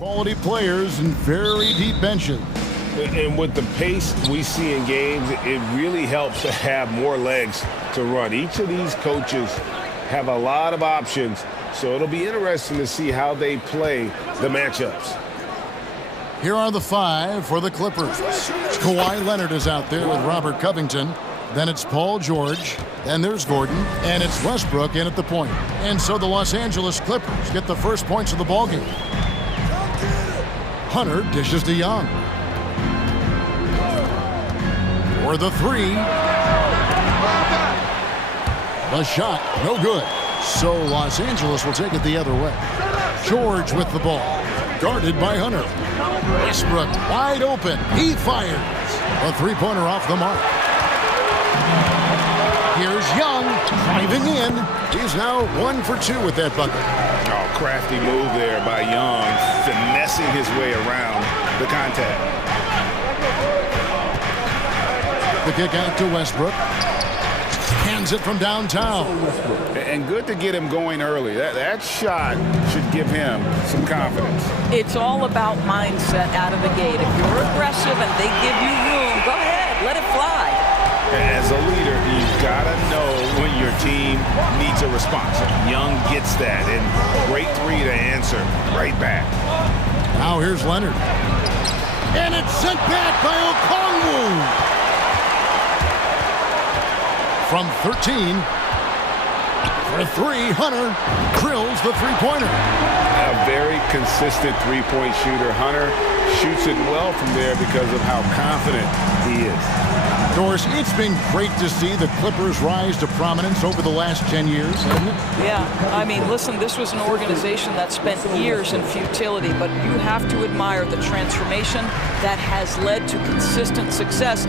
Quality players and very deep benches. And with the pace we see in games, it really helps to have more legs to run. Each of these coaches have a lot of options, so it'll be interesting to see how they play the matchups. Here are the five for the Clippers. Kawhi Leonard is out there with Robert Covington. Then it's Paul George. Then there's Gordon. And it's Westbrook in at the point. And so the Los Angeles Clippers get the first points of the ballgame. Hunter dishes to Young. For the three. The shot, no good. So Los Angeles will take it the other way. George with the ball. Guarded by Hunter. Westbrook wide open. He fires. A three-pointer off the mark. Here's Young driving in. He's now 1 for 2 with that bucket. Oh, crafty move there by Young, finessing his way around the contact. The kick out to Westbrook. Hands it from downtown. And good to get him going early. That shot should give him some confidence. It's all about mindset out of the gate. If you're aggressive and they give you room, go ahead, let it fly. As a leader, you've got to know when your team needs a response. Young gets that, and great three to answer right back. Now here's Leonard. And it's sent back by Okongwu. From 13, for three, Hunter drills the three-pointer. A very consistent three-point shooter. Hunter shoots it well from there because of how confident he is. Doris, it's been great to see the Clippers rise to prominence over the last 10 years, hasn't it? Yeah, I mean, listen, this was an organization that spent years in futility, but you have to admire the transformation that has led to consistent success.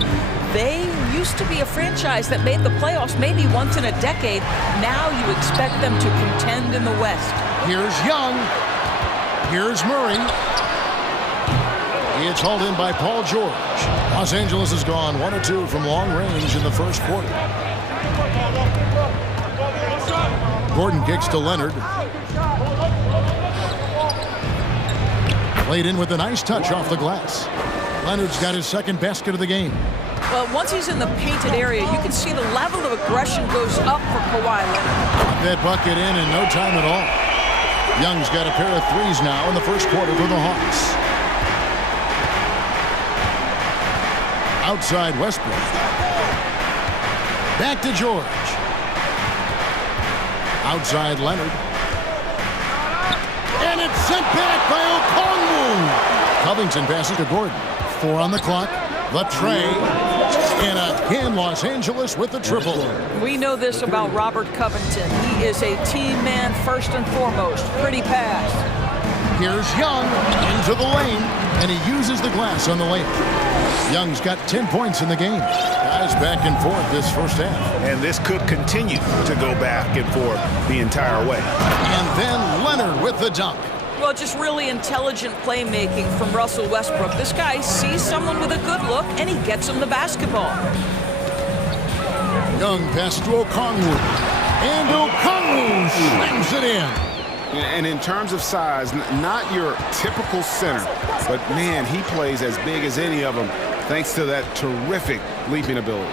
They used to be a franchise that made the playoffs maybe once in a decade. Now you expect them to contend in the West. Here's Young. Here's Murray. It's hauled in by Paul George. Los Angeles has gone 1 of 2 from long range in the first quarter. Gordon kicks to Leonard. Played in with a nice touch off the glass. Leonard's got his second basket of the game. Well, once he's in the painted area, you can see the level of aggression goes up for Kawhi Leonard. That bucket in no time at all. Young's got a pair of threes now in the first quarter for the Hawks. Outside Westbrook. Back to George. Outside Leonard. And it's sent back by Okongwu. Covington passes to Gordon. 4 on the clock. The tray. And again, Los Angeles with the triple. We know this about Robert Covington. He is a team man first and foremost. Pretty pass. Here's Young into the lane, and he uses the glass on the lane. Young's got 10 points in the game. Guys back and forth this first half. And this could continue to go back and forth the entire way. And then Leonard with the dunk. Well, just really intelligent playmaking from Russell Westbrook. This guy sees someone with a good look, and he gets him the basketball. Young passes to Okongwu. And Okongwu slams it in. And in terms of size, not your typical center, but man, he plays as big as any of them thanks to that terrific leaping ability.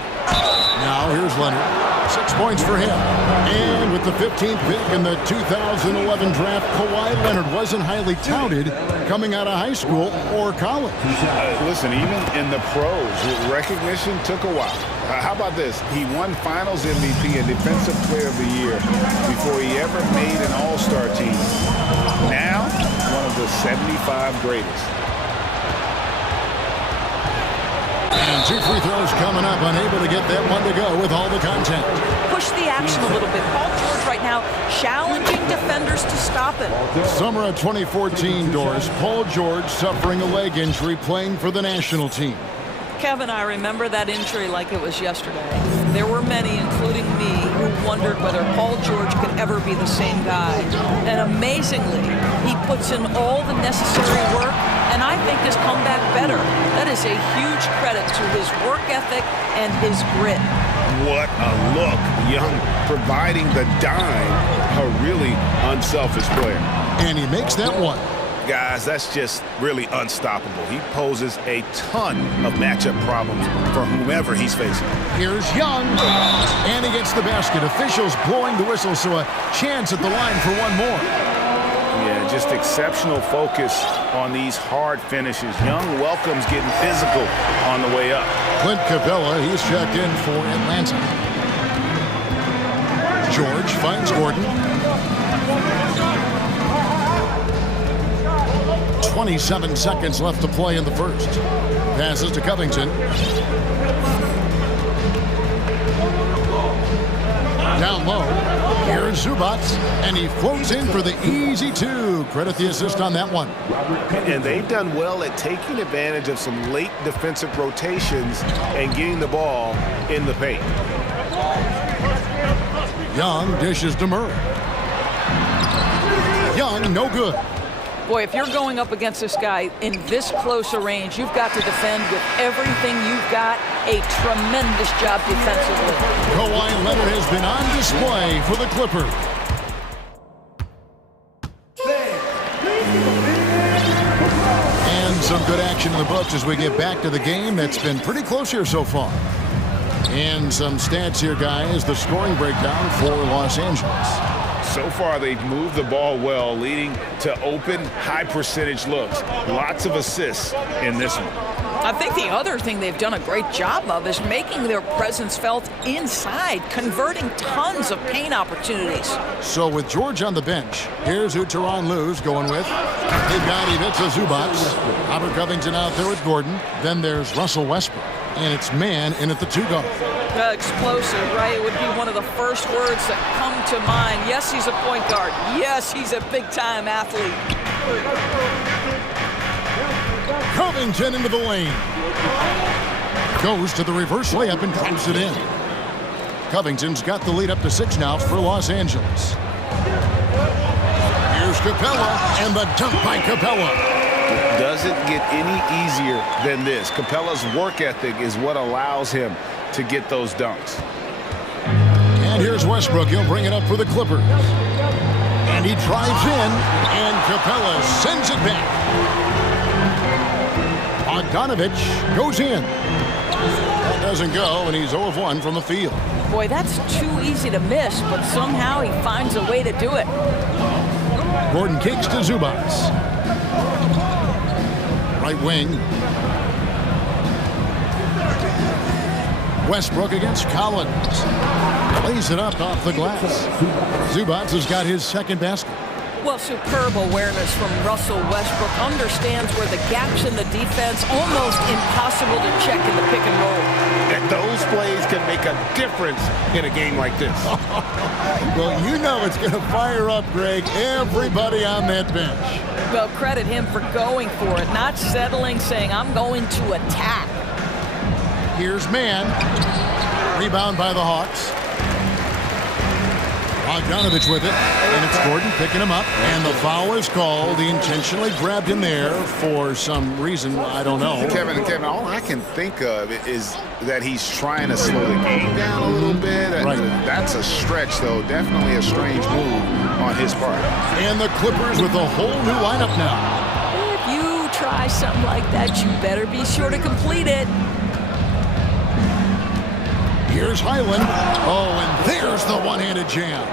Now here's Leonard. 6 points for him. And with the 15th pick in the 2011 draft, Kawhi Leonard wasn't highly touted coming out of high school or college. Listen, even in the pros, recognition took a while. How about this? He won Finals MVP and Defensive Player of the Year before he ever made an All-Star team. Now, one of the 75 greatest. And 2 free throws coming up, unable to get that one to go with all the contact. Push the action a little bit. Paul George right now challenging defenders to stop him. Summer of 2014, Doris, Paul George suffering a leg injury playing for the national team. Kevin, I remember that injury like it was yesterday. There were many, including me, who wondered whether Paul George could ever be the same guy. And amazingly, he puts in all the necessary work, and I think has come back better. That is a huge credit to his work ethic and his grit. What a look. Young providing the dime. A really unselfish player. And he makes that one. guys, that's just really unstoppable. He poses a ton of matchup problems for whomever he's facing. Here's Young, and he gets the basket. Officials blowing the whistle, so a chance at the line for one more. Yeah, just exceptional focus on these hard finishes. Young welcomes getting physical on the way up. Clint Capella, he's checked in for Atlanta. George finds Gordon. 27 seconds left to play in the first. Passes to Covington. Down low. Here's Zubats, and he floats in for the easy two. Credit the assist on that one. And they've done well at taking advantage of some late defensive rotations and getting the ball in the paint. Young dishes to Murray. Young, no good. Boy, if you're going up against this guy in this close a range, you've got to defend with everything you've got. A tremendous job defensively. Kawhi Leonard has been on display for the Clippers. And some good action in the books as we get back to the game that's been pretty close here so far. And some stats here, guys. The scoring breakdown for Los Angeles. So far, they've moved the ball well, leading to open, high-percentage looks. Lots of assists in this one. I think the other thing they've done a great job of is making their presence felt inside, converting tons of paint opportunities. So with George on the bench, here's who Tyronn Lue's going with. They've got Ivica Zubats, Robert Covington out there with Gordon. Then there's Russell Westbrook, and it's man in at the two guard. Explosive, right? It would be one of the first words that come to mind. Yes, he's a point guard. Yes, he's a big-time athlete. Covington into the lane. Goes to the reverse layup and drops it in. Covington's got the lead up to 6 now for Los Angeles. Here's Capella, and the dunk by Capella. It doesn't get any easier than this. Capella's work ethic is what allows him to get those dunks. And here's Westbrook. He'll bring it up for the Clippers. And he drives in, and Capella sends it back. Bogdanovich goes in. That doesn't go, and he's 0 of 1 from the field. Boy, that's too easy to miss, but somehow he finds a way to do it. Gordon kicks to Zubats. Right wing. Westbrook against Collins. Lays it up off the glass. Zubats has got his second basket. Well, superb awareness from Russell Westbrook. Understands where the gaps in the defense, almost impossible to check in the pick and roll. And those plays can make a difference in a game like this. Well, you know it's going to fire up, Greg, everybody on that bench. Well, credit him for going for it, not settling, saying, I'm going to attack. Here's man. Rebound by the Hawks. Bogdanovich with it, and it's Gordon picking him up, and the foul is called. He intentionally grabbed him there for some reason, I don't know. Kevin, all I can think of is that he's trying to slow the game down a little bit. Right. That's a stretch, though. Definitely a strange move on his part. And the Clippers with a whole new lineup now. If you try something like that, you better be sure to complete it. Here's Highland. Oh, and there's the one-handed jam.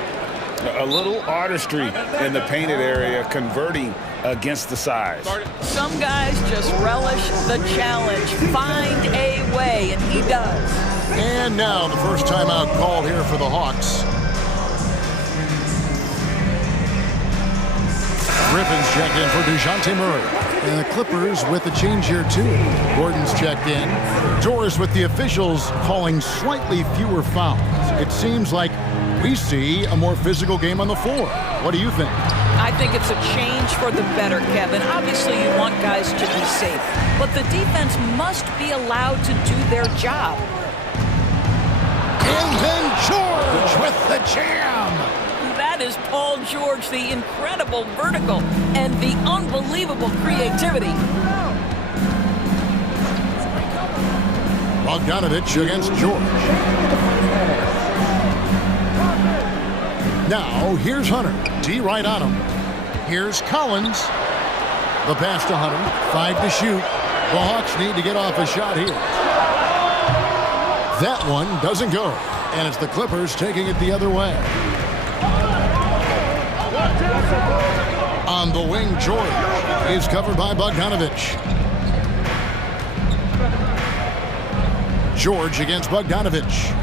A little artistry in the painted area, converting against the size. Some guys just relish the challenge, find a way, and he does. And now the first timeout called here for the Hawks. Griffin's checked in for DeJounte Murray. And the Clippers with the change here, too. Gordon's checked in. Doris with the officials calling slightly fewer fouls. It seems like we see a more physical game on the floor. What do you think? I think it's a change for the better, Kevin. Obviously, you want guys to be safe, but the defense must be allowed to do their job. And then George with the jam. That is Paul George, the incredible vertical and the unbelievable creativity. Bogdanovich against George. Now, here's Hunter. D right on him. Here's Collins. The pass to Hunter. 5 to shoot. The Hawks need to get off a shot here. That one doesn't go. And it's the Clippers taking it the other way. On the wing, George is covered by Bogdanovich. George against Bogdanovich.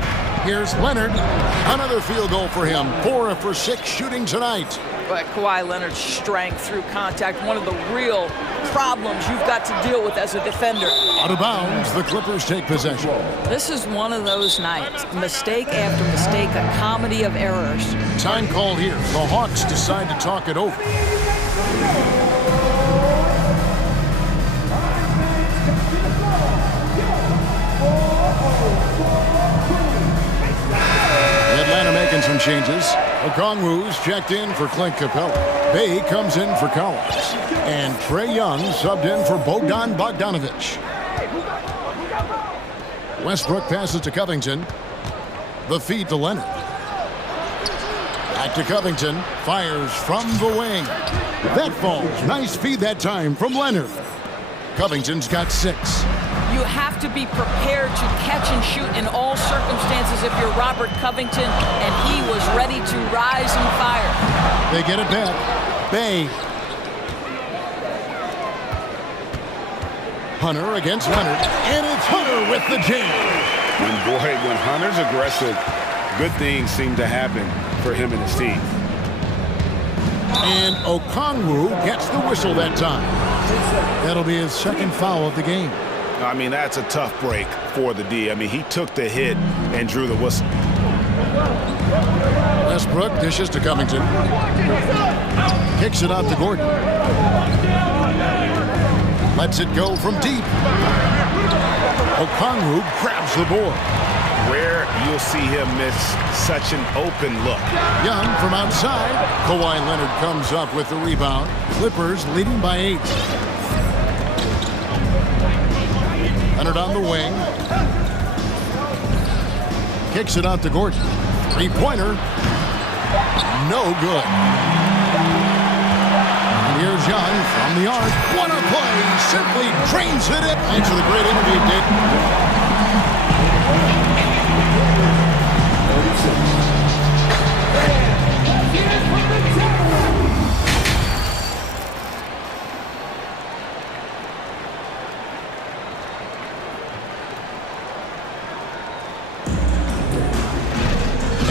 Here's Leonard. Another field goal for him. 4 for 6 shooting tonight. But Kawhi Leonard's strength through contact, one of the real problems you've got to deal with as a defender. Out of bounds, the Clippers take possession. This is one of those nights. Mistake after mistake, a comedy of errors. Time call here. The Hawks decide to talk it over. Atlanta making some changes. Okongwu's checked in for Clint Capella. Bay comes in for Collins. And Trae Young subbed in for Bogdan Bogdanovich. Westbrook passes to Covington. The feed to Leonard. Back to Covington. Fires from the wing. That falls. Nice feed that time from Leonard. Covington's got 6. You have to be prepared to catch and shoot in all circumstances if you're Robert Covington, and he was ready to rise and fire. They get it back. Bay. Hunter against Leonard, and it's Hunter with the jam. When Hunter's aggressive, good things seem to happen for him and his team. And Okongwu gets the whistle that time. That'll be his second foul of the game. I mean, that's a tough break for the D. I mean, he took the hit and drew the whistle. Westbrook dishes to Covington. Kicks it out to Gordon. Lets it go from deep. Okongwu grabs the board. Rare you'll see him miss such an open look. Young from outside. Kawhi Leonard comes up with the rebound. Clippers leading by 8. Leonard on the wing. Kicks it out to Gordon. 3-pointer. No good. And here's Young from the arc. What a play. Simply drains it in. Thanks for the great interview, Dick.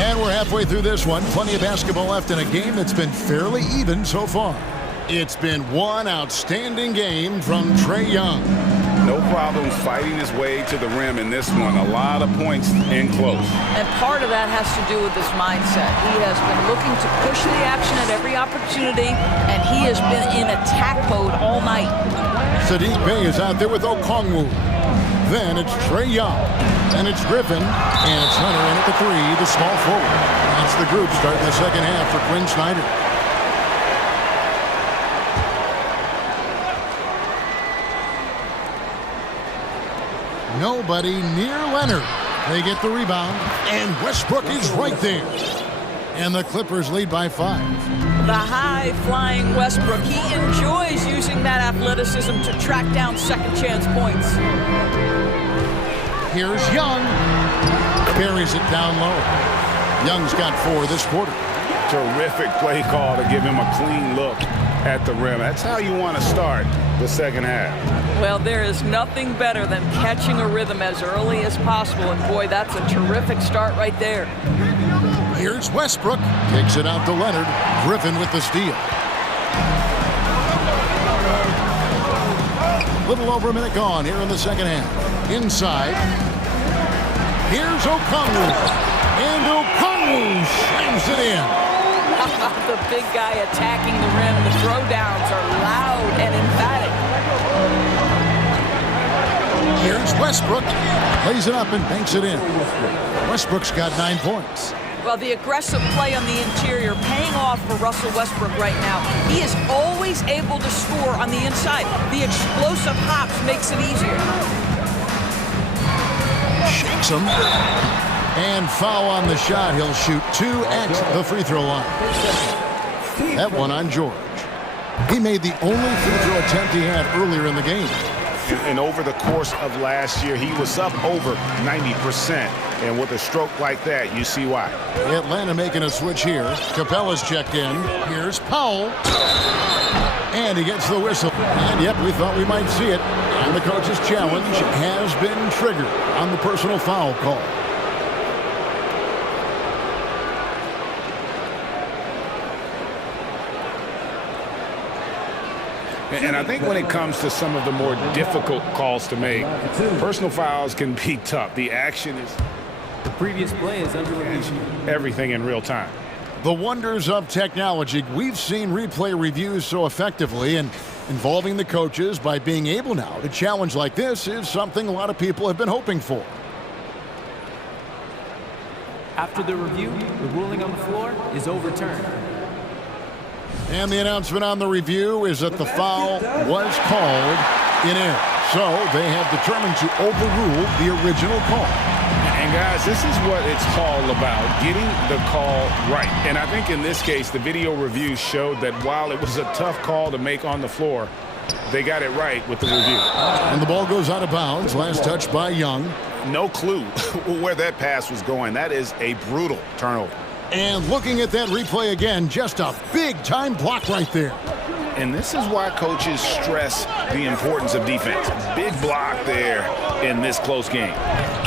And we're halfway through this one. Plenty of basketball left in a game that's been fairly even so far. It's been one outstanding game from Trae Young. No problems fighting his way to the rim in this one. A lot of points in close. And part of that has to do with his mindset. He has been looking to push the action at every opportunity, and he has been in attack mode all night. Saddiq Bey is out there with Okongwu. Then it's Trae Young. And it's Griffin. And it's Hunter in at the 3, the small forward. That's the group starting the second half for Quinn Snyder. Nobody near Leonard. They get the rebound, and Westbrook is right there. And the Clippers lead by 5. The high-flying Westbrook, he enjoys using that athleticism to track down second-chance points. Here's Young. Carries it down low. Young's got 4 this quarter. Terrific play call to give him a clean look at the rim. That's how you want to start the second half. Well, there is nothing better than catching a rhythm as early as possible, and boy, that's a terrific start right there. Here's Westbrook. Takes it out to Leonard. Griffin with the steal. Little over a minute gone here in the second half. Inside. Here's Okongwu. And Okongwu slams it in. The big guy attacking the rim. The throwdowns are loud and emphatic. Here's Westbrook. Lays it up and banks it in. Westbrook's got 9 points. Well, the aggressive play on the interior paying off for Russell Westbrook right now. He is always able to score on the inside. The explosive hops makes it easier. Shakes him. And foul on the shot. He'll shoot 2 at the free throw line. That one on George. He made the only free throw attempt he had earlier in the game. And over the course of last year, he was up over 90%. And with a stroke like that, you see why. Atlanta making a switch here. Capella's checked in. Here's Powell. And he gets the whistle. And yep, we thought we might see it. And the coach's challenge has been triggered on the personal foul call. And I think when it comes to some of the more difficult calls to make, personal fouls can be tough. The action is... The previous play is under review. Everything in real time. The wonders of technology. We've seen replay reviews so effectively, and involving the coaches by being able now to challenge like this is something a lot of people have been hoping for. After the review, the ruling on the floor is overturned. And the announcement on the review is that the foul was called in error. So they have determined to overrule the original call. And guys, this is what it's all about, getting the call right. And I think in this case, the video review showed that while it was a tough call to make on the floor, they got it right with the review. And the ball goes out of bounds. Last touch by Young. No clue where that pass was going. That is a brutal turnover. And looking at that replay again, just a big-time block right there. And this is why coaches stress the importance of defense. Big block there in this close game.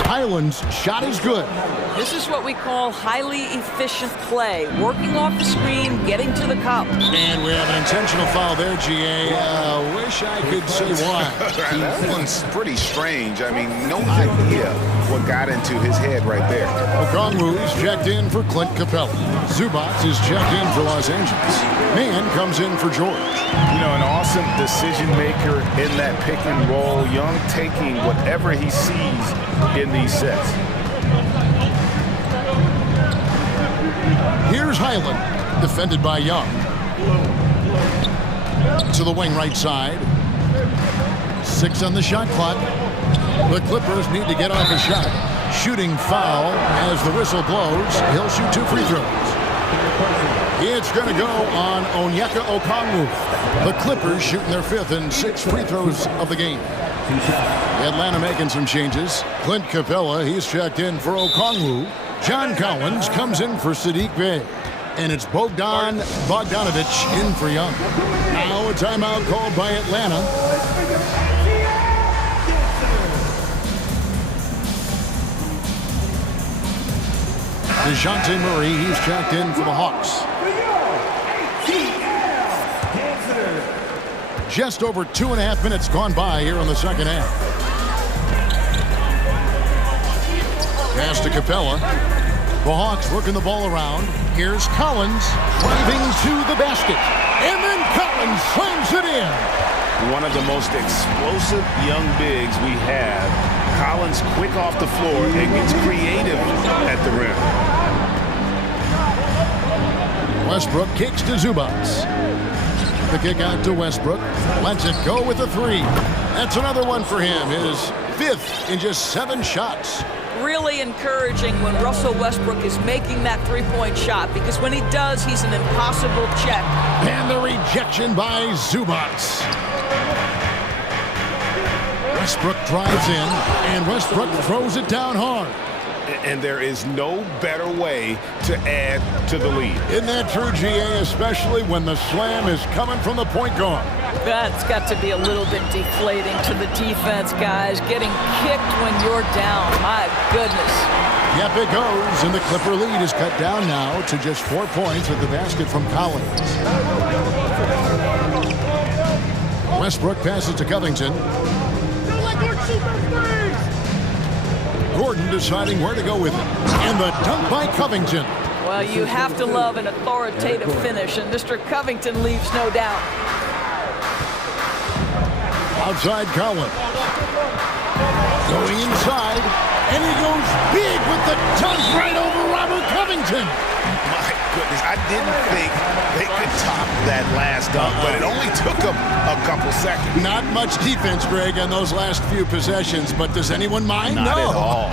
Highland's shot is good. This is what we call highly efficient play. Working off the screen, getting to the cup. And we have an intentional foul there, GA. Wish I could say why. That one's pretty strange. I mean, no idea what got into his head right there. Okongwu's checked in for Clint Capella. Zubats is checked in for Los Angeles. Mann comes in for George. You know, an awesome decision maker in that pick and roll. Young taking whatever he sees in these sets. Here's Highland, defended by Young. To the wing right side. 6 on the shot clock. The Clippers need to get off a shot. Shooting foul as the whistle blows. He'll shoot 2 free throws. It's going to go on Onyeka Okongwu. The Clippers shooting their 5th and 6th free throws of the game. Atlanta making some changes. Clint Capella, he's checked in for Okongwu. John Collins comes in for Sadiq Bey. And it's Bogdan Bogdanovic in for Young. Now a timeout called by Atlanta. DeJounte Murray, he's checked in for the Hawks. Just over 2.5 minutes gone by here in the second half. Pass to Capella. The Hawks working the ball around. Here's Collins driving to the basket. And then Collins slams it in. One of the most explosive young bigs we have. Collins quick off the floor and gets creative at the rim. Westbrook kicks to Zubats. The kick out to Westbrook. Lets it go with a 3. That's another one for him. His 5th in just 7 shots. Really encouraging when Russell Westbrook is making that 3-point shot, because when he does, he's an impossible check. And the rejection by Zubats. Westbrook drives in, and Westbrook throws it down hard. And there is no better way to add to the lead. Isn't that true, GA, especially when the slam is coming from the point guard? That's got to be a little bit deflating to the defense, guys. Getting kicked when you're down. My goodness. Yep, it goes, and the Clipper lead is cut down now to just 4 points with the basket from Collins. Westbrook passes to Covington. Gordon deciding where to go with it. And the dunk by Covington. Well, you have to love an authoritative finish, and Mr. Covington leaves no doubt. Outside Collins. Going inside. And he goes big with the dunk right over Robert Covington. My goodness, I didn't think they could top that last dunk, but it only took them a couple seconds. Not much defense, Greg, on those last few possessions, but does anyone mind? Not at all.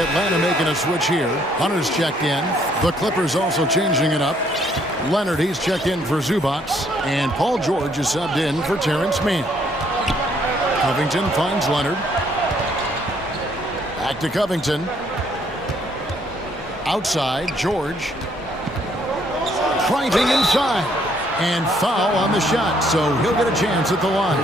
Atlanta making a switch here. Hunter's checked in. The Clippers also changing it up. Leonard, he's checked in for Zubac. And Paul George is subbed in for Terrence Mann. Covington finds Leonard. Back to Covington. Outside, George. Trying inside. And foul on the shot, so he'll get a chance at the line.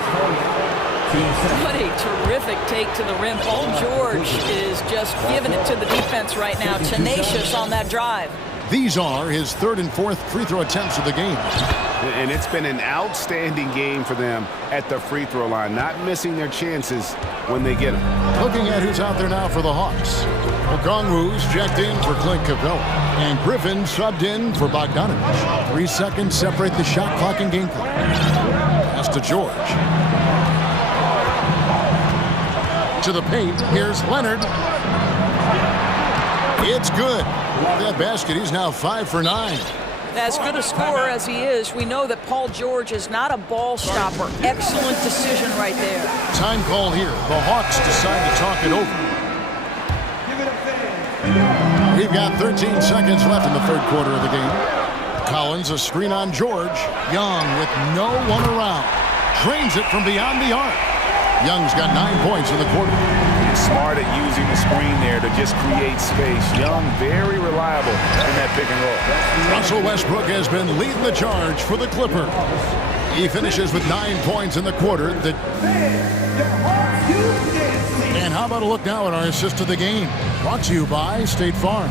What a terrific take to the rim. Paul George is just giving it to the defense right now. Tenacious on that drive. These are his third and fourth free throw attempts of the game. And it's been an outstanding game for them at the free throw line, not missing their chances when they get them. Looking at who's out there now for the Hawks. Okongwu's checked in for Clint Capella. And Griffin subbed in for Bogdanovich. 3 seconds separate the shot clock and game clock. Pass to George. To the paint. Here's Leonard. It's good. That basket, he's now 5 for 9. As good a scorer as he is, we know that Paul George is not a ball stopper. Excellent decision right there. Time call here. The Hawks decide to talk it over. We've got 13 seconds left in the third quarter of the game. Collins, a screen on George. Young with no one around. Drains it from beyond the arc. Young's got 9 points in the quarter. He's smart at using the screen there to just create space. Young, very reliable in that pick and roll. Russell Westbrook has been leading the charge for the Clippers. He finishes with 9 points in the quarter. And how about a look now at our assist of the game? Brought to you by State Farm.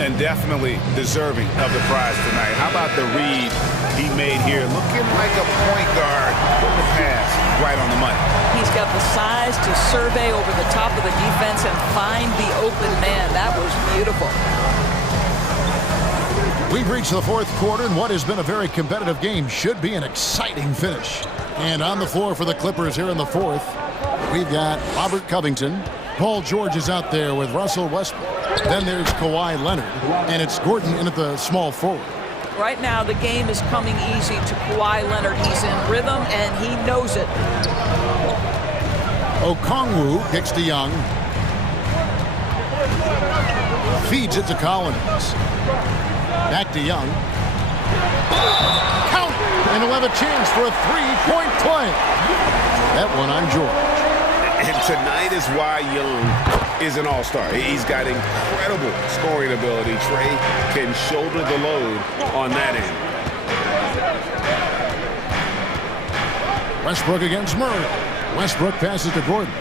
And definitely deserving of the prize tonight. How about the read he made here? Looking like a point guard. Putting the pass right on the money. He's got the size to survey over the top of the defense and find the open man. That was beautiful. We've reached the fourth quarter, and what has been a very competitive game should be an exciting finish. And on the floor for the Clippers here in the fourth, we've got Robert Covington. Paul George is out there with Russell Westbrook. Then there's Kawhi Leonard, and it's Gordon in at the small forward. Right now, the game is coming easy to Kawhi Leonard. He's in rhythm, and he knows it. Okongwu kicks to Young. Feeds it to Collins. Back to Young. Count! And he'll have a chance for a three-point play. That one on George. And tonight is why Young is an all-star. He's got incredible scoring ability. Trey can shoulder the load on that end. Westbrook against Murray. Westbrook passes to Gordon.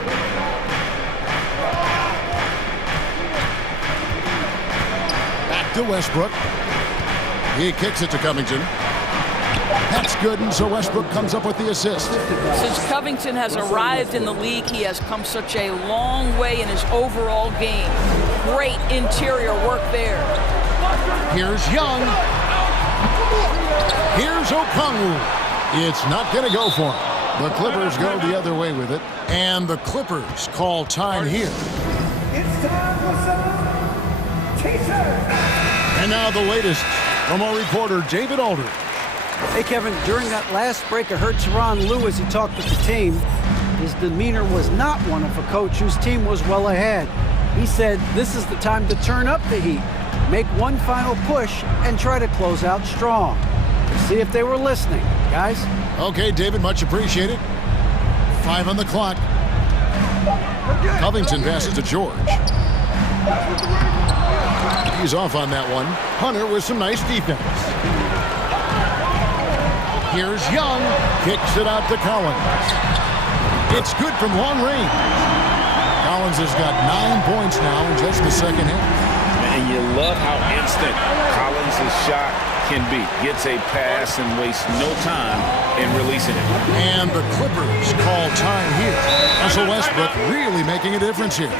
Back to Westbrook. He kicks it to Covington. That's good, and so Westbrook comes up with the assist. Since Covington has arrived in the league, he has come such a long way in his overall game. Great interior work there. Here's Young. Here's Okongwu. It's not going to go for him. The Clippers go the other way with it, and the Clippers call time here. It's time for some t-shirts. And now the latest from our reporter, David Aldridge. Hey, Kevin, during that last break, I heard Tyronn Lue as he talked with the team. His demeanor was not one of a coach whose team was well ahead. He said this is the time to turn up the heat, make one final push, and try to close out strong. Let's see if they were listening, guys. Okay, David, much appreciated. 5 on the clock. Covington passes to George. He's off on that one. Hunter with some nice defense. Here's Young. Kicks it out to Collins. It's good from long range. Collins has got 9 points now in just the second half. And you love how instant Collins' shot can be. Gets a pass and wastes no time in releasing it. And the Clippers call time here. Russell Westbrook really making a difference here.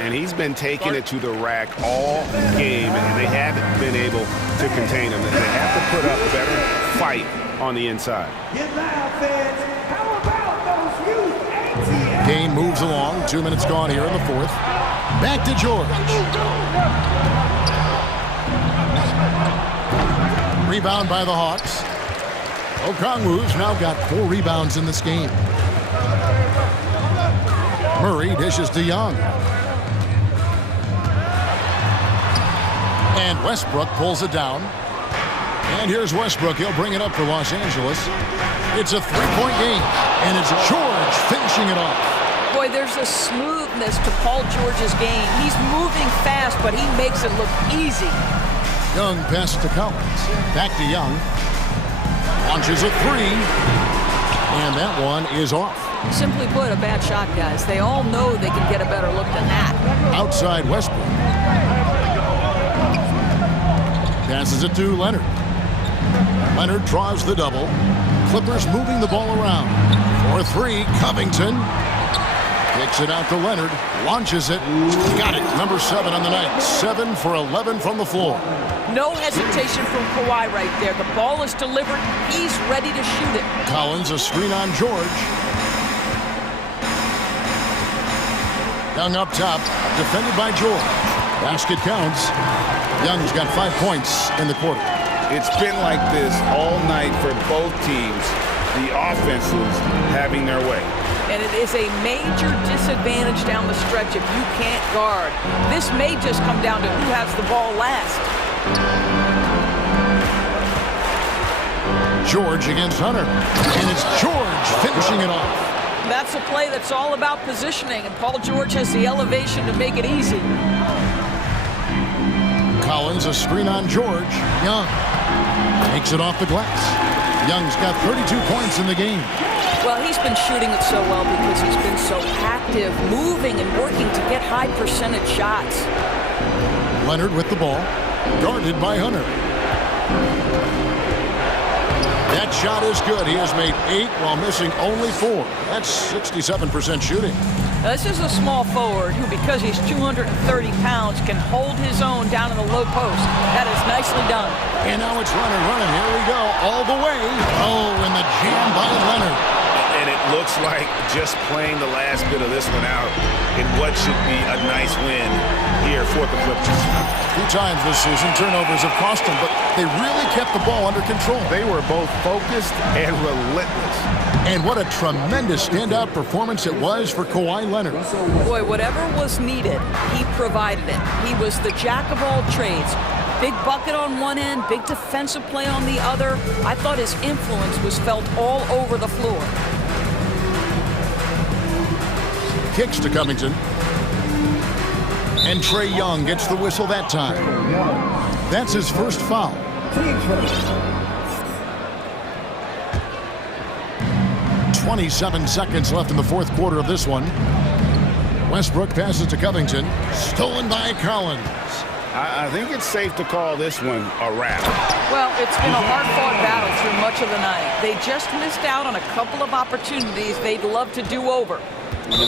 And he's been taking it to the rack all game, and they haven't been able to contain him. They have to put up a better fight on the inside. Get loud, fans. How about those youth ATL? Game moves along. 2 minutes gone here in the fourth. Back to George. Rebound by the Hawks. Okongwu's now got 4 rebounds in this game. Murray dishes to Young. And Westbrook pulls it down. And here's Westbrook. He'll bring it up for Los Angeles. It's a three-point game, and it's George finishing it off. Boy, there's a smoothness to Paul George's game. He's moving fast, but he makes it look easy. Young passes to Collins. Back to Young. Launches a three. And that one is off. Simply put, a bad shot, guys. They all know they can get a better look than that. Outside Westbrook. Passes it to Leonard. Leonard draws the double. Clippers moving the ball around. For three, Covington. Kicks it out to Leonard. Launches it. Got it. Number 7 on the night. 7 for 11 from the floor. No hesitation from Kawhi right there. The ball is delivered. He's ready to shoot it. Collins, a screen on George. Young up top. Defended by George. Basket counts. Young's got 5 points in the quarter. It's been like this all night for both teams. The offenses having their way. And it is a major disadvantage down the stretch if you can't guard. This may just come down to who has the ball last. George against Hunter. And it's George finishing it off. That's a play that's all about positioning, and Paul George has the elevation to make it easy. Collins, a screen on George. Young takes it off the glass. Young's got 32 points in the game. Well, he's been shooting it so well because he's been so active, moving and working to get high percentage shots. Leonard with the ball, guarded by Hunter. That shot is good. He has made 8 while missing only 4. That's 67% shooting. Now, this is a small forward who, because he's 230 pounds, can hold his own down in the low post. That is nicely done. And now it's Leonard running. Here we go. All the way. Oh, and the jam by Leonard. And it looks like just playing the last bit of this one out in what should be a nice win here for the Clippers. 2 times this season, turnovers have cost them, but they really kept the ball under control. They were both focused and relentless. And what a tremendous standout performance it was for Kawhi Leonard. Boy, whatever was needed, he provided it. He was the jack of all trades. Big bucket on one end, big defensive play on the other. I thought his influence was felt all over the floor. Kicks to Covington. And Trae Young gets the whistle that time. That's his first foul. 27 seconds left in the 4th quarter of this one. Westbrook passes to Covington. Stolen by Collins. I think it's safe to call this one a wrap. Well, it's been a hard-fought battle through much of the night. They just missed out on a couple of opportunities they'd love to do over.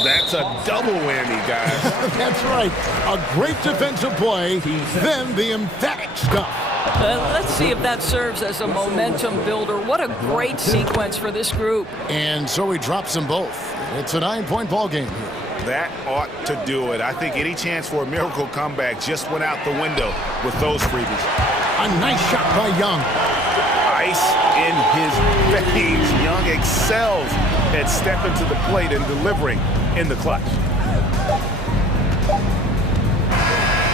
That's a double whammy, guys. That's right. A great defensive play, then the emphatic stuff. Let's see if that serves as a momentum builder. What a great sequence for this group. And so he drops them both. It's a 9-point ball game here. That ought to do it. I think any chance for a miracle comeback just went out the window with those freebies. A nice shot by Young. Ice in his veins. Young excels at stepping to the plate and delivering in the clutch.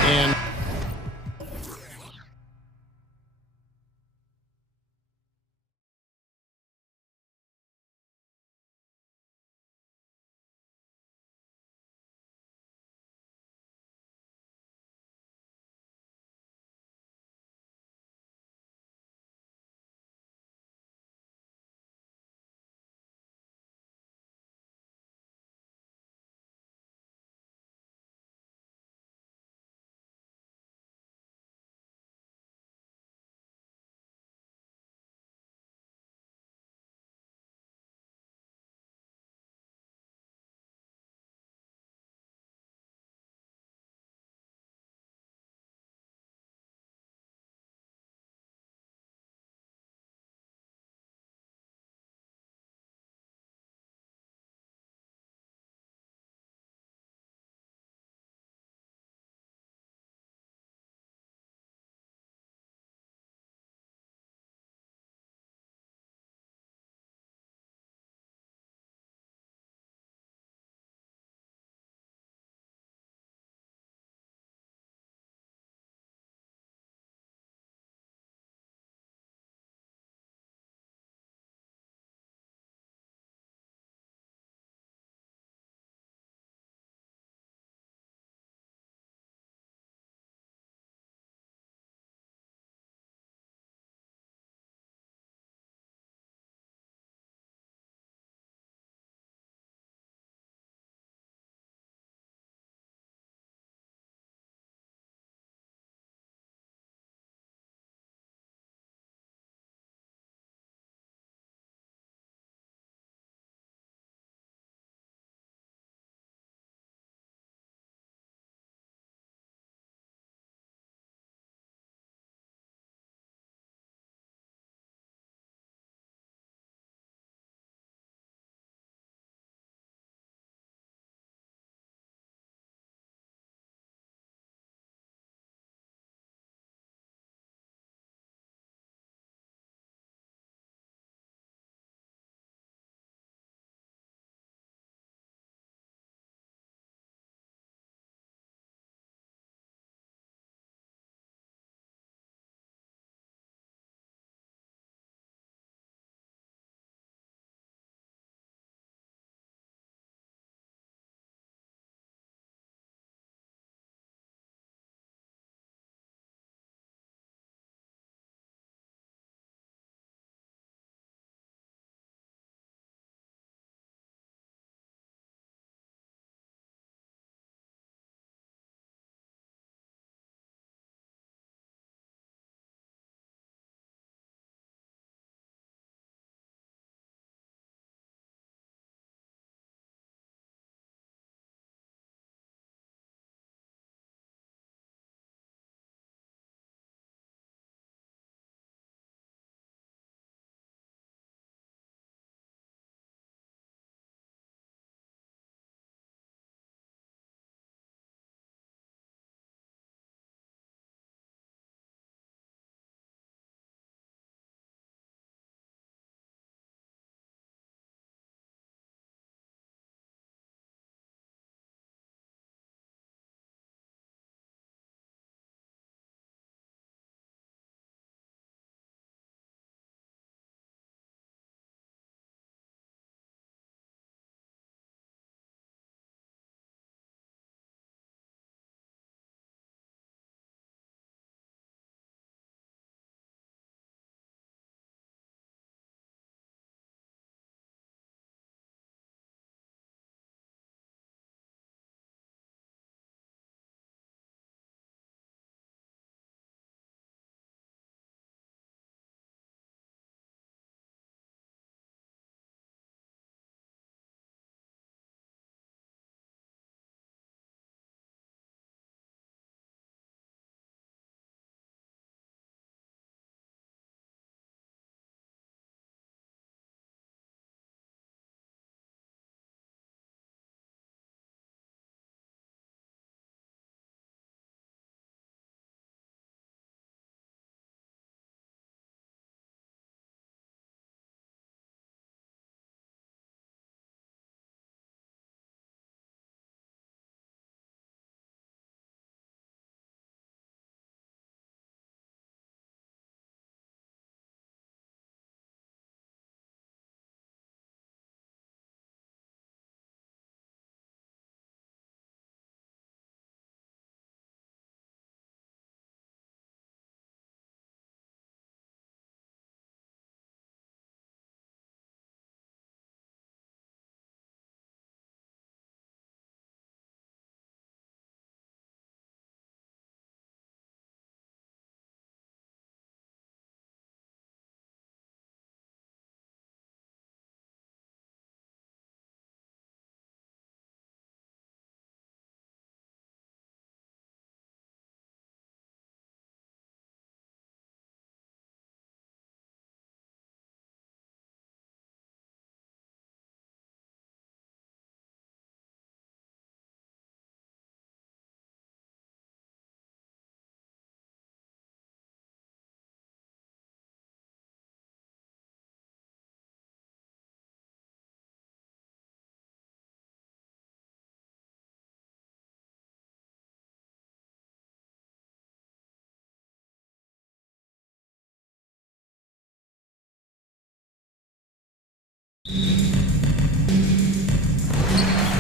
And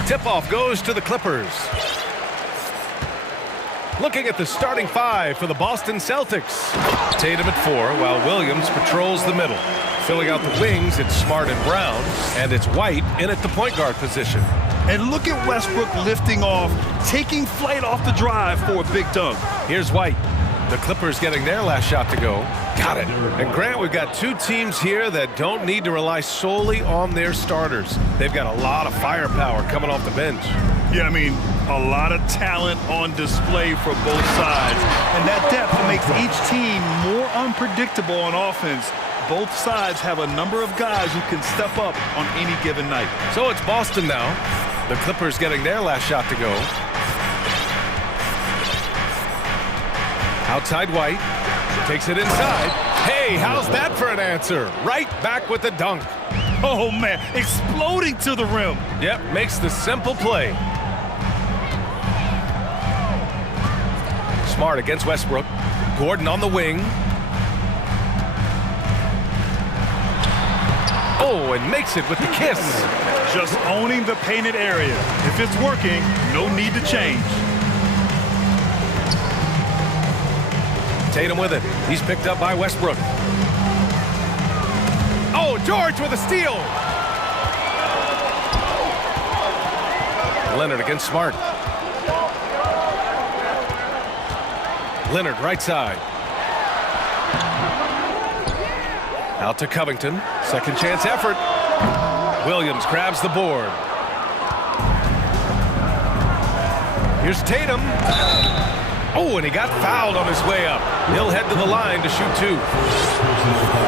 Tip-off goes to the Clippers. Looking at the starting five for the Boston Celtics. Tatum at 4, while Williams patrols the middle. Filling out the wings, it's Smart and Brown, and it's White in at the point guard position. And look at Westbrook lifting off, taking flight off the drive for a big dunk. Here's White. The Clippers getting their last shot to go. Got it. And Grant, we've got two teams here that don't need to rely solely on their starters. They've got a lot of firepower coming off the bench. Yeah, I mean, a lot of talent on display for both sides. And that depth makes each team more unpredictable on offense. Both sides have a number of guys who can step up on any given night. So it's Boston now. The Clippers getting their last shot to go. Outside White. Takes it inside. Hey, how's that for an answer? Right back with the dunk. Oh, man, exploding to the rim. Yep, makes the simple play. Smart against Westbrook. Gordon on the wing. Oh, and makes it with the kiss. Just owning the painted area. If it's working, no need to change. Tatum with it. He's picked up by Westbrook. Oh, George with a steal. Leonard against Smart. Leonard right side. Out to Covington. Second chance effort. Williams grabs the board. Here's Tatum. Oh, and he got fouled on his way up. He'll head to the line to shoot two.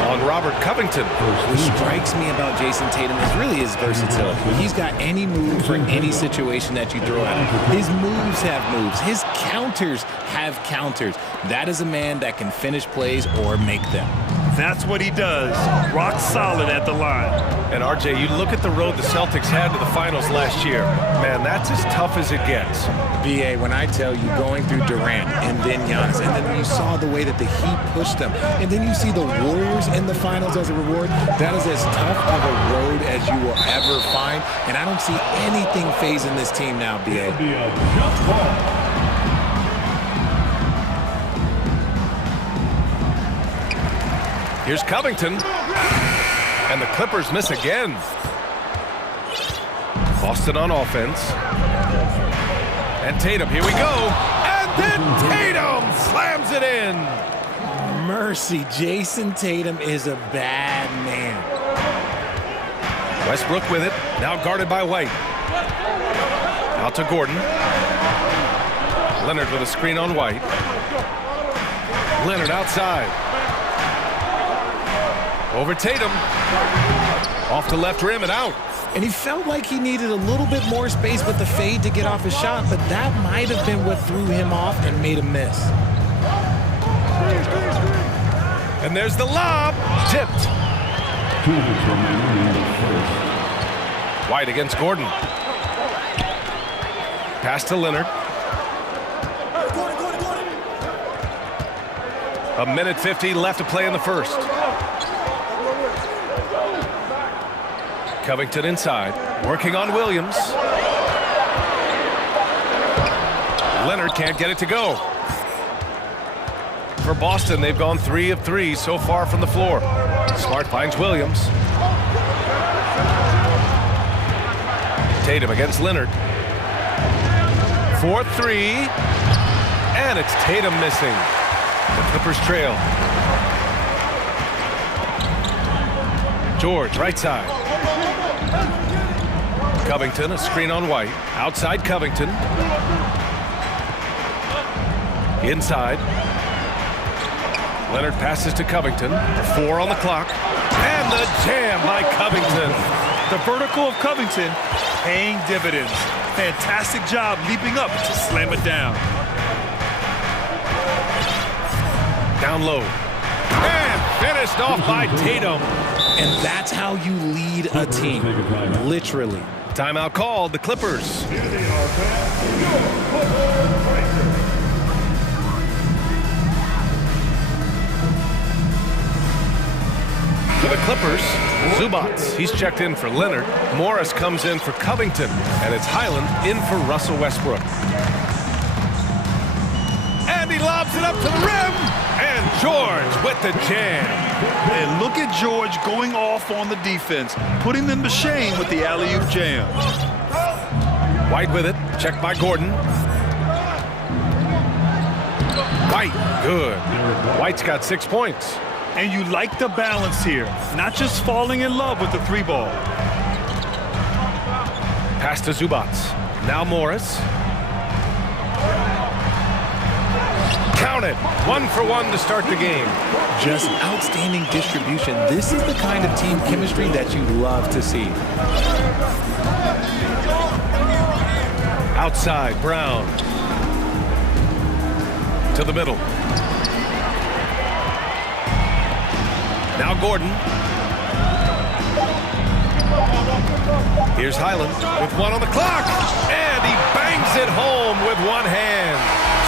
On Robert Covington. What strikes me about Jason Tatum is really his versatility. He's got any move for any situation that you throw at him. His moves have moves. His counters have counters. That is a man that can finish plays or make them. That's what he does. Rock solid at the line. And RJ, you look at the road the Celtics had to the finals last year. Man, that's as tough as it gets. BA, when I tell you going through Durant and then Giannis, and then you saw the way that the Heat pushed them, and then you see the Warriors in the finals as a reward, that is as tough of a road as you will ever find. And I don't see anything phasing this team now, BA. Here's Covington. And the Clippers miss again. Boston on offense. And Tatum, here we go. And then Tatum slams it in. Mercy, Jason Tatum is a bad man. Westbrook with it. Now guarded by White. Out to Gordon. Leonard with a screen on White. Leonard outside. Over Tatum. Off to left rim and out. And he felt like he needed a little bit more space with the fade to get off his shot, but that might have been what threw him off and made him miss. And there's the lob. Tipped. White against Gordon. Pass to Leonard. A minute 50 left to play in the first. Covington inside, working on Williams. Leonard can't get it to go. For Boston, they've gone 3 of 3 so far from the floor. Smart finds Williams. Tatum against Leonard. 4-3. And it's Tatum missing. The Clippers trail. George, right side. Covington, a screen on White. Outside Covington. Inside. Leonard passes to Covington. 4 on the clock. And the jam by Covington. The vertical of Covington paying dividends. Fantastic job leaping up to slam it down. Down low. And finished off by Tatum. And that's how you lead a team. Literally. Timeout called, the Clippers. For the Clippers, Zubats. He's checked in for Leonard. Morris comes in for Covington. And it's Highland in for Russell Westbrook. And he lobs it up to the rim. And George with the jam. And look at George going off on the defense, putting them to shame with the alley-oop jam. White with it. Checked by Gordon. White, good. White's got 6 points. And you like the balance here, not just falling in love with the three ball. Pass to Zubats. Now Morris. Count it. 1 for 1 to start the game. Just outstanding distribution. This is the kind of team chemistry that you love to see. Outside, Brown. To the middle. Now Gordon. Here's Highland with 1 on the clock. And he bangs it home with 1 hand.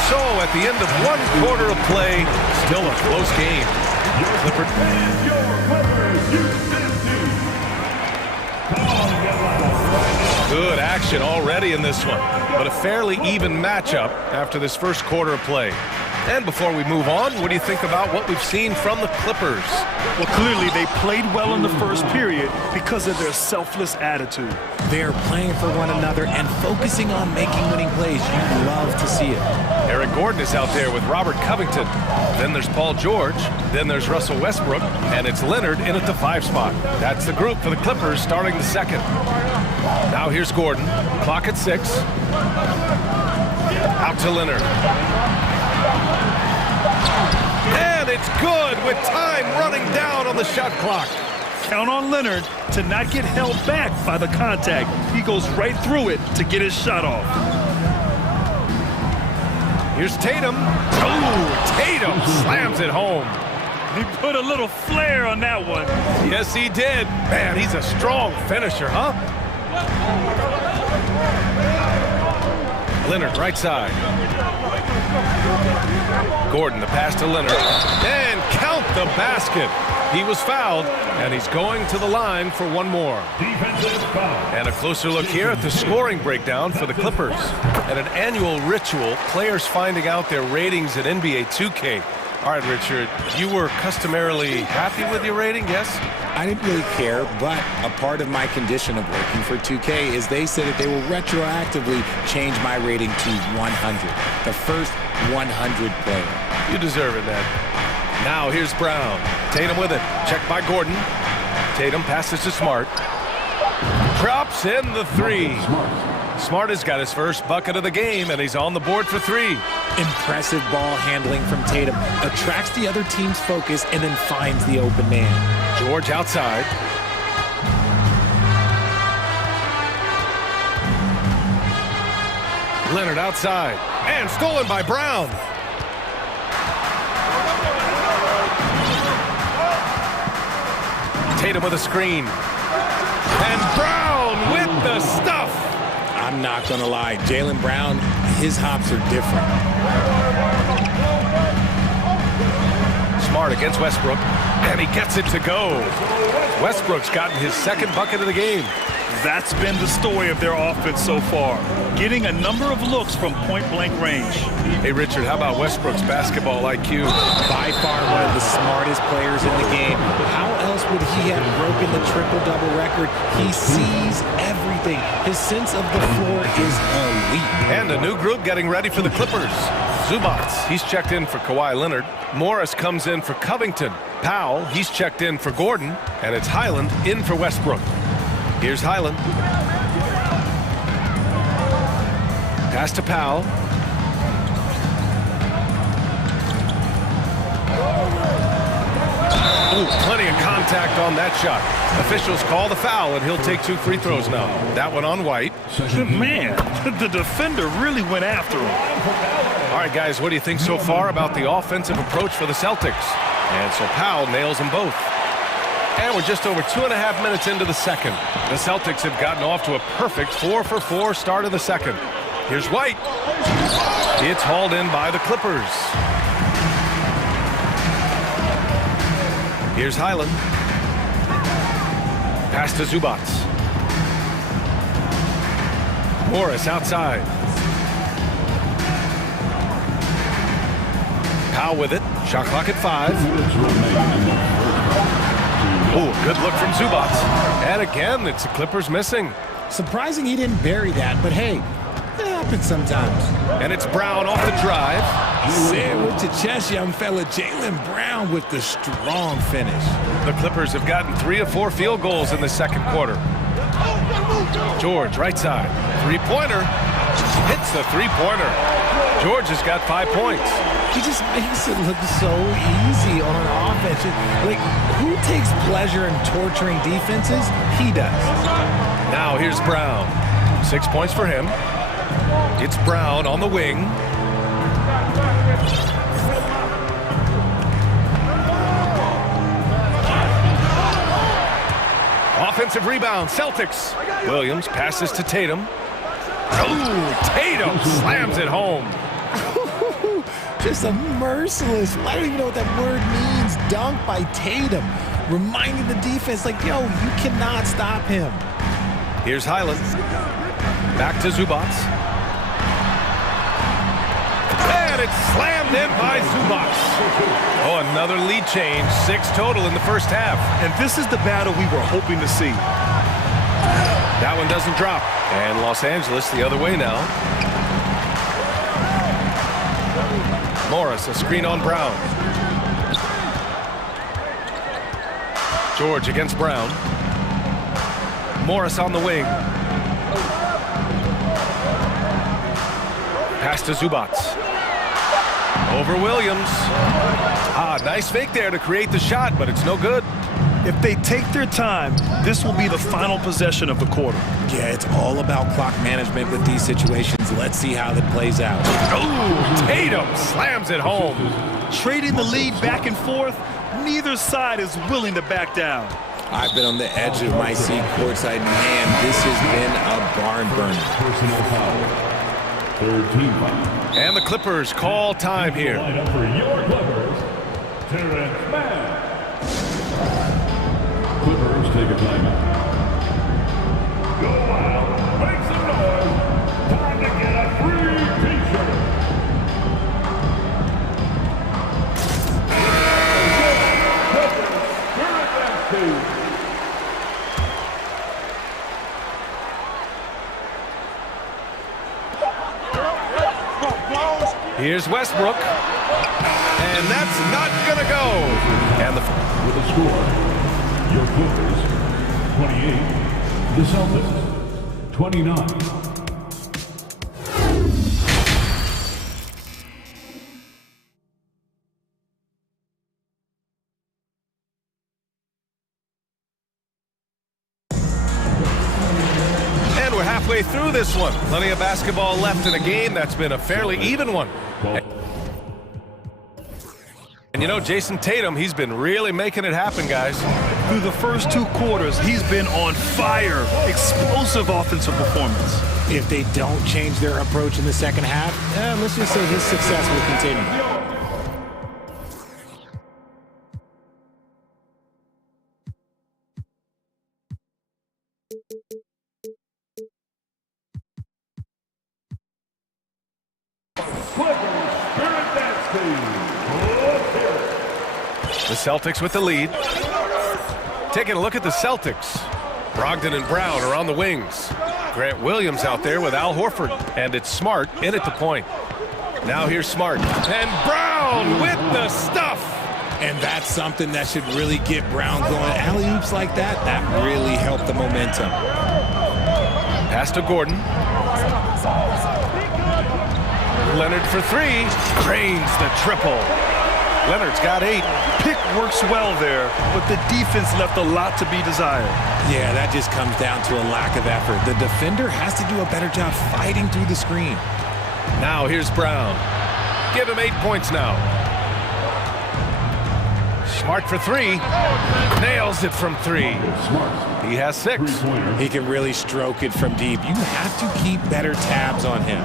So at the end of 1 quarter of play, still a close game. Good action already in this one, but a fairly even matchup after this first quarter of play. And before we move on, what do you think about what we've seen from the Clippers? Well, clearly they played well in the first period because of their selfless attitude. They're playing for one another and focusing on making winning plays. You love to see it. Eric Gordon is out there with Robert Covington. Then there's Paul George. Then there's Russell Westbrook. And it's Leonard in at the 5 spot. That's the group for the Clippers starting the second. Now here's Gordon. Clock at 6. Out to Leonard. And it's good with time running down on the shot clock. Count on Leonard to not get held back by the contact. He goes right through it to get his shot off. Here's Tatum. Oh, Tatum slams it home. He put a little flair on that one. Yes, he did. Man, he's a strong finisher, huh? Leonard, right side. Gordon, the pass to Leonard. And count the basket. He was fouled, and he's going to the line for 1 more. And a closer look here at the scoring breakdown for the Clippers. At an annual ritual, players finding out their ratings at NBA 2K. All right, Richard, you were customarily happy with your rating, yes? I didn't really care, but a part of my condition of working for 2K is they said that they will retroactively change my rating to 100, the first 100 player. You deserve it, Ned. Now here's Brown. Tatum with it. Checked by Gordon. Tatum passes to Smart. Drops in the 3. Smart has got his first bucket of the game, and he's on the board for 3. Impressive ball handling from Tatum. Attracts the other team's focus and then finds the open man. George outside. Leonard outside. And stolen by Brown. Tatum with a screen. And Brown with the stuff. I'm not going to lie. Jaylen Brown, his hops are different. Smart against Westbrook. And he gets it to go. Westbrook's gotten his second bucket of the game. That's been the story of their offense so far, getting a number of looks from point-blank range. Hey, Richard, how about Westbrook's basketball IQ? By far one of the smartest players in the game. How else would he have broken the triple-double record? He sees everything. His sense of the floor is elite. And a new group getting ready for the Clippers. Zubats, he's checked in for Kawhi Leonard. Morris comes in for Covington. Powell, he's checked in for Gordon. And it's Highland in for Westbrook. Here's Highland. Pass to Powell. Ooh, plenty of contact on that shot. Officials call the foul, and he'll take 2 free throws now. That one on White. Man, the defender really went after him. All right, guys, what do you think so far about the offensive approach for the Celtics? And so Powell nails them both. And we're just over 2.5 minutes into the second. The Celtics have gotten off to a perfect 4-for-4 start of the second. Here's White. It's hauled in by the Clippers. Here's Highland. Pass to Zubac. Morris outside. Powell with it. Shot clock at 5. Oh, good look from Zubac. And again, it's the Clippers missing. Surprising he didn't bury that, but hey, it happens sometimes. And it's Brown off the drive. Sandwich to chest, young fella. Jaylen Brown with the strong finish. The Clippers have gotten 3 of 4 field goals in the second quarter. George, right side. Three-pointer. Hits the three-pointer. George has got 5 points. He just makes it look so easy on offense. Like, who takes pleasure in torturing defenses? He does. Now here's Brown. 6 points for him. It's Brown on the wing. Offensive rebound, Celtics. Williams passes to Tatum. Oh, Tatum slams it home. Just a merciless, I don't even know what that word means, dunk by Tatum. Reminding the defense, like, yo, you cannot stop him. Here's Highland. Back to Zubac. And it's slammed in by Zubac. Oh, another lead change. 6 total in the first half. And this is the battle we were hoping to see. That one doesn't drop. And Los Angeles the other way now. Morris, a screen on Brown. George against Brown. Morris on the wing. Pass to Zubac. Over Williams. Nice fake there to create the shot, but it's no good. If they take their time, this will be the final possession of the quarter. Yeah, it's all about clock management with these situations. Let's see how that plays out. Oh, Tatum slams it home. Trading the lead back and forth, neither side is willing to back down. I've been on the edge of my seat courtside. Man, this has been a barn burner. Personal foul. Third team foul. And the Clippers call time here. Line up for your Clippers, Terrence Mann. Clippers take a timeout. Go out, make some noise. Time to get a free t-shirt. Here's Westbrook. And that's not gonna go. And with the score, your Clippers 28, the Celtics 29. And we're halfway through this one. Plenty of basketball left in a game that's been a fairly even one. And you know, Jason Tatum, he's been really making it happen, guys. Through the first 2 quarters, he's been on fire. Explosive offensive performance. If they don't change their approach in the second half, let's just say his success will continue. The Celtics with the lead. Taking a look at the Celtics. Brogdon and Brown are on the wings. Grant Williams out there with Al Horford. And it's Smart in at the point. Now here's Smart. And Brown with the stuff. And that's something that should really get Brown going. Alley-oops like that, that really helped the momentum. Pass to Gordon. Leonard for 3. Drains the triple. Leonard's got 8. Pick works well there, but the defense left a lot to be desired. Yeah, that just comes down to a lack of effort. The defender has to do a better job fighting through the screen. Now here's Brown. Give him 8 points now. Smart for 3. Nails it from 3. He has 6. He can really stroke it from deep. You have to keep better tabs on him.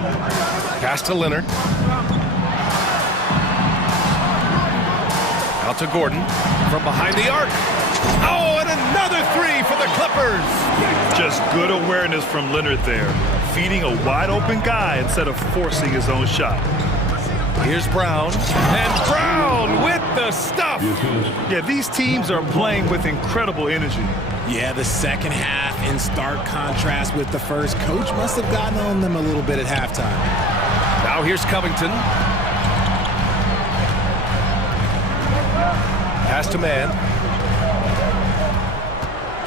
Pass to Leonard. Out to Gordon from behind the arc. Oh, and another three for the Clippers. Just good awareness from Leonard there, feeding a wide-open guy instead of forcing his own shot. Here's Brown, and Brown with the stuff. Yeah, these teams are playing with incredible energy. Yeah, the second half in stark contrast with the first. Coach must have gotten on them a little bit at halftime. Now here's Covington. Pass to man.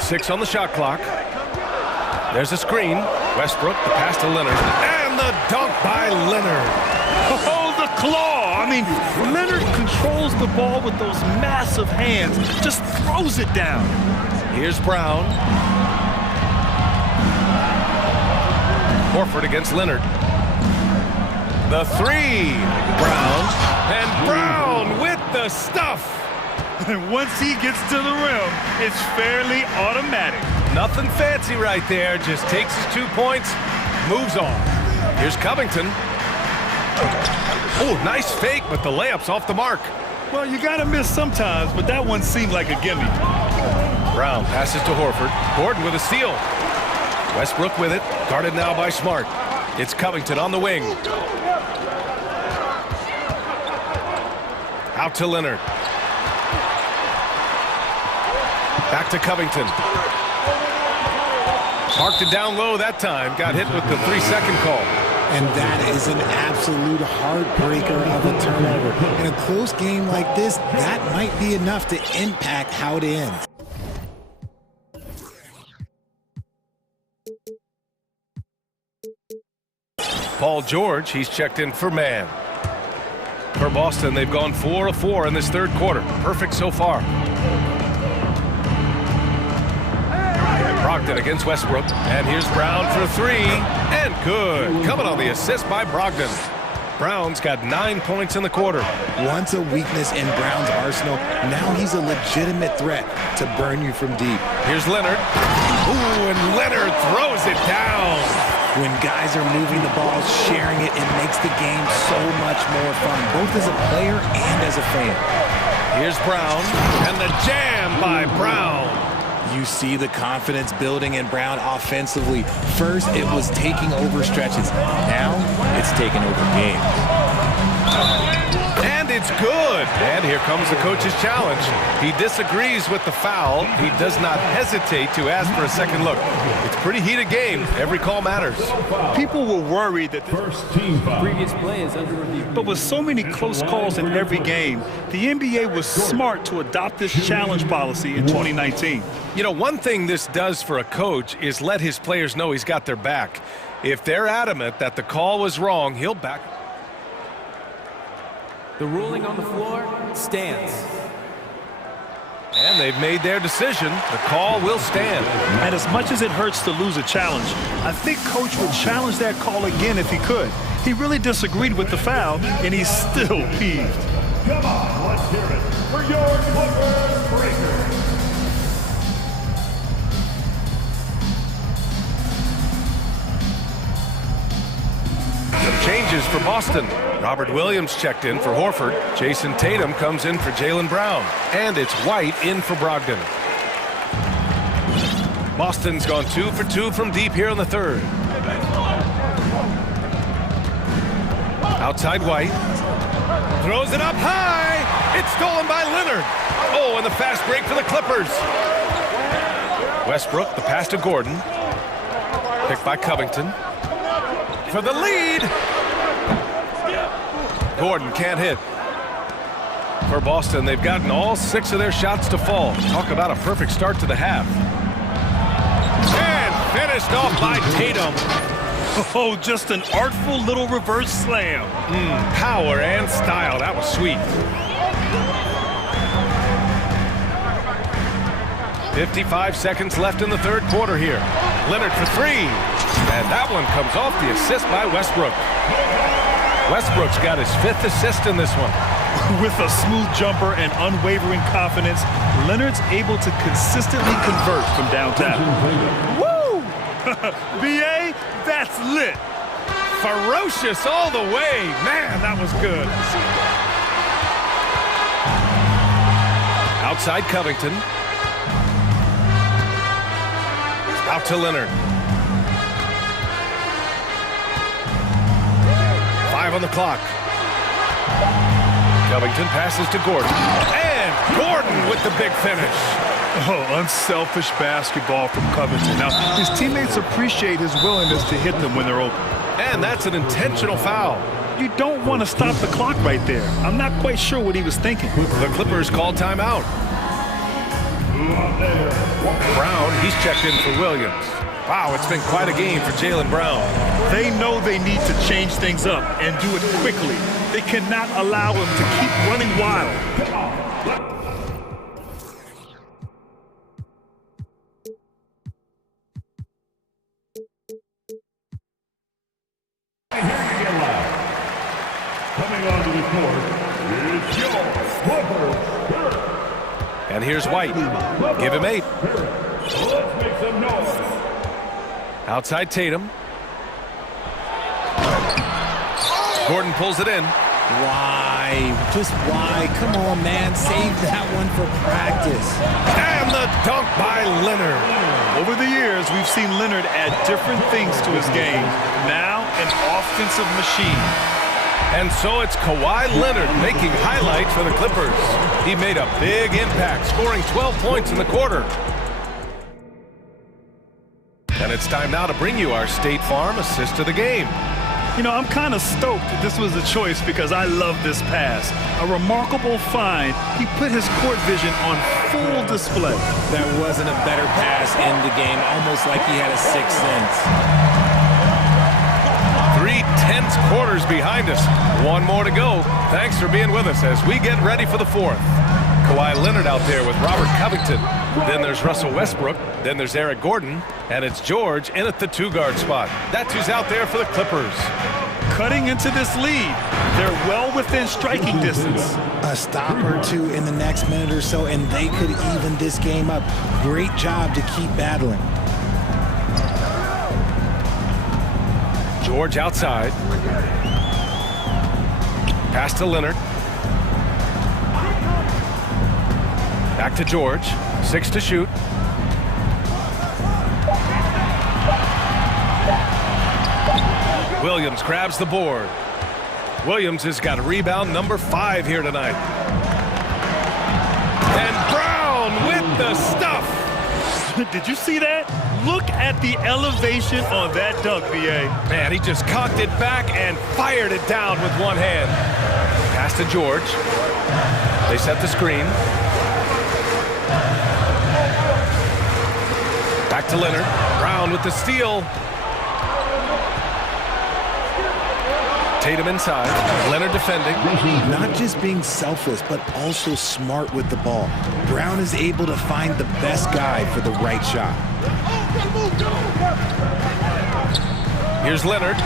6 on the shot clock. There's a screen. Westbrook, the pass to Leonard. And the dunk by Leonard. Oh, the claw! I mean, Leonard controls the ball with those massive hands. Just throws it down. Here's Brown. Horford against Leonard. The three. Brown. And Brown with the stuff. And once he gets to the rim, it's fairly automatic. Nothing fancy right there. Just takes his 2 points, moves on. Here's Covington. Oh, nice fake, but the layup's off the mark. Well, you gotta miss sometimes, but that one seemed like a gimme. Brown passes to Horford. Gordon with a steal. Westbrook with it. Guarded now by Smart. It's Covington on the wing. Out to Leonard. Back to Covington. Marked it down low that time. Got hit with the 3-second call. And that is an absolute heartbreaker of a turnover. In a close game like this, that might be enough to impact how it ends. Paul George, he's checked in for man. For Boston, they've gone 4 of 4 in this third quarter. Perfect so far. Brogdon against Westbrook. And here's Brown for 3. And good. Coming on the assist by Brogdon. Brown's got 9 points in the quarter. Once a weakness in Brown's arsenal, now he's a legitimate threat to burn you from deep. Here's Leonard. Ooh, and Leonard throws it down. When guys are moving the ball, sharing it, it makes the game so much more fun, both as a player and as a fan. Here's Brown, and the jam by Brown. You see the confidence building in Brown offensively. First, it was taking over stretches. Now, it's taking over games. And it's good. And here comes the coach's challenge. He disagrees with the foul. He does not hesitate to ask for a second look. It's a pretty heated game. Every call matters. People were worried that The previous play is under review. but with so many close calls in every game, the NBA was smart to adopt this challenge policy in 2019. You know, one thing this does for a coach is let his players know he's got their back. If they're adamant that the call was wrong, he'll back. The ruling on the floor stands. And they've made their decision. The call will stand. And as much as it hurts to lose a challenge, I think Coach would challenge that call again if he could. He really disagreed with the foul, and he's still peeved. Come on, let's hear it for your Clippers Breakers. Some changes for Boston. Robert Williams checked in for Horford. Jason Tatum comes in for Jaylen Brown. And it's White in for Brogdon. Boston's gone 2 for 2 from deep here in the third. Outside White. Throws it up high. It's stolen by Leonard. Oh, and the fast break for the Clippers. Westbrook, the pass to Gordon. Picked by Covington. For the lead. Gordon can't hit. For Boston, they've gotten all 6 of their shots to fall. Talk about a perfect start to the half. And finished off by Tatum. Oh, just an artful little reverse slam. Power and style. That was sweet. 55 seconds left in the third quarter here. Leonard for 3. And that one comes off the assist by Westbrook. Westbrook's got his 5th assist in this one. With a smooth jumper and unwavering confidence, Leonard's able to consistently convert from downtown. Woo! BA, that's lit. Ferocious all the way. Man, that was good. Outside Covington. Out to Leonard. 5 on the clock. Covington passes to Gordon. And Gordon with the big finish. Oh, unselfish basketball from Covington. Now, his teammates appreciate his willingness to hit them when they're open. And that's an intentional foul. You don't want to stop the clock right there. I'm not quite sure what he was thinking. The Clippers call timeout. Brown, he's checked in for Williams. Wow, it's been quite a game for Jaylen Brown. They know they need to change things up and do it quickly. They cannot allow him to keep running wild. Coming onto the court is your Clippers. And here's White. Give him 8. Let's make some noise. Outside Tatum. Gordon pulls it in. Why? Just why? Come on, man. Save that one for practice. And the dunk by Leonard. Over the years, we've seen Leonard add different things to his game. Now, an offensive machine. And so it's Kawhi Leonard making highlights for the Clippers. He made a big impact, scoring 12 points in the quarter. And it's time now to bring you our State Farm assist of the game. You know, I'm kind of stoked that this was a choice because I love this pass. A remarkable find. He put his court vision on full display. That wasn't a better pass in the game, almost like he had a sixth sense. 3 tense quarters behind us. One more to go. Thanks for being with us as we get ready for the 4th. Kawhi Leonard out there with Robert Covington. Then there's Russell Westbrook. Then there's Eric Gordon. And it's George in at the 2-guard spot. That's who's out there for the Clippers. Cutting into this lead. They're well within striking distance. A stop or two in the next minute or so, and they could even this game up. Great job to keep battling. George outside. Pass to Leonard. Back to George. 6 to shoot. Williams grabs the board. Williams has got rebound number 5 here tonight. And Brown with the stuff. Did you see that? Look at the elevation on that dunk, B.A. Man, he just cocked it back and fired it down with one hand. Pass to George. They set the screen. Back to Leonard. Brown with the steal. Tatum inside. Leonard defending. Not just being selfless, but also smart with the ball. Brown is able to find the best guy for the right shot. Here's Leonard.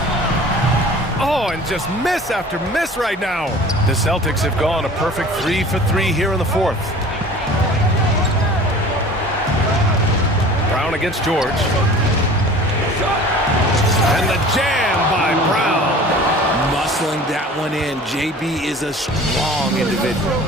Oh, and just miss after miss right now. The Celtics have gone a perfect 3 for 3 here in the 4th. Brown against George. And the jam by Brown. Muscling that one in. JB is a strong individual.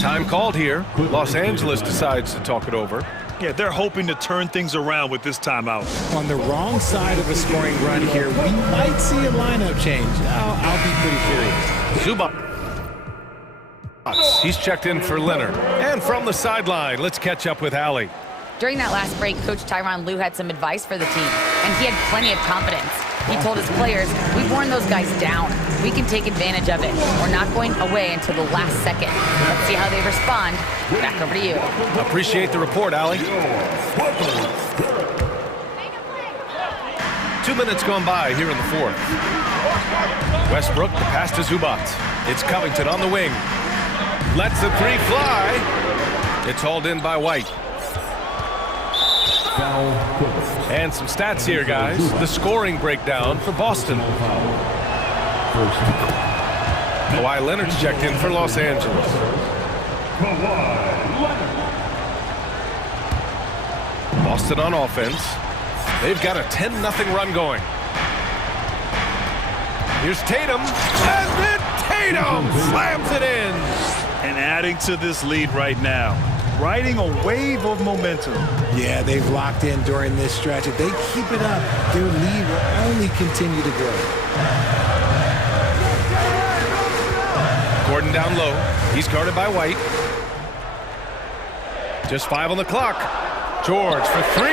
Time called here. Los Angeles decides to talk it over. Yeah, they're hoping to turn things around with this timeout. On the wrong side of a scoring run here, we might see a lineup change. I'll be pretty curious. Zubac. He's checked in for Leonard. And from the sideline, let's catch up with Allie. During that last break, Coach Tyronn Lue had some advice for the team, and he had plenty of confidence. He told his players, we've worn those guys down. We can take advantage of it. We're not going away until the last second. Let's see how they respond. Back over to you. Appreciate the report, Allie. 2 minutes gone by here in the 4th. Westbrook, the pass to Zubac. It's Covington on the wing. Lets the 3 fly. It's hauled in by White. And some stats here, guys. The scoring breakdown for Boston. Kawhi Leonard's checked in for Los Angeles. Boston on offense. They've got a 10-0 run going. Here's Tatum. And then Tatum slams it in. And adding to this lead right now. riding a wave of momentum. Yeah, they've locked in during this stretch. If they keep it up, their lead will only continue to grow. Gordon down low. He's guarded by White. Just 5 on the clock. George for 3.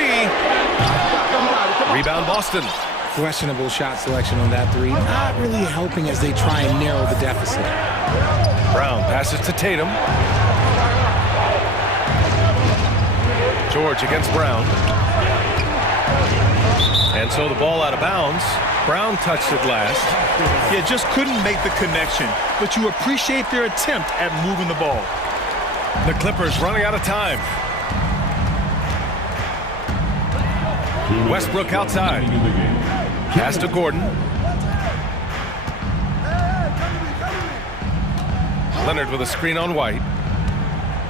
Rebound Boston. Questionable shot selection on that 3. Not really helping as they try and narrow the deficit. Brown passes to Tatum. George against Brown. And so the ball out of bounds. Brown touched it last. Yeah, just couldn't make the connection, but you appreciate their attempt at moving the ball. The Clippers running out of time. Westbrook outside. Pass to Gordon. Leonard with a screen on White.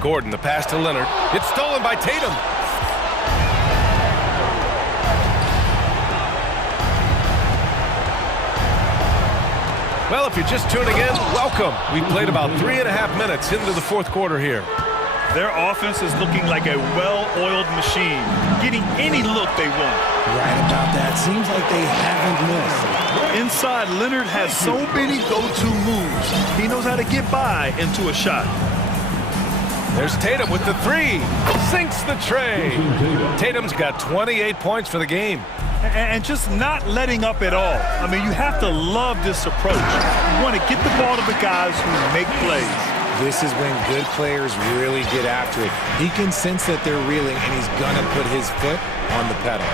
Gordon, the pass to Leonard. It's stolen by Tatum. Well, if you're just tuning in, welcome. We played about 3.5 minutes into the fourth quarter here. Their offense is looking like a well-oiled machine, getting any look they want. Right about that. Seems like they haven't missed. Inside, Leonard has so many go-to moves. He knows how to get by into a shot. There's Tatum with the 3. Sinks the tray. Tatum's got 28 points for the game. And just not letting up at all. I mean, you have to love this approach. You want to get the ball to the guys who make plays. This is when good players really get after it. He can sense that they're reeling, and he's going to put his foot on the pedal.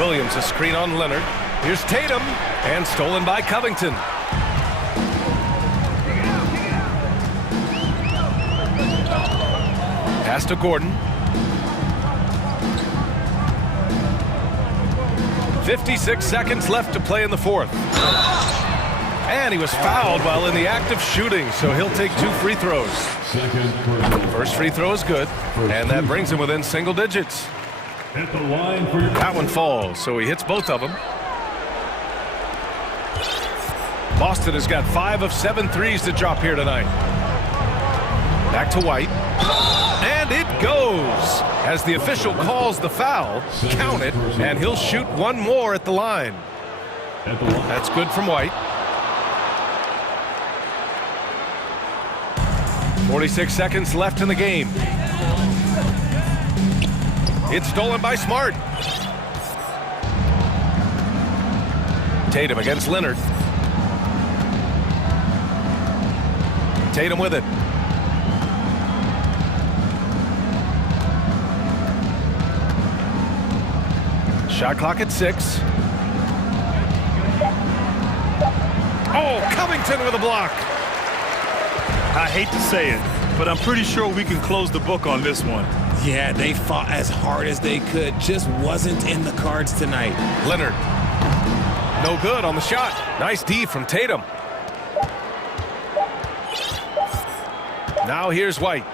Williams a screen on Leonard. Here's Tatum, and stolen by Covington. Pass to Gordon. 56 seconds left to play in the fourth. And he was fouled while in the act of shooting, so he'll take 2 free throws. First free throw is good, and that brings him within single digits. That one falls, so he hits both of them. Boston has got 5 of 7 threes to drop here tonight. Back to White. And it goes. As the official calls the foul, count it, and he'll shoot 1 more at the line. That's good from White. 46 seconds left in the game. It's stolen by Smart. Tatum against Leonard. Tatum with it. Shot clock at 6. Oh, Covington with a block. I hate to say it, but I'm pretty sure we can close the book on this one. Yeah, they fought as hard as they could. Just wasn't in the cards tonight. Leonard. No good on the shot. Nice D from Tatum. Now here's White.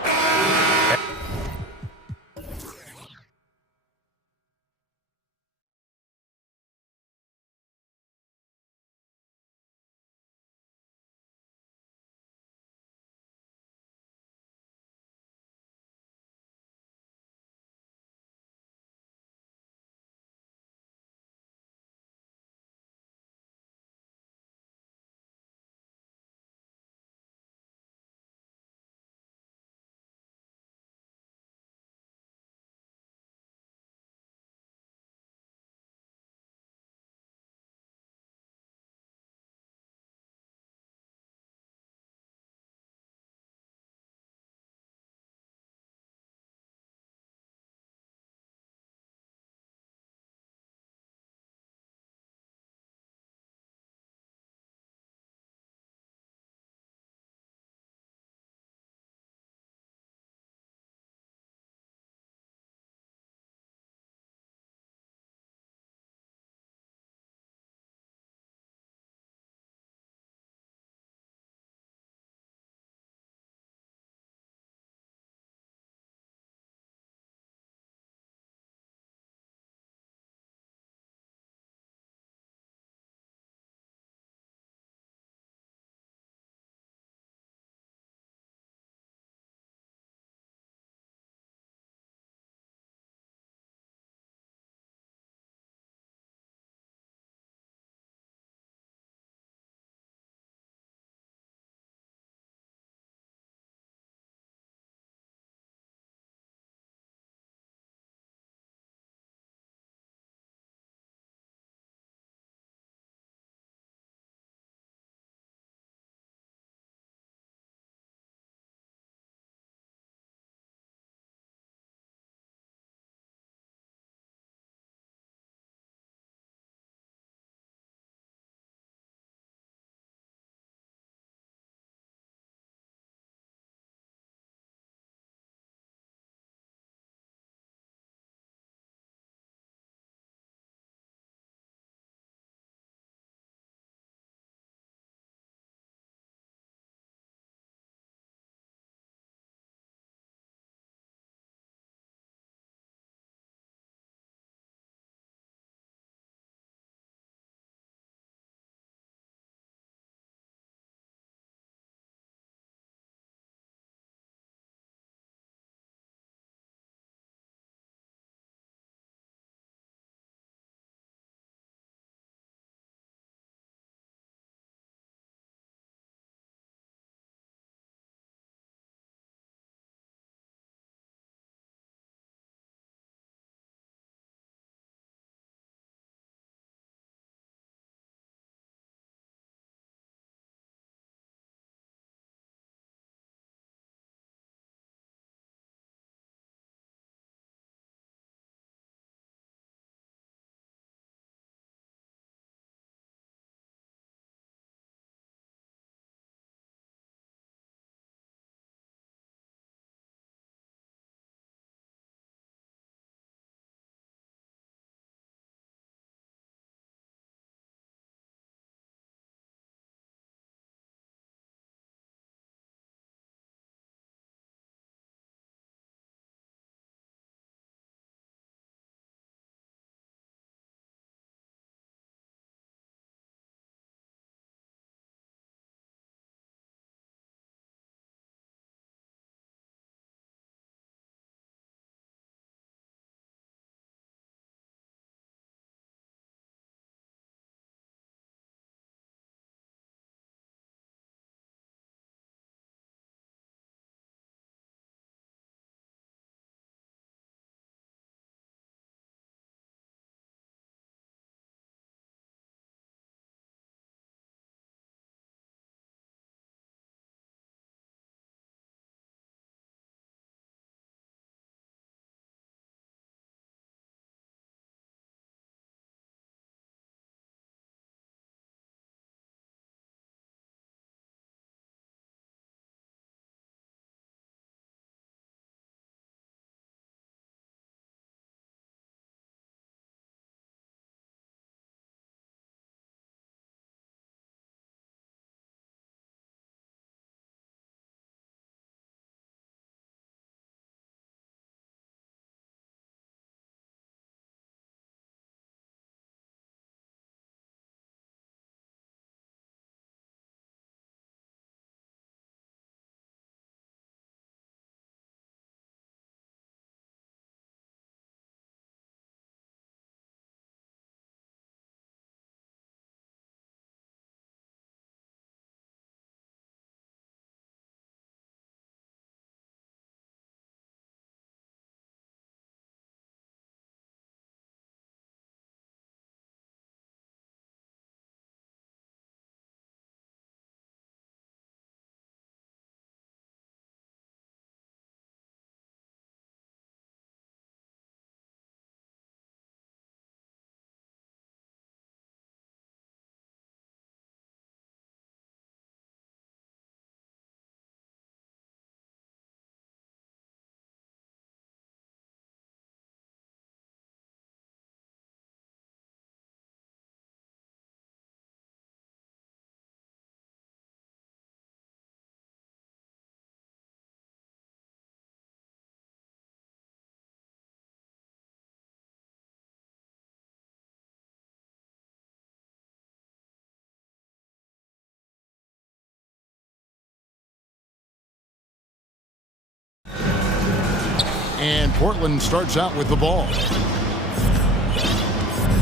And Portland starts out with the ball.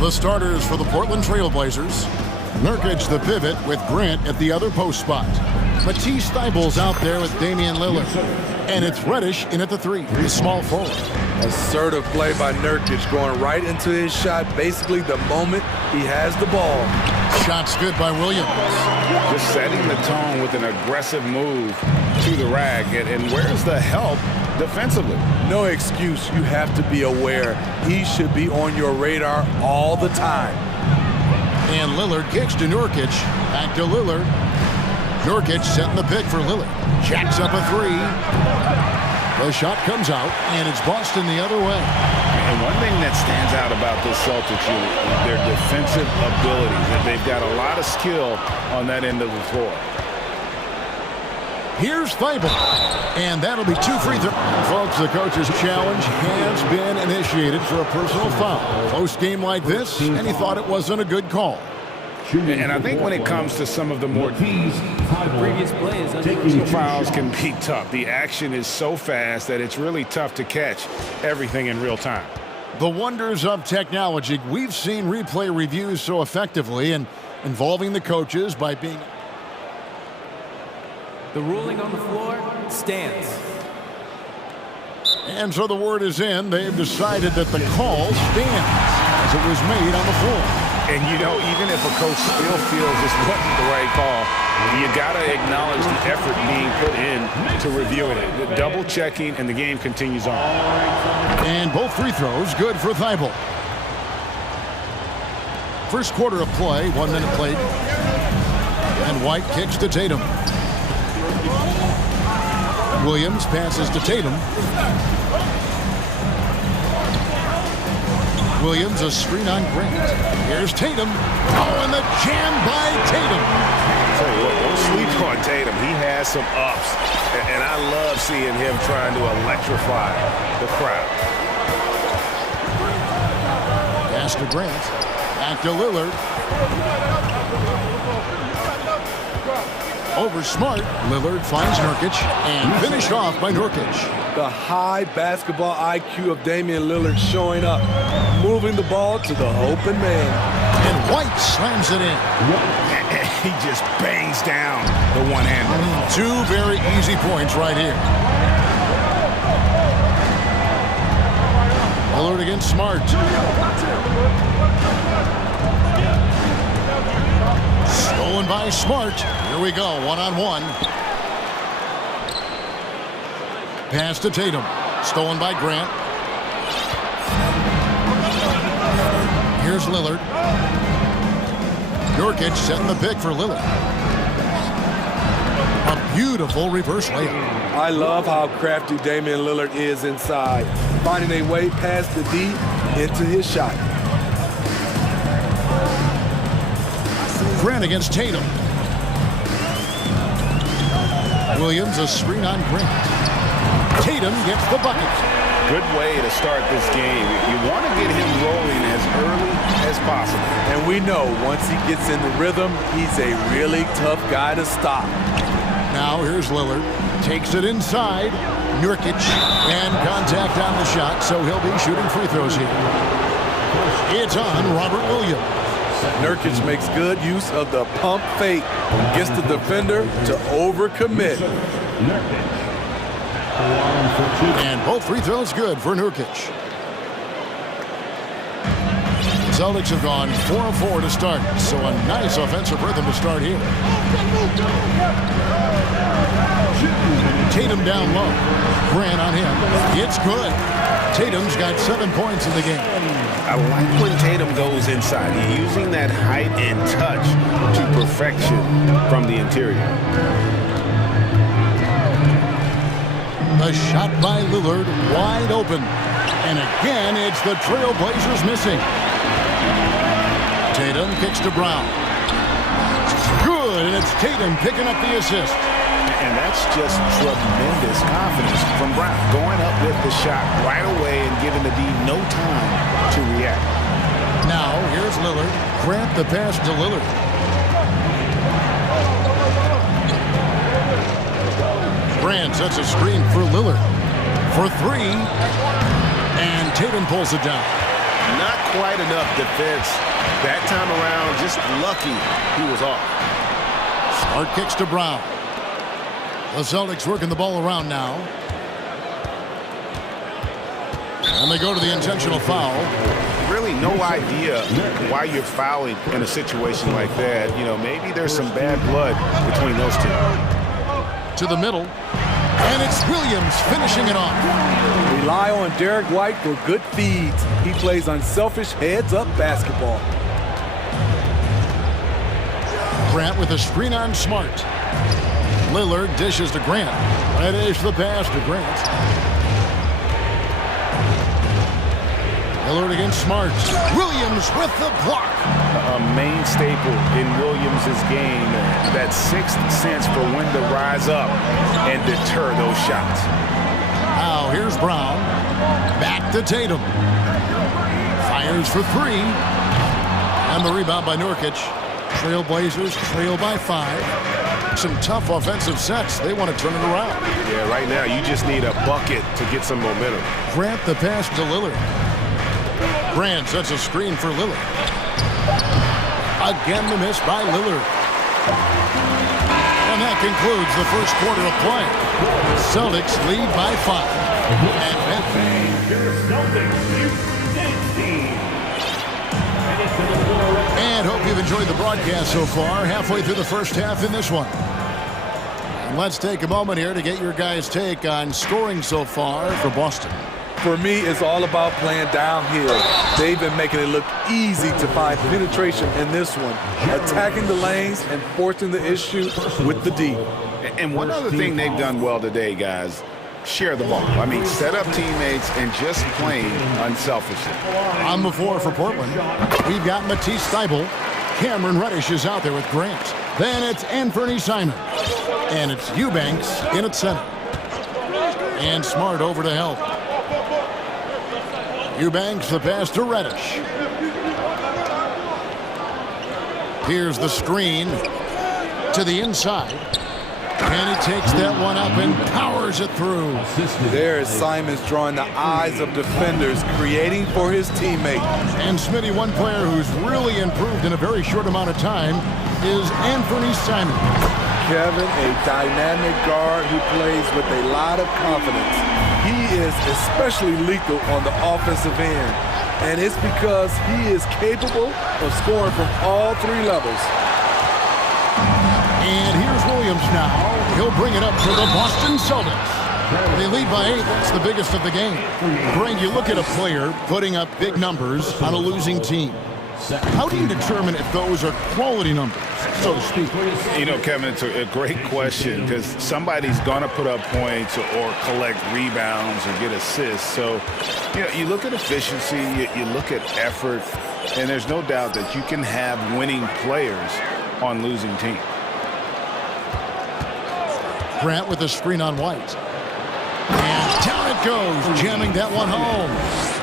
The starters for the Portland Trailblazers. Nurkic the pivot with Grant at the other post spot. Matisse Thybulle's out there with Damian Lillard. And it's Reddish in at the 3, the small forward. Assertive play by Nurkic, going right into his shot basically the moment he has the ball. Shot's good by Williams. Just setting the tone with an aggressive move to the rag. And where's the help defensively? No excuse. You have to be aware. He should be on your radar all the time. And Lillard kicks to Nurkic. Back to Lillard. Nurkic setting the pick for Lillard. Jacks up a 3. The shot comes out, and it's Boston the other way. And one thing that stands out about this Celtics unit is their defensive abilities. They've got a lot of skill on that end of the floor. Here's Thibault, and that'll be 2 free throws. Folks, the coach's challenge has been initiated for a personal foul. Close game like this, and he thought it wasn't a good call. And I think when it comes to some of the more Previous play is personal fouls can be tough. The action is so fast that it's really tough to catch everything in real time. The wonders of technology. We've seen replay reviews so effectively and involving the coaches by being... The ruling on the floor stands. And so the word is in. They've decided that the call stands as it was made on the floor. And, you know, even if a coach still feels this wasn't the right call, you got to acknowledge the effort being put in to reviewing it. Double checking, and the game continues on. And both free throws good for Thibault. First quarter of play, 1 minute played. And White kicks to Tatum. Williams passes to Tatum. Williams a screen on Grant. Here's Tatum. Oh, and the jam by Tatum. Tell you what, don't sleep on Tatum. He has some ups, and I love seeing him trying to electrify the crowd. Pass to Grant. Back to Lillard. Over Smart. Lillard finds Nurkic and finished off by Nurkic. The high basketball IQ of Damian Lillard showing up, moving the ball to the open man. And White slams it in. He just bangs down the one-hander. 2 very easy points right here. Lillard against Smart. Stolen by Smart. Here we go, one-on-one. Pass to Tatum. Stolen by Grant. Here's Lillard. Nurkic setting the pick for Lillard. A beautiful reverse layup. I love how crafty Damian Lillard is inside, finding a way past the D into his shot. Grant against Tatum. Williams a screen on Grant. Tatum gets the bucket. Good way to start this game. You want to get him rolling as early as possible. And we know once he gets in the rhythm, he's a really tough guy to stop. Now here's Lillard. Takes it inside. Nurkic. And contact on the shot, so he'll be shooting free throws here. It's on Robert Williams. Nurkic makes good use of the pump fake. Gets the defender to overcommit. And both free throws good for Nurkic. Celtics have gone 4 of 4 to start, so a nice offensive rhythm to start here. Tatum down low. Grant on him. It's good. Tatum's got 7 points in the game. I like when Tatum goes inside. He's using that height and touch to perfection from the interior. The shot by Lillard, wide open. And again, it's the Trailblazers missing. Tatum kicks to Brown. Good, and it's Tatum picking up the assist. And that's just tremendous confidence from Brown. Going up with the shot right away and giving the D no time to react. Now, here's Lillard. Grant the pass to Lillard. Grant sets a screen for Lillard. for three. And Tatum pulls it down. Not quite enough defense that time around. Just lucky he was off. Smart kicks to Brown. The Celtics working the ball around now. And they go to the intentional foul. Really no idea why you're fouling in a situation like that. You know, maybe there's some bad blood between those two. To the middle. And it's Williams finishing it off. Rely on Derek White for good feeds. He plays unselfish heads-up basketball. Grant with a screen on Smart. Lillard dishes to Grant. Right is the pass to Grant. Lillard against Smart. Williams with the block. A main staple in Williams' game. That sixth sense for when to rise up and deter those shots. Now here's Brown. Back to Tatum. Fires for three. And the rebound by Nurkic. Trailblazers trail by 5. Some tough offensive sets. They want to turn it around. Yeah, right now you just need a bucket to get some momentum. Grant the pass to Lillard. Grant sets a screen for Lillard. Again the miss by Lillard. And that concludes the first quarter of play. Celtics lead by 5. And hope you've enjoyed the broadcast so far. Halfway through the first half in this one. And let's take a moment here to get your guys' take on scoring so far for Boston. For me, it's all about playing downhill. They've been making it look easy to find penetration in this one, attacking the lanes and forcing the issue with the D. And one other thing they've done well today, guys, share the ball. I mean, set up teammates and just playing unselfishly. On the floor for Portland, we've got Matisse Thybulle. Cameron Reddish is out there with Grant. Then it's Anthony Simons. And it's Eubanks in at center. And Smart over to help. Eubanks the pass to Reddish. Here's the screen to the inside. And he takes that one up and powers it through. There is Simons drawing the eyes of defenders, creating for his teammate. And Smitty, one player who's really improved in a very short amount of time is Anthony Simons. Kevin, a dynamic guard who plays with a lot of confidence. He is especially lethal on the offensive end, and it's because he is capable of scoring from all 3 levels. And here's Williams now. He'll bring it up to the Boston Celtics. They lead by 8. That's the biggest of the game. Greg, you look at a player putting up big numbers on a losing team. How do you determine if those are quality numbers, so to speak? You know, Kevin, it's a great question because somebody's going to put up points or collect rebounds or get assists. So, you know, you look at efficiency, you look at effort, and there's no doubt that you can have winning players on losing teams. Grant with a screen on White. And down it goes, jamming that one home.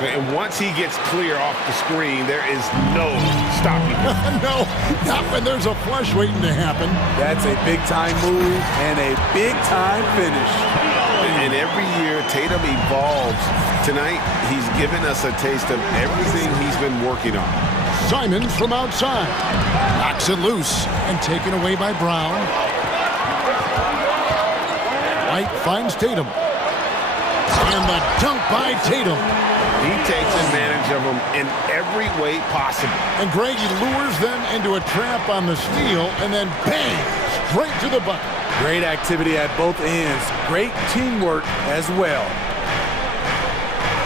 And once he gets clear off the screen, there is no stopping him. No, not when there's a flush waiting to happen. That's a big-time move and a big-time finish. And every year, Tatum evolves. Tonight, he's given us a taste of everything he's been working on. Simons from outside. Knocks it loose and taken away by Brown. White finds Tatum. And the dunk by Tatum. He takes advantage of them in every way possible. And Greg, he lures them into a trap on the steal, and then bang, straight to the bucket. Great activity at both ends. Great teamwork as well.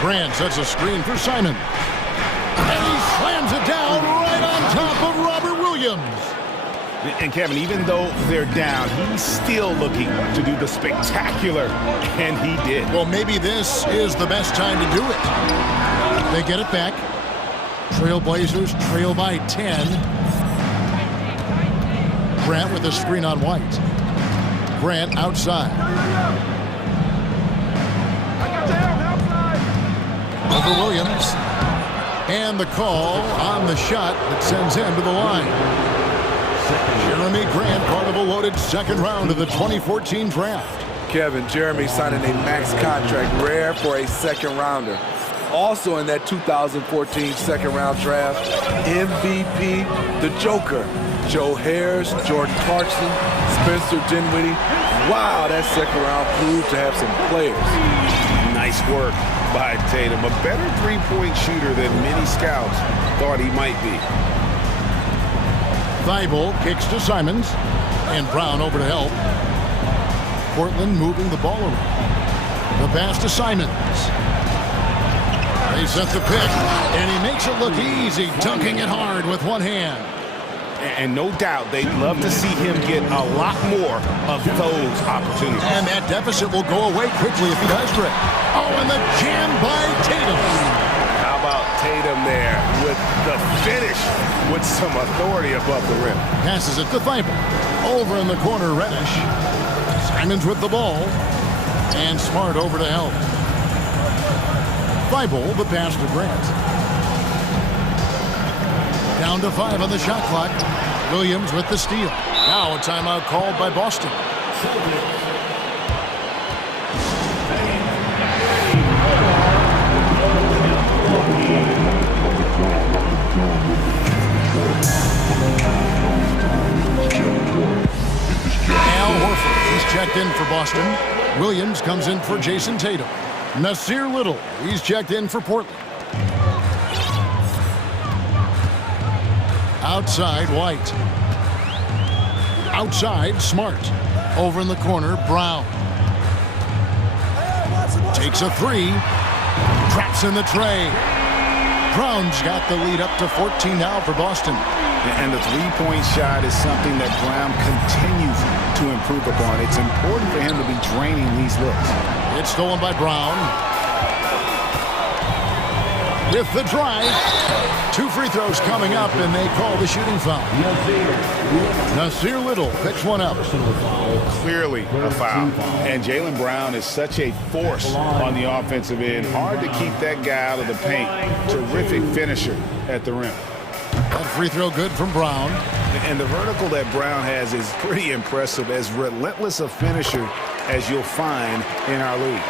Grant sets a screen for Simon. And he slams it down right on top of Robert Williams. And Kevin, even though they're down, he's still looking to do the spectacular, and he did. Well, maybe this is the best time to do it. They get it back. Trailblazers trail by 10. Grant with a screen on White. Grant outside. Over Williams. And the call on the shot that sends him to the line. Jeremy Grant, part of a loaded second round of the 2014 draft. Kevin, Jeremy signing a max contract, rare for a second rounder. Also in that 2014 second round draft, MVP, the Joker, Joe Harris, Jordan Clarkson, Spencer Dinwiddie. Wow, that second round proved to have some players. Nice work by Tatum. A better three-point shooter than many scouts thought he might be. Thibault kicks to Simons, and Brown over to help. Portland moving the ball around. The pass to Simons. They set the pick, and he makes it look easy, dunking it hard with one hand. And no doubt they'd love to see him get a lot more of those opportunities. And that deficit will go away quickly if he does drip. Oh, and the jam by Tatum. How about Tatum there with the finish with some authority above the rim. Passes it to Thibault. Over in the corner, Reddish. Simons with the ball. And Smart over to help. Thibault, the pass to Grant. Down to 5 on the shot clock. Williams with the steal. Now a timeout called by Boston. Al Horford, he's checked in for Boston. Williams comes in for Jason Tatum. Nasir Little, he's checked in for Portland. Outside, White. Outside, Smart. Over in the corner, Brown. Takes a three. Traps in the tray. Brown's got the lead up to 14 now for Boston. And the three-point shot is something that Brown continues to improve upon. It's important for him to be draining these looks. It's stolen by Brown. With the drive. 2 free throws coming up, and they call the shooting foul. Nasir Little picks one up. Clearly a foul. And Jaylen Brown is such a force on the offensive end. Hard to keep that guy out of the paint. Terrific finisher at the rim. That free throw good from Brown. And the vertical that Brown has is pretty impressive. As relentless a finisher as you'll find in our league.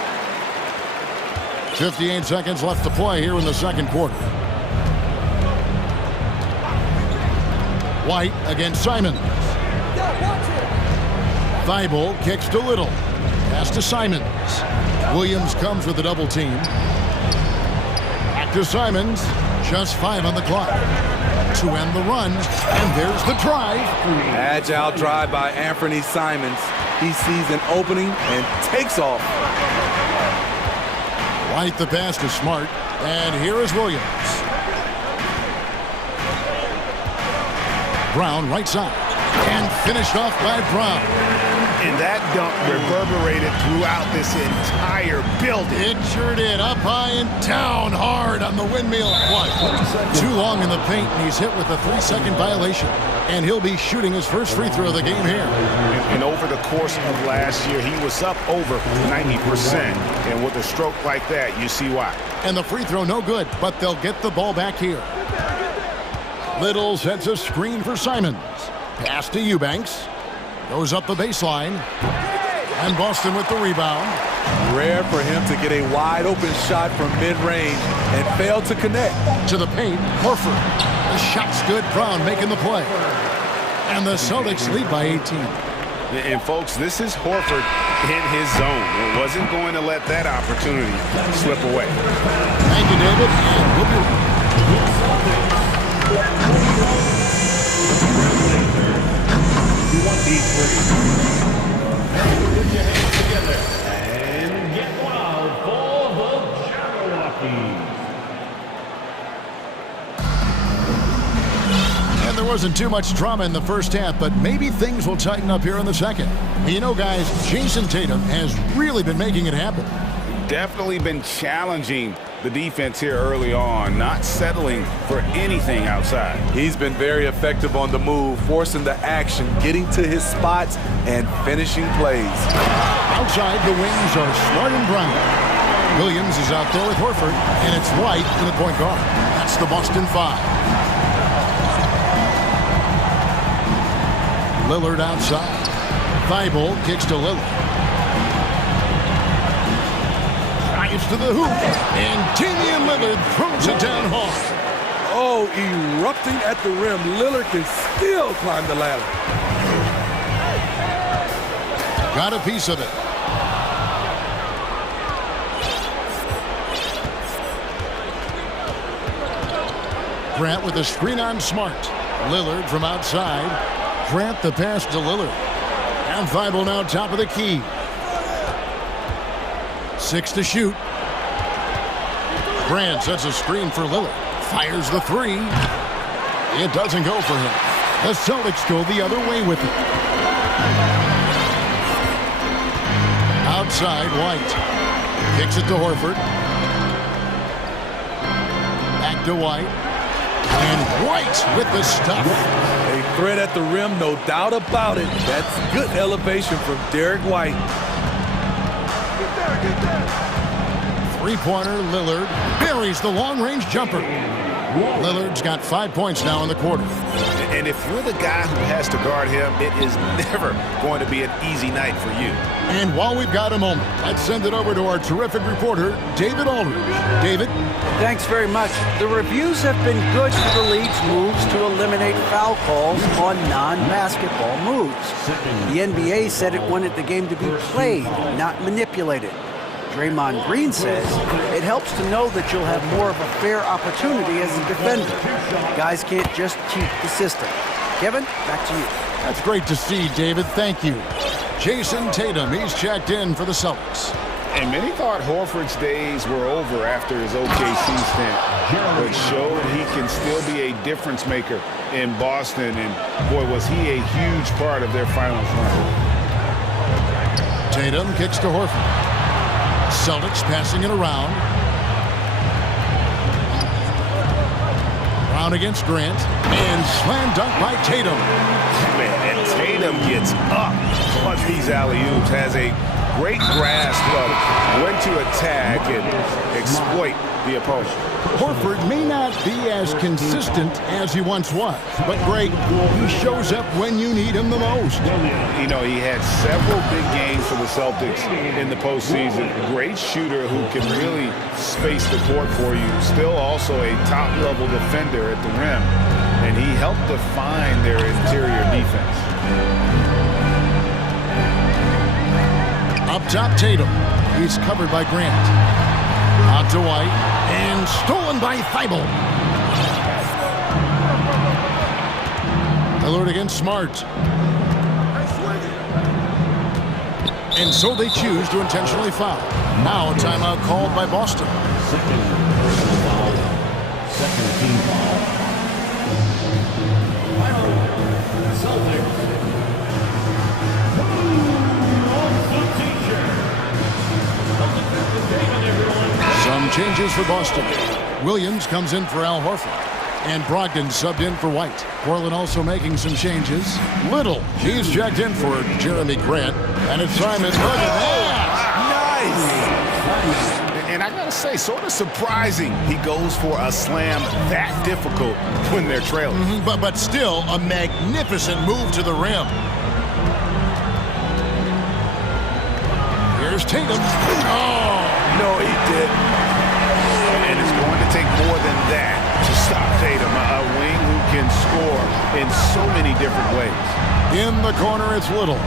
58 seconds left to play here in the second quarter. White against Simons. Thibault kicks to Little. Pass to Simons. Williams comes with a double team. Back to Simons. Just 5 on the clock. To end the run. And there's the drive. Agile drive by Anthony Simons. He sees an opening and takes off. White the pass to Smart. And here is Williams. Brown right side. And finished off by Brown. And that dunk reverberated throughout this entire building. It sure did. Up high and down hard on the windmill. What? Too long in the paint, and he's hit with a 3-second violation. And he'll be shooting his first free throw of the game here. And over the course of last year, he was up over 90%. And with a stroke like that, you see why. And the free throw no good, but they'll get the ball back here. Little sets a screen for Simons. Pass to Eubanks. Goes up the baseline. And Boston with the rebound. Rare for him to get a wide open shot from mid-range and fail to connect. To the paint, Horford. The shot's good. Brown making the play. And the Celtics lead by 18. And folks, this is Horford in his zone. He wasn't going to let that opportunity slip away. Thank you, David. And we'll be right. Put your hands together and get wild for the Jabberwockies. And there wasn't too much drama in the first half, but maybe things will tighten up here in the second. You know, guys, Jason Tatum has really been making it happen. Definitely been challenging the defense here early on, not settling for anything outside. He's been very effective on the move, forcing the action, getting to his spots, and finishing plays. Outside, the wings are Smart and Brown. Williams is out there with Horford, and it's White in the point guard. That's the Boston 5. Lillard outside. Thibault kicks to Lillard. drives to the hoop, and Damian Lillard throws it down hard. Oh, erupting at the rim. Lillard can still climb the ladder. Got a piece of it. Grant with a screen on Smart. Lillard from outside. Grant the pass to Lillard. And Thibault now top of the key. 6 to shoot. Grant sets a screen for Lillard. Fires the three. It doesn't go for him. The Celtics go the other way with it. Outside, White. Kicks it to Horford. Back to White. And White with the stuff. A threat at the rim, no doubt about it. That's good elevation from Derek White. Three-pointer, Lillard buries the long-range jumper. Lillard's got 5 points now in the quarter. And if you're the guy who has to guard him, it is never going to be an easy night for you. And while we've got a moment, let's send it over to our terrific reporter, David Aldridge. David? Thanks very much. The reviews have been good for the league's moves to eliminate foul calls on non-basketball moves. The NBA said it wanted the game to be played, not manipulated. Draymond Green says it helps to know that you'll have more of a fair opportunity as a defender. Guys can't just cheat the system. Kevin, back to you. That's great to see, David. Thank you. Jason Tatum, he's checked in for the Celtics. And many thought Horford's days were over after his OKC stint, but showed he can still be a difference maker in Boston. And boy, was he a huge part of their finals run. Tatum kicks to Horford. Celtics passing it around. Brown against Grant. And slam dunk by Tatum. Man, and Tatum gets up on these alley-oops. Has a great grasp of when to attack and exploit the opponent. Horford may not be as consistent as he once was, but Greg, he shows up when you need him the most. You know, he had several big games for the Celtics in the postseason. Great shooter who can really space the court for you. Still also a top-level defender at the rim, and he helped define their interior defense. Up top, Tatum. He's covered by Grant. Out to White, and stolen by Thibault. Lillard against Smart. And so they choose to intentionally foul. Now a timeout called by Boston. Second team foul. Celtics. Some changes for Boston. Williams comes in for Al Horford. And Brogdon subbed in for White. Portland also making some changes. Little, he's checked in for Jeremy Grant. And it's Simon. Look at that. Nice. And I gotta say, sort of surprising he goes for a slam that difficult when they're trailing. But still a magnificent move to the rim. Here's Tatum. Oh! No, he didn't. And it's going to take more than that to stop Tatum, a wing who can score in so many different ways. In the corner, it's Little.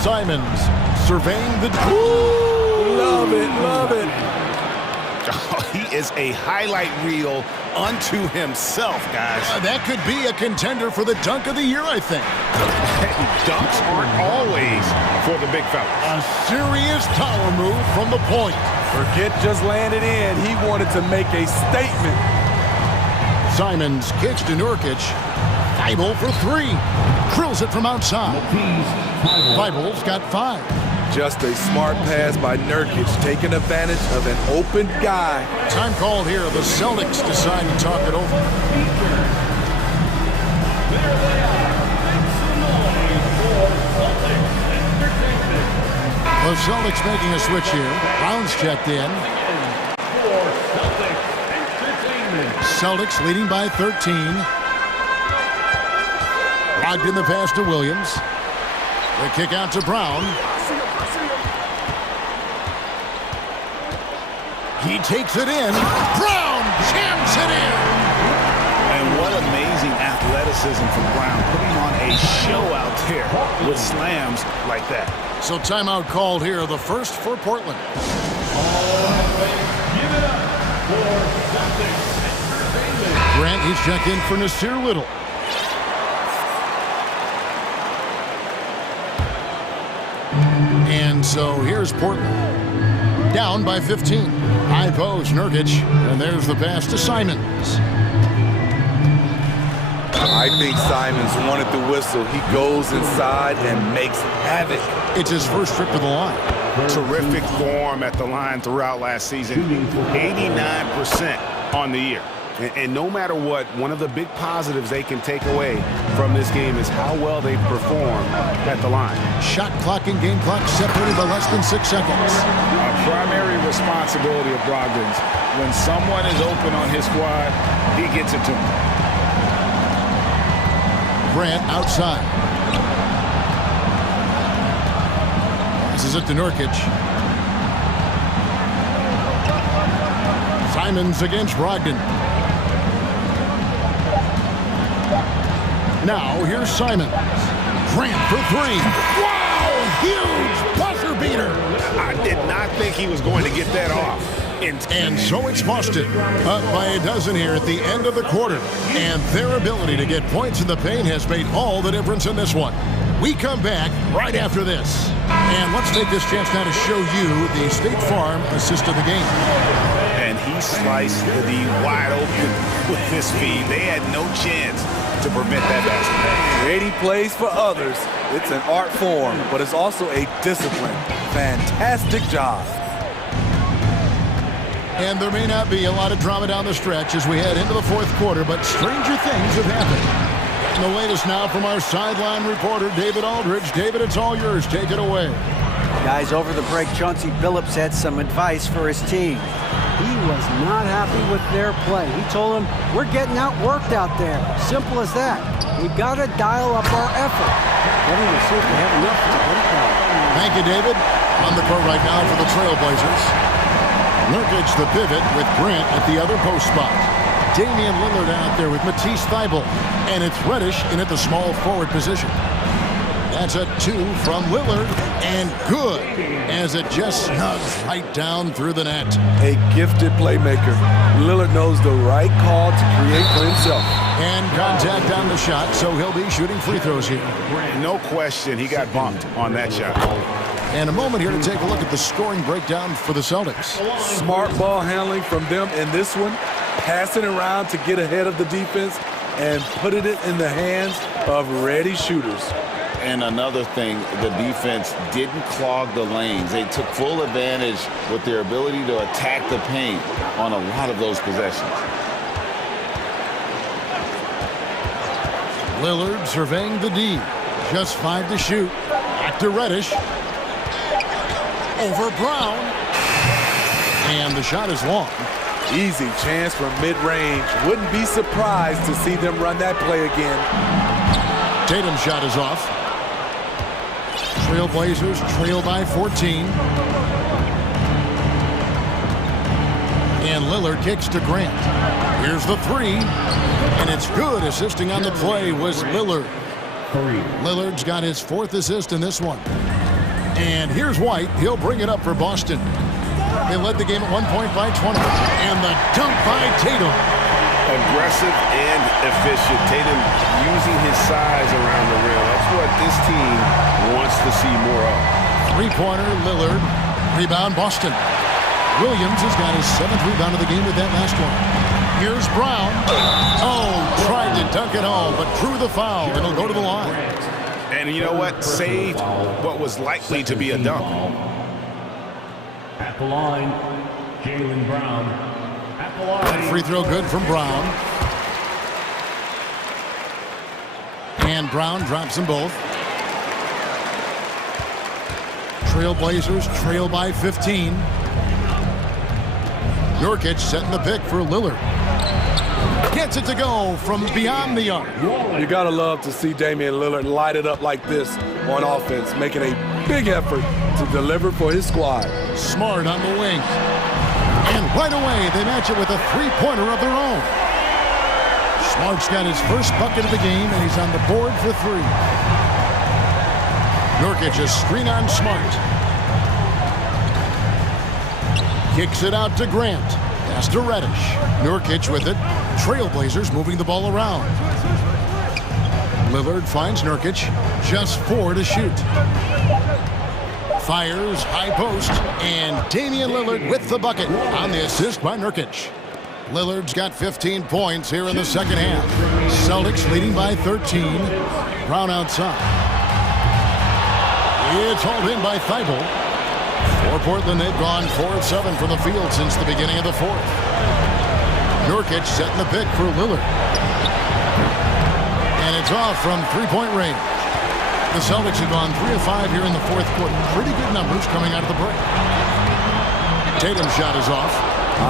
Simons surveying the... Ooh, love it, love it. Oh, he is a highlight reel unto himself, guys. That could be a contender for the dunk of the year, I think. Dunks aren't always for the big fella. A serious power move from the point. Forget just landed in. He wanted to make a statement. Simons kicks to Nurkic. Thibault for three. Drills it from outside. Thibault's got 5. Just a smart pass by Nurkic, taking advantage of an open guy. Time called here. The Celtics decide to talk it over. The Celtics making a switch here. Brown's checked in. Celtics leading by 13. Logged in the pass to Williams. The kick out to Brown. He takes it in. Brown jams it in. And what amazing athleticism from Brown, putting on a show out there with slams like that. So timeout called here, the first for Portland. Grant, he's checked in for Nasir Little. And so here's Portland. Down by 15. High post, Nurkic. And there's the pass to Simons. I think Simons wanted the whistle. He goes inside and makes havoc. It's his first trip to the line. Terrific form at the line throughout last season. 89% on the year. And no matter what, one of the big positives they can take away from this game is how well they perform at the line. Shot clock and game clock separated by less than 6 seconds. A primary responsibility of Brogdon's. When someone is open on his squad, he gets it to him. Grant outside. This is it to Nurkic. Simons against Brogdon. Now here's Simons. Grant for three. Wow! Huge buzzer beater. I did not think he was going to get that off. And so it's Boston, up by a dozen here at the end of the quarter. And their ability to get points in the paint has made all the difference in this one. We come back right after this. And let's take this chance now to show you the State Farm assist of the game. And he sliced the wide open with his feed. They had no chance to prevent that basket. Creating plays for others. It's an art form, but it's also a discipline. Fantastic job. And there may not be a lot of drama down the stretch as we head into the fourth quarter, but stranger things have happened. And the latest now from our sideline reporter, David Aldridge. David, it's all yours. Take it away. Guys, over the break, Chauncey Billups had some advice for his team. He was not happy with their play. He told them, we're getting outworked out there. Simple as that. We got to dial up our effort. Then we'll see if we have enough to get it done. Thank you, David. On the court right now for the Trailblazers. Nurkic the pivot with Grant at the other post spot. Damian Lillard out there with Matisse Thybulle. And it's Reddish in at the small forward position. That's a two from Lillard, and good as it just snugs right down through the net. A gifted playmaker. Lillard knows the right call to create for himself. And contact on the shot, so he'll be shooting free throws here. No question, he got bumped on that shot. And a moment here to take a look at the scoring breakdown for the Celtics. Smart ball handling from them in this one. Passing around to get ahead of the defense and putting it in the hands of ready shooters. And another thing, the defense didn't clog the lanes. They took full advantage with their ability to attack the paint on a lot of those possessions. Lillard surveying the D. Just 5 to shoot. Back to Reddish. Over Brown. And the shot is long. Easy chance from mid-range. Wouldn't be surprised to see them run that play again. Tatum's shot is off. Trailblazers trail by 14. And Lillard kicks to Grant. Here's the three. And it's good. Assisting on the play was Lillard. Lillard's got his 4th assist in this one. And here's White. He'll bring it up for Boston. They led the game at 1 point by 20. And the dunk by Tatum. Aggressive and efficient. Tatum using his size around the rim. That's what this team wants to see more of. Three-pointer, Lillard. Rebound, Boston. Williams has got his 7th rebound of the game with that last one. Here's Brown. Oh, tried to dunk it home, but drew the foul. It'll go to the line. And you know what? Saved what was likely to be a dunk. At the line, Jaylen Brown. At the line. Free throw good from Brown. And Brown drops them both. Trailblazers trail by 15. Nurkic setting the pick for Lillard. Gets it to go from beyond the arc. You gotta love to see Damian Lillard light it up like this on offense, making a big effort to deliver for his squad. Smart on the wing. And right away, they match it with a three-pointer of their own. Smart's got his first bucket of the game, and he's on the board for three. Nurkic a screen on Smart. Kicks it out to Grant. Pass to Reddish. Nurkic with it. Trailblazers moving the ball around. Lillard finds Nurkic. Just 4 to shoot. Fires, high post, and Damian Lillard with the bucket on the assist by Nurkic. Lillard's got 15 points here in the second half. Celtics leading by 13. Brown outside. It's hauled in by Thibault. For Portland, they've gone 4 of 7 from the field since the beginning of the fourth. Nurkic setting the pick for Lillard. And it's off from three-point range. The Celtics have gone 3 of 5 here in the fourth quarter. Pretty good numbers coming out of the break. Tatum's shot is off.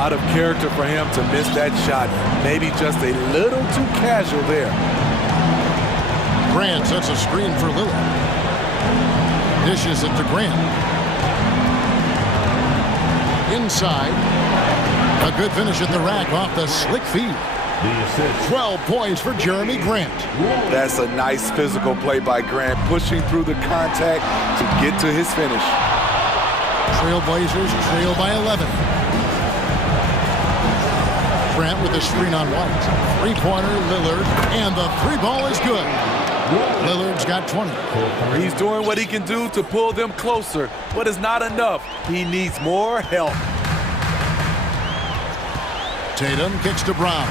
Out of character for him to miss that shot. Maybe just a little too casual there. Grant sets a screen for Lillard. Dishes it to Grant. Inside. A good finish at the rack off the slick feed. 12 points for Jeremy Grant. That's a nice physical play by Grant, pushing through the contact to get to his finish. Trailblazers trail by 11. Grant with a screen on White. Three-pointer, Lillard, and the three ball is good. Lillard's got 20. He's doing what he can do to pull them closer, but it's not enough. He needs more help. Tatum kicks to Brown.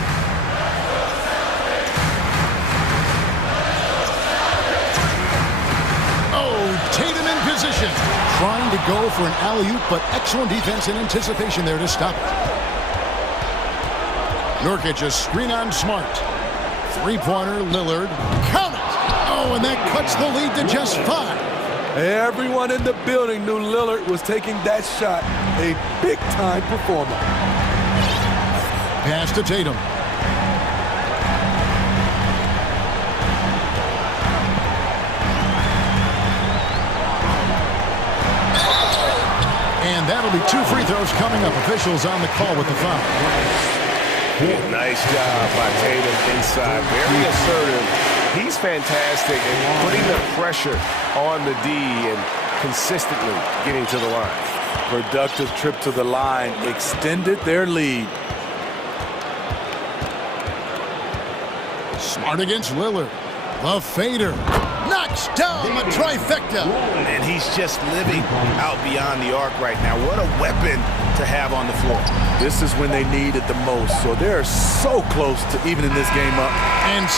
Tatum in position, trying to go for an alley-oop, but excellent defense and anticipation there to stop it. Nurkic a screen on Smart. Three-pointer, Lillard. Count it! Oh, and that cuts the lead to just 5. Everyone in the building knew Lillard was taking that shot. A big-time performer. Pass to Tatum. And that'll be 2 free throws coming up. Officials on the call with the foul. Nice job by Tatum inside. Very assertive. He's fantastic in putting the pressure on the D and consistently getting to the line. Productive trip to the line extended their lead. Smart against Lillard. The fader. Knocks down the trifecta. And he's just living out beyond the arc right now. What a weapon to have on the floor. This is when they need it the most. So they're so close to evening this game up. And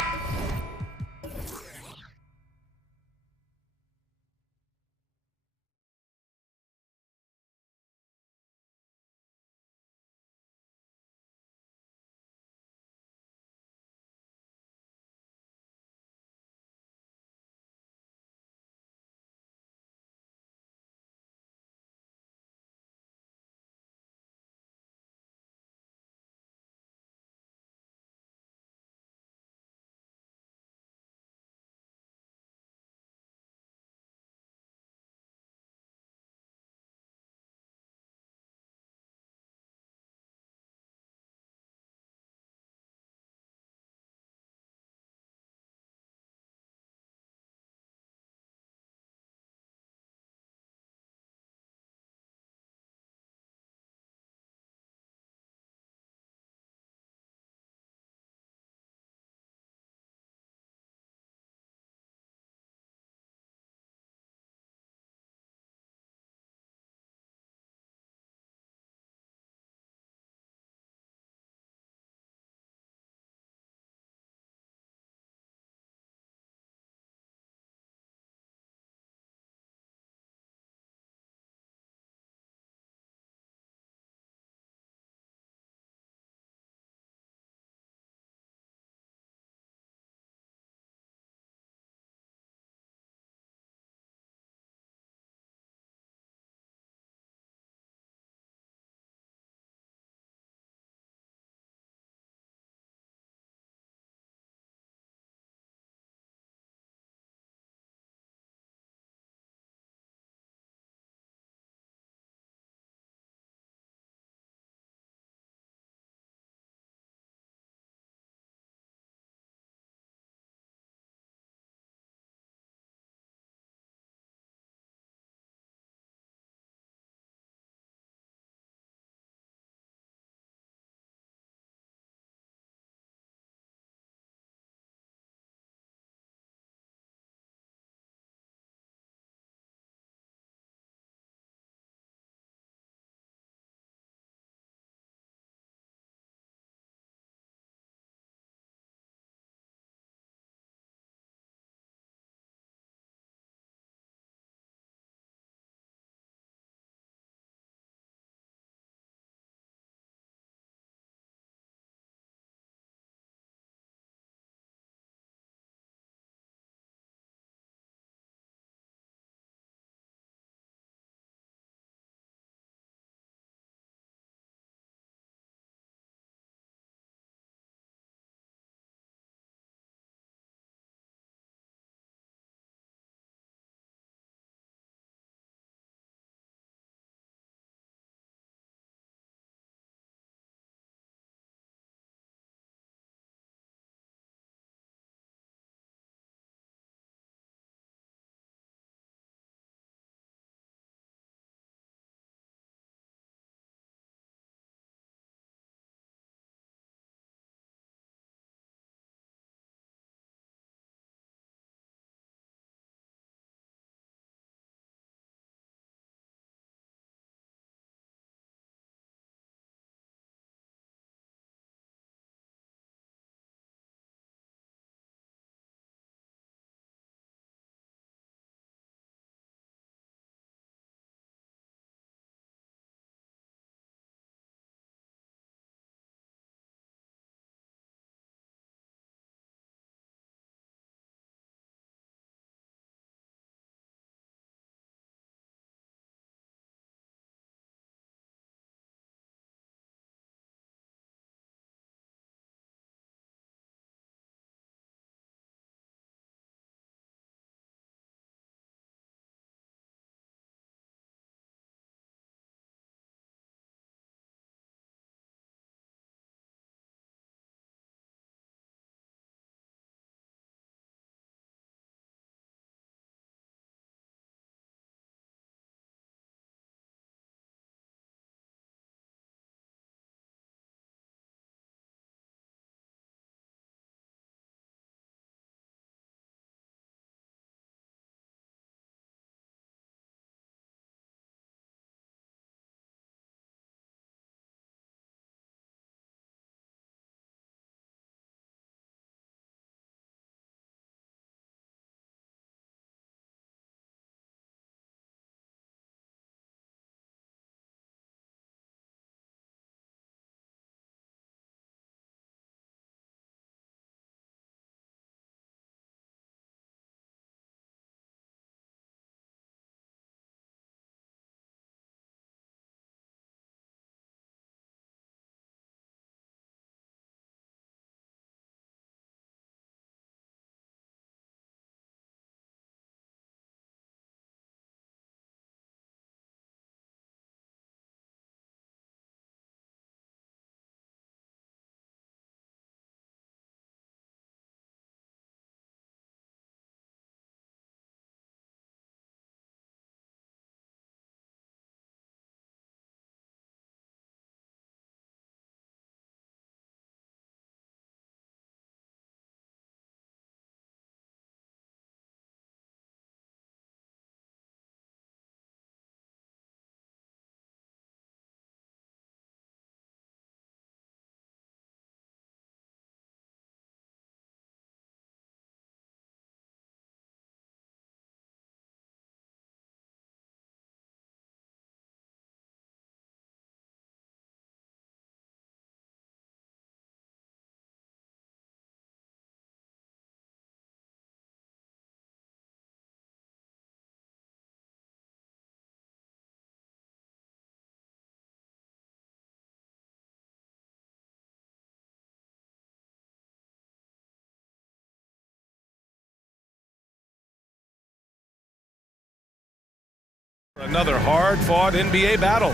Another hard-fought NBA battle.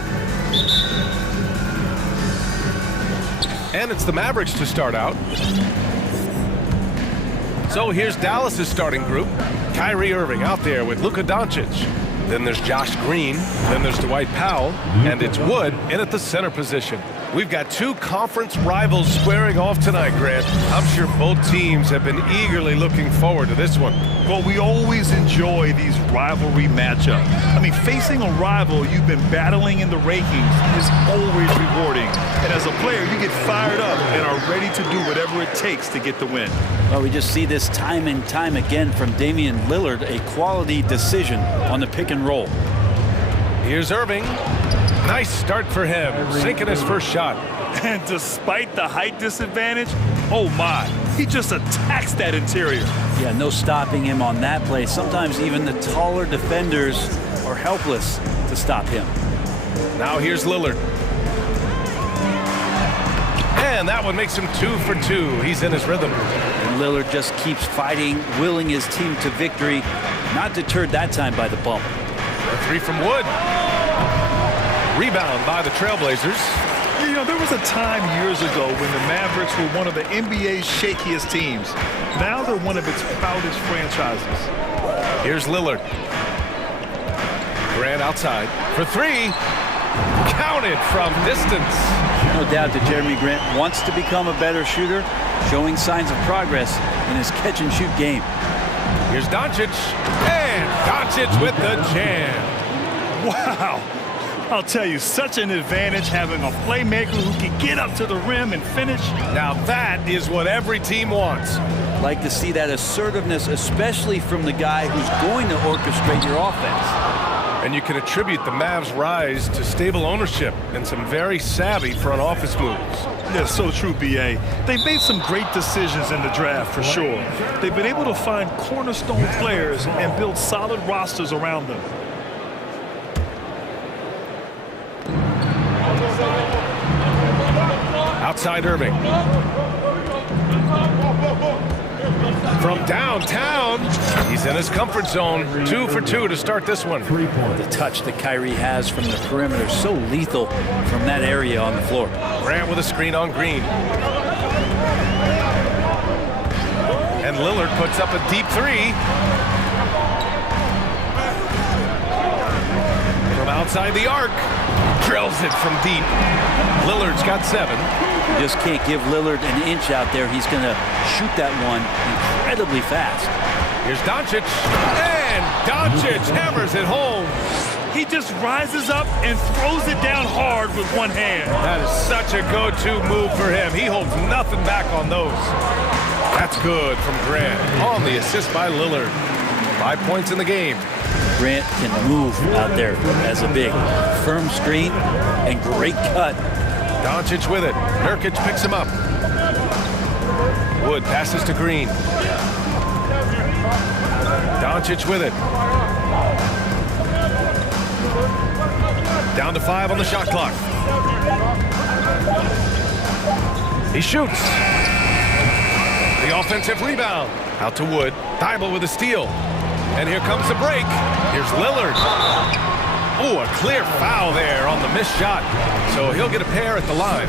And it's the Mavericks to start out. So here's Dallas's starting group. Kyrie Irving out there with Luka Doncic. Then there's Josh Green. Then there's Dwight Powell. And it's Wood in at the center position. We've got two conference rivals squaring off tonight, Grant. I'm sure both teams have been eagerly looking forward to this one. Well, we always enjoy these rivalry matchups. I mean, facing a rival you've been battling in the rankings is always rewarding. And as a player, you get fired up and are ready to do whatever it takes to get the win. Well, we just see this time and time again from Damian Lillard, a quality decision on the pick and roll. Here's Irving. Nice start for him, sinking his first shot. And despite the height disadvantage, oh my, he just attacks that interior. Yeah, no stopping him on that play. Sometimes even the taller defenders are helpless to stop him. Now here's Lillard. And that one makes him 2 for 2. He's in his rhythm. And Lillard just keeps fighting, willing his team to victory. Not deterred that time by the bump. A 3 from Wood. Rebound by the Trailblazers. You know, there was a time years ago when the Mavericks were one of the NBA's shakiest teams. Now they're one of its proudest franchises. Here's Lillard. Grant outside for 3. Counted from distance. No doubt that Jeremy Grant wants to become a better shooter, showing signs of progress in his catch-and-shoot game. Here's Doncic. And Doncic with the jam. Wow. I'll tell you, such an advantage having a playmaker who can get up to the rim and finish. Now that is what every team wants. Like to see that assertiveness, especially from the guy who's going to orchestrate your offense. And you can attribute the Mavs' rise to stable ownership and some very savvy front office moves. Yeah, so true, B.A. They've made some great decisions in the draft, for sure. They've been able to find cornerstone players and build solid rosters around them. Outside Irving. From downtown, he's in his comfort zone. 2 for 2 to start this one. The touch that Kyrie has from the perimeter, so lethal from that area on the floor. Grant with a screen on Green. And Lillard puts up a deep 3. From outside the arc. Drills it from deep. Lillard's got 7. You just can't give Lillard an inch out there. He's going to shoot that one incredibly fast. Here's Doncic. And Doncic hammers it home. He just rises up and throws it down hard with one hand. That is such a go-to move for him. He holds nothing back on those. That's good from Grant. On the assist by Lillard. 5 points in the game. Grant can move out there as a big. Firm screen and great cut. Doncic with it. Nurkic picks him up. Wood passes to Green. Doncic with it. Down to 5 on the shot clock. He shoots. The offensive rebound. Out to Wood. Thibault with a steal. And here comes the break. Here's Lillard. Oh, a clear foul there on the missed shot. So he'll get a pair at the line.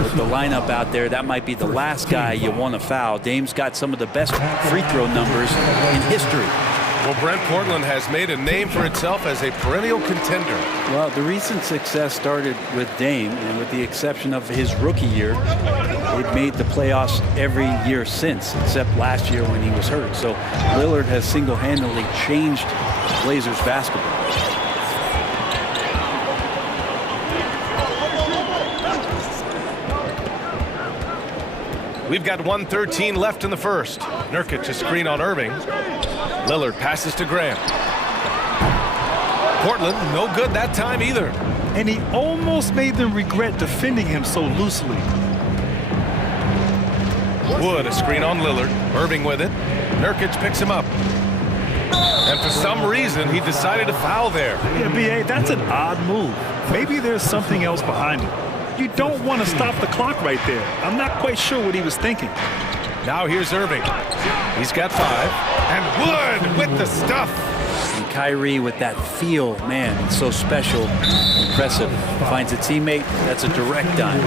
With the lineup out there, that might be the last guy you want to foul. Dame's got some of the best free throw numbers in history. Well, Brent, Portland has made a name for itself as a perennial contender. Well, the recent success started with Dame, and with the exception of his rookie year, they've made the playoffs every year since, except last year when he was hurt. So Lillard has single-handedly changed Blazers basketball. We've got 1:13 left in the first. Nurkic a screen on Irving. Lillard passes to Grant. Portland, no good that time either. And he almost made them regret defending him so loosely. Wood a screen on Lillard. Irving with it. Nurkic picks him up. And for some reason, he decided to foul there. Yeah, B.A., that's an odd move. Maybe there's something else behind it. You don't want to stop the clock right there. I'm not quite sure what he was thinking. Now here's Irving. He's got 5. And Wood with the stuff. You Kyrie with that feel, man, it's so special, impressive. Finds a teammate, that's a direct dime.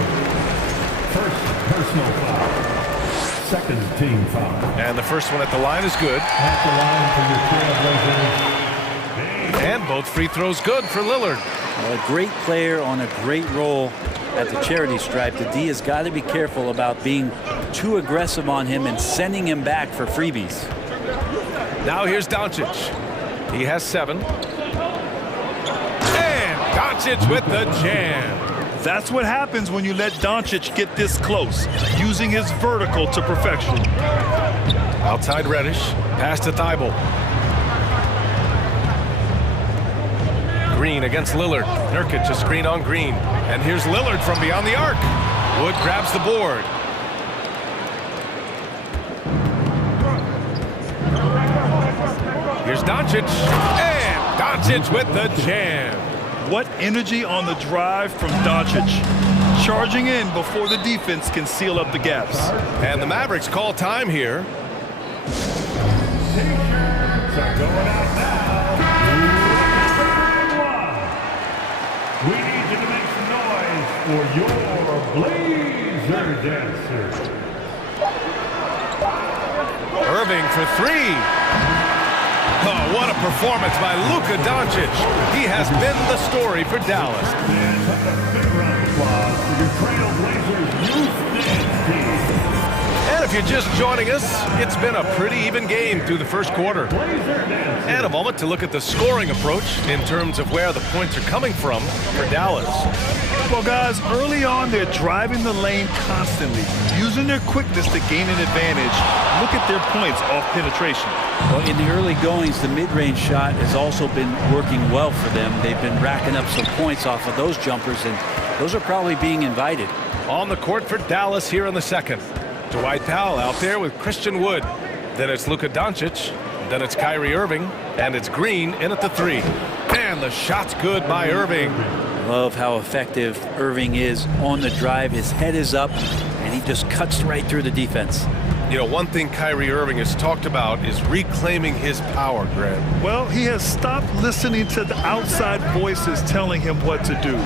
First personal foul. Second team foul. And the first one at the line is good. At the line for your Trailblazers. And both free throws good for Lillard. Well, a great player on a great role at the charity stripe. The D has got to be careful about being too aggressive on him and sending him back for freebies. Now here's Doncic. He has 7. And Doncic with the jam. That's what happens when you let Doncic get this close, using his vertical to perfection. Outside Reddish, pass to Thibault. Green against Lillard. Nurkic a screen on Green. And here's Lillard from beyond the arc. Wood grabs the board. Here's Doncic. And Doncic with the jam. What energy on the drive from Doncic. Charging in before the defense can seal up the gaps. And the Mavericks call time here. T-shirts are going out now. We need you to make some noise for your Blazer dancers. Irving for 3. Oh, what a performance by Luka Doncic. He has been the story for Dallas. And a big round of applause for your Trailblazers youth dance team. And if you're just joining us, it's been a pretty even game through the first quarter. And a moment to look at the scoring approach in terms of where the points are coming from for Dallas. Well, guys, early on, they're driving the lane constantly, using their quickness to gain an advantage. Look at their points off penetration. Well, in the early goings, the mid-range shot has also been working well for them. They've been racking up some points off of those jumpers, and those are probably being invited. On the court for Dallas here in the second. Dwight Powell out there with Christian Wood. Then it's Luka Doncic. Then it's Kyrie Irving. And it's Green in at the 3. And the shot's good by Irving. Love how effective Irving is on the drive. His head is up, and he just cuts right through the defense. You know, one thing Kyrie Irving has talked about is reclaiming his power, Grant. Well, he has stopped listening to the outside voices telling him what to do,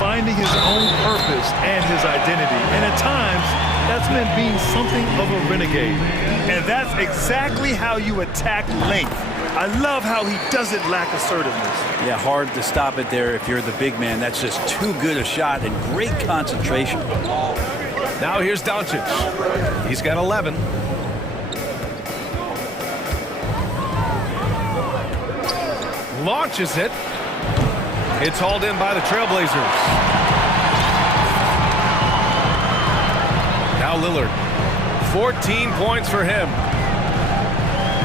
finding his own purpose and his identity. And at times, that's meant being something of a renegade. And that's exactly how you attack length. I love how he doesn't lack assertiveness. Yeah, hard to stop it there if you're the big man. That's just too good a shot and great concentration. Now here's Doncic. He's got 11. Launches it. It's hauled in by the Trailblazers. Now Lillard. 14 points for him.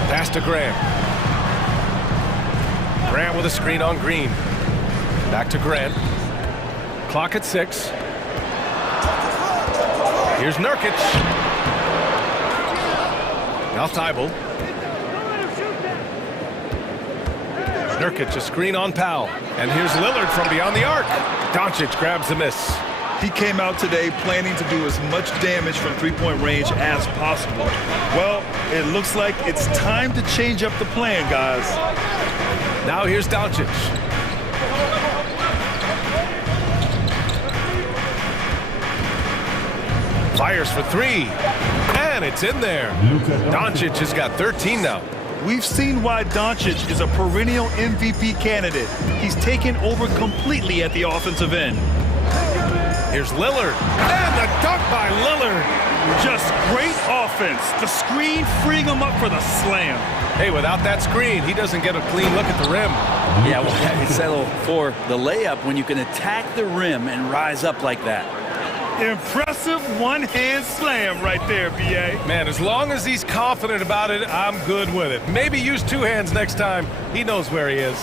Pass to Grant. Grant with a screen on Green. Back to Grant. Clock at 6. Here's Nurkic. Now Thibault. Nurkic, a screen on Powell. And here's Lillard from beyond the arc. Doncic grabs the miss. He came out today planning to do as much damage from three-point range as possible. Well, it looks like it's time to change up the plan, guys. Now here's Doncic. Fires for 3. And it's in there. Doncic has got 13 now. We've seen why Doncic is a perennial MVP candidate. He's taken over completely at the offensive end. Here's Lillard. And the dunk by Lillard. Just great offense. The screen freeing him up for the slam. Hey, without that screen, he doesn't get a clean look at the rim. Yeah, well, settle for the layup when you can attack the rim and rise up like that. Impressive one-hand slam right there, B.A. Man, as long as he's confident about it, I'm good with it. Maybe use 2 hands next time. He knows where he is.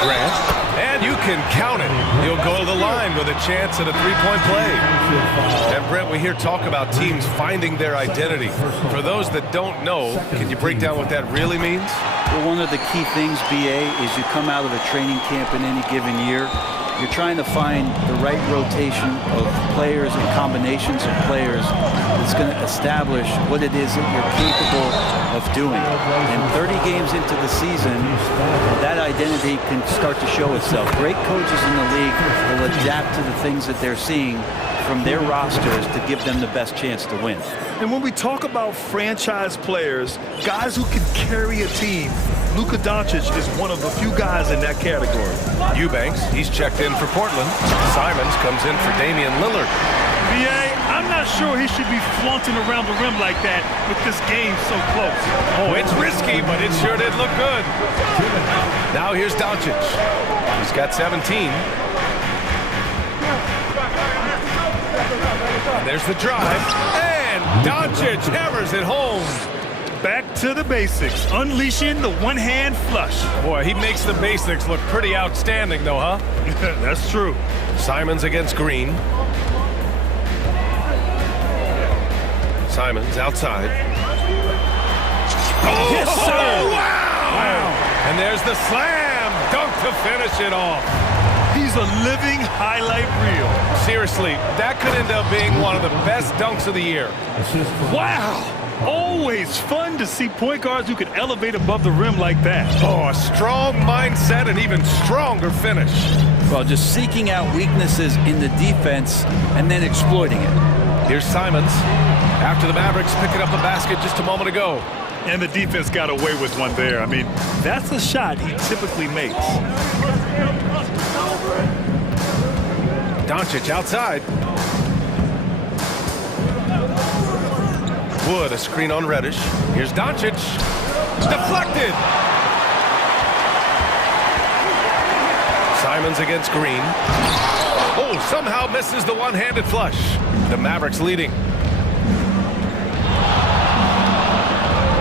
Grant. And you can count it. He'll go to the line with a chance at a 3-point play. And Brent, we hear talk about teams finding their identity. For those that don't know, can you break down what that really means? Well, one of the key things, BA, is you come out of a training camp in any given year, you're trying to find the right rotation of players and combinations of players that's going to establish what it is that you're capable of doing. And 30 games into the season, that identity can start to show itself. Great coaches in the league will adapt to the things that they're seeing from their rosters to give them the best chance to win. And when we talk about franchise players, guys who can carry a team, Luka Doncic is one of the few guys in that category. Eubanks, he's checked in for Portland. Simons comes in for Damian Lillard. B.A., I'm not sure he should be flaunting around the rim like that with this game so close. Oh, it's risky, but it sure did look good. Now here's Doncic. He's got 17. And there's the drive. And Doncic hammers it home. Back to the basics, unleashing the one-hand flush. Boy, he makes the basics look pretty outstanding, though, huh? That's true. Simons against Green. Simons outside. Oh, yes, sir! Oh, wow! And there's the slam dunk to finish it off. He's a living highlight reel. Seriously, that could end up being one of the best dunks of the year. Wow! Always fun to see point guards who can elevate above the rim like that. Oh, a strong mindset and even stronger finish. Well, just seeking out weaknesses in the defense and then exploiting it. Here's Simons after the Mavericks picking up a basket just a moment ago. And the defense got away with one there. I mean, that's a shot he typically makes. Doncic outside. Wood, a screen on Reddish. Here's Doncic. Deflected. Simons against Green. Oh, somehow misses the one-handed flush. The Mavericks leading.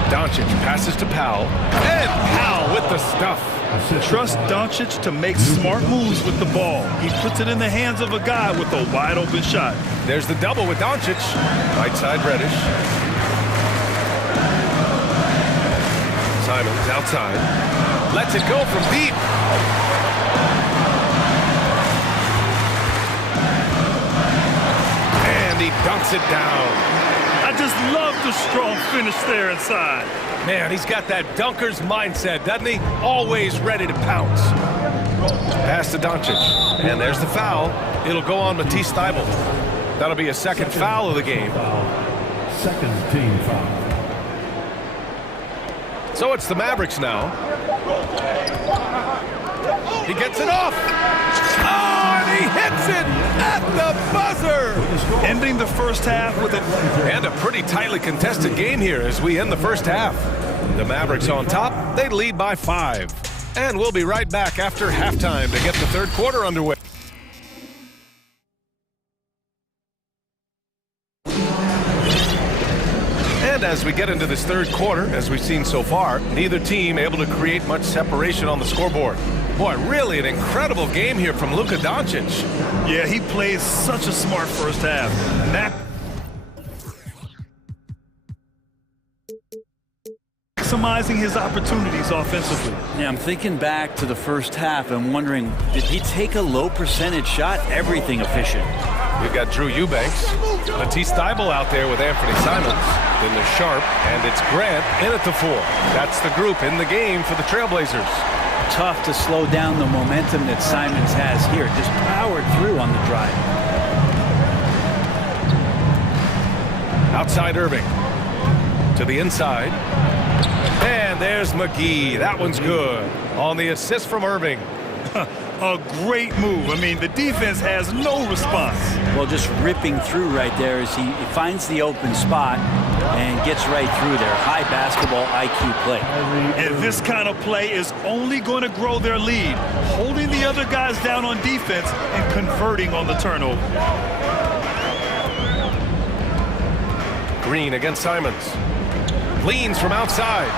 Doncic passes to Powell. And Powell with the stuff. Trust Doncic to make smart moves with the ball. He puts it in the hands of a guy with a wide-open shot. There's the double with Doncic. Right side Reddish. Simons outside. Lets it go from deep. And he dunks it down. I just love the strong finish there inside. Man, he's got that dunker's mindset, doesn't he? Always ready to pounce. Pass to Doncic. And there's the foul. It'll go on Matisse Thybulle. That'll be a second foul of the game. Second team foul. So it's the Mavericks now. He gets it off. Oh, and he hits it at the buzzer. Ending the first half with it. And a pretty tightly contested game here as we end the first half. The Mavericks on top. They lead by 5. And we'll be right back after halftime to get the third quarter underway. And as we get into this third quarter, as we've seen so far, neither team able to create much separation on the scoreboard. Boy, really an incredible game here from Luka Doncic. Yeah, he plays such a smart first half. Maximizing his opportunities offensively. Yeah, I'm thinking back to the first half and wondering, did he take a low percentage shot? Everything efficient. We've got Drew Eubanks, Matisse Thybulle out there with Anthony Simons. Then there's Sharp, and it's Grant in at the 4. That's the group in the game for the Trailblazers. Tough to slow down the momentum that Simons has here. Just powered through on the drive. Outside Irving. To the inside. And there's McGee. That one's good. On the assist from Irving. A great move. I mean, the defense has no response. Well, just ripping through right there as he finds the open spot and gets right through there. High basketball IQ play. And this kind of play is only going to grow their lead, holding the other guys down on defense and converting on the turnover. Green against Simons. Leans from outside.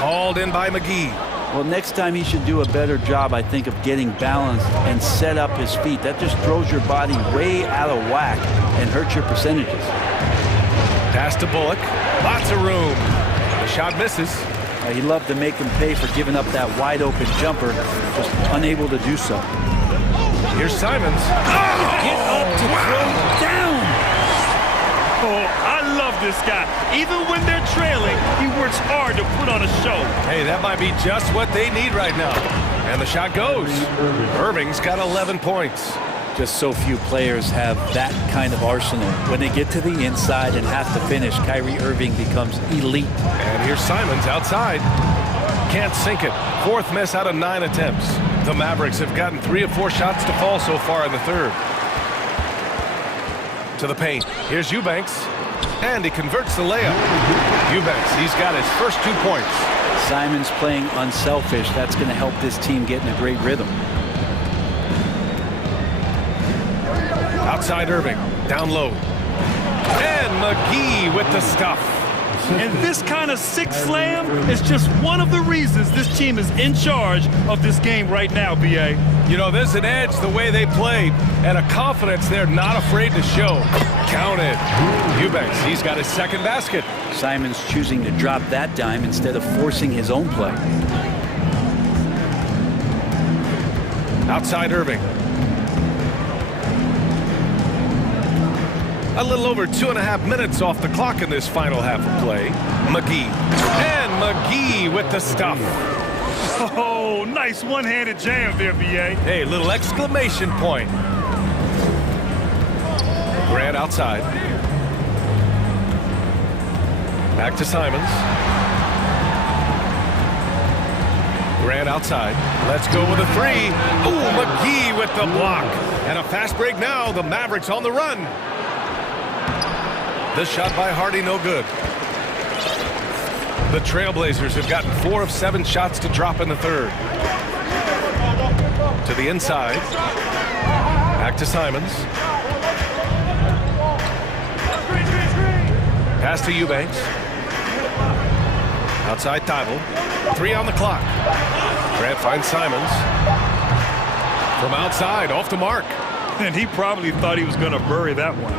Hauled in by McGee. Well, next time he should do a better job, I think, of getting balanced and set up his feet. That just throws your body way out of whack and hurts your percentages. Pass to Bullock. Lots of room. The shot misses. He'd love to make him pay for giving up that wide open jumper, just unable to do so. Here's Simons. Get up to throw down. Oh, I love this guy. Even when they're trailing, he works hard to put on a show. Hey, that might be just what they need right now. And the shot goes. Irving's got 11 points. Just so few players have that kind of arsenal. When they get to the inside and have to finish, Kyrie Irving becomes elite. And here's Simons outside. Can't sink it. Fourth miss out of 9 attempts. The Mavericks have gotten 3 of 4 shots to fall so far in the third. To the paint. Here's Eubanks. And he converts the layup. Eubanks, he's got his first 2 points. Simons playing unselfish. That's going to help this team get in a great rhythm. Outside Irving. Down low. And McGee with the stuff. And this kind of sick slam is just one of the reasons this team is in charge of this game right now, B.A. You know, there's an edge the way they played and a confidence they're not afraid to show. Counted. Eubanks, he's got his second basket. Simons choosing to drop that dime instead of forcing his own play. Outside Irving. A little over 2.5 minutes off the clock in this final half of play. McGee. And McGee with the stuff. Oh, nice one-handed jam there, B.A. Hey, little exclamation point. Grant outside. Back to Simons. Grant outside. Let's go with a 3. Ooh, McGee with the block. And a fast break now. The Mavericks on the run. This shot by Hardy, no good. The Trailblazers have gotten 4 of 7 shots to drop in the third. To the inside. Back to Simons. Pass to Eubanks. Outside Thibault. 3 on the clock. Grant finds Simons. From outside, off the mark. And he probably thought he was going to bury that one.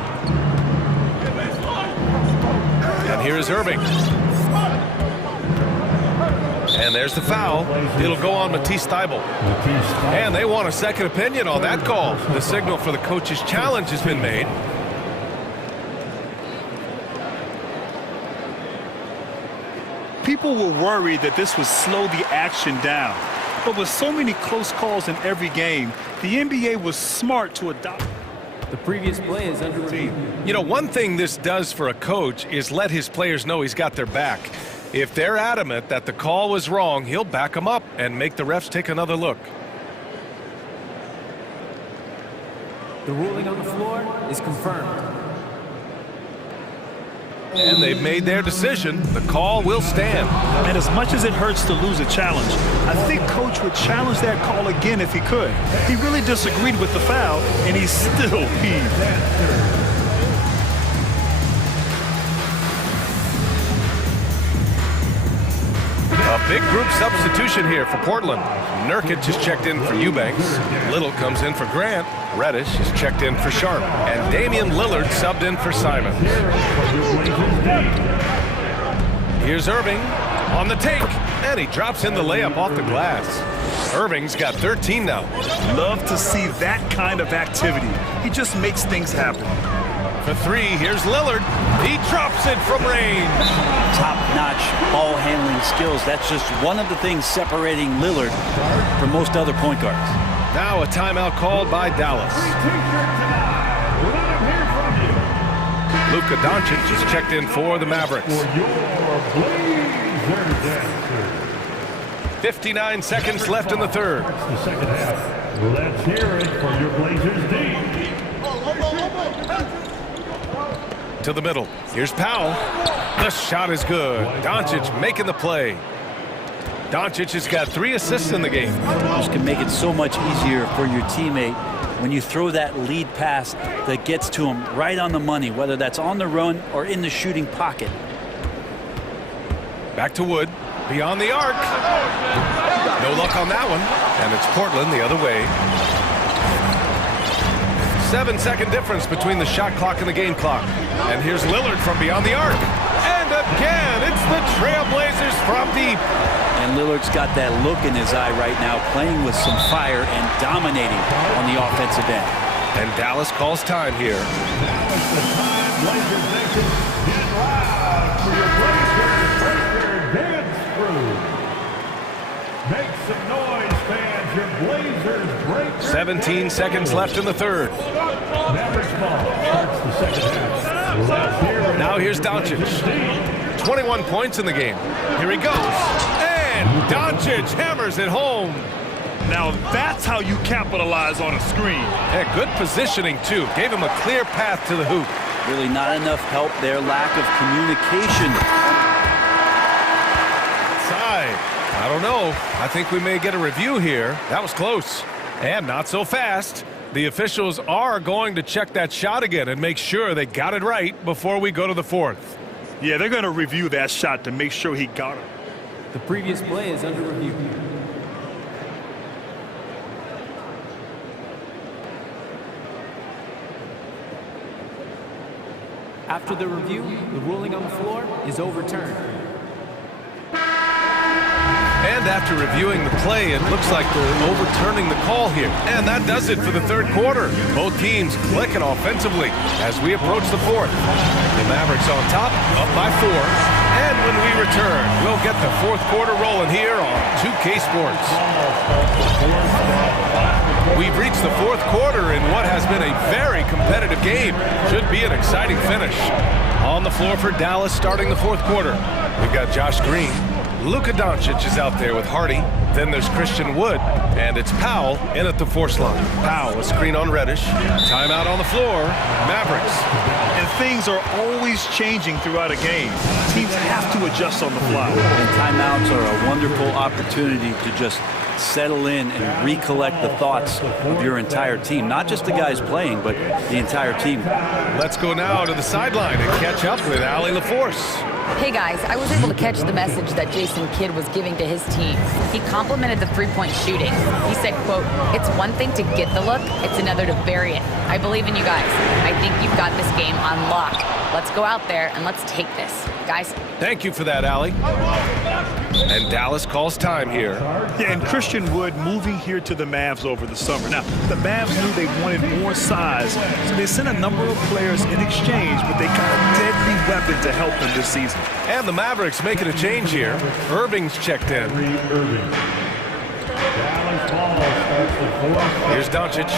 And here's Irving. And there's the foul. It'll go on Matisse Thybulle. And they want a second opinion on that call. The signal for the coach's challenge has been made. People were worried that this would slow the action down. But with so many close calls in every game, the NBA was smart to adopt. The previous play is under review. You know, one thing this does for a coach is let his players know he's got their back. If they're adamant that the call was wrong, he'll back them up and make the refs take another look. The ruling on the floor is confirmed. And they've made their decision. The call will stand. And as much as it hurts to lose a challenge, I think Coach would challenge that call again if he could. He really disagreed with the foul, and he's still peeved. A big group substitution here for Portland. Nurkic is checked in for Eubanks. Little comes in for Grant. Reddish is checked in for Sharp. And Damian Lillard subbed in for Simons. Here's Irving on the take. And he drops in the layup off the glass. Irving's got 13 now. Love to see that kind of activity. He just makes things happen. For 3, here's Lillard. He drops it from range. Top-notch ball handling skills. That's just one of the things separating Lillard from most other point guards. Now a timeout called by Dallas. Luka Doncic is checked in for the Mavericks. 59 seconds left in the third. The second half. Let's hear it for your Blazers D. To the middle. Here's Powell. The shot is good. Doncic making the play. Doncic has got 3 assists in the game. This can make it so much easier for your teammate when you throw that lead pass that gets to him right on the money, whether that's on the run or in the shooting pocket. Back to Wood. Beyond the arc. No luck on that one. And it's Portland the other way. 7-second difference between the shot clock and the game clock. And here's Lillard from beyond the arc. And again, it's the Trailblazers from deep. And And Lillard's got that look in his eye right now, playing with some fire and dominating on the offensive end. And Dallas calls time here. Blazers Nation, get loud for your Blazers Breaker dance crew. Make some noise, fans. Your Blazers Breaker 17 seconds left in the third. Mavericks ball starts the second half. Now here's Doncic. 21 points in the game. Here he goes. And Doncic hammers it home. Now that's how you capitalize on a screen. Yeah, good positioning, too. Gave him a clear path to the hoop. Really not enough help there. Lack of communication. Side. I don't know. I think we may get a review here. That was close. And not so fast. The officials are going to check that shot again and make sure they got it right before we go to the fourth. Yeah, they're going to review that shot to make sure he got it. The previous play is under review. After the review, the ruling on the floor is overturned. And after reviewing the play, it looks like they're overturning the call here. And that does it for the third quarter. Both teams clicking offensively as we approach the fourth. The Mavericks on top, up by 4. And when we return, we'll get the fourth quarter rolling here on 2K Sports. We've reached the fourth quarter in what has been a very competitive game. Should be an exciting finish. On the floor for Dallas starting the fourth quarter. We've got Josh Green. Luka Doncic is out there with Hardy. Then there's Christian Wood. And it's Powell in at the force line. Powell, a screen on Reddish. Timeout on the floor. Mavericks. And things are always changing throughout a game. Teams have to adjust on the fly. And timeouts are a wonderful opportunity to just settle in and recollect the thoughts of your entire team. Not just the guys playing, but the entire team. Let's go now to the sideline and catch up with Allie LaForce. Hey guys, I was able to catch the message that Jason Kidd was giving to his team. He complimented the three-point shooting. He said, quote, "It's one thing to get the look, it's another to bury it. I believe in you guys. I think you've got this game on lock. Let's go out there and let's take this. Guys." Thank you for that, Allie. And Dallas calls time here. Yeah, and Christian Wood moving here to the Mavs over the summer. Now, the Mavs knew they wanted more size, so they sent a number of players in exchange, but they got a deadly weapon to help them this season. And the Mavericks making a change here. Irving's checked in. Here's Doncic.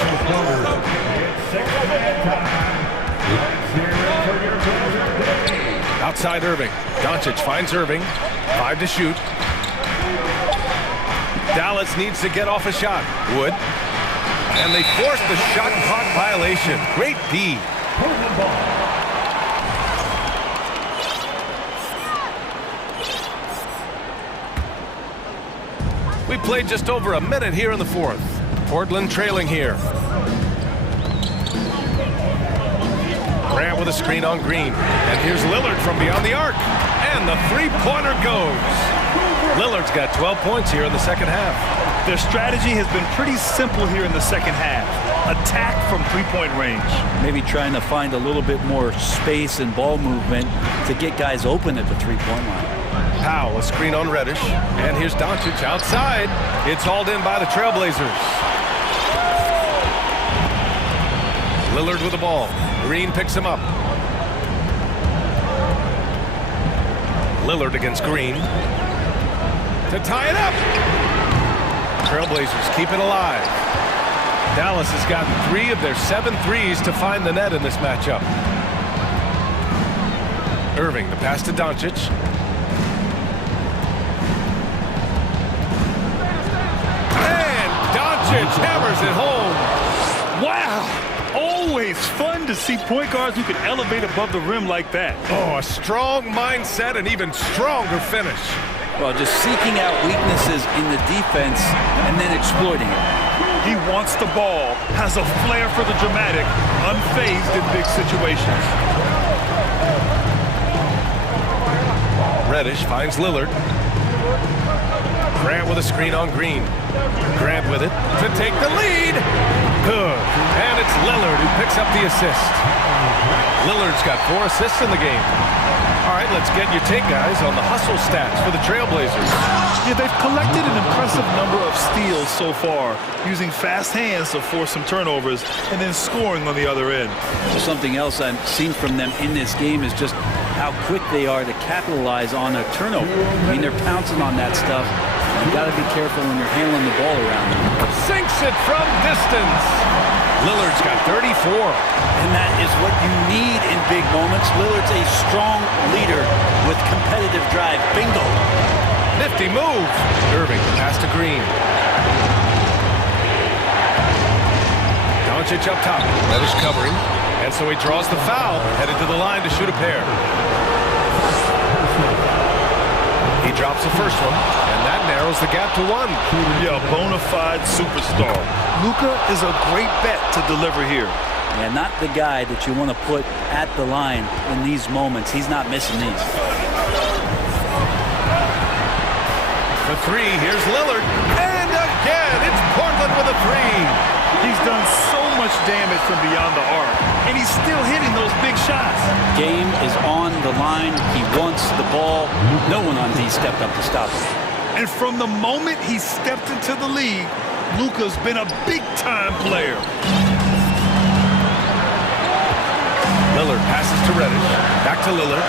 Outside Irving. Doncic finds Irving. 5 to shoot. Dallas needs to get off a shot. Wood. And they force the shot clock violation. Great D. We played just over a minute here in the fourth. Portland trailing here. Grant with a screen on Green. And here's Lillard from beyond the arc. And the three-pointer goes. Lillard's got 12 points here in the second half. Their strategy has been pretty simple here in the second half. Attack from three-point range. Maybe trying to find a little bit more space and ball movement to get guys open at the three-point line. Powell, a screen on Reddish. And here's Doncic outside. It's hauled in by the Trailblazers. Lillard with the ball. Green picks him up. Lillard against Green. To tie it up. Trailblazers keep it alive. Dallas has gotten 3 of their 7 threes to find the net in this matchup. Irving, the pass to Doncic. And Doncic hammers it home. Wow! Always fun to see point guards who can elevate above the rim like that. Oh, a strong mindset and even stronger finish. Well, just seeking out weaknesses in the defense and then exploiting it. He wants the ball, has a flair for the dramatic, unfazed in big situations. Reddish finds Lillard. Grant with a screen on Green. Grant with it to take the lead. Good. And it's Lillard who picks up the assist. Lillard's got 4 assists in the game. All right, let's get your take, guys, on the hustle stats for the Trailblazers. Yeah, they've collected an impressive number of steals so far, using fast hands to force some turnovers and then scoring on the other end. Something else I've seen from them in this game is just how quick they are to capitalize on a turnover. I mean, they're pouncing on that stuff. You've got to be careful when you're handling the ball around them. Sinks it from distance. Lillard's got 34. And that is what you need in big moments. Lillard's a strong leader with competitive drive. Bingo. Nifty move. Irving pass to Green. Doncic up top. Reddish covering. And so he draws the foul, headed to the line to shoot a pair. He drops the first one, and that narrows the gap to 1. Yeah, bona fide superstar. Luka is a great bet to deliver here. Yeah, not the guy that you want to put at the line in these moments. He's not missing these. The three, here's Lillard. And again, it's Portland with a three. He's done so much damage from beyond the arc, and he's still hitting those big shots. Game is on the line. He wants the ball. No one on D stepped up to stop him. And from the moment he stepped into the league, Luka's been a big-time player. Lillard passes to Reddish. Back to Lillard.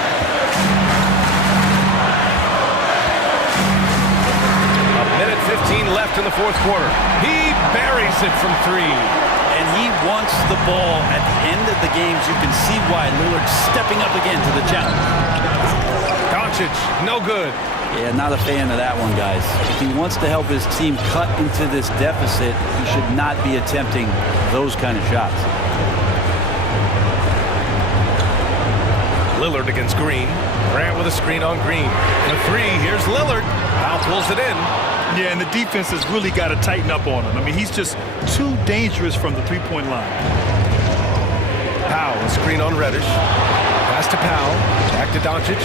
A minute 15 left in the fourth quarter. He buries it from 3. And he wants the ball at the end of the games. You can see why Lillard's stepping up again to the challenge. Doncic, no good. Yeah, not a fan of that one, guys. If he wants to help his team cut into this deficit, he should not be attempting those kind of shots. Lillard against Green. Grant with a screen on Green. The three, here's Lillard. Foul pulls it in. Yeah, and the defense has really got to tighten up on him. I mean, he's just too dangerous from the three-point line. Powell, a screen on Reddish. Pass to Powell. Back to Doncic.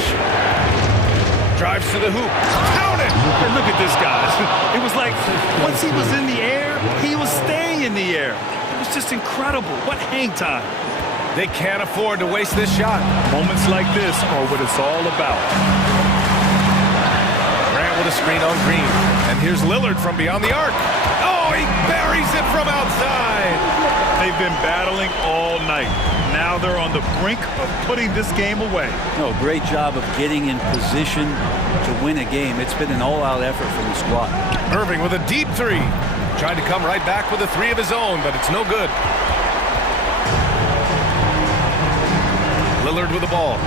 Drives to the hoop. Count it! And look at this, guys. It was like once he was in the air, he was staying in the air. It was just incredible. What hang time. They can't afford to waste this shot. Moments like this are what it's all about. Grant with a screen on Green. And here's Lillard from beyond the arc. Oh, he buries it from outside. They've been battling all night. Now they're on the brink of putting this game away. No, great job of getting in position to win a game. It's been an all-out effort from the squad. Irving with a deep three. Tried to come right back with a three of his own, but it's no good. Lillard with the ball.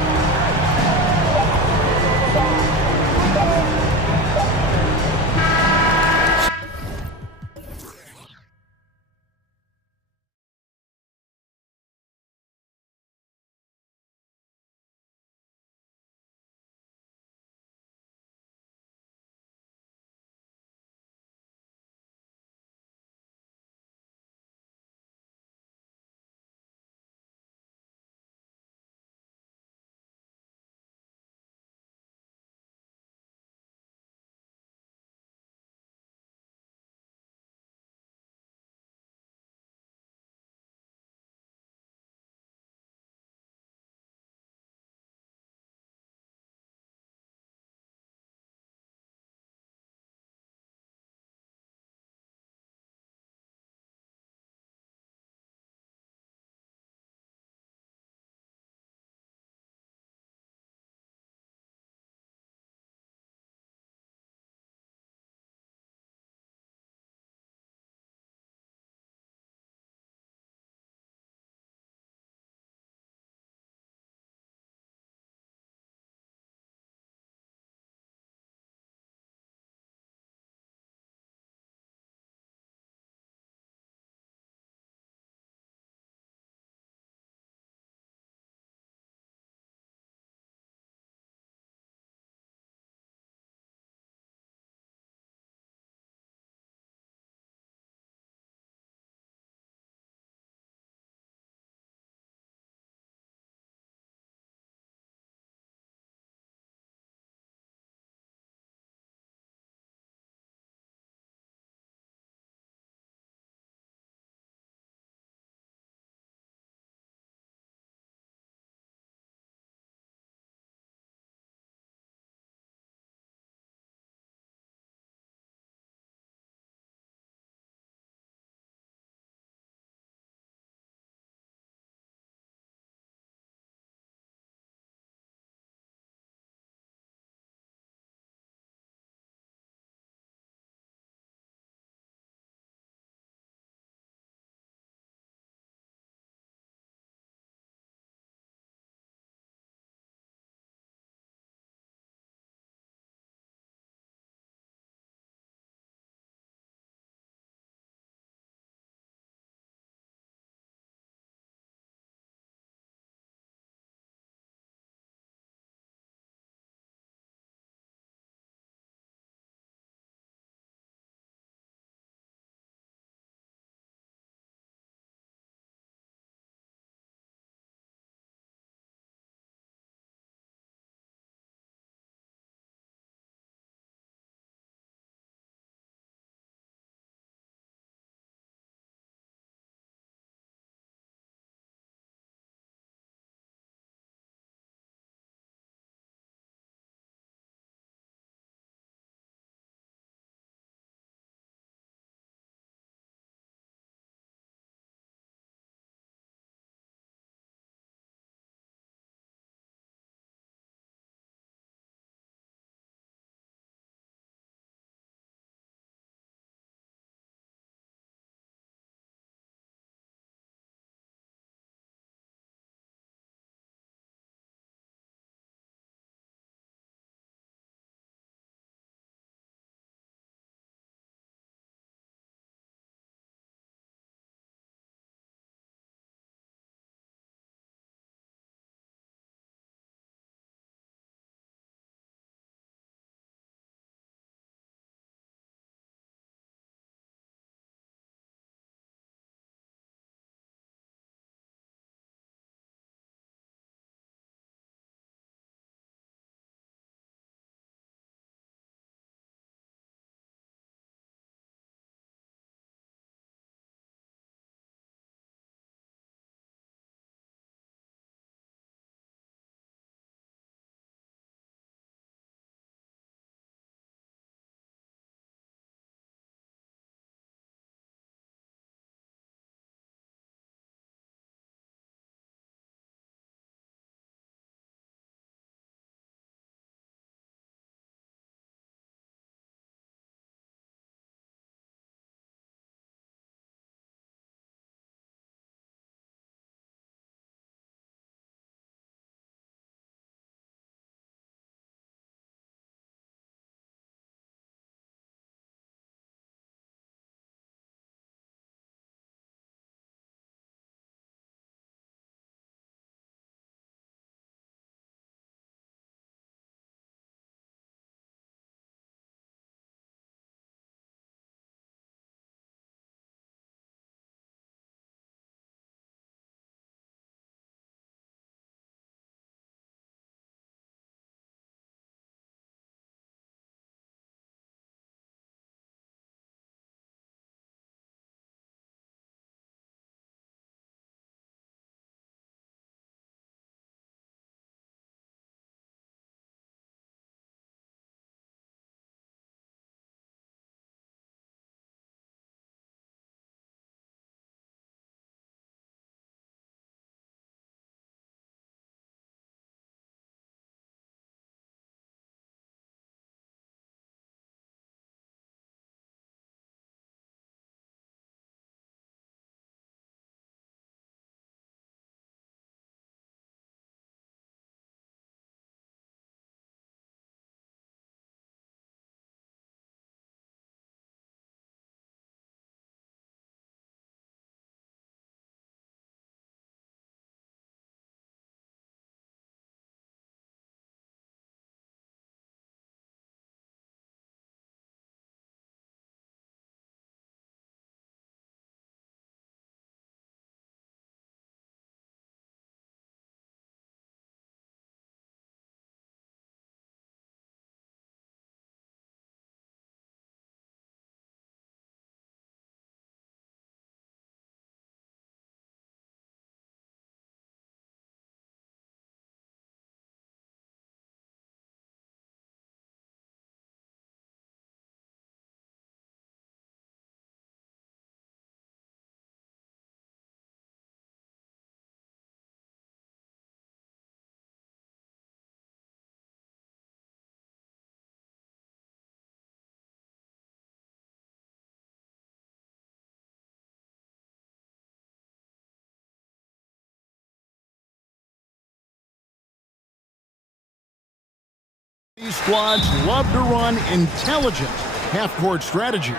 These squads love to run intelligent half-court strategies.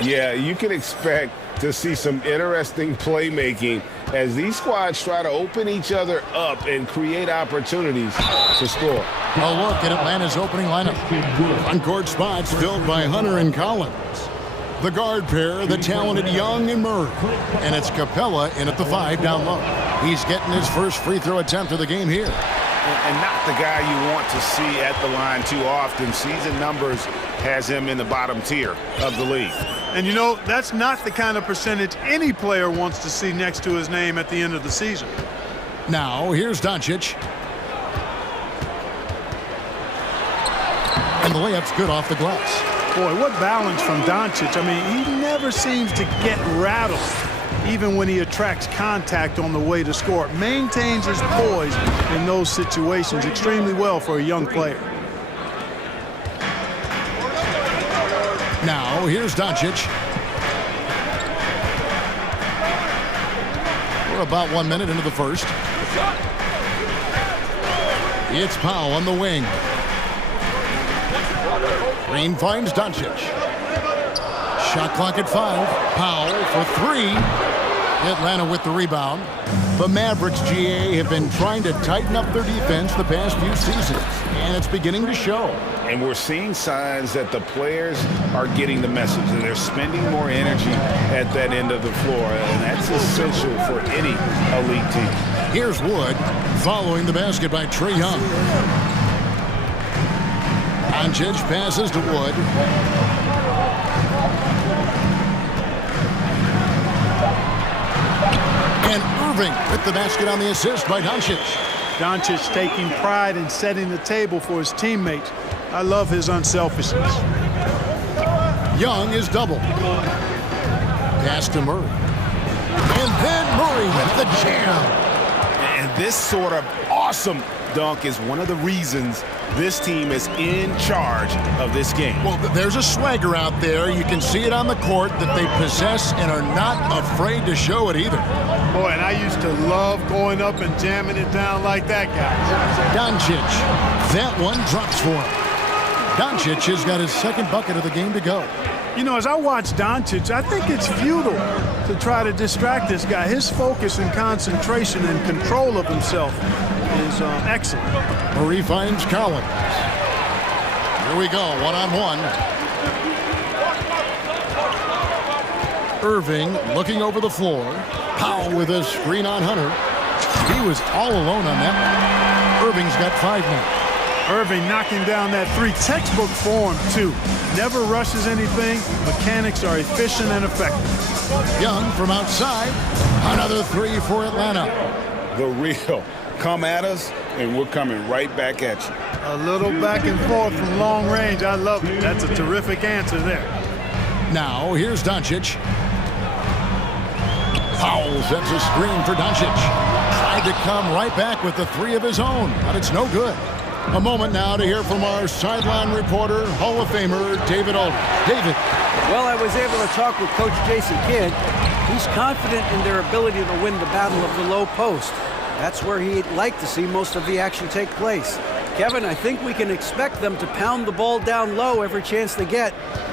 Yeah, you can expect to see some interesting playmaking as these squads try to open each other up and create opportunities to score. A look at Atlanta's opening lineup. On-court spots filled by Hunter and Collins. The guard pair, the talented Young and Murray. And it's Capella in at the 5 down low. He's getting his first free throw attempt of the game here. And not the guy you want to see at the line too often. Season numbers has him in the bottom tier of the league. And you know, that's not the kind of percentage any player wants to see next to his name at the end of the season. Now, here's Doncic. And the layup's good off the glass. Boy, what balance from Doncic. I mean, he never seems to get rattled, even when he attracts contact on the way to score. Maintains his poise in those situations extremely well for a young player. Now, here's Doncic. We're about 1 minute into the first. It's Powell on the wing. Green finds Doncic. Shot clock at 5. Powell for 3. Atlanta with the rebound. The Mavericks, GA, have been trying to tighten up their defense the past few seasons, and it's beginning to show. And we're seeing signs that the players are getting the message, and they're spending more energy at that end of the floor, and that's essential for any elite team. Here's Wood following the basket by Trae Young. Doncic passes to Wood. And Irving with the basket on the assist by Doncic. Doncic taking pride in setting the table for his teammates. I love his unselfishness. Young is double. Pass to Murray. And then Murray with the jam. And this sort of awesome dunk is one of the reasons this team is in charge of this game. Well, there's a swagger out there. You can see it on the court that they possess and are not afraid to show it either. Boy, and I used to love going up and jamming it down like that guy. Doncic. That one drops for him. Doncic has got his second bucket of the game to go. You know, as I watch Doncic, I think it's futile to try to distract this guy. His focus and concentration and control of himself is excellent. Murray finds Collins. Here we go, one-on-one. Irving looking over the floor. Powell with a screen on Hunter. He was all alone on that one. Irving's got 5 now. Irving knocking down that 3. Textbook form, too. Never rushes anything. Mechanics are efficient and effective. Young from outside. Another 3 for Atlanta. The real. Come at us, and we're coming right back at you. A little back and forth from long range. I love it. That's a terrific answer there. Now, here's Doncic. Powell sets a screen for Doncic. Tried to come right back with the 3 of his own, but it's no good. A moment now to hear from our sideline reporter, Hall of Famer David Aldridge. David. Well, I was able to talk with Coach Jason Kidd. He's confident in their ability to win the battle of the low post. That's where he'd like to see most of the action take place. Kevin, I think we can expect them to pound the ball down low every chance they get.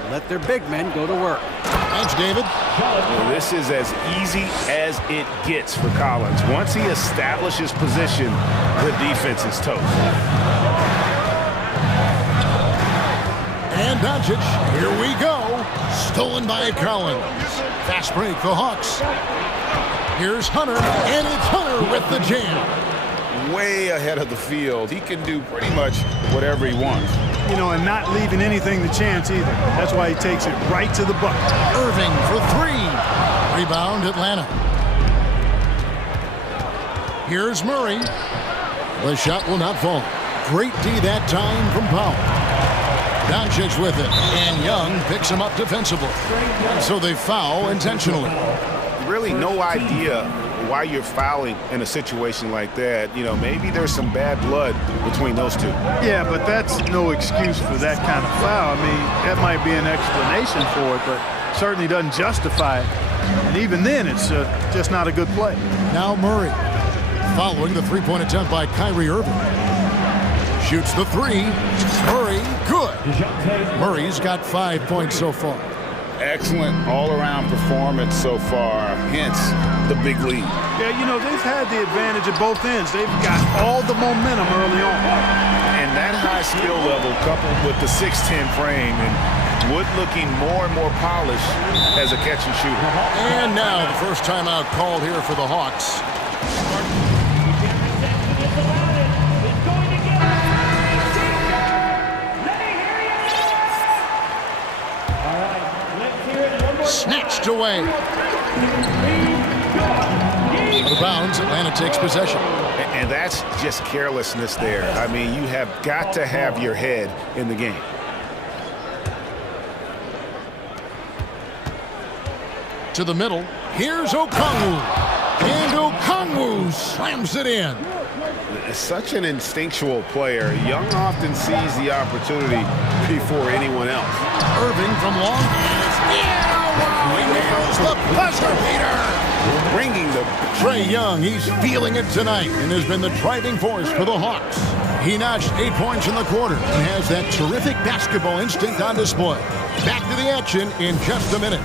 Let their big men go to work. Thanks, David. Well, this is as easy as it gets for Collins. Once he establishes position, the defense is toast. And Doncic, here we go. Stolen by Collins. Fast break for Hawks. Here's Hunter, and it's Hunter with the jam. Way ahead of the field. He can do pretty much whatever he wants. You know, and not leaving anything to chance either. That's why he takes it right to the bucket. Irving for 3. Rebound, Atlanta. Here's Murray. The shot will not fall. Great D that time from Powell. Doncic with it, and Young picks him up defensively. So they foul intentionally. Really no idea why you're fouling in a situation like that. You know, maybe there's some bad blood between those two. Yeah, but that's no excuse for that kind of foul. I mean, that might be an explanation for it, but certainly doesn't justify it. And even then, it's just not a good play. Now Murray, following the 3-point attempt by Kyrie Irving. Shoots the three. Murray, good. Murray's got 5 points so far. Excellent all-around performance so far, hence the big lead. Yeah, you know, they've had the advantage at both ends. They've got all the momentum early on. And that high skill level coupled with the 6'10 frame and Wood looking more and more polished as a catch and shooter. And now the first timeout called here for the Hawks. Snatched away. Out of bounds, Atlanta takes possession. And that's just carelessness there. I mean, you have got to have your head in the game. To the middle. Here's Okongwu. And Okongwu slams it in. Such an instinctual player. Young often sees the opportunity before anyone else. Irving from long. He nails the buzzer beater. Bringing the Trae Young. He's feeling it tonight and has been the driving force for the Hawks. He notched 8 points in the quarter and has that terrific basketball instinct on display. Back to the action in just a minute.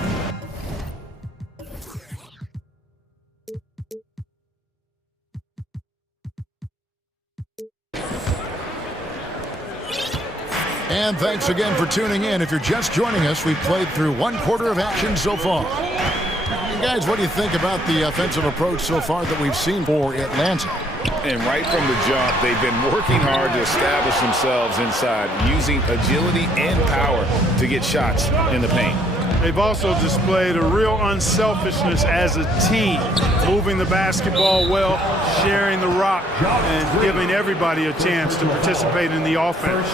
And thanks again for tuning in. If you're just joining us, we've played through 1 quarter of action so far. And guys, what do you think about the offensive approach so far that we've seen for Atlanta? And right from the jump, they've been working hard to establish themselves inside, using agility and power to get shots in the paint. They've also displayed a real unselfishness as a team, moving the basketball well, sharing the rock, and giving everybody a chance to participate in the offense.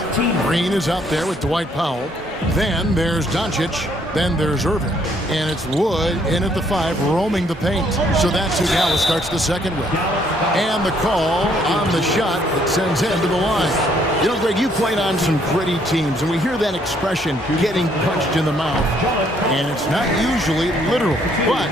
Green is out there with Dwight Powell. Then there's Doncic. Then there's Irving. And it's Wood in at the 5, roaming the paint. So that's who Dallas starts the second with. And the call on the shot that sends him to the line. You know, Greg, you played on some gritty teams, and we hear that expression, getting punched in the mouth. And it's not usually literal. But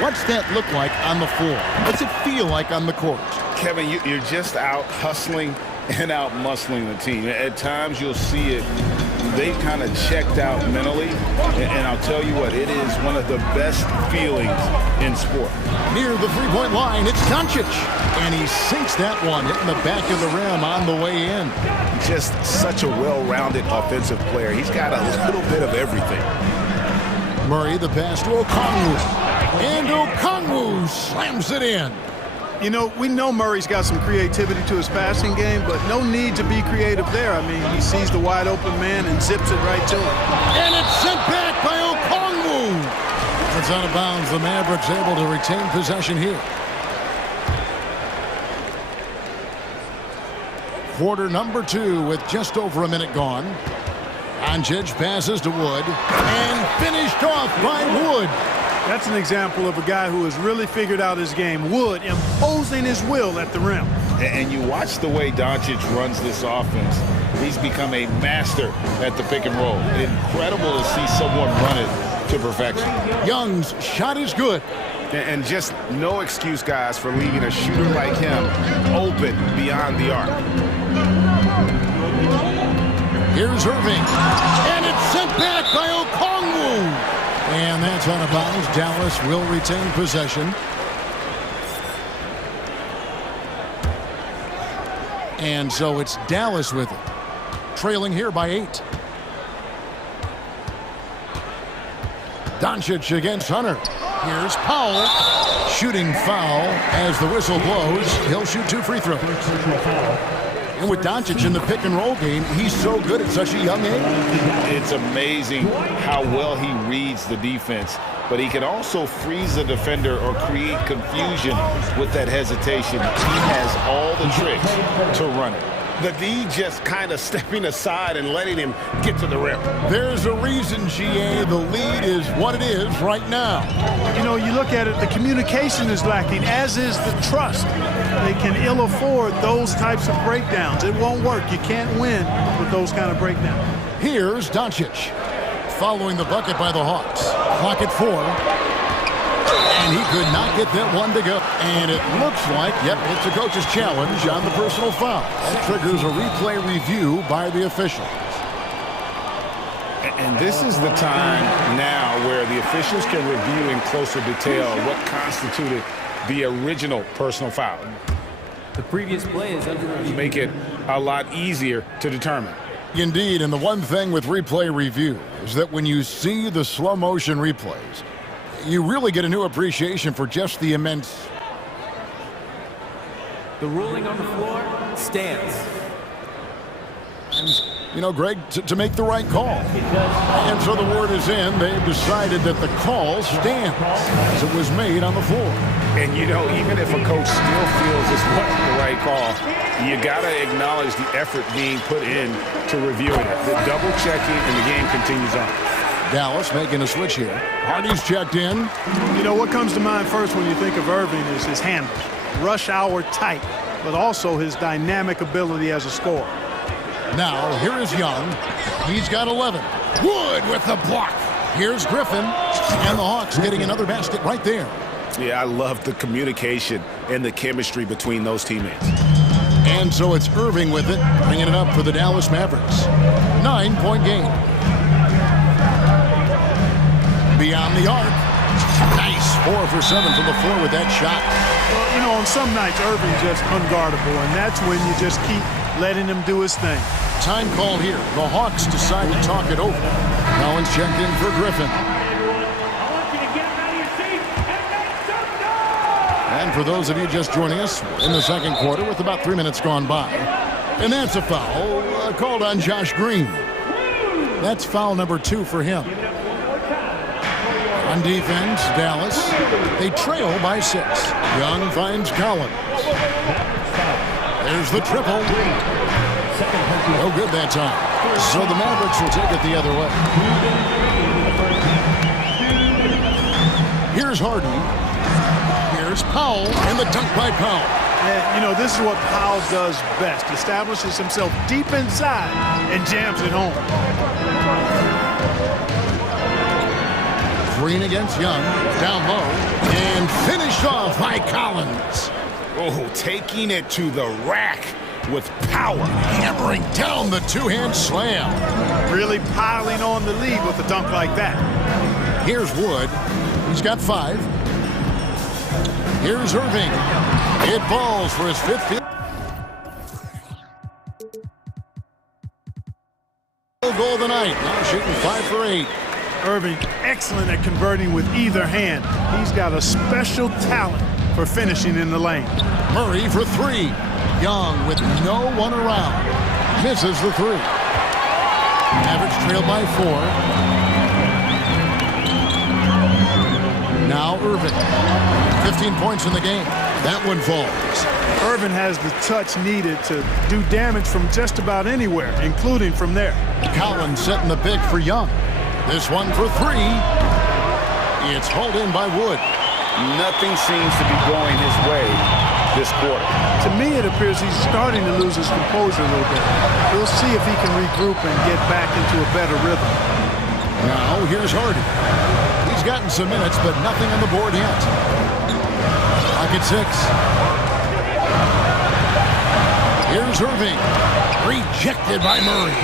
what's that look like on the floor? What's it feel like on the court? Kevin, you're just out hustling and out muscling the team. At times you'll see it. They kind of checked out mentally, and I'll tell you what, it is one of the best feelings in sport. Near the three-point line, it's Doncic, and he sinks that one, hitting the back of the rim on the way in. Just such a well-rounded offensive player. He's got a little bit of everything. Murray, the pass to Okongwu, and Okongwu slams it in. You know, we know Murray's got some creativity to his passing game, but no need to be creative there. I mean, he sees the wide open man and zips it right to him. And it's sent back by Okongwu. It's out of bounds. The Mavericks able to retain possession here. Quarter number 2 with just over a minute gone. Doncic passes to Wood and finished off by Wood. That's an example of a guy who has really figured out his game. Wood imposing his will at the rim. And you watch the way Doncic runs this offense. He's become a master at the pick and roll. Incredible to see someone run it to perfection. Young's shot is good. And just no excuse, guys, for leaving a shooter like him open beyond the arc. Here's Irving. And it's sent back by Okongwu. And that's out of bounds. Dallas will retain possession. And so it's Dallas with it. Trailing here by 8. Doncic against Hunter. Here's Powell. Shooting foul as the whistle blows. He'll shoot 2 free throws. And with Doncic in the pick and roll game, he's so good at such a young age. It's amazing how well he reads the defense, but he can also freeze the defender or create confusion with that hesitation. He has all the tricks to run it. The D just kind of stepping aside and letting him get to the rim. There's a reason, GA, the lead is what it is right now. You know, you look at it, the communication is lacking, as is the trust. They can ill afford those types of breakdowns. It won't work. You can't win with those kind of breakdowns. Here's Doncic. Following the bucket by the Hawks. Clock at 4. And he could not get that one to go. And it looks like, yep, it's a coach's challenge on the personal foul. That triggers a replay review by the officials. And this is the time now where the officials can review in closer detail what constituted the original personal foul. The previous play is under review. Make it a lot easier to determine. Indeed, and the one thing with replay review is that when you see the slow motion replays, you really get a new appreciation for just the immense. The ruling on the floor stands. You know, Greg, to make the right call. And so the word is in. They've decided that the call stands as it was made on the floor. And, you know, even if a coach still feels this wasn't the right call, you got to acknowledge the effort being put in to reviewing it. The double checking, and the game continues on. Dallas making a switch here. Hardy's checked in. You know, what comes to mind first when you think of Irving is his handles. Rush hour tight, but also his dynamic ability as a scorer. Now, here is Young. He's got 11. Wood with the block. Here's Griffin. And the Hawks getting another basket right there. Yeah, I love the communication and the chemistry between those teammates. And so it's Irving with it, bringing it up for the Dallas Mavericks. 9-point game. Beyond the arc. Nice 4 for 7 from the floor with that shot. Well, you know, on some nights, Irving's just unguardable, and that's when you just keep letting him do his thing. Time called here. The Hawks decide to talk it over. Collins checked in for Griffin. And for those of you just joining us, we're in the second quarter with about 3 minutes gone by. And that's a foul called on Josh Green. That's foul number 2 for him. On defense, Dallas, they trail by 6. Young finds Collins. There's the triple. No good that time. So the Mavericks will take it the other way. Here's Harden. Here's Powell, and the dunk by Powell. And, you know, this is what Powell does best. Establishes himself deep inside and jams it home. Green against Young, down low, and finished off by Collins. Oh, taking it to the rack with power. Hammering down the two-hand slam. Really piling on the lead with a dunk like that. Here's Wood. He's got 5. Here's Irving. It falls for his 5th field goal of the night. Now shooting 5 for 8. Irving, excellent at converting with either hand. He's got a special talent for finishing in the lane. Murray for 3. Young with no one around. Misses the 3. Mavericks trail by 4. Now Irving. 15 points in the game. That one falls. Irving has the touch needed to do damage from just about anywhere, including from there. Collins setting the pick for Young. This one for 3. It's hauled in by Wood. Nothing seems to be going his way this quarter. To me, it appears he's starting to lose his composure a little bit. We'll see if he can regroup and get back into a better rhythm. Now, here's Hardy. He's gotten some minutes, but nothing on the board yet. Clock at 6. Here's Irving. Rejected by Murray.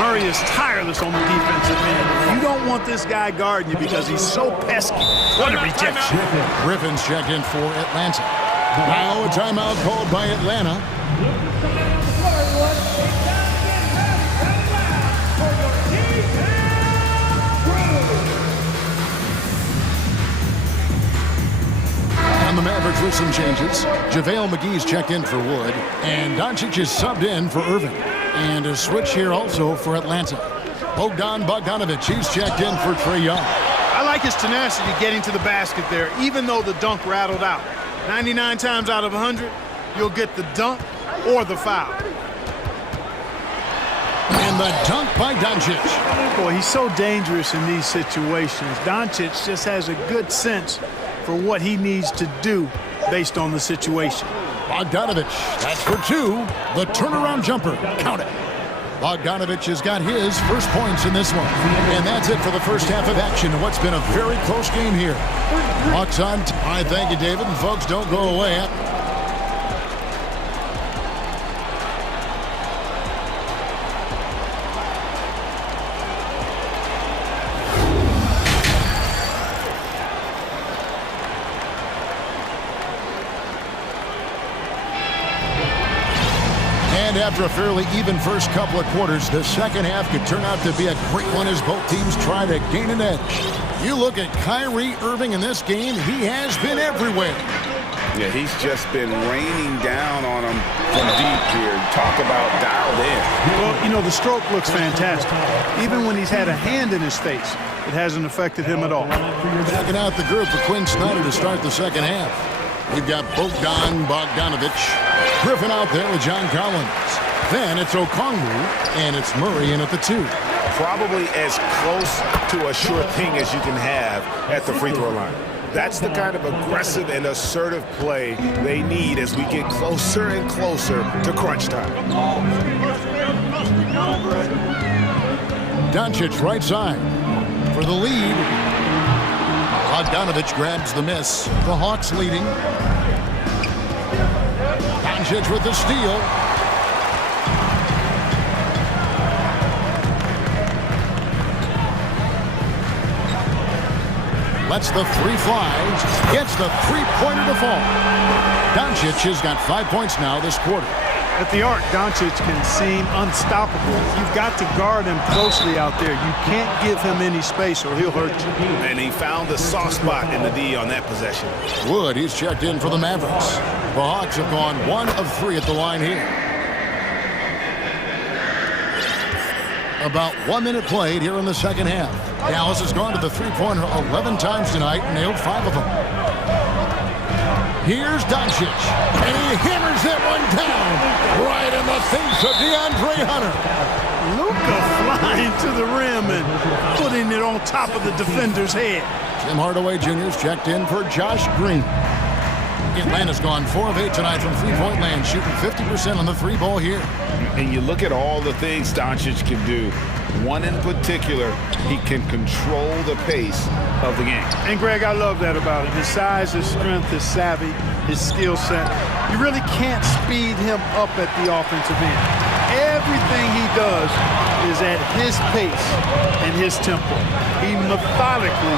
Murray is tireless on the defensive end. You don't want this guy guarding you because he's so pesky. What a rejection. Griffin's checked in for Atlanta. Now a timeout called by Atlanta. And the Mavericks with some changes. JaVale McGee's checked in for Wood. And Doncic is subbed in for Irving. And a switch here also for Atlanta. Bogdanovic, he's checked in for Trae Young. I like his tenacity getting to the basket there, even though the dunk rattled out. 99 times out of 100, you'll get the dunk or the foul. And the dunk by Doncic. Boy, he's so dangerous in these situations. Doncic just has a good sense for what he needs to do based on the situation. Bogdanovic, that's for 2. The turnaround jumper, count it. Bogdanovich has got his first points in this one. And that's it for the first half of action in what's been a very close game here. Hawks on. All right, thank you, David. And folks, don't go away. And after a fairly even first couple of quarters, the second half could turn out to be a great one as both teams try to gain an edge. You look at Kyrie Irving in this game, he has been everywhere. Yeah, he's just been raining down on him from deep here. Talk about dialed in. Well, you know, the stroke looks fantastic. Even when he's had a hand in his face, it hasn't affected him at all. Checking out the group for Quinn Snyder to start the second half. We've got Bogdanovich. Griffin out there with John Collins. Then it's Okongwu, and it's Murray in at the 2. Probably as close to a sure thing as you can have at the free throw line. That's the kind of aggressive and assertive play they need as we get closer and closer to crunch time. Doncic right side for the lead. Bogdanovich grabs the miss. The Hawks leading. Doncic with the steal. Lets the three fly. Gets the three-pointer to fall. Doncic has got 5 points now this quarter. At the arc, Doncic can seem unstoppable. You've got to guard him closely out there. You can't give him any space or he'll hurt you. And he found the soft spot in the D on that possession. Wood, he's checked in for the Mavericks. The Hawks have gone 1 of 3 at the line here. About 1 minute played here in the second half. Dallas has gone to the three-pointer 11 times tonight and nailed 5 of them. Here's Doncic, and he hammers that one down right in the face of DeAndre Hunter. Luka flying to the rim and putting it on top of the defender's head. Tim Hardaway Jr.'s checked in for Josh Green. Atlanta's gone 4 of 8 tonight from three-point land, shooting 50% on the three ball here. And you look at all the things Doncic can do. One in particular, he can control the pace of the game. And Greg, I love that about him. His size, his strength, his savvy, his skill set. You really can't speed him up at the offensive end. Everything he does is at his pace and his tempo. He methodically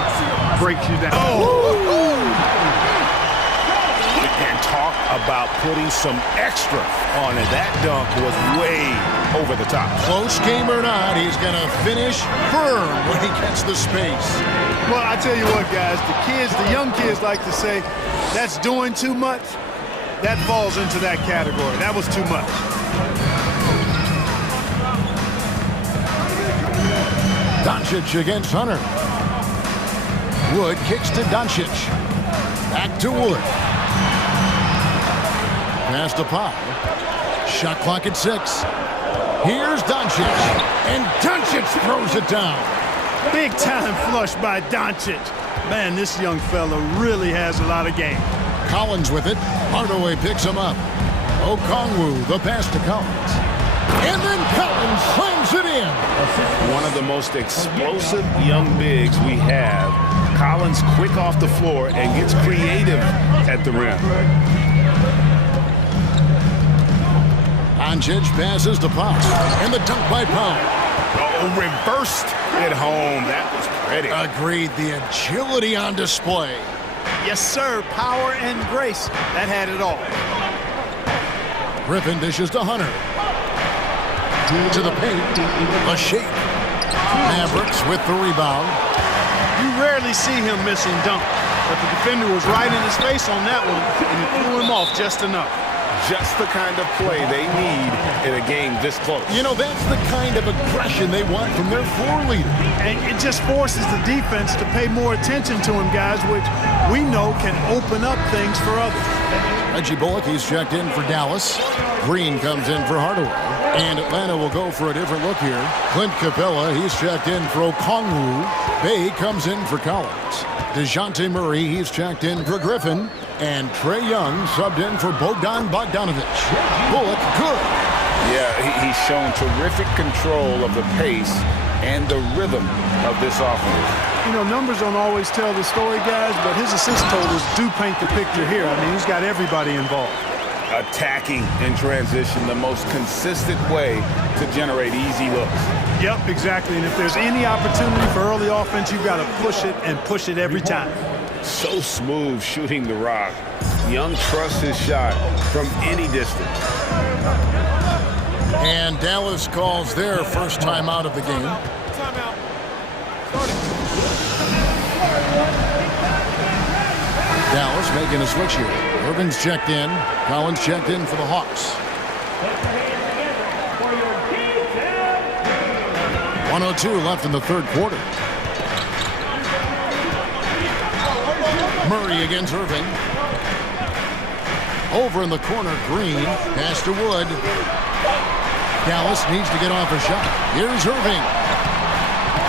breaks you down. And talk about putting some extra on it. That dunk was way over the top. Close game or not, he's going to finish firm when he gets the space. Well, I tell you what, guys, the young kids like to say, that's doing too much. That falls into that category. That was too much. Doncic against Hunter. Wood kicks to Doncic. Back to Wood. Pass to Pop. Shot clock at 6. Here's Doncic. And Doncic throws it down. Big time flush by Doncic. Man, this young fella really has a lot of game. Collins with it. Hardaway picks him up. Okongwu, the pass to Collins. And then Collins slams it in. One of the most explosive young bigs we have. Collins quick off the floor and gets creative at the rim. Doncic passes to Pop. And the dunk by Pop. Oh, reversed it home. That was pretty. Agreed. The agility on display. Yes, sir. Power and grace. That had it all. Griffin dishes to Hunter. To the paint. A shake. Mavericks with the rebound. You rarely see him missing dunk. But the defender was right in his face on that one, and he threw him off just enough. Just the kind of play they need in a game this close. You know, that's the kind of aggression they want from their floor leader. And it just forces the defense to pay more attention to him, guys, which we know can open up things for others. Reggie Bullock, he's checked in for Dallas. Green comes in for Hardaway. And Atlanta will go for a different look here. Clint Capella, he's checked in for Okongwu. Bay comes in for Collins. DeJounte Murray, he's checked in for Griffin. And Trae Young subbed in for Bogdanovich. Bullock good. Yeah, he's shown terrific control of the pace and the rhythm of this offense. You know, numbers don't always tell the story, guys, but his assist totals do paint the picture here. I mean, he's got everybody involved. Attacking in transition, the most consistent way to generate easy looks. Yep, exactly. And if there's any opportunity for early offense, you've got to push it and push it every time. So smooth shooting the rock. Young trusts his shot from any distance. And Dallas calls their first time out of the game. Dallas making a switch here. Irving's checked in. Collins checked in for the Hawks. 1:02 left in the third quarter. Murray against Irving. Over in the corner, Green. Pass to Wood. Dallas needs to get off a shot. Here's Irving.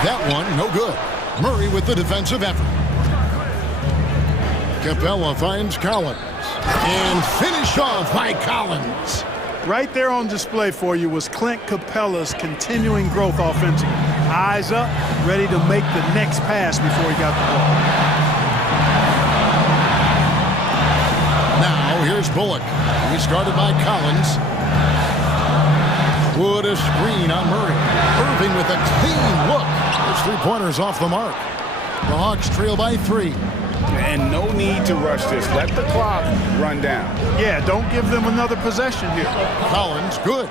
That one, no good. Murray with the defensive effort. Capella finds Collins. And finished off by Collins. Right there on display for you was Clint Capella's continuing growth offensively. Eyes up, ready to make the next pass before he got the ball. Now here's Bullock. He's guarded by Collins. Wood a screen on Murray. Irving with a clean look. Those three-pointers off the mark. The Hawks trail by 3. And no need to rush this. Let the clock run down. Yeah, don't give them another possession here. Collins, good.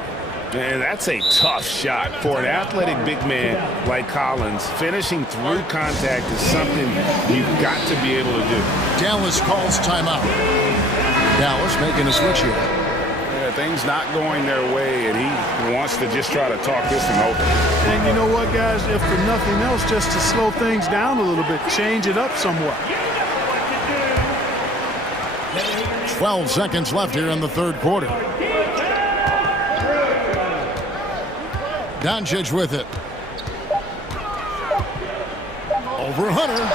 And that's a tough shot for an athletic big man like Collins. Finishing through contact is something you've got to be able to do. Dallas calls timeout. Dallas making a switch here. Yeah, things not going their way, and he wants to just try to talk this one over. And you know what, guys? If for nothing else, just to slow things down a little bit, change it up somewhat. 12 seconds left here in the third quarter. Doncic with it. Over Hunter.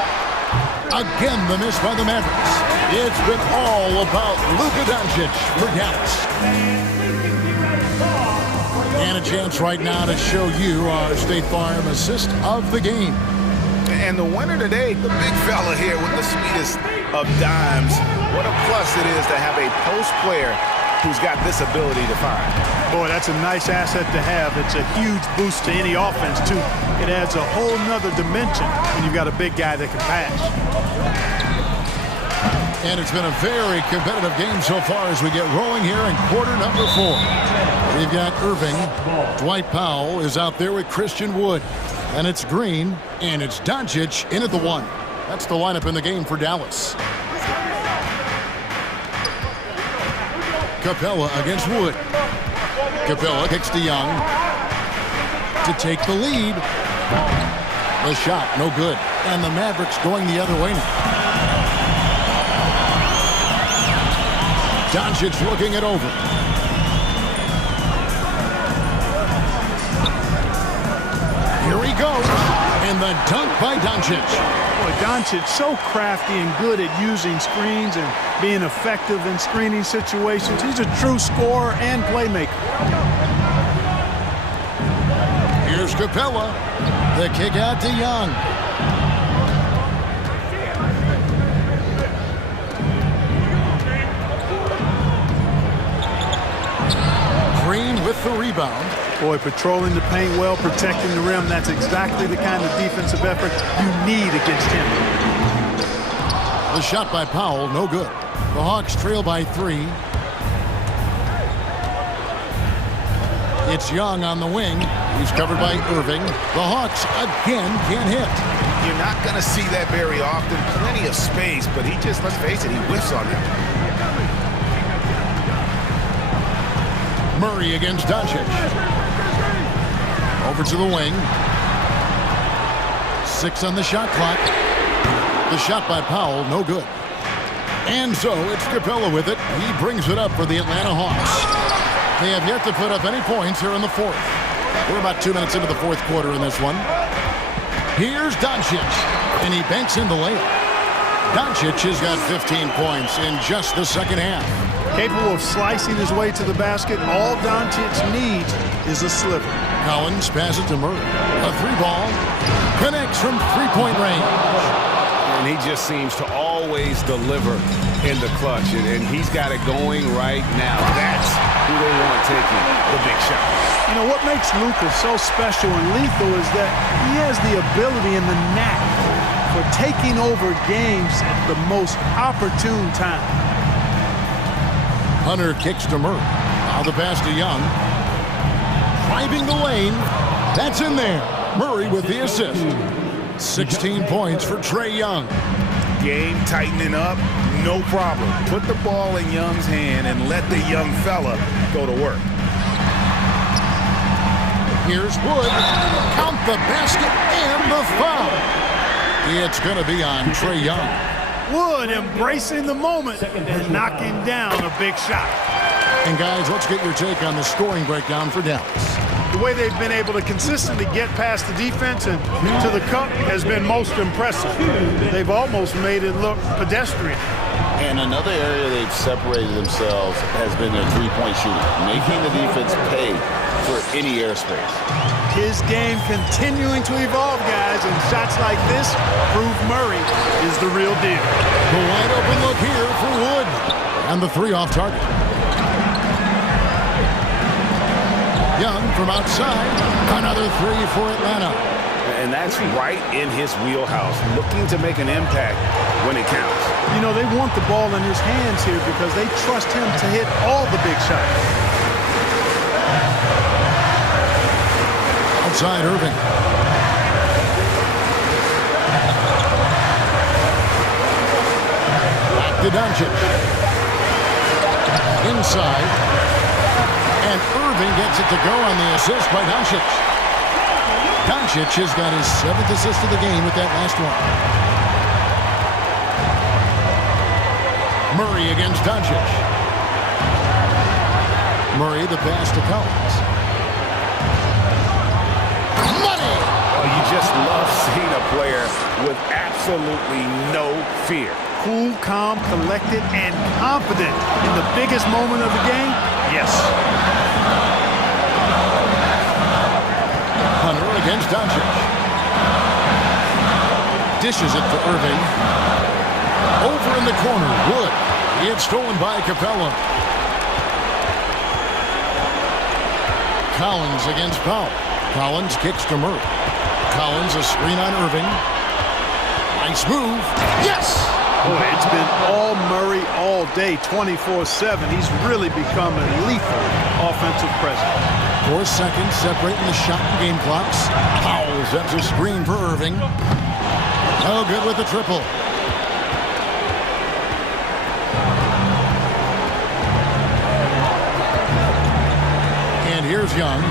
Again, the miss by the Mavericks. It's been all about Luka Doncic for Dallas. And a chance right now to show you our State Farm assist of the game. And the winner today, the big fella here with the sweetest of dimes. What a plus it is to have a post player who's got this ability to find. Boy, that's a nice asset to have. It's a huge boost to any offense, too. It adds a whole nother dimension when you've got a big guy that can pass. And it's been a very competitive game so far as we get rolling here in quarter number 4. We've got Irving. Dwight Powell is out there with Christian Wood. And it's Green, and it's Doncic in at the 1. That's the lineup in the game for Dallas. Capella against Wood. Capella kicks to Young to take the lead. The shot, no good. And the Mavericks going the other way now. Doncic looking it over. Here he goes. And the dunk by Doncic. Boy, Doncic so crafty and good at using screens and being effective in screening situations. He's a true scorer and playmaker. Here's Capella. The kick out to Young. Green with the rebound. Boy, patrolling the paint well, protecting the rim. That's exactly the kind of defensive effort you need against him. The shot by Powell, no good. The Hawks trail by 3. It's Young on the wing. He's covered by Irving. The Hawks again can't hit. You're not going to see that very often. Plenty of space, but he just, let's face it, he whiffs on it. Murray against Doncic. Over to the wing. 6 on the shot clock. The shot by Powell, no good. And so it's Capella with it. He brings it up for the Atlanta Hawks. They have yet to put up any points here in the 4th. We're about 2 minutes into the 4th quarter in this one. Here's Doncic, and he banks in the layup. Doncic has got 15 points in just the second half. Capable of slicing his way to the basket. All Doncic needs is a sliver. Collins passes to Murray. A three ball. Connects from three-point range. And he just seems to always deliver in the clutch. And he's got it going right now. That's who they want taking the big shot. You know, what makes Luka so special and lethal is that he has the ability and the knack for taking over games at the most opportune time. Hunter kicks to Murray. Now the pass to Young. Driving the lane. That's in there. Murray with the assist. 16 points for Trae Young. Game tightening up, no problem. Put the ball in Young's hand and let the young fella go to work. Here's Wood. Count the basket and the foul. It's going to be on Trae Young. Wood embracing the moment and knocking down a big shot. And guys, let's get your take on the scoring breakdown for Dallas. The way they've been able to consistently get past the defense and to the cup has been most impressive. They've almost made it look pedestrian. And another area they've separated themselves has been their three-point shooting, making the defense pay for any airspace. His game continuing to evolve, guys, and shots like this prove Murray is the real deal. The wide open look here for Wood. And the three off target. Young from outside. Another three for Atlanta. And that's right in his wheelhouse, looking to make an impact when it counts. You know, they want the ball in his hands here because they trust him to hit all the big shots. Outside Irving. Back to Doncic. Inside. And Irving gets it to go on the assist by Doncic. Doncic has got his 7th assist of the game with that last one. Murray against Doncic. Murray the pass to Collins. Money! Oh, you just love seeing a player with absolutely no fear. Cool, calm, collected, and confident in the biggest moment of the game? Yes. Hunter against Doncic. Dishes it to Irving. Over in the corner, Wood. It's stolen by Capella. Collins against Powell. Collins kicks to Murray. Collins a screen on Irving. Nice move. Yes! Boy, it's been all Murray all day, 24/7. He's really become a lethal offensive presence. 4 seconds separating the shot and game clocks. Powell sets a screen for Irving. No good with the triple. And here's Young.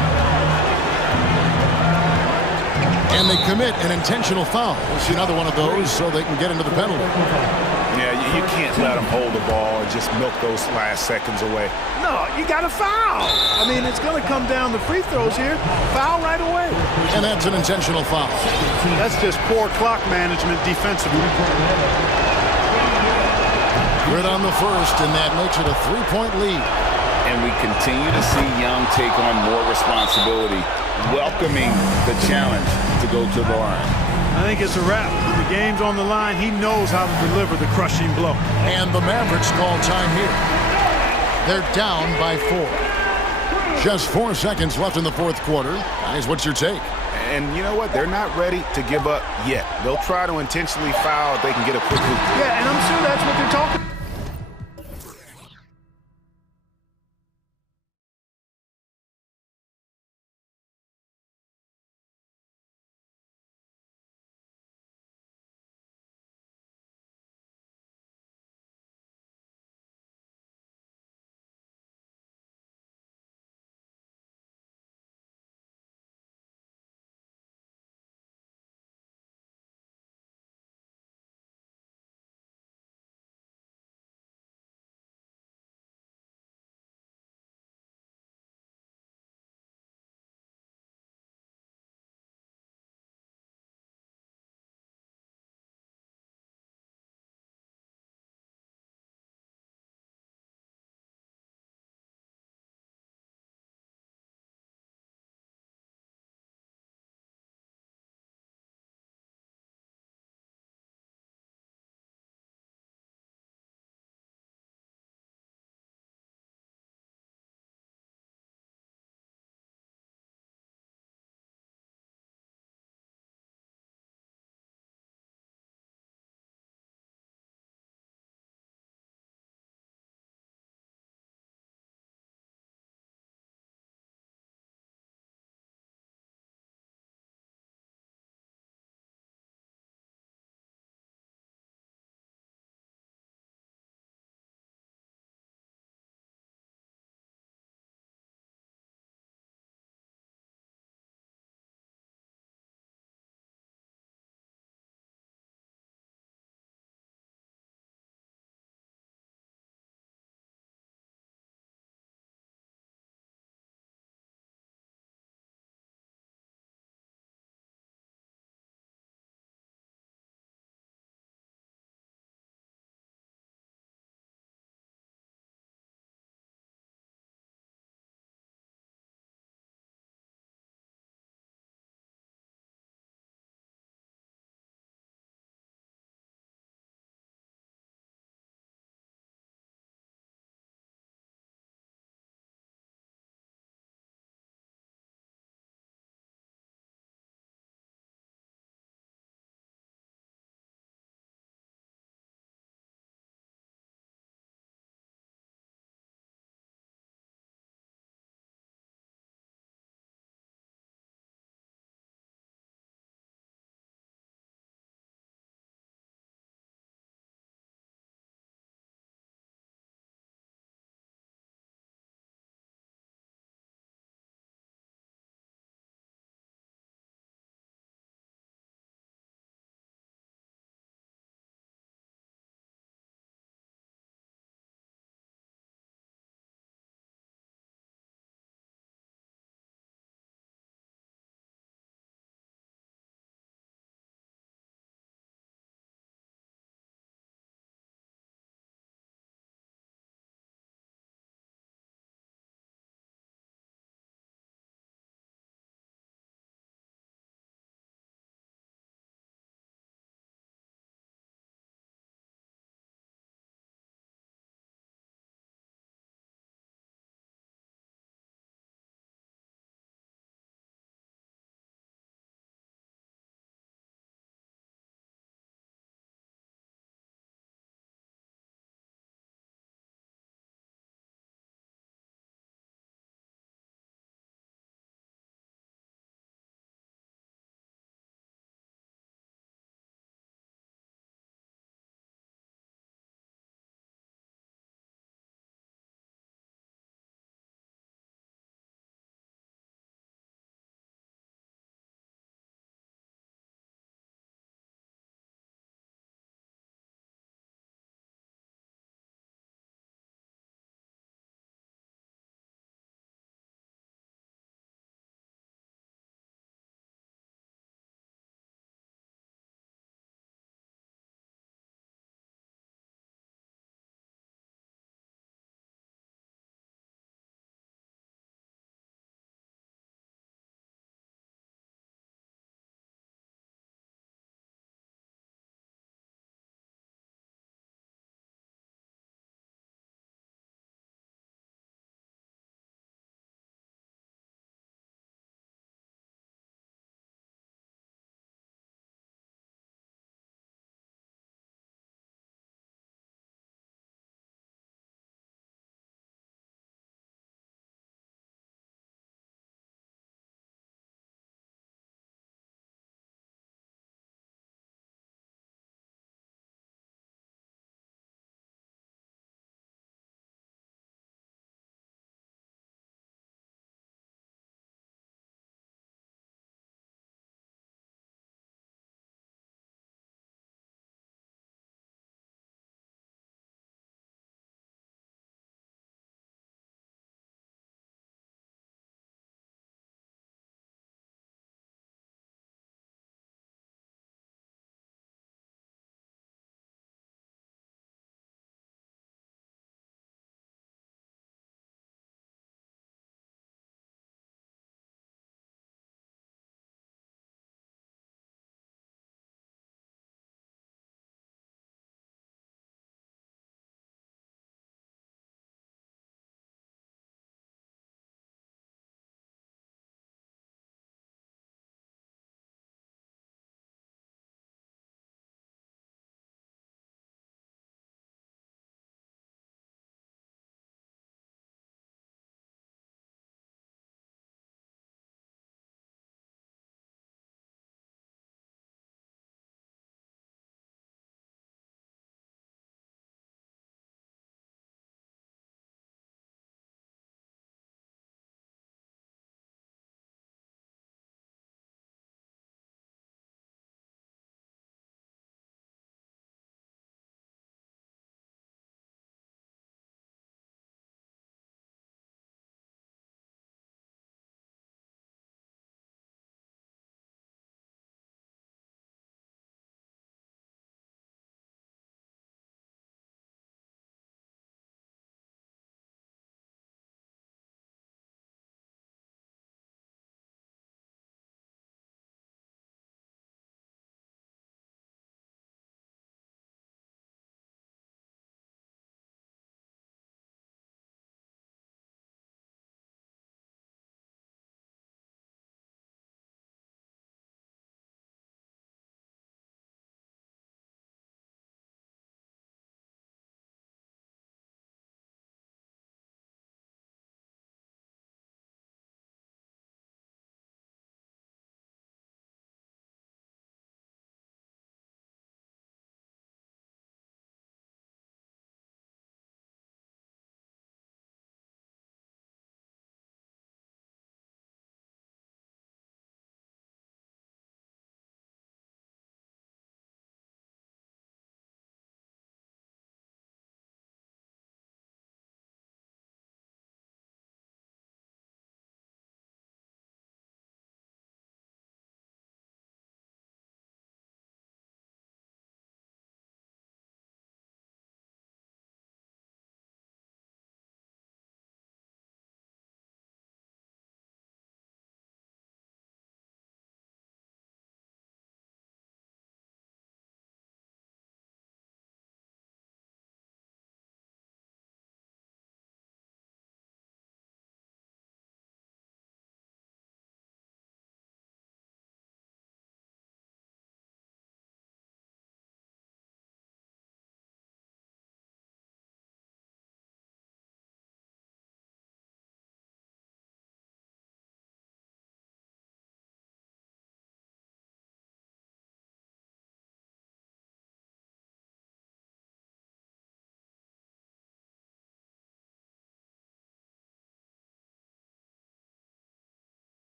And they commit an intentional foul. We'll see another one of those so they can get into the penalty. Yeah, you can't let them hold the ball and just milk those last seconds away. No, you got to foul. I mean, it's going to come down to free throws here. Foul right away. And that's an intentional foul. That's just poor clock management defensively. Good on the first, and that makes it a 3-point lead. And we continue to see Young take on more responsibility, welcoming the challenge to go to the line. I think it's a wrap. The game's on the line. He knows how to deliver the crushing blow. And the Mavericks call time here. They're down by 4. Just 4 seconds left in the fourth quarter. Guys, what's your take? And you know what? They're not ready to give up yet. They'll try to intentionally foul if they can get a quick hoop. Yeah, and I'm sure that's what they're talking about.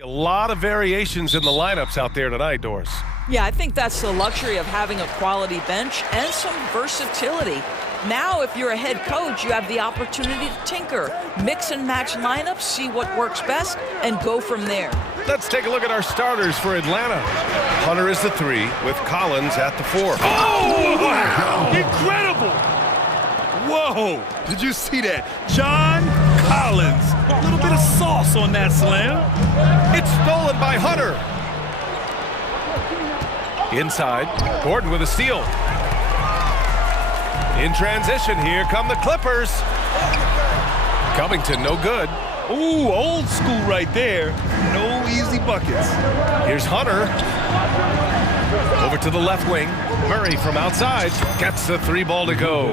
A lot of variations in the lineups out there tonight, Doris. Yeah, I think that's the luxury of having a quality bench and some versatility. Now, if you're a head coach, you have the opportunity to tinker, mix and match lineups, see what works best, and go from there. Let's take a look at our starters for Atlanta. Hunter is the 3, with Collins at the 4. Oh, wow! Incredible! Whoa! Did you see that? John Collins. A little bit of sauce on that slam. It's stolen by Hunter. Inside, Gordon with a steal. In transition, here come the Clippers. Covington, no good. Ooh, old school right there. No easy buckets. Here's Hunter. Over to the left wing. Murray from outside gets the 3 ball to go.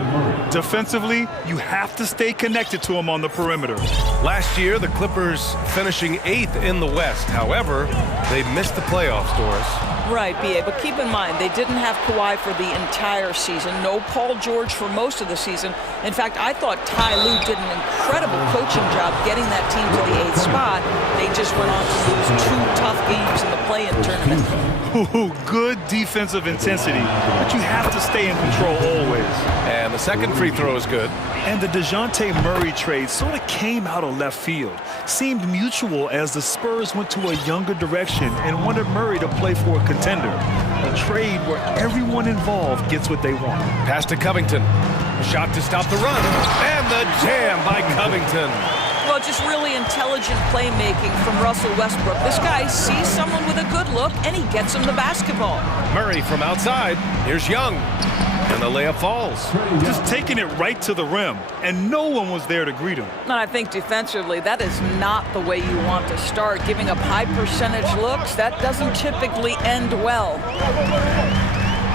Defensively, you have to stay connected to him on the perimeter. Last year, the Clippers finishing 8th in the West. However, they missed the playoffs, Doris. Right, B.A., but keep in mind, they didn't have Kawhi for the entire season. No Paul George for most of the season. In fact, I thought Ty Lue did an incredible coaching job getting that team to the 8th spot. They just went on to lose 2 tough games in the play-in tournament. Ooh, good defensive intensity, but you have to stay in control always. And the second free throw is good. And the DeJounte Murray trade sort of came out of left field. Seemed mutual as the Spurs went to a younger direction and wanted Murray to play for a contender. A trade where everyone involved gets what they want. Pass to Covington. Shot to stop the run. And the jam by Covington. Well, just really intelligent playmaking from Russell Westbrook. This guy sees someone with a good look, and he gets him the basketball. Murray from outside. Here's Young. And the layup falls. Just taking it right to the rim, and no one was there to greet him. And I think defensively, that is not the way you want to start. Giving up high percentage looks, that doesn't typically end well.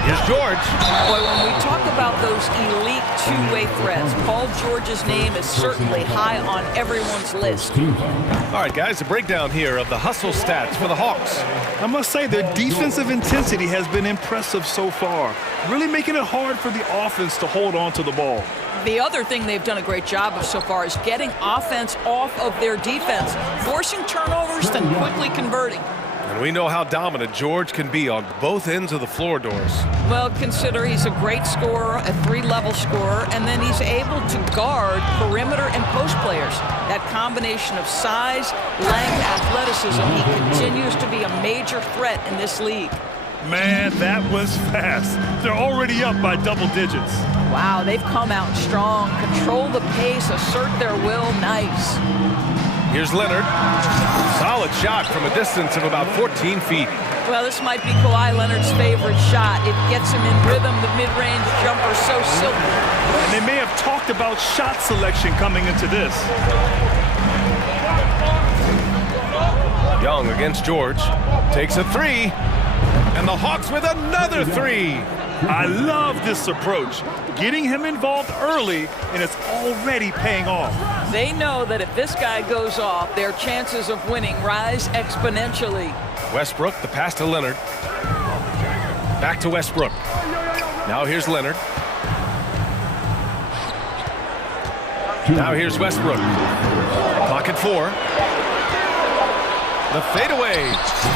Here's George. Boy, when we talk about those elite two-way threats, Paul George's name is certainly high on everyone's list. All right, guys, a breakdown here of the hustle stats for the Hawks. I must say their defensive intensity has been impressive so far, really making it hard for the offense to hold on to the ball. The other thing they've done a great job of so far is getting offense off of their defense, forcing turnovers, then quickly converting. And we know how dominant George can be on both ends of the floor, Doris. Well, consider he's a great scorer, a 3-level scorer, and then he's able to guard perimeter and post players. That combination of size, length, athleticism, he continues to be a major threat in this league. Man, that was fast. They're already up by double digits. Wow, they've come out strong, control the pace, assert their will, nice. Here's Leonard. Solid shot from a distance of about 14 feet. Well, this might be Kawhi Leonard's favorite shot. It gets him in rhythm, the mid-range jumper so silky. And they may have talked about shot selection coming into this. Young against George. Takes a 3. And the Hawks with another 3. I love this approach. Getting him involved early, and it's already paying off. They know that if this guy goes off, their chances of winning rise exponentially. Westbrook, the pass to Leonard. Back to Westbrook. Now here's Leonard. Now here's Westbrook. Clock at 4. The fadeaway.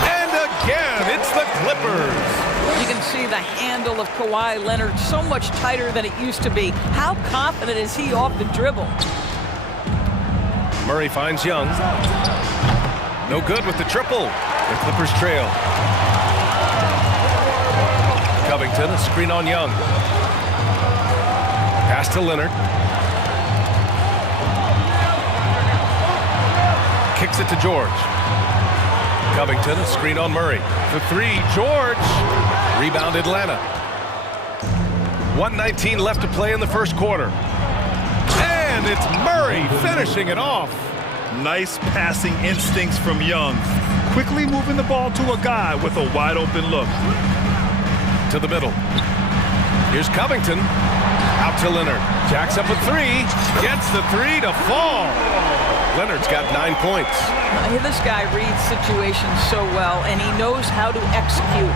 And again, it's the Clippers. You can see the handle of Kawhi Leonard so much tighter than it used to be. How confident is he off the dribble? Murray finds Young. No good with the triple. The Clippers trail. Covington, a screen on Young. Pass to Leonard. Kicks it to George. Covington, a screen on Murray. For 3, George. Rebound Atlanta. 1:19 left to play in the first quarter. And it's Murray finishing it off. Nice passing instincts from Young. Quickly moving the ball to a guy with a wide open look. To the middle. Here's Covington. Out to Leonard. Jacks up a 3. Gets the 3 to fall. Leonard's got 9 points. This guy reads situations so well, and he knows how to execute.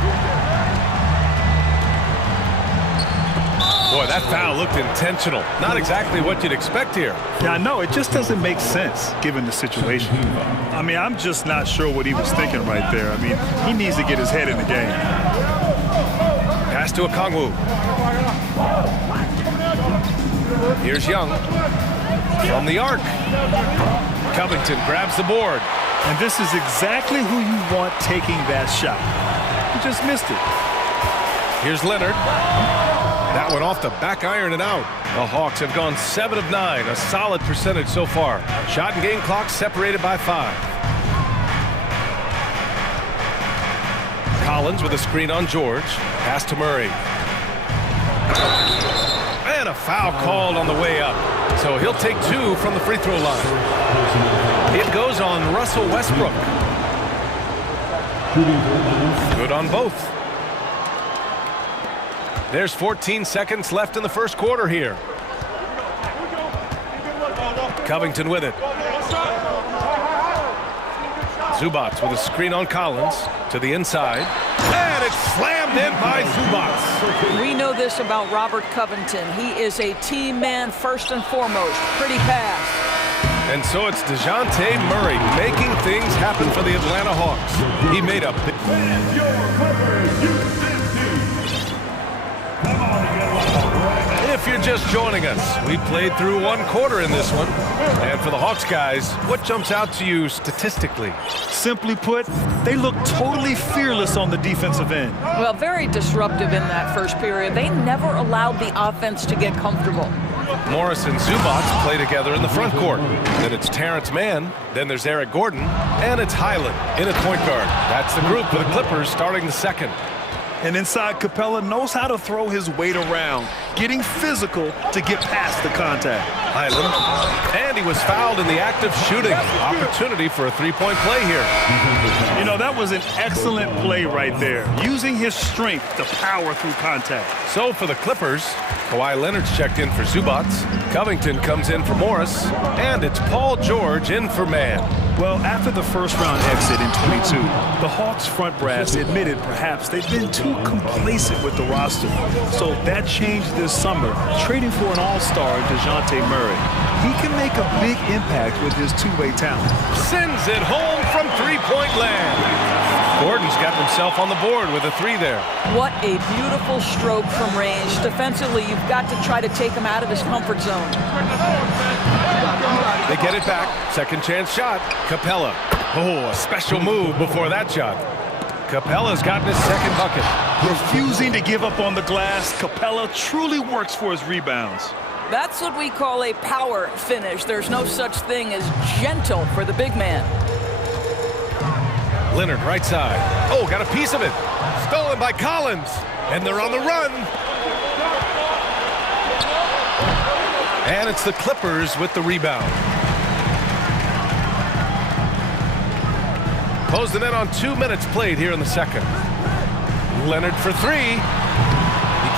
Boy, that foul looked intentional. Not exactly what you'd expect here. Yeah, I know. It just doesn't make sense given the situation. I mean, I'm just not sure what he was thinking right there. I mean, he needs to get his head in the game. Pass to Okongwu. Here's Young from the arc. Covington grabs the board. And this is exactly who you want taking that shot. He just missed it. Here's Leonard. That one off the back iron and out. The Hawks have gone 7 of 9, a solid percentage so far. Shot and game clock separated by 5. Collins with a screen on George. Pass to Murray. And a foul called on the way up. So he'll take 2 from the free throw line. It goes on Russell Westbrook. Good on both. There's 14 seconds left in the first quarter here. Covington with it. Zubats with a screen on Collins to the inside. And it's slammed in by Zubats. We know this about Robert Covington. He is a team man first and foremost. Pretty pass. And so it's DeJounte Murray making things happen for the Atlanta Hawks. He made a big... If you're just joining us, we played through 1 quarter in this one. And for the Hawks guys, what jumps out to you statistically? Simply put, they look totally fearless on the defensive end. Well, very disruptive in that first period. They never allowed the offense to get comfortable. Morris and Zubats play together in the front court. Then it's Terrence Mann, then there's Eric Gordon, and it's Highland in at point guard. That's the group for the Clippers starting the second. And inside, Capella knows how to throw his weight around, getting physical to get past the contact. Highland, and he was fouled in the act of shooting. Opportunity for a three-point play here. You know, that was an excellent play right there, using his strength to power through contact. So for the Clippers, Kawhi Leonard's checked in for Zubats. Covington comes in for Morris, and it's Paul George in for Mann. Well, after the first-round exit in 22, the Hawks front brass admitted perhaps they've been too complacent with the roster. So that changed this summer, trading for an all-star DeJounte Murray. He can make a big impact with his two-way talent. Sends it home from three-point land. Gordon's got himself on the board with a 3 there. What a beautiful stroke from range. Defensively, you've got to try to take him out of his comfort zone. They get it back. Second chance shot. Capella. Oh, a special move before that shot. Capella's gotten his second bucket. Refusing to give up on the glass, Capella truly works for his rebounds. That's what we call a power finish. There's no such thing as gentle for the big man. Leonard right side. Oh, got a piece of it. Stolen by Collins. And they're on the run. And it's the Clippers with the rebound. Close the net on 2 minutes played here in the second. Leonard for 3. He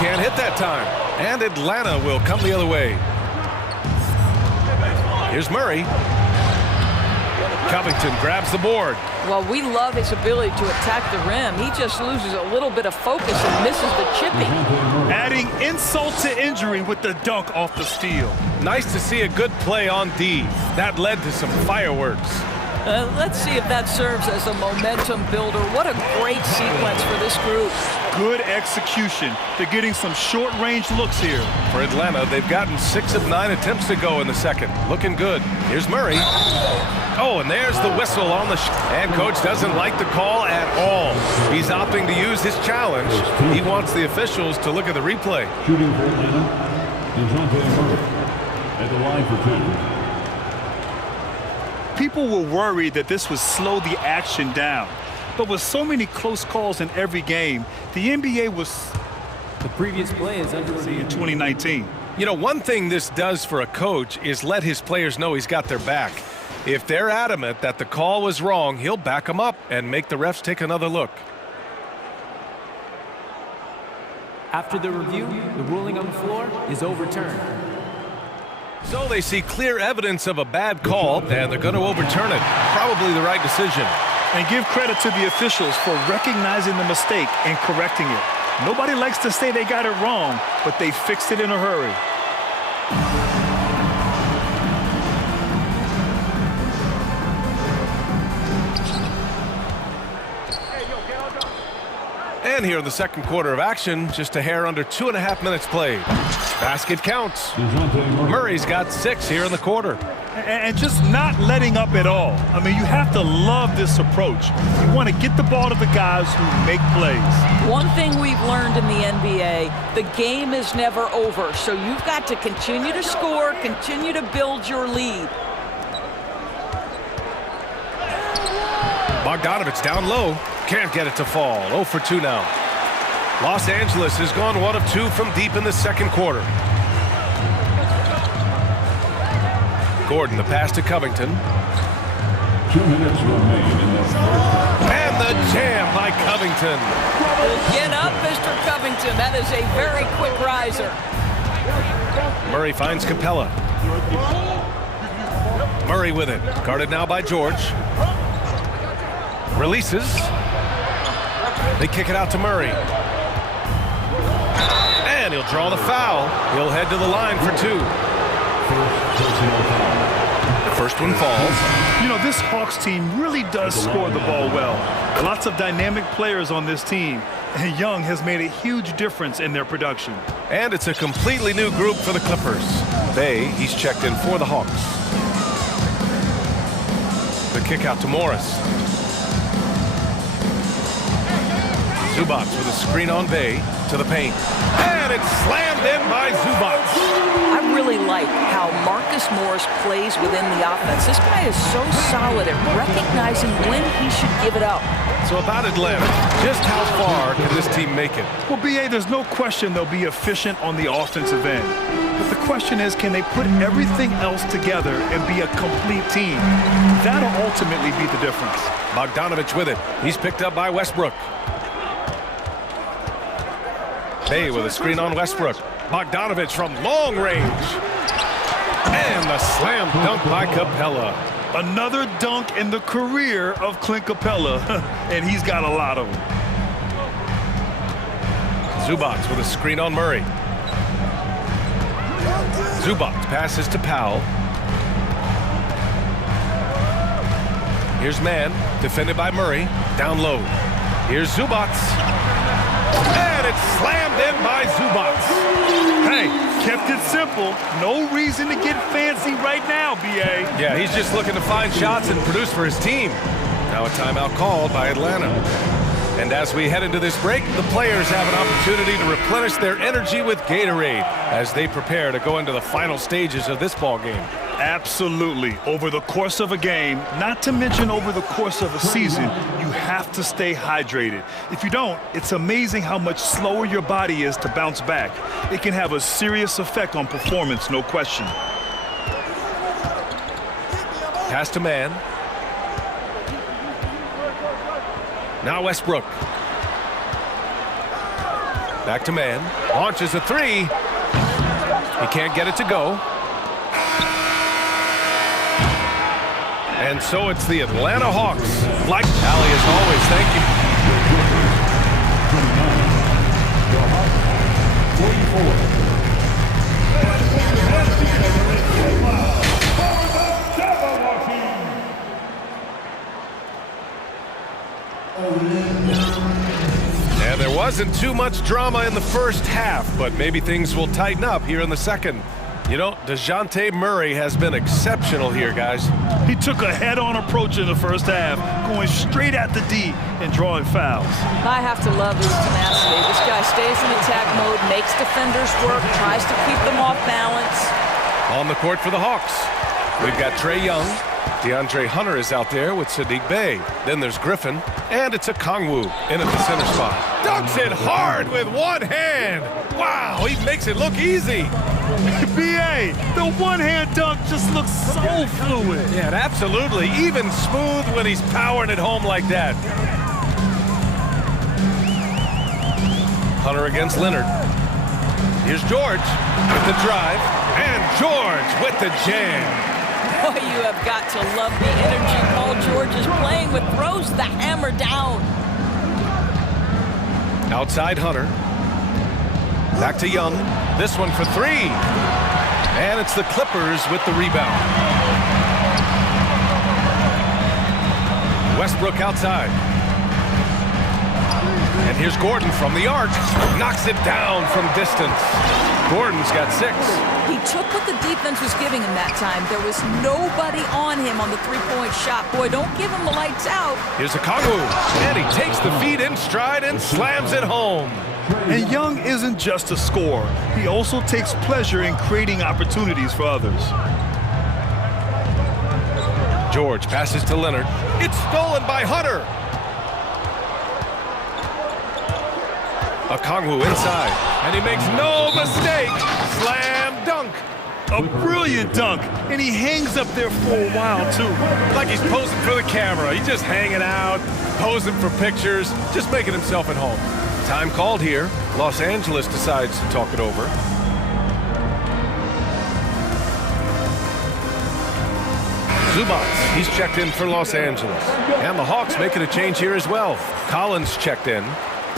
can't hit that time. And Atlanta will come the other way. Here's Murray. Covington grabs the board. Well, we love his ability to attack the rim. He just loses a little bit of focus and misses the chipping. Adding insult to injury with the dunk off the steal. Nice to see a good play on D. That led to some fireworks. Let's see if that serves as a momentum builder. What a great sequence for this group. Good execution. They're getting some short-range looks here. For Atlanta, they've gotten 6 of 9 attempts to go in the second. Looking good. Here's Murray. Oh, and there's the whistle on the and coach doesn't like the call at all. He's opting to use his challenge. He wants the officials to look at the replay. Shooting for Atlanta, DeJounte Murray at the line for 2. People were worried that this would slow the action down. But with so many close calls in every game, the NBA was... The previous play is under in 2019. You know, one thing this does for a coach is let his players know he's got their back. If they're adamant that the call was wrong, he'll back them up and make the refs take another look. After the review, the ruling on the floor is overturned. So they see clear evidence of a bad call, and they're going to overturn it. Probably the right decision. And give credit to the officials for recognizing the mistake and correcting it. Nobody likes to say they got it wrong, but they fixed it in a hurry. And here in the second quarter of action, just a hair under 2.5 minutes played. Basket counts. Murray's got 6 here in the quarter. And just not letting up at all. I mean, you have to love this approach. You want to get the ball to the guys who make plays. One thing we've learned in the NBA, the game is never over. So you've got to continue to score, continue to build your lead. Bogdanovich down low. Can't get it to fall. 0 for 2 now. Los Angeles has gone 1 of 2 from deep in the second quarter. Gordon, the pass to Covington. 2 minutes remain in the first. And the jam by Covington. Get up, Mr. Covington. That is a very quick riser. Murray finds Capella. Murray with it. Guarded now by George. Releases. They kick it out to Murray. And he'll draw the foul. He'll head to the line for 2. The first one falls. You know, this Hawks team really does score the ball well. Lots of dynamic players on this team. And Young has made a huge difference in their production. And it's a completely new group for the Clippers. He's checked in for the Hawks. The kick out to Morris. Zubac with a screen on Bay to the paint. And it's slammed in by Zubac. I really like how Marcus Morris plays within the offense. This guy is so solid at recognizing when he should give it up. So about Atlanta, just how far can this team make it? Well, B.A., there's no question they'll be efficient on the offensive end. But the question is, can they put everything else together and be a complete team? That'll ultimately be the difference. Bogdanovich with it. He's picked up by Westbrook. Bay with a screen on Westbrook. Bogdanovich from long range. And the slam dunk by Capella. Another dunk in the career of Clint Capella, and he's got a lot of them. Zubac with a screen on Murray. Zubac passes to Powell. Here's Mann, defended by Murray, down low. Here's Zubac. And it's slammed in by Zubac. Hey, kept it simple. No reason to get fancy right now, B.A. Yeah, he's just looking to find shots and produce for his team. Now a timeout called by Atlanta. And as we head into this break, the players have an opportunity to replenish their energy with Gatorade as they prepare to go into the final stages of this ball game. Absolutely. Over the course of a game, not to mention over the course of a season, you have to stay hydrated. If you don't, it's amazing how much slower your body is to bounce back. It can have a serious effect on performance, no question. Pass to Mann. Now Westbrook. Back to Mann. Launches a 3. He can't get it to go. And so it's the Atlanta Hawks. Like Allie as always, thank you. 44. And there wasn't too much drama in the first half, but maybe things will tighten up here in the second. You know, DeJounte Murray has been exceptional here, guys. He took a head-on approach in the first half, going straight at the D and drawing fouls. I have to love his tenacity. This guy stays in attack mode, makes defenders work, tries to keep them off balance. On the court for the Hawks, we've got Trae Young. DeAndre Hunter is out there with Sadiq Bey. Then there's Griffin, and it's a Kongwu in at the center spot. Dunks it hard with one hand. Wow, he makes it look easy. B.A., the one-hand dunk just looks so fluid. Yeah, absolutely. Even smooth when he's powering it home like that. Hunter against Leonard. Here's George with the drive, and George with the jam. Boy, you have got to love the energy Paul George is playing with. Throws the hammer down. Outside Hunter. Back to Young. This one for three. And it's the Clippers with the rebound. Westbrook outside. And here's Gordon from the arc. Knocks it down from distance. Gordon's got 6. He took what the defense was giving him that time. There was nobody on him on the three-point shot. Boy, don't give him the lights out. Here's Okongwu. And he takes the feed in stride and slams it home. And Young isn't just a scorer. He also takes pleasure in creating opportunities for others. George passes to Leonard. It's stolen by Hunter. Okongwu inside, and he makes no mistake. Slam dunk. A brilliant dunk, and he hangs up there for a while, too. Like he's posing for the camera. He's just hanging out, posing for pictures, just making himself at home. Time called here. Los Angeles decides to talk it over. Zubats, he's checked in for Los Angeles. And the Hawks making a change here as well. Collins checked in.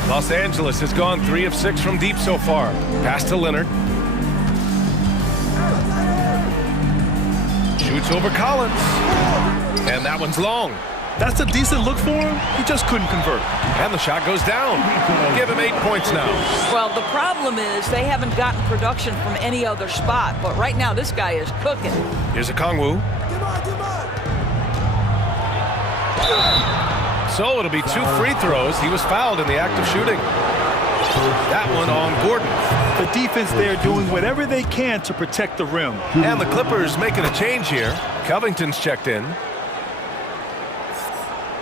Los Angeles has gone 3 of 6 from deep so far. Pass to Leonard. Shoots over Collins. And that one's long. That's a decent look for him. He just couldn't convert. And the shot goes down. Give him 8 points now. Well, the problem is they haven't gotten production from any other spot. But right now, this guy is cooking. Here's Okongwu. So it'll be 2 free throws. He was fouled in the act of shooting. That one on Gordon. The defense there doing whatever they can to protect the rim. And the Clippers making a change here. Covington's checked in.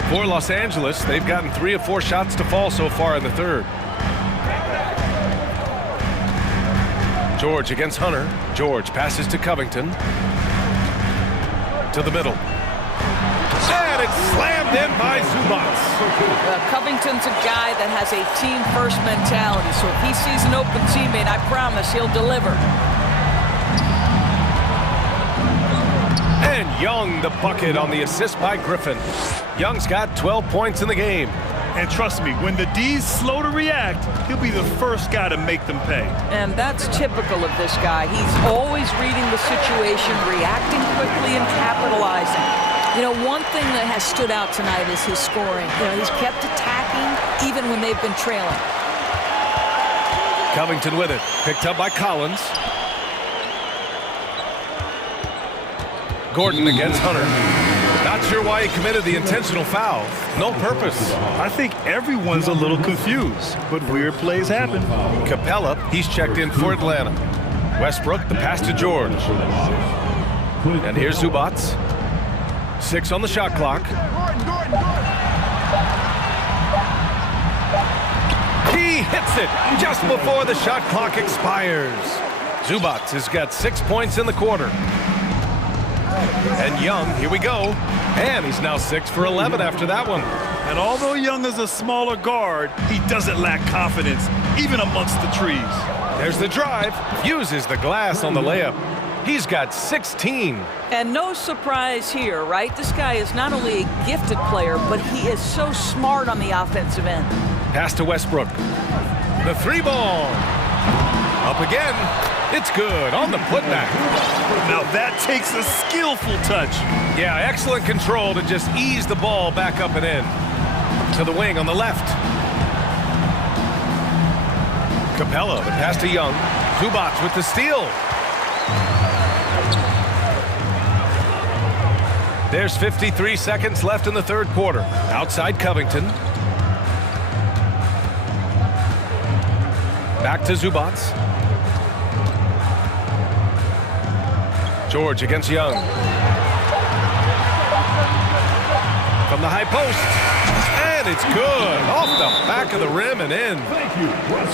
For Los Angeles, they've gotten 3 of 4 shots to fall so far in the third. George against Hunter. George passes to Covington. To the middle. And it's slammed in by Zubats. Covington's a guy that has a team-first mentality, so if he sees an open teammate, I promise he'll deliver. And Young the bucket on the assist by Griffin. Young's got 12 points in the game. And trust me, when the D's slow to react, he'll be the first guy to make them pay. And that's typical of this guy. He's always reading the situation, reacting quickly and capitalizing. You know, one thing that has stood out tonight is his scoring. You know, he's kept attacking even when they've been trailing. Covington with it. Picked up by Collins. Gordon against Hunter. Not sure why he committed the intentional foul. No purpose. I think everyone's a little confused, but weird plays happen. Capella, he's checked in for Atlanta. Westbrook, the pass to George. And here's Zubats. 6 on the shot clock. He hits it just before the shot clock expires. Zubats has got 6 points in the quarter. And Young, here we go. And he's now 6 for 11 after that one. And although Young is a smaller guard, he doesn't lack confidence, even amongst the trees. There's the drive. Uses the glass on the layup. He's got 16. And no surprise here, right? This guy is not only a gifted player, but he is so smart on the offensive end. Pass to Westbrook. The 3-ball. Up again. It's good on the putback. Now that takes a skillful touch. Yeah, excellent control to just ease the ball back up and in. To the wing on the left. Capella, the pass to Young. Zubats with the steal. There's 53 seconds left in the third quarter. Outside Covington. Back to Zubats. George against Young. From the high post. And it's good. Off the back of the rim and in.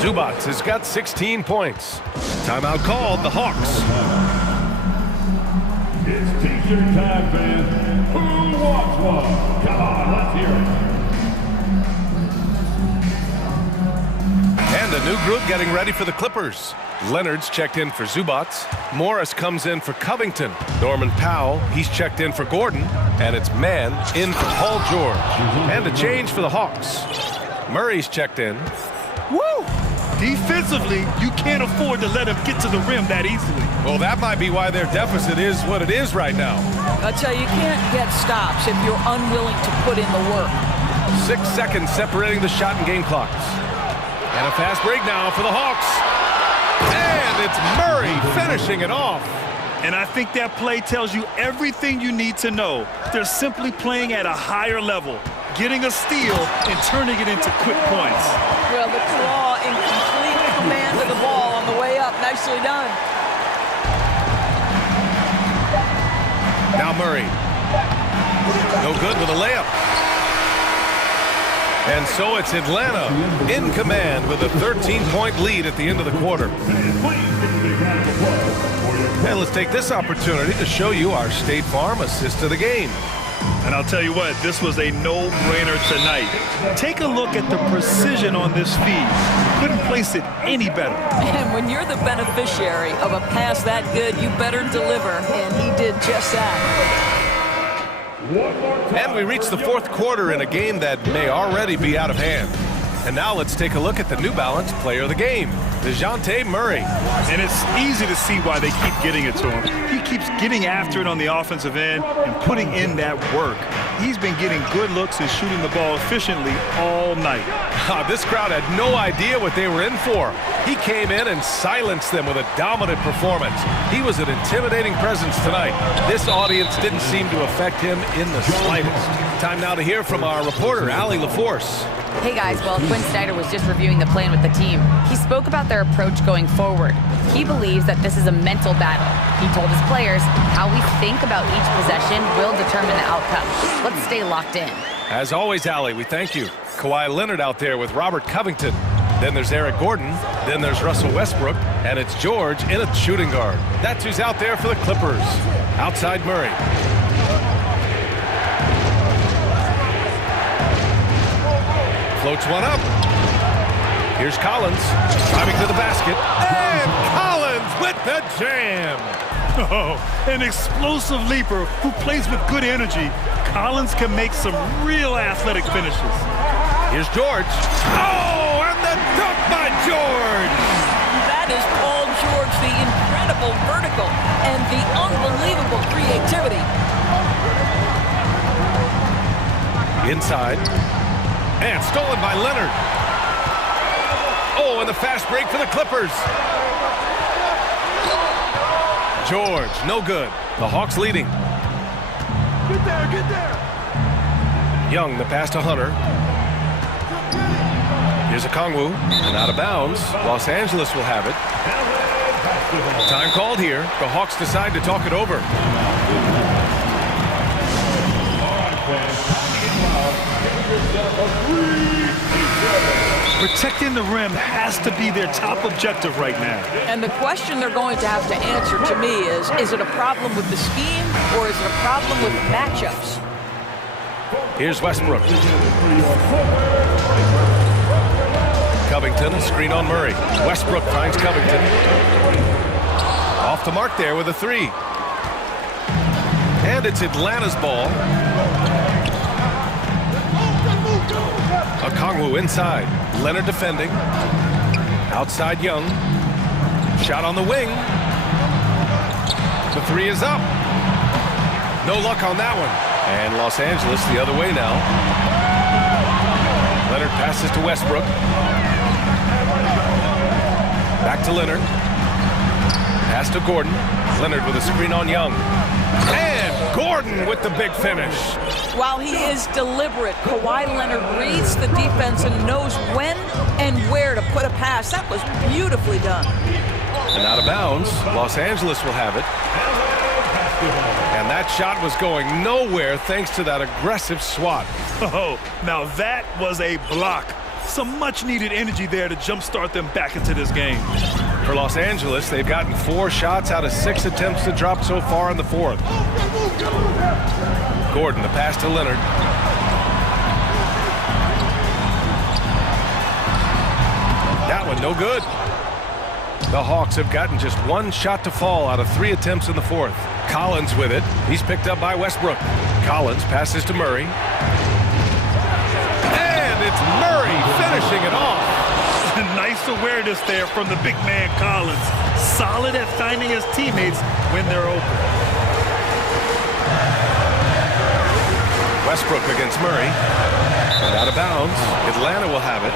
Zubats has got 16 points. Timeout called, the Hawks. It's t-shirt time, fans. Who wants one? Come on, let's hear it. And a new group getting ready for the Clippers. Leonard's checked in for Zubats. Morris comes in for Covington. Norman Powell, he's checked in for Gordon. And it's Mann in for Paul George. And a change for the Hawks. Murray's checked in. Woo! Defensively, you can't afford to let him get to the rim that easily. Well, that might be why their deficit is what it is right now. I tell you, you can't get stops if you're unwilling to put in the work. 6 seconds separating the shot and game clocks. And a fast break now for the Hawks. And it's Murray finishing it off. And I think that play tells you everything you need to know. They're simply playing at a higher level, getting a steal and turning it into quick points. Well, the Claw in complete command of the ball on the way up. Nicely done. Now Murray. No good with a layup. And so it's Atlanta in command with a 13-point lead at the end of the quarter. And let's take this opportunity to show you our State Farm assist of the game. And I'll tell you what, this was a no-brainer tonight. Take a look at the precision on this feed. Couldn't place it any better. And when you're the beneficiary of a pass that good, you better deliver, and he did just that. And we reach the fourth quarter in a game that may already be out of hand. And now let's take a look at the New Balance player of the game, DeJounte Murray. And it's easy to see why they keep getting it to him. He keeps getting after it on the offensive end and putting in that work. He's been getting good looks and shooting the ball efficiently all night. This crowd had no idea what they were in for. He came in and silenced them with a dominant performance. He was an intimidating presence tonight. This audience didn't seem to affect him in the slightest. Time now to hear from our reporter, Allie LaForce. Hey guys, well, Quinn Snyder was just reviewing the plan with the team. He spoke about their approach going forward. He believes that this is a mental battle. He told his players how we think about each possession will determine the outcome. Let's stay locked in. As always, Allie, we thank you. Kawhi Leonard out there with Robert Covington. Then there's Eric Gordon. Then there's Russell Westbrook. And it's George in a shooting guard. That's who's out there for the Clippers. Outside Murray. Floats one up. Here's Collins driving to the basket. And Collins with the jam. Oh, an explosive leaper who plays with good energy. Collins can make some real athletic finishes. Here's George. Oh, and the dunk by George. That is Paul George, the incredible vertical and the unbelievable creativity. Inside. And stolen by Leonard. Oh, and the fast break for the Clippers. George, no good. The Hawks leading. Get there, get there. Young, the pass to Hunter. Here's a Kongwu, and out of bounds. Los Angeles will have it. Time called here. The Hawks decide to talk it over. Protecting the rim has to be their top objective right now. And the question they're going to have to answer to me is it a problem with the scheme or is it a problem with matchups? Here's Westbrook. Covington, a screen on Murray. Westbrook finds Covington. Off the mark there with a three. And it's Atlanta's ball. Okongwu inside. Leonard defending. Outside Young. Shot on the wing. The three is up. No luck on that one. And Los Angeles the other way now. Leonard passes to Westbrook. Back to Leonard. Pass to Gordon. Leonard with a screen on Young. And Gordon with the big finish. While he is deliberate, Kawhi Leonard reads the defense and knows when and where to put a pass. That was beautifully done. And out of bounds, Los Angeles will have it. And that shot was going nowhere thanks to that aggressive swat. Oh, now that was a block. Some much-needed energy there to jumpstart them back into this game. For Los Angeles, they've gotten 4 shots out of 6 attempts to drop so far in the fourth. Gordon, the pass to Leonard. That one no good. The Hawks have gotten just 1 shot to fall out of 3 attempts in the fourth. Collins with it. He's picked up by Westbrook. Collins passes to Murray. And it's Murray finishing it off. Nice Nice awareness there from the big man Collins. Solid at finding his teammates when they're open. Westbrook against Murray. And out of bounds. Atlanta will have it.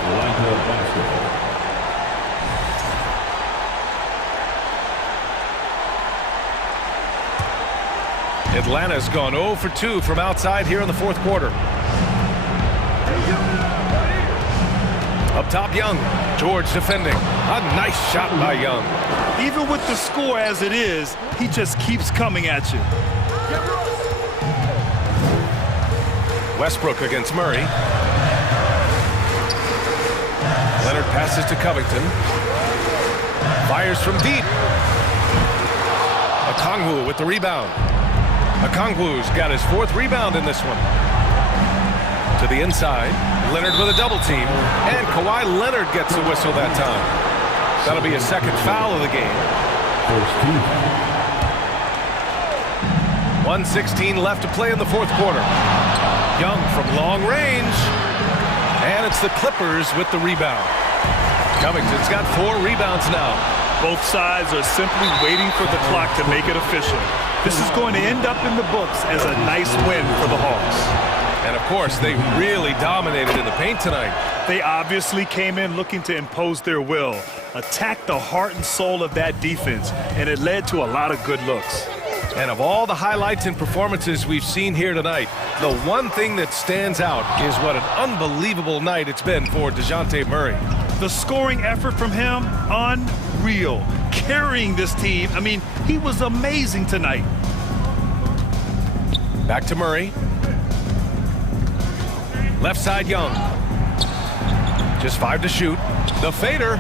Atlanta's gone 0 for 2 from outside here in the fourth quarter. Up top, Young. George defending. A nice shot by Young. Even with the score as it is, he just keeps coming at you. Westbrook against Murray. Leonard passes to Covington. Fires from deep. Okongwu with the rebound. Okongwu's got his 4th rebound in this one. To the inside. Leonard with a double team. And Kawhi Leonard gets a whistle that time. That'll be a 2nd foul of the game. 1:16 left to play in the fourth quarter. Young from long range. And it's the Clippers with the rebound. Covington's got 4 rebounds now. Both sides are simply waiting for the clock to make it official. This is going to end up in the books as a nice win for the Hawks. And of course, they really dominated in the paint tonight. They obviously came in looking to impose their will, attack the heart and soul of that defense, and it led to a lot of good looks. And of all the highlights and performances we've seen here tonight, the one thing that stands out is what an unbelievable night it's been for DeJounte Murray. The scoring effort from him, unreal. Carrying this team, I mean, he was amazing tonight. Back to Murray. Left side, Young. Just 5 to shoot. The fader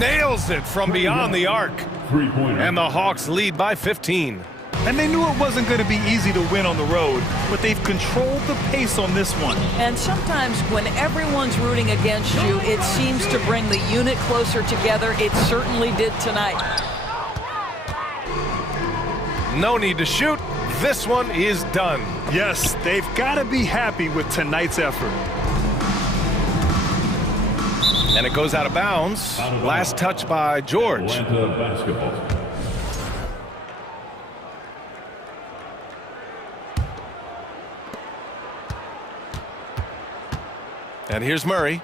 nails it from beyond the arc. And the Hawks lead by 15. And they knew it wasn't going to be easy to win on the road, but they've controlled the pace on this one. And sometimes when everyone's rooting against you, it seems to bring the unit closer together. It certainly did tonight. No need to shoot. This one is done. Yes, they've got to be happy with tonight's effort. And it goes out of bounds. Last touch by George. And here's Murray.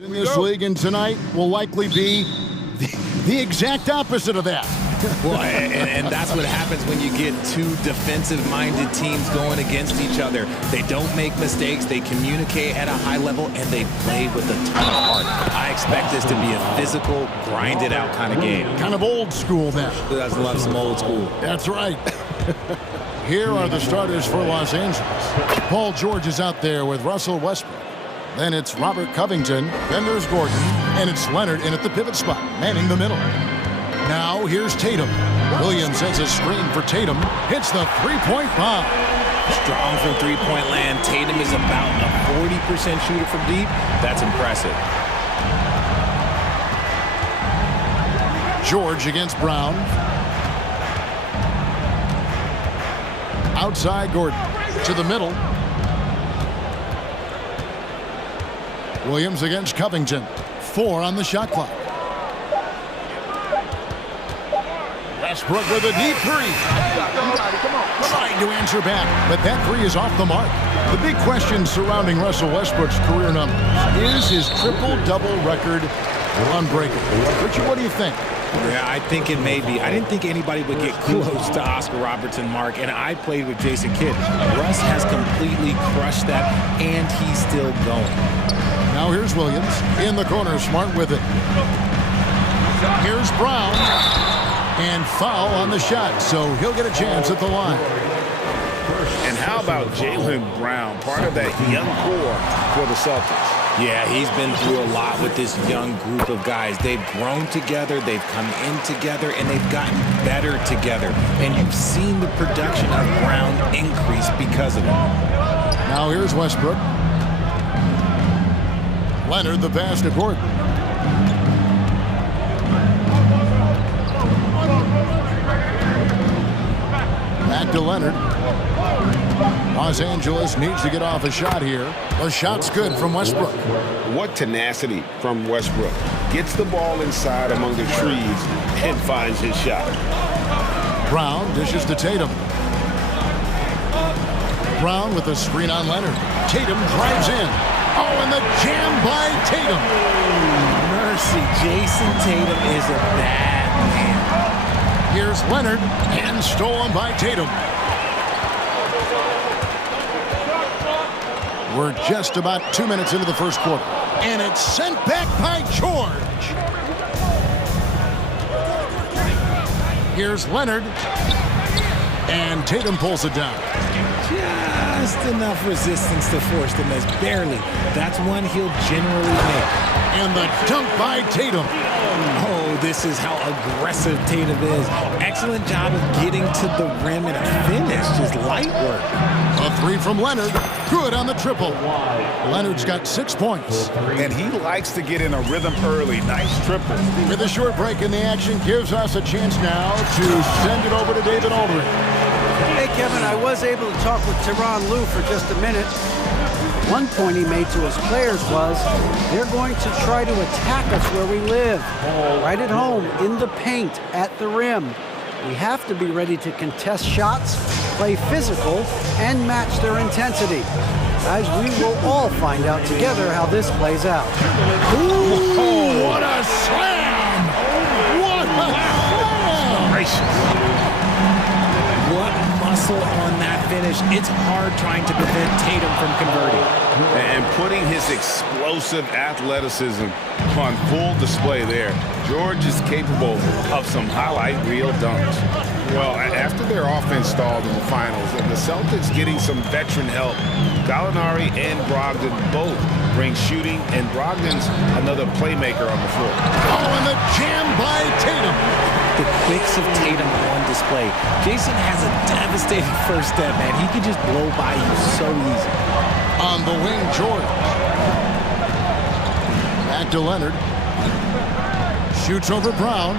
In this league, and tonight will likely be the exact opposite of that. Well, and that's what happens when you get two defensive-minded teams going against each other. They don't make mistakes, they communicate at a high level, and they play with a ton of heart. I expect this to be a physical, grinded-out kind of game. Kind of old school then. Who doesn't love some old school? That's right. Here are the starters for Los Angeles. Paul George is out there with Russell Westbrook. Then it's Robert Covington. Then there's Gordon. And it's Leonard in at the pivot spot, manning the middle. Now here's Tatum. Williams sends a screen for Tatum. Hits the three-point bomb. Strong from three-point land. Tatum is about a 40% shooter from deep. That's impressive. George against Brown. Outside Gordon. To the middle. Williams against Covington. 4 on the shot clock. Westbrook with a deep three. Trying to answer back, but that three is off the mark. The big question surrounding Russell Westbrook's career numbers is his triple-double record unbreakable. Richard, what do you think? Yeah, I think it may be. I didn't think anybody would get close to Oscar Robertson, Mark, and I played with Jason Kidd. Russ has completely crushed that, and he's still going. Now here's Williams in the corner, Smart with it. Here's Brown. And foul on the shot, so he'll get a chance at the line. And how about Jaylen Brown, part of that young core for the Celtics? Yeah, he's been through a lot with this young group of guys. They've grown together, they've come in together, and they've gotten better together. And you've seen the production of Brown increase because of it. Now here's Westbrook. Leonard, the pass to Gordon. Back to Leonard. Los Angeles needs to get off a shot here. The shot's good from Westbrook. What tenacity from Westbrook. Gets the ball inside among the trees and finds his shot. Brown dishes to Tatum. Brown with a screen on Leonard. Tatum drives in. Oh, and the jam by Tatum. Mercy, Jason Tatum is a bad man. Here's Leonard, and stolen by Tatum. We're just about 2 minutes into the first quarter. And it's sent back by George. Here's Leonard. And Tatum pulls it down. Just enough resistance to force the miss. Barely. That's one he'll generally make. And the dunk by Tatum. Oh, this is how aggressive Tatum is. Excellent job of getting to the rim and a finish. Just light work. A three from Leonard. Good on the triple. Leonard's got 6 points. And he likes to get in a rhythm early. Nice triple. With a short break in the action, gives us a chance now to send it over to David Aldridge. Hey, Kevin, I was able to talk with Tyronn Lue for just a minute. One point he made to his players was, they're going to try to attack us where we live, right at home, in the paint, at the rim. We have to be ready to contest shots, play physical, and match their intensity. Guys, we will all find out together how this plays out. Ooh, what a slam! What a slam! Gracious. What muscle on that finish. It's hard trying to prevent Tatum from converting. And putting his explosive athleticism on full display there. George is capable of some highlight reel dunks. Well, after their offense stalled in the finals, and the Celtics getting some veteran help, Gallinari and Brogdon both bring shooting, and Brogdon's another playmaker on the floor. Oh, and the jam by Tatum. The quicks of Tatum on display. Jason has a devastating first step, man. He can just blow by you so easy. On the wing, George. Back to Leonard. Shoots over Brown.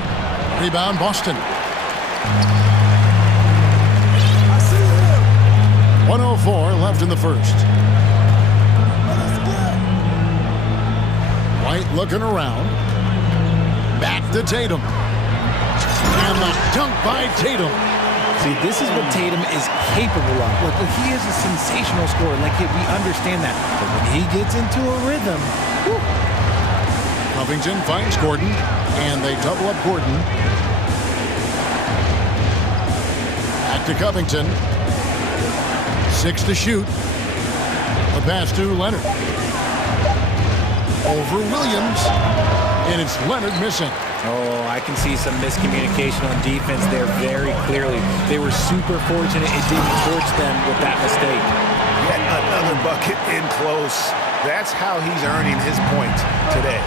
Rebound, Boston. 1:04 left in the first. White looking around. Back to Tatum. And the dunk by Tatum. See, this is what Tatum is capable of. Look, he is a sensational scorer. Like, we understand that. But when he gets into a rhythm, whew, Covington finds Gordon, and they double up Gordon. Back to Covington. 6 to shoot. A pass to Leonard. Over Williams. And it's Leonard missing. Oh, I can see some miscommunication on defense there very clearly. They were super fortunate it didn't torch them with that mistake. Yet another bucket in close. That's how he's earning his points today.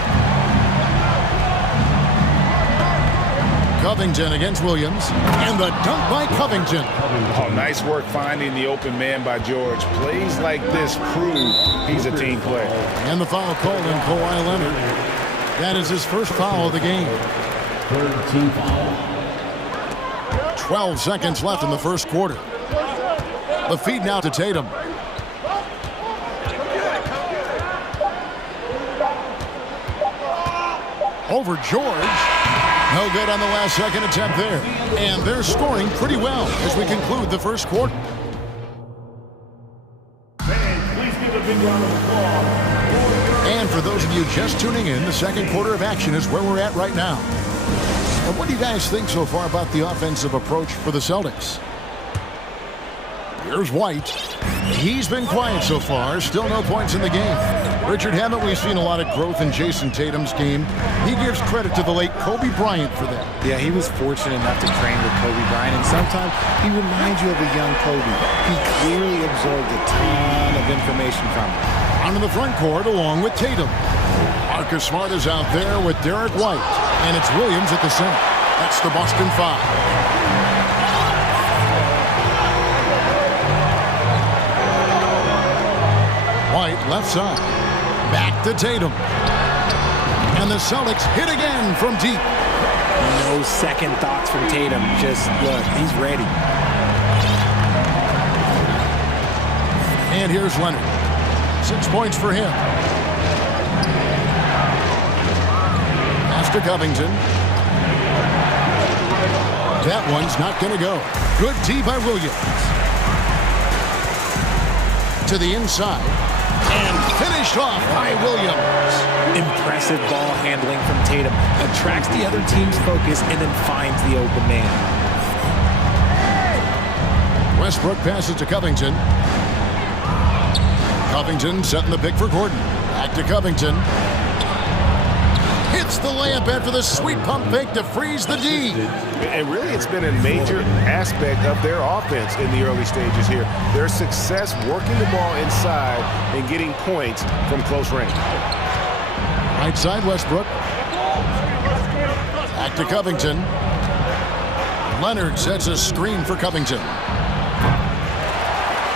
Covington against Williams. And the dunk by Covington. Oh, nice work finding the open man by George. Plays like this prove he's a team player. And the foul called on Kawhi Leonard. That is his first foul of the game. 12 seconds left in the first quarter. The feed now to Tatum. Over George. No good on the last second attempt there. And they're scoring pretty well as we conclude the first quarter. Please give a big round of applause. And for those of you just tuning in, the second quarter of action is where we're at right now. And what do you guys think so far about the offensive approach for the Celtics? Here's White. He's been quiet so far. Still no points in the game. Richard, haven't we seen a lot of growth in Jason Tatum's game? He gives credit to the late Kobe Bryant for that. Yeah, he was fortunate enough to train with Kobe Bryant, and sometimes he reminds you of a young Kobe. He clearly absorbed a ton of information from him. On to the front court along with Tatum. Marcus Smart is out there with Derek White. And it's Williams at the center. That's the Boston 5. White left side. Back to Tatum. And the Celtics hit again from deep. No second thoughts from Tatum. Just look, he's ready. And here's Leonard. 6 points for him. Pass to Covington. That one's not going to go. Good D by Williams. To the inside. And finished off by Williams. Impressive ball handling from Tatum. Attracts the other team's focus and then finds the open man. Westbrook passes to Covington. Covington setting the pick for Gordon. Back to Covington. Hits the layup after the sweet pump fake to freeze the D. And really, it's been a major aspect of their offense in the early stages here. Their success working the ball inside and getting points from close range. Right side, Westbrook. Back to Covington. Leonard sets a screen for Covington.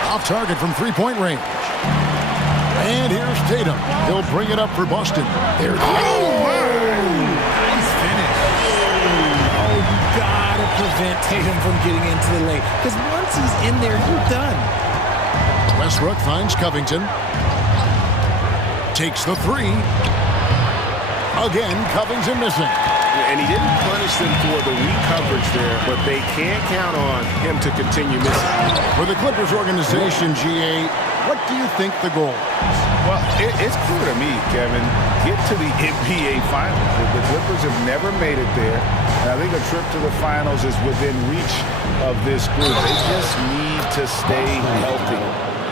Off target from three-point range. And here's Tatum. He'll bring it up for Boston. There it is. Nice finish. Oh, you gotta prevent Tatum from getting into the lane. Because once he's in there, you're done. Westbrook finds Covington. Takes the three. Again, Covington missing. And he didn't punish them for the weak coverage there, but they can't count on him to continue missing. For the Clippers organization, GA, what do you think the goal is? Well, it's clear to me, Kevin. Get to the NBA Finals. The Clippers have never made it there. And I think a trip to the Finals is within reach of this group. They just need to stay healthy.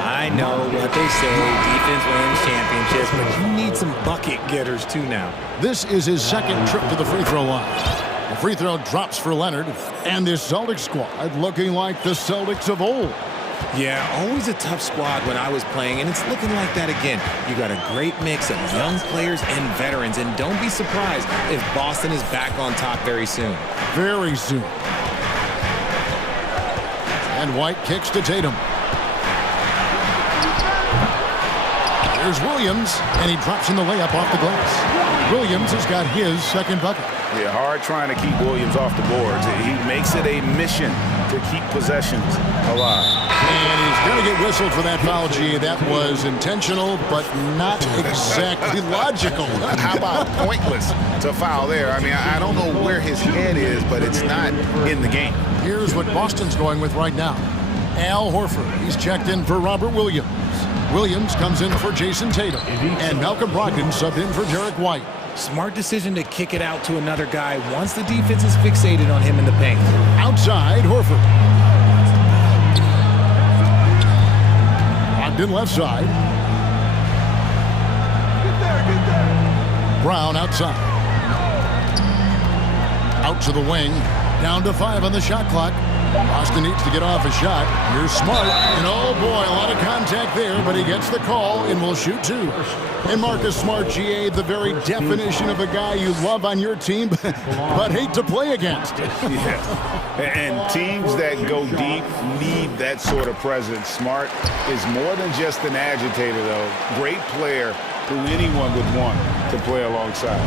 I know what they say, defense wins championships, but you need some bucket getters too now. This is his second trip to the free throw line. The free throw drops for Leonard, and this Celtics squad looking like the Celtics of old. Yeah, always a tough squad when I was playing, and it's looking like that again. You got a great mix of young players and veterans, and don't be surprised if Boston is back on top very soon. Very soon. And White kicks to Tatum. There's Williams, and he drops in the layup off the glass. Williams has got his second bucket. Yeah, hard trying to keep Williams off the boards. He makes it a mission to keep possessions alive. And he's going to get whistled for that foul, G. That was intentional, but not exactly logical. How about pointless to foul there? I mean, I don't know where his head is, but it's not in the game. Here's what Boston's going with right now. Al Horford, he's checked in for Robert Williams. Williams comes in for Jason Tatum. And Malcolm Brogdon subbed in for Derek White. Smart decision to kick it out to another guy once the defense is fixated on him in the paint. Outside, Horford. In left side. Brown outside. Out to the wing. Down to 5 on the shot clock. Boston needs to get off a shot. Here's Smart. And oh boy, a lot of contact there, but he gets the call and will shoot 2. And Marcus Smart, GA, the very definition of a guy you love on your team, but hate to play against. Yeah. And teams that go deep need that sort of presence. Smart is more than just an agitator, though. Great player who anyone would want to play alongside.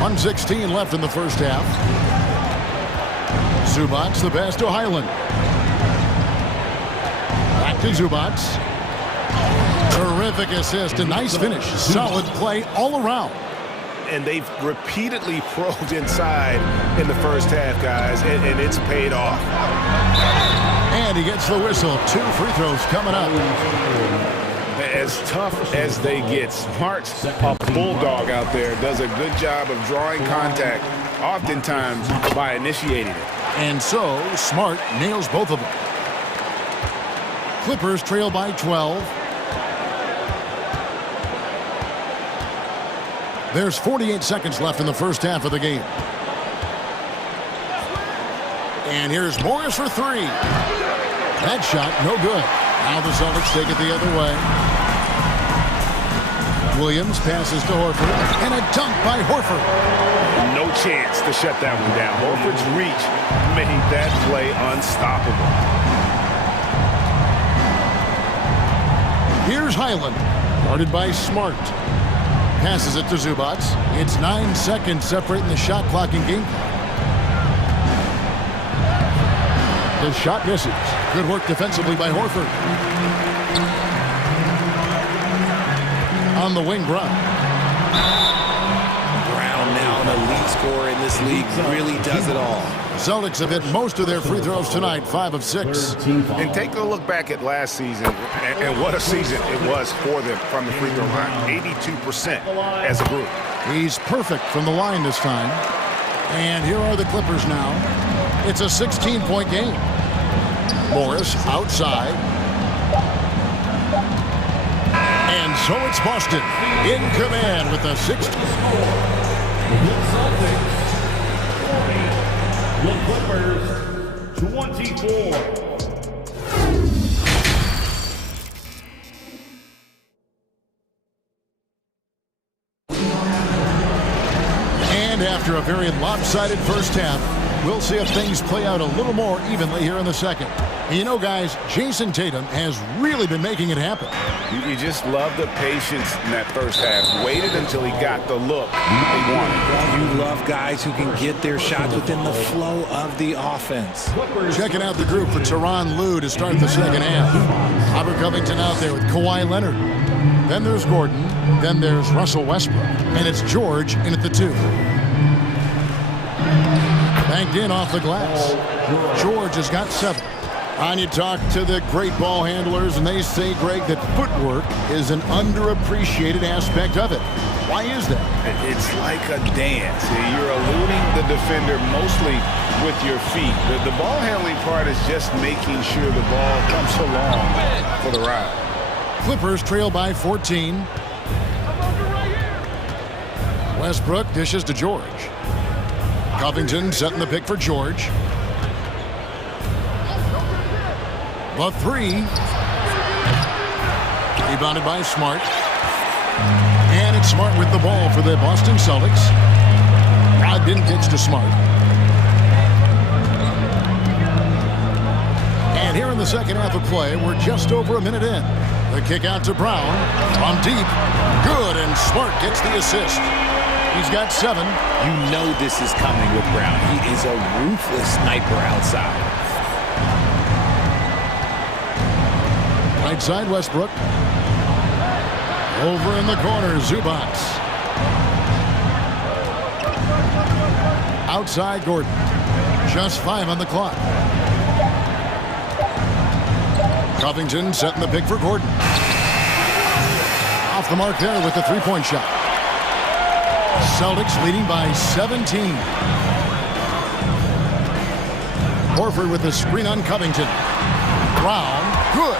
1:16 left in the first half. Zubats the pass to Highland. Back to Zubats. Terrific assist, a nice finish. Solid play all around. And they've repeatedly probed inside in the first half, guys, and it's paid off. And he gets the whistle. 2 free throws coming up. As tough as they get, Smart's a bulldog out there, does a good job of drawing contact, oftentimes by initiating it. And so, Smart nails both of them. Clippers trail by 12. There's 48 seconds left in the first half of the game. And here's Morris for 3. That shot, no good. Now the Celtics take it the other way. Williams passes to Horford, and a dunk by Horford. No chance to shut that one down. Horford's reach made that play unstoppable. Here's Highland, guarded by Smart. Passes it to Zubats. It's 9 seconds separating the shot clock and game clock. The shot misses. Good work defensively by Horford. On the wing, Brown. Brown, now an elite scorer in this league, really does it all. Celtics have hit most of their free throws tonight, 5 of 6. And take a look back at last season, and what a season it was for them from the free throw line. 82% as a group. He's perfect from the line this time. And here are the Clippers now. It's a 16-point game. Morris outside. And so it's Boston in command with the 60. The Clippers 24. And after a very lopsided first half, we'll see if things play out a little more evenly here in the second. And you know, guys, Jason Tatum has really been making it happen. You just love the patience in that first half. Waited until he got the look he wanted. You love guys who can get their shots within the flow of the offense. Checking out the group for Tyronn Lue to start the second half. Robert Covington out there with Kawhi Leonard. Then there's Gordon. Then there's Russell Westbrook. And it's George in at the 2. Banked in off the glass. George has got 7. And you talk to the great ball handlers, and they say, Greg, that footwork is an underappreciated aspect of it. Why is that? It's like a dance. You're eluding the defender mostly with your feet. The ball handling part is just making sure the ball comes along for the ride. Clippers trail by 14. Westbrook dishes to George. Covington setting the pick for George. The 3. Rebounded by Smart. And it's Smart with the ball for the Boston Celtics. Brogdon gets to Smart. And here in the second half of play, we're just over a minute in. The kick out to Brown. From deep. Good, and Smart gets the assist. He's got 7. You know this is coming with Brown. He is a ruthless sniper outside. Right side, Westbrook. Over in the corner, Zubats. Outside, Gordon. Just 5 on the clock. Covington setting the pick for Gordon. the mark there with the three-point shot. Celtics leading by 17. Horford with the screen on Covington. Brown, good.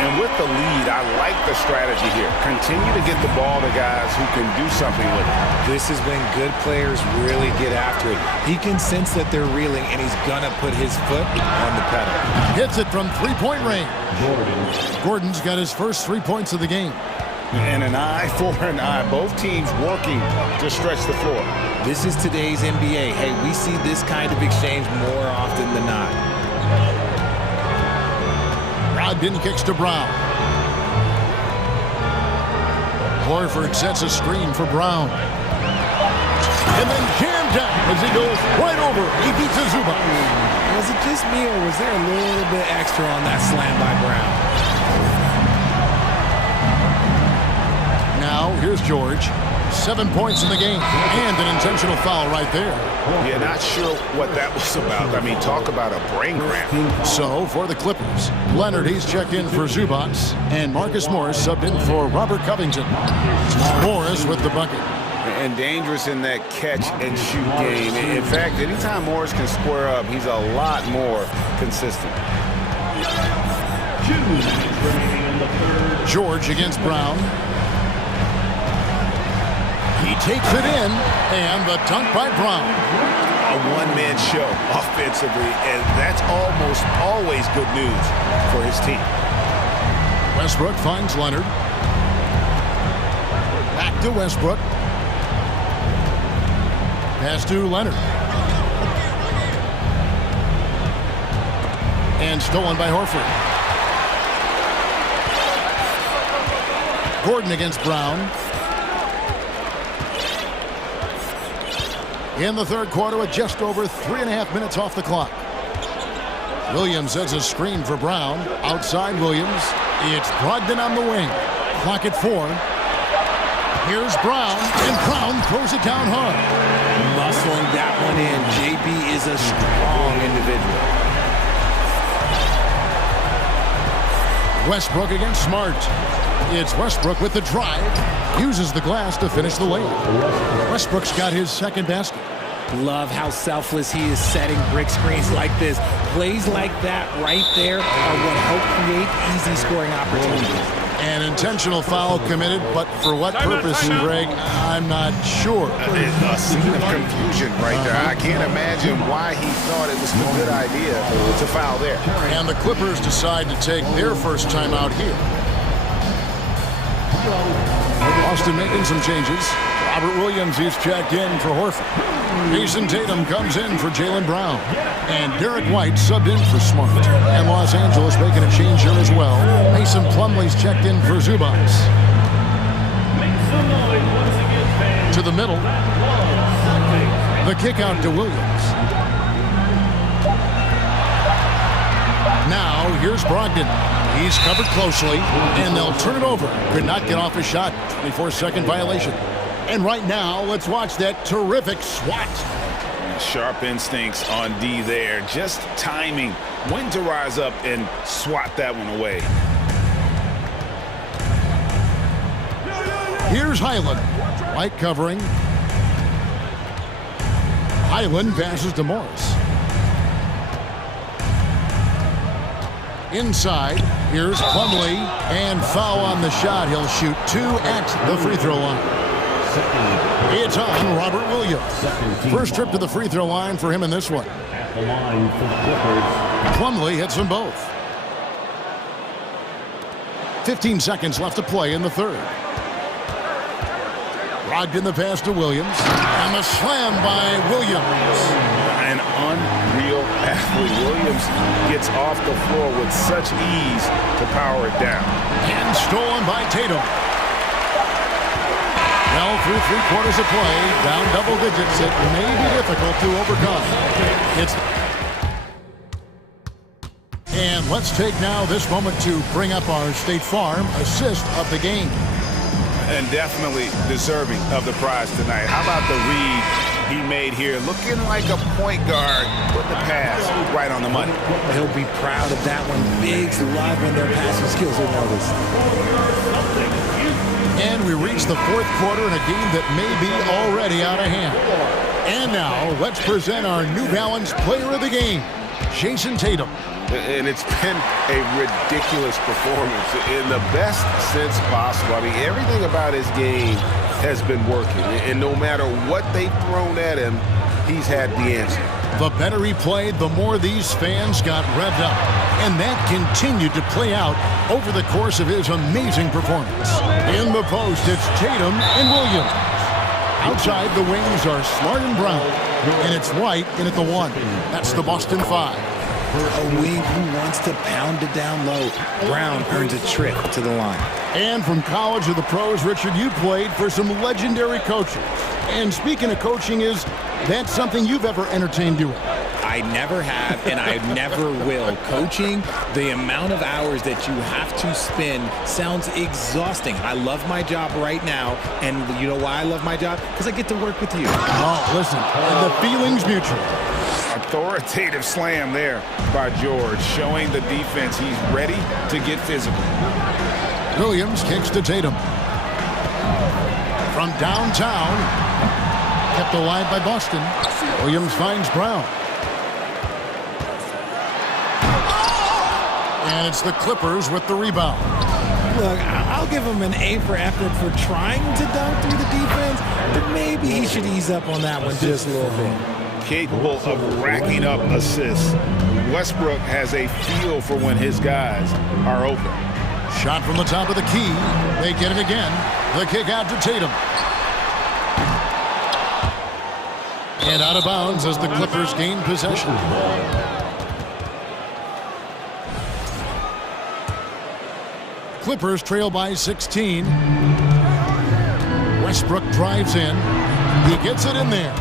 And with the lead, I like the strategy here. Continue to get the ball to guys who can do something with it. This is when good players really get after it. He can sense that they're reeling, and he's going to put his foot on the pedal. Hits it from three-point range. Gordon's got his first 3 points of the game. And an eye for an eye. Both teams working to stretch the floor. This is today's NBA. Hey, we see this kind of exchange more often than not. Brogdon kicks to Brown. Horford sets a screen for Brown. And then jammed down as he goes right over. He beats Zubac. Was it just me, or was there a little bit extra on that slam by Brown? Now, here's George. 7 points in the game. And an intentional foul right there. Yeah, not sure what that was about. I mean, talk about a brain cramp. So, for the Clippers, Leonard, he's checked in for Zubac. And Marcus Morris subbed in for Robert Covington. Morris with the bucket. And dangerous in that catch-and-shoot game. In fact, anytime Morris can square up, he's a lot more consistent. George against Brown. He takes it in, and the dunk by Brown. A one-man show offensively, and that's almost always good news for his team. Westbrook finds Leonard. Back to Westbrook. Pass to Leonard. And stolen by Horford. Gordon against Brown. In the third quarter with just over 3.5 minutes off the clock. Williams sets a screen for Brown. Outside Williams. It's Brogdon on the wing. Clock at 4. Here's Brown, and Brown throws it down hard. Muscling that one in. JB is a strong individual. Westbrook against Smart. It's Westbrook with the drive. Uses the glass to finish the layup. Westbrook's got his second basket. Love how selfless he is setting brick screens like this. Plays like that right there are what help create easy scoring opportunities. An intentional foul committed, but for what purpose, Greg, I'm not sure. A scene of confusion right there. I can't imagine why he thought it was a good idea to foul there. And the Clippers decide to take their first timeout here. Austin making some changes. Robert Williams, he's checked in for Horford. Jason Tatum comes in for Jaylen Brown. And Derek White subbed in for Smart. And Los Angeles making a change here as well. Mason Plumlee's checked in for Zubac. To the middle. The kick out to Williams. Now, here's Brogdon. He's covered closely, and they'll turn it over. Could not get off a shot. 24-second violation. And right now, let's watch that terrific swat. Sharp instincts on D there. Just timing when to rise up and swat that one away. Here's Highland. White covering. Highland passes to Morris. Inside, here's Plumlee, and foul on the shot. He'll shoot 2 at the free throw line. It's on Robert Williams. First trip to the free throw line for him in this one. Plumlee hits them both. 15 seconds left to play in the third. Brogdon the pass to Williams, and the slam by Williams. An unreal athlete. Williams gets off the floor with such ease to power it down. And stolen by Tatum. Well, through 3 quarters of play, down double digits, it may be difficult to overcome. And let's take now this moment to bring up our State Farm assist of the game. And definitely deserving of the prize tonight. How about the read he made here? Looking like a point guard with the pass right on the money. He'll be proud of that one. Bigs love when their passing skills are noticed. And we reach the fourth quarter in a game that may be already out of hand. And now, let's present our New Balance player of the game, Jason Tatum. And it's been a ridiculous performance in the best sense possible. I mean, everything about his game has been working. And no matter what they've thrown at him, he's had the answer. The better he played, the more these fans got revved up. And that continued to play out over the course of his amazing performance. In the post, it's Tatum and Williams. Outside, the wings are Smart and Brown. And it's White in at the 1. That's the Boston 5. For a wing who wants to pound it down low, Brown earns a trip to the line. And from college to the pros, Richard, you played for some legendary coaches. And speaking of coaching, that's something you've ever entertained doing? I never have, and I never will. Coaching, the amount of hours that you have to spend sounds exhausting. I love my job right now, and you know why I love my job? Because I get to work with you. Oh, listen, the feeling's mutual. Authoritative slam there by George, showing the defense he's ready to get physical. Williams kicks to Tatum. From downtown, kept alive by Boston. Williams finds Brown. And it's the Clippers with the rebound. Look, I'll give him an A for effort for trying to dunk through the defense, but maybe he should ease up on that one just a little bit. Capable of racking up assists. Westbrook has a feel for when his guys are open. Shot from the top of the key. They get it again. The kick out to Tatum. And out of bounds as the Clippers gain possession. Clippers trail by 16. Westbrook drives in. He gets it in there.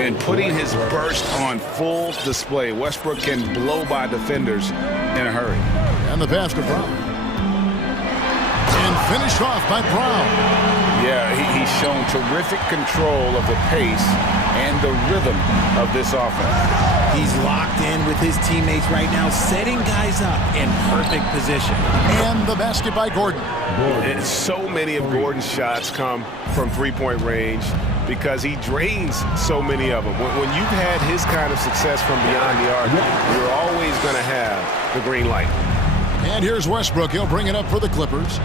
And putting his burst on full display. Westbrook can blow by defenders in a hurry. And the pass to Brown. And finished off by Brown. Yeah, he's shown terrific control of the pace and the rhythm of this offense. He's locked in with his teammates right now, setting guys up in perfect position. And the basket by Gordon. And so many of Gordon's shots come from three-point range because he drains so many of them. When you've had his kind of success from beyond the arc, you're always going to have the green light. And here's Westbrook. He'll bring it up for the Clippers.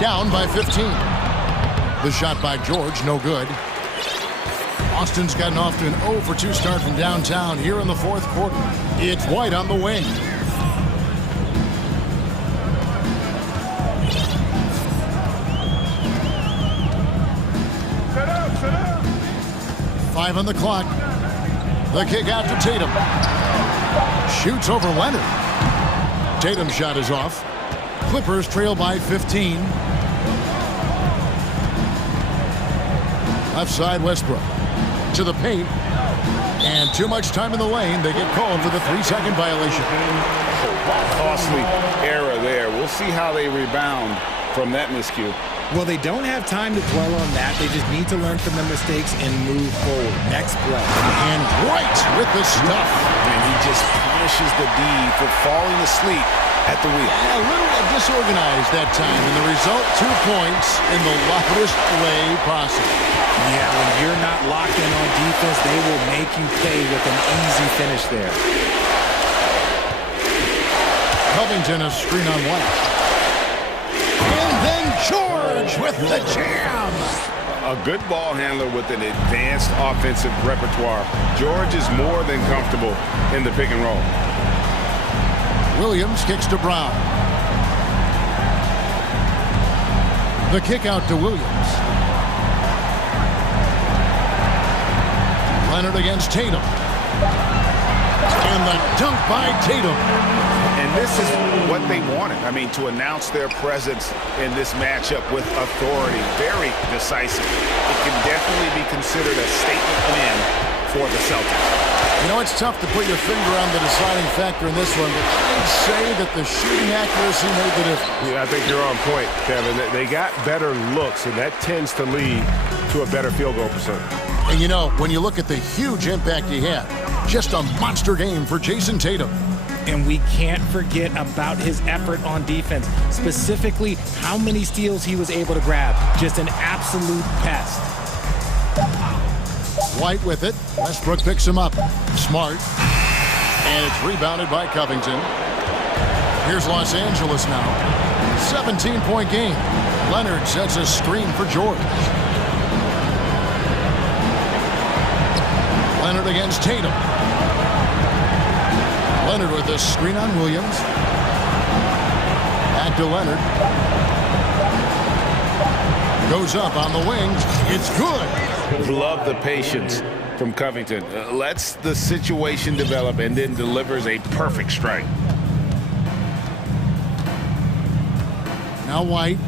Down by 15. The shot by George, no good. Austin's gotten off to an 0 for 2 start from downtown here in the fourth quarter. It's White on the wing. Set up. 5 on the clock. The kick out to Tatum. Shoots over Leonard. Tatum's shot is off. Clippers trail by 15. Left side, Westbrook. To the paint. And too much time in the lane. They get called for the 3-second violation. Costly error there. We'll see how they rebound from that miscue. Well, they don't have time to dwell on that. They just need to learn from their mistakes and move forward. Next play. And White with the stuff. And he just punishes the D for falling asleep at the wheel. A little disorganized that time, and the result, 2 points in the loudest way possible. Yeah, when you're not locked in on defense, they will make you pay with an easy finish there. Covington a screen on White. And then George with the jam. A good ball handler with an advanced offensive repertoire. George is more than comfortable in the pick and roll. Williams kicks to Brown. The kick out to Williams. Leonard against Tatum. And the dunk by Tatum. And this is what they wanted. I mean, to announce their presence in this matchup with authority. Very decisive. It can definitely be considered a statement win for the Celtics. You know, it's tough to put your finger on the deciding factor in this one, but I'd say that the shooting accuracy made the difference. Yeah, I think you're on point, Kevin. They got better looks, and that tends to lead to a better field goal percentage. And you know, when you look at the huge impact he had, just a monster game for Jason Tatum. and we can't forget about his effort on defense, specifically how many steals he was able to grab. Just an absolute pest. White with it. Westbrook picks him up. Smart. And it's rebounded by Covington. Here's Los Angeles now. 17-point game. Leonard sets a screen for George. Leonard against Tatum. Leonard with a screen on Williams. Back to Leonard. Goes up on the wing. It's good. Love the patience from Covington. Lets the situation develop and then delivers a perfect strike. Now White.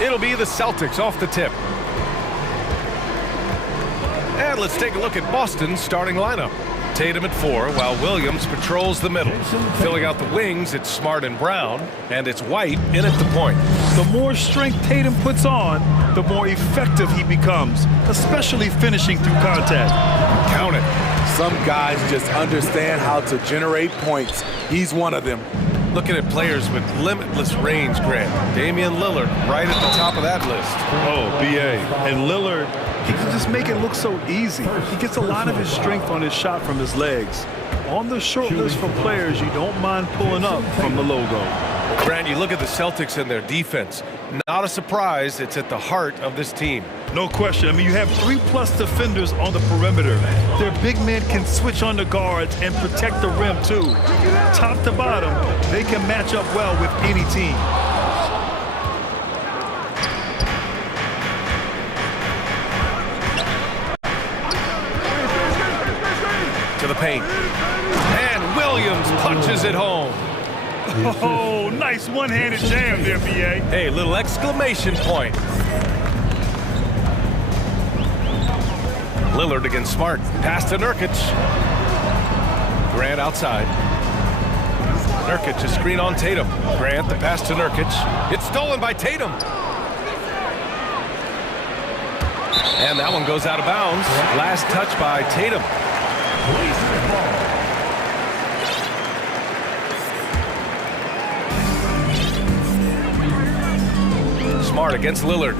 It'll be the Celtics off the tip. And let's take a look at Boston's starting lineup. Tatum at 4, while Williams patrols the middle. Filling out the wings, it's Smart and Brown, and it's White in at the point. The more strength Tatum puts on, the more effective he becomes, especially finishing through contact. Count it. Some guys just understand how to generate points. He's one of them. Looking at players with limitless range, Grant. Damian Lillard right at the top of that list. Oh, B.A. And Lillard, he can just make it look so easy. He gets a lot of his strength on his shot from his legs. On the short list for players you don't mind pulling up from the logo. Grant, you look at the Celtics and their defense. Not a surprise, it's at the heart of this team. No question. I mean, you have 3+ defenders on the perimeter. Their big men can switch on the guards and protect the rim, too. Top to bottom, they can match up well with any team. To the paint. And Williams punches it home. Oh, nice one-handed jam there, B.A. Hey, little exclamation point. Lillard against Smart. Pass to Nurkic. Grant outside. Nurkic, a screen on Tatum. Grant, the pass to Nurkic. It's stolen by Tatum. And that one goes out of bounds. Last touch by Tatum. Smart against Lillard.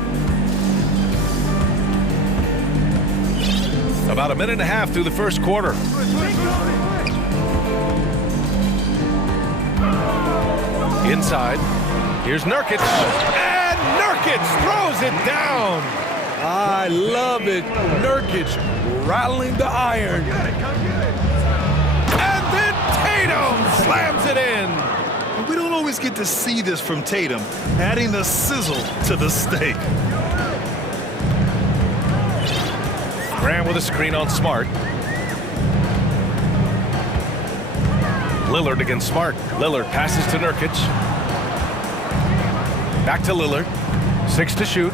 About a minute and a half through the first quarter. Inside. Here's Nurkic. And Nurkic throws it down. I love it. Nurkic rattling the iron. And then Tatum slams it in. We don't always get to see this from Tatum, adding the sizzle to the steak. Grant with a screen on Smart. Lillard against Smart. Lillard passes to Nurkic. Back to Lillard. 6 to shoot.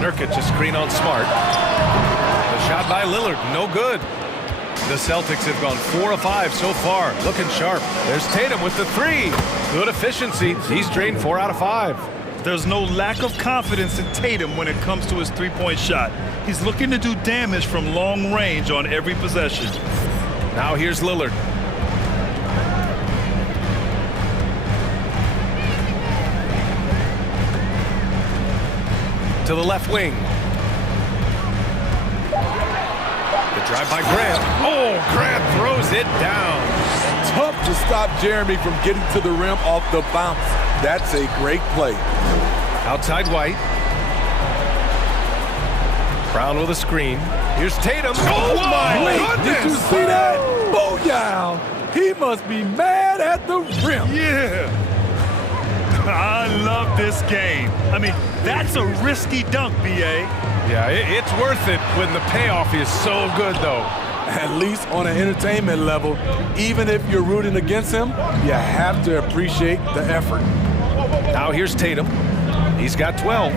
Nurkic, a screen on Smart. The shot by Lillard, no good. The Celtics have gone 4 of 5 so far, looking sharp. There's Tatum with the 3. Good efficiency. He's drained 4 out of 5. There's no lack of confidence in Tatum when it comes to his three-point shot. He's looking to do damage from long range on every possession. Now here's Lillard. To the left wing. The drive by Grant. Oh, Grant throws it down. Tough to stop Jeremy from getting to the rim off the bounce. That's a great play. Outside White. Brown with a screen. Here's Tatum. Oh, my goodness! Did you see that? Booyah! He must be mad at the rim. Yeah. I love this game. I mean, that's a risky dunk, B.A. Yeah, it's worth it when the payoff is so good, though. At least on an entertainment level, even if you're rooting against him, you have to appreciate the effort. Now here's Tatum. He's got 12.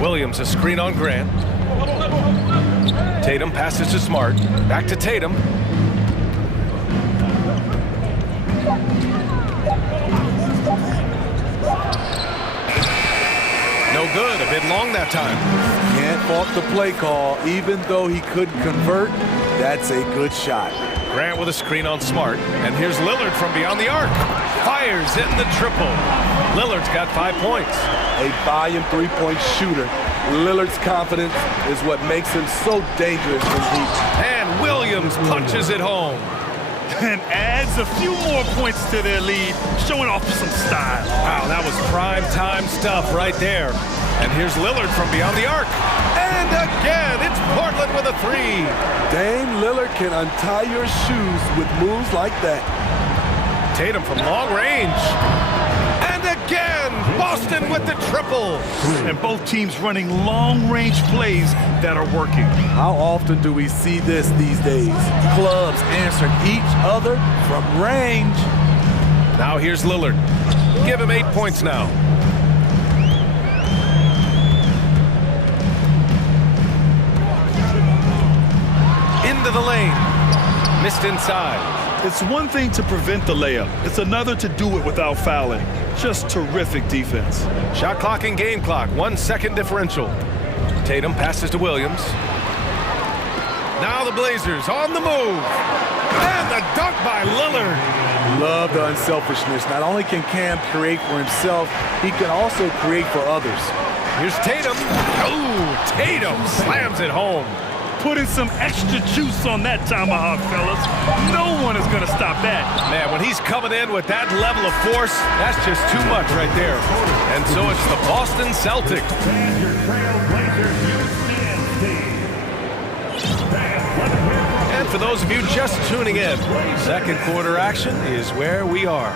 Williams, a screen on Grant. Tatum passes to Smart. Back to Tatum. No good, a bit long that time. Can't fault the play call. Even though he couldn't convert, that's a good shot. Grant with a screen on Smart. And here's Lillard from beyond the arc. Fires in the triple. Lillard's got 5 points. A volume three-point shooter. Lillard's confidence is what makes him so dangerous in heat. And Williams punches it home. And adds a few more points to their lead, showing off some style. Wow, that was prime time stuff right there. And here's Lillard from beyond the arc. And again, it's Portland with a 3. Dame Lillard can untie your shoes with moves like that. Tatum from long range. And again, Boston with the triple. And both teams running long-range plays that are working. How often do we see this these days? Clubs answering each other from range. Now here's Lillard. Give him 8 points now. into the lane. Missed inside. It's one thing to prevent the layup. It's another to do it without fouling. Just terrific defense. Shot clock and game clock, 1 second differential. Tatum passes to Williams. Now the Blazers on the move. And the dunk by Lillard. Love the unselfishness. Not only can Cam create for himself, he can also create for others. Here's Tatum. Oh, Tatum slams it home. Putting some extra juice on that tomahawk, fellas. No one is going to stop that. Man, when he's coming in with that level of force, that's just too much right there. And so it's the Boston Celtics. And for those of you just tuning in, second quarter action is where we are.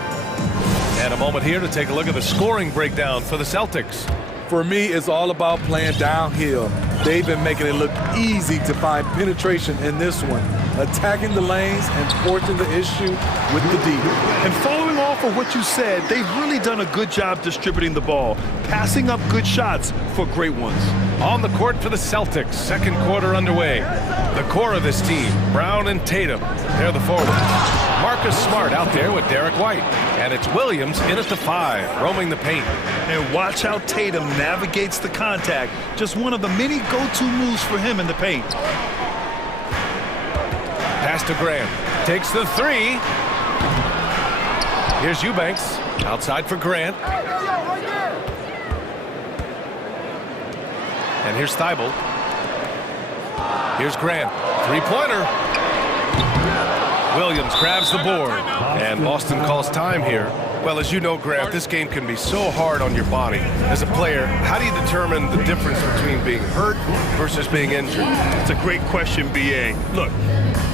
And a moment here to take a look at the scoring breakdown for the Celtics. For me, it's all about playing downhill. They've been making it look easy to find penetration in this one, attacking the lanes and forcing the issue with the D. And following off of what you said, they've really done a good job distributing the ball, passing up good shots for great ones. On the court for the Celtics, second quarter underway. The core of this team, Brown and Tatum, they're the forwards. Marcus Smart out there with Derek White. And it's Williams in at the 5, roaming the paint. And watch how Tatum navigates the contact. Just one of the many go-to moves for him in the paint. Pass to Grant. Takes the 3. Here's Eubanks. Outside for Grant. And here's Thibault. Here's Grant. Three-pointer. Williams grabs the board. And Boston calls time here. Well, as you know, Grant, this game can be so hard on your body. As a player, how do you determine the difference between being hurt versus being injured? It's a great question, B.A. Look,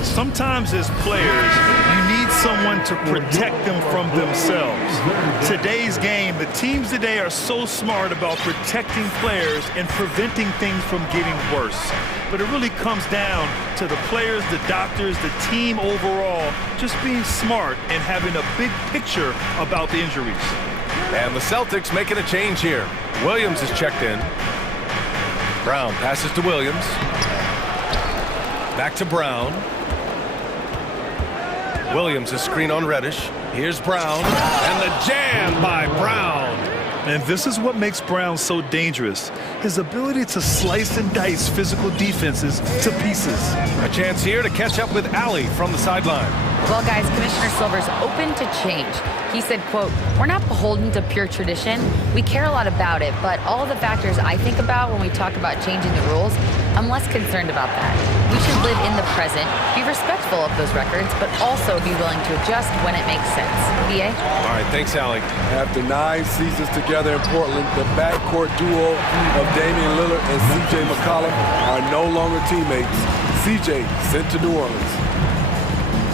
sometimes as players, you need someone to protect them from themselves. Today's game, the teams today are so smart about protecting players and preventing things from getting worse. But it really comes down to the players, the doctors, the team overall, just being smart and having a big picture about the injuries. And the Celtics making a change here. Williams is checked in. Brown passes to Williams. Back to Brown. Williams is screen on Reddish. Here's Brown. And the jam by Brown. And this is what makes Brown so dangerous. His ability to slice and dice physical defenses to pieces. A chance here to catch up with Allie from the sideline. Well, guys, Commissioner Silver's open to change. He said, quote, "We're not beholden to pure tradition. We care a lot about it, but all the factors I think about when we talk about changing the rules, I'm less concerned about that. We should live in the present, be respectful of those records, but also be willing to adjust when it makes sense." B.A.? All right, thanks, Allie. After 9 seasons together in Portland, the backcourt duo of Damian Lillard and C.J. McCollum are no longer teammates. C.J. sent to New Orleans.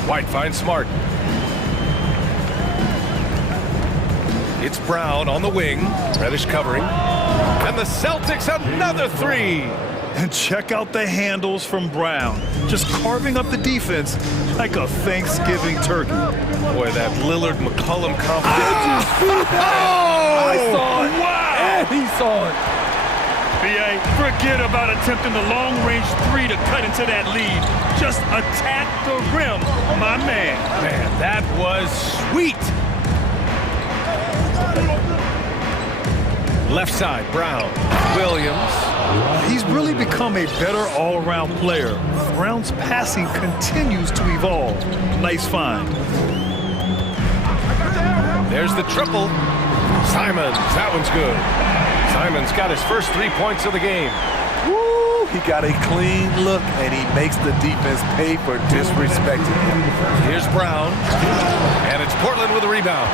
White finds Smart. It's Brown on the wing. Reddish covering. And the Celtics another 3. And check out the handles from Brown. Just carving up the defense like a Thanksgiving turkey. Boy, that Lillard-McCollum combo. I saw it. Wow. And he saw it. B.A., forget about attempting the long-range 3 to cut into that lead. Just attack the rim, my man. Man, that was sweet. Left side, Brown. Williams. He's really become a better all-around player. Brown's passing continues to evolve. Nice find. There's the triple. Simons, that one's good. Simons got his first 3 points of the game. Woo! He got a clean look, and he makes the defense pay for disrespecting him. Here's Brown. And it's Portland with a rebound.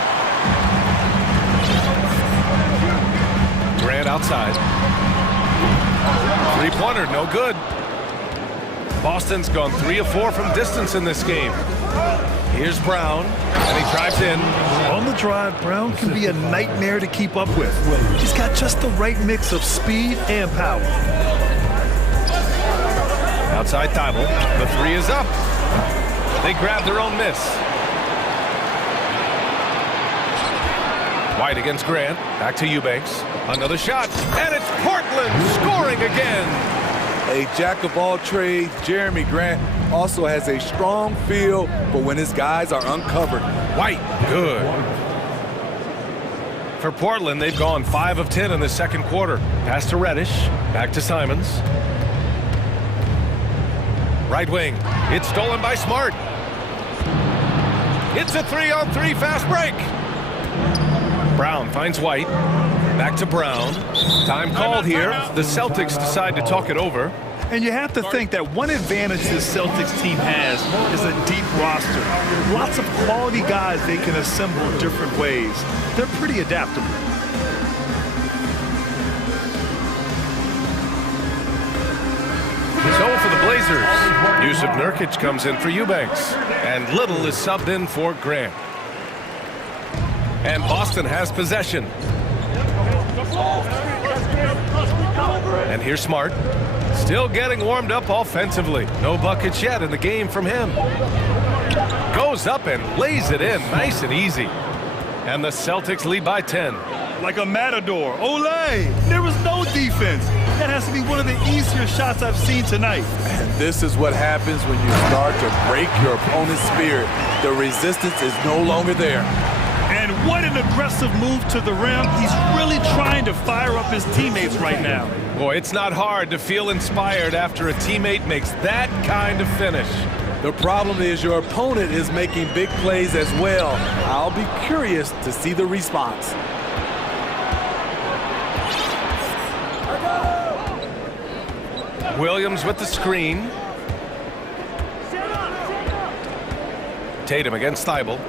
Grant outside. Three-pointer, no good. Boston's gone 3 of 4 from distance in this game. Here's Brown, and he drives in. On the drive, Brown can be a nightmare to keep up with. He's got just the right mix of speed and power. Outside Thibault, the 3 is up. They grab their own miss. White against Grant, back to Eubanks. Another shot, and it's Portland scoring again. A jack of all trades, Jeremy Grant also has a strong feel for when his guys are uncovered. White, good. For Portland, they've gone 5 of 10 in the second quarter. Pass to Reddish, back to Simons. Right wing, it's stolen by Smart. It's a 3-on-3 fast break. Brown finds White, back to Brown. Time called here. The Celtics decide to talk it over. And you have to think that one advantage this Celtics team has is a deep roster. Lots of quality guys they can assemble in different ways. They're pretty adaptable. So for the Blazers, Yusuf Nurkic comes in for Eubanks, and Little is subbed in for Grant. And Boston has possession. And here's Smart. Still getting warmed up offensively. No buckets yet in the game from him. Goes up and lays it in nice and easy. And the Celtics lead by 10. Like a matador. Olé! There was no defense. That has to be one of the easier shots I've seen tonight. And this is what happens when you start to break your opponent's spirit. The resistance is no longer there. And what an aggressive move to the rim. He's really trying to fire up his teammates right now. Boy, it's not hard to feel inspired after a teammate makes that kind of finish. The problem is your opponent is making big plays as well. I'll be curious to see the response. Williams with the screen. Tatum against Thibault.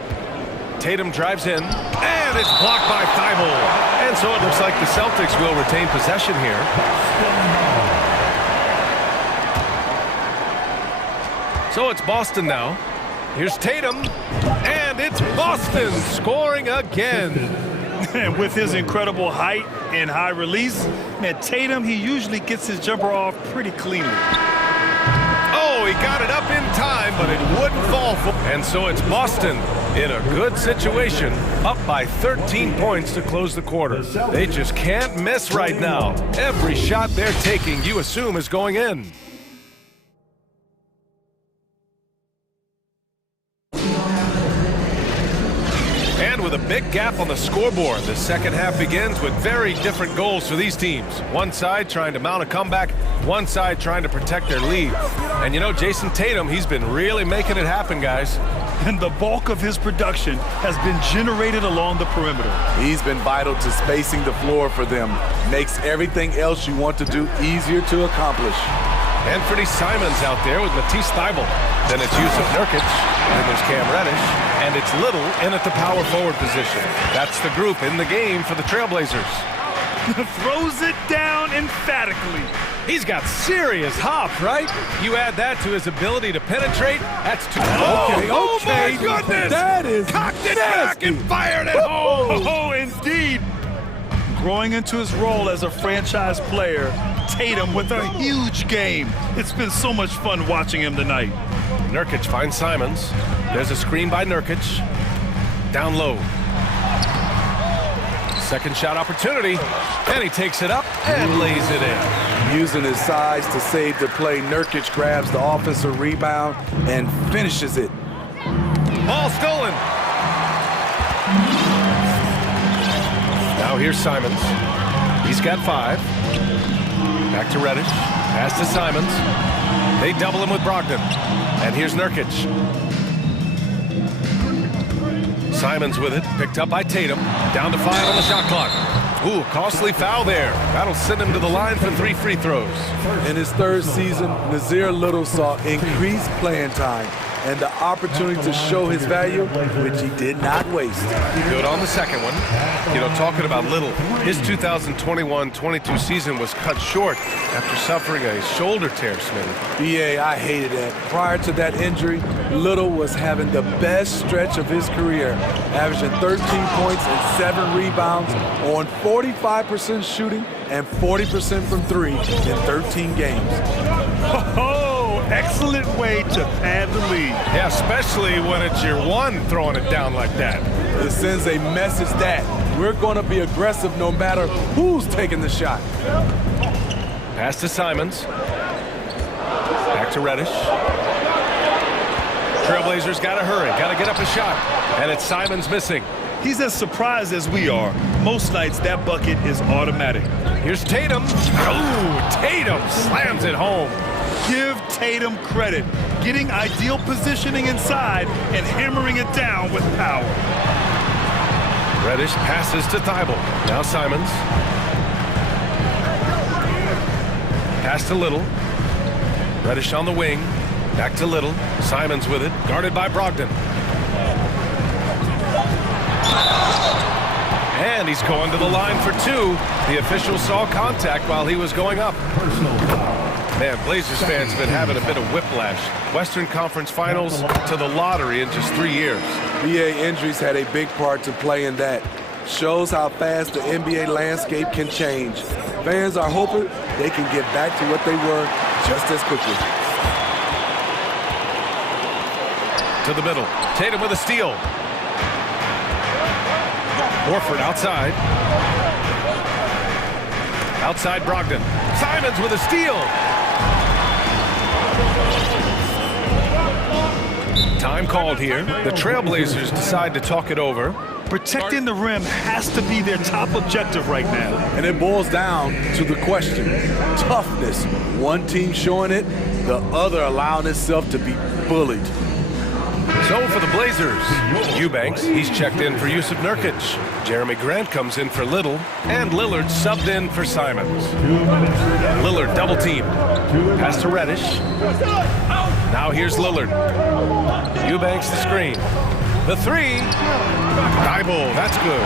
Tatum drives in, and it's blocked by Thibault. And so it looks like the Celtics will retain possession here. So it's Boston now. Here's Tatum, and it's Boston scoring again. And with his incredible height and high release, man, Tatum, he usually gets his jumper off pretty cleanly. Oh, he got it up in time, but it wouldn't fall for. And so it's Boston in a good situation, up by 13 points to close the quarter. They just can't miss right now. Every shot they're taking, you assume, is going in. And with a big gap on the scoreboard, the second half begins with very different goals for these teams. One side trying to mount a comeback, one side trying to protect their lead. And you know, Jason Tatum, he's been really making it happen, guys. And the bulk of his production has been generated along the perimeter. He's been vital to spacing the floor for them. Makes everything else you want to do easier to accomplish. Anthony Simons out there with Matisse Thybulle. Then it's Yusuf Nurkic, and there's Cam Reddish, and it's Little in at the power forward position. That's the group in the game for the Trailblazers. Throws it down emphatically. He's got serious hop, right? You add that to his ability to penetrate, that's too... Okay. Oh my goodness! That is cocked it back and fired it home! Oh, indeed! Growing into his role as a franchise player, Tatum with a huge game. It's been so much fun watching him tonight. Nurkic finds Simons. There's a screen by Nurkic. Down low. Second shot opportunity, and he takes it up and lays it in. Using his size to save the play, Nurkic grabs the offensive rebound and finishes it. Ball stolen. Now here's Simons. He's got 5. Back to Reddish. Pass to Simons. They double him with Brogdon. And here's Nurkic. Simons with it, picked up by Tatum. Down to 5 on the shot clock. Ooh, costly foul there. That'll send him to the line for 3 free throws. In his third season, Nazir Little saw increased playing time and the opportunity to show his value, which he did not waste. Good on the second one. You know, talking about Little, his 2021-22 season was cut short after suffering a shoulder tear, Smitty. Yeah, I hated that. Prior to that injury, Little was having the best stretch of his career, averaging 13 points and 7 rebounds on 45% shooting and 40% from 3 in 13 games. Excellent way to pad the lead. Yeah, especially when it's your one throwing it down like that. It sends a message that we're going to be aggressive no matter who's taking the shot. Pass to Simons. to Reddish. Trailblazers got to hurry, got to get up a shot. And it's Simons missing. He's as surprised as we are. Most nights, that bucket is automatic. Here's Tatum. Oh, Tatum slams it home. Give Tatum credit. Getting ideal positioning inside and hammering it down with power. Reddish passes to Thibault. Now Simons. Pass to Little. Reddish on the wing. Back to Little. Simons with it. Guarded by Brogdon. And he's going to the line for two. The official saw contact while he was going up. Man, Blazers fans have been having a bit of whiplash. Western Conference Finals to the lottery in just 3 years. NBA injuries had a big part to play in that. Shows how fast the NBA landscape can change. Fans are hoping they can get back to what they were just as quickly. To the middle. Tatum with a steal. Horford outside. Outside Brogdon. Simons with a steal. Time called here. The Trailblazers decide to talk it over. Protecting the rim has to be their top objective right now. And it boils down to the question. Toughness. One team showing it, the other allowing itself to be bullied. So for the Blazers, Eubanks, he's checked in for Yusuf Nurkic. Jeremy Grant comes in for Little, and Lillard subbed in for Simons. Lillard double teamed. Pass to Reddish. Now here's Lillard. Eubanks the screen. The three. Thibault, that's good.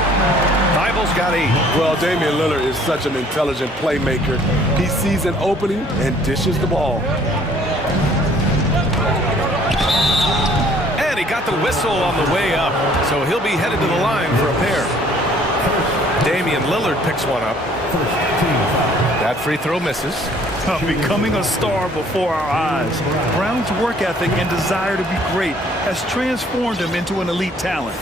Thibault's got 8. Well, Damian Lillard is such an intelligent playmaker. He sees an opening and dishes the ball. He got the whistle on the way up, so he'll be headed to the line for a pair. Damian Lillard picks one up. That free throw misses. Becoming a star before our eyes. Brown's work ethic and desire to be great has transformed him into an elite talent.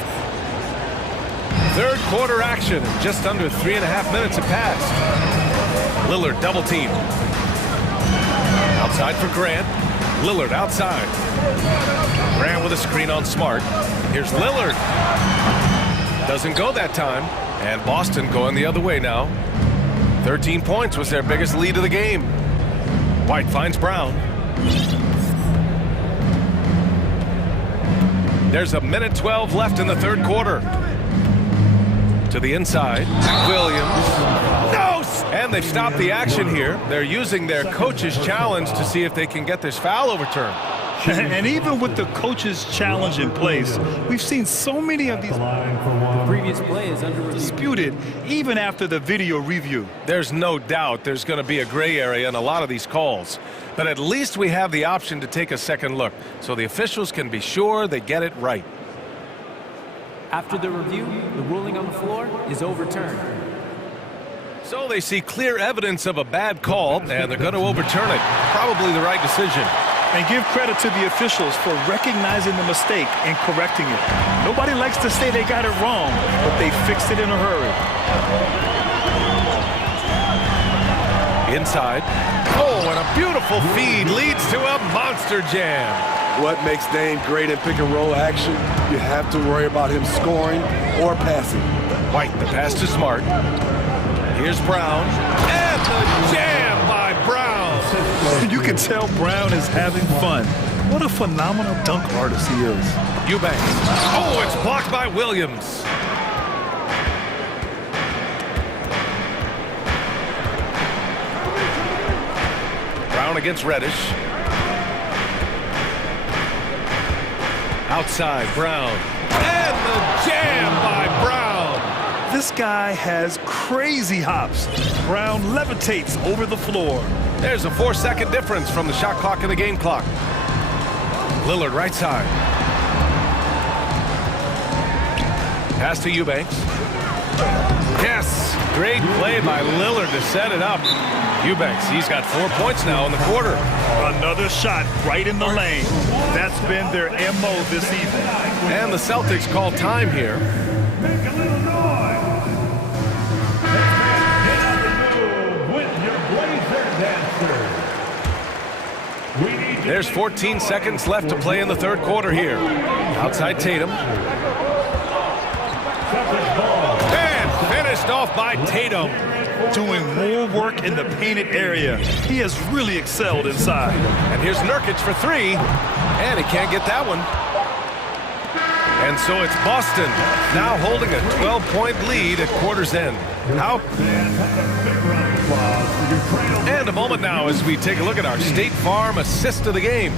Third quarter action. Just under 3.5 minutes have passed. Lillard double team. Outside for Grant. Lillard outside. Grant with a screen on Smart. Here's Lillard. Doesn't go that time. And Boston going the other way now. 13 points was their biggest lead of the game. White finds Brown. There's a minute 12 left in the third quarter. To the inside. Williams. No! And they've stopped the action here. They're using their coach's challenge to see if they can get this foul overturned. And even with the coach's challenge in place, we've seen so many of these previous play is under disputed even after the video review. There's no doubt there's going to be a gray area in a lot of these calls. But at least we have the option to take a second look, so the officials can be sure they get it right. After the review, the ruling on the floor is overturned. So they see clear evidence of a bad call, and they're going to overturn it. Probably the right decision. And give credit to the officials for recognizing the mistake and correcting it. Nobody likes to say they got it wrong, but they fixed it in a hurry. Inside. Oh, and a beautiful feed leads to a monster jam. What makes Dame great in pick and roll action? You have to worry about him scoring or passing. White, the pass to Smart. Here's Brown. And the jam by Brown. You can tell Brown is having fun. What a phenomenal dunk artist he is. Eubanks. Oh, it's blocked by Williams. Brown against Reddish. Outside, Brown. And the jam by Brown. This guy has crazy hops. Brown levitates over the floor. There's a 4-second difference from the shot clock and the game clock. Lillard right side. Pass to Eubanks. Yes, great play by Lillard to set it up. Eubanks, he's got 4 points now in the quarter. Another shot right in the lane. That's been their MO this evening. And the Celtics call time here. Make a little noise. Get out the move with your Blazer dancers. We need There's 14 seconds left to play in the third quarter here. Outside Tatum. And finished off by Tatum. Doing more work in the painted area. He has really excelled inside. And here's Nurkic for three. And he can't get that one. And so it's Boston now holding a 12-point lead at quarter's end. How? And a moment now as we take a look at our State Farm assist of the game.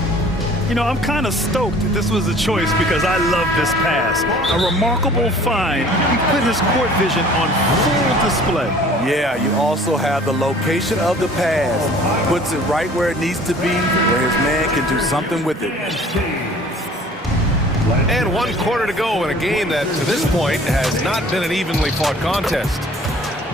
You know, I'm kind of stoked that this was a choice because I love this pass. A remarkable find. He put his court vision on full display. Yeah, you also have the location of the pass. Puts it right where it needs to be, where his man can do something with it. And 1 quarter to go in a game that, to this point, has not been an evenly fought contest.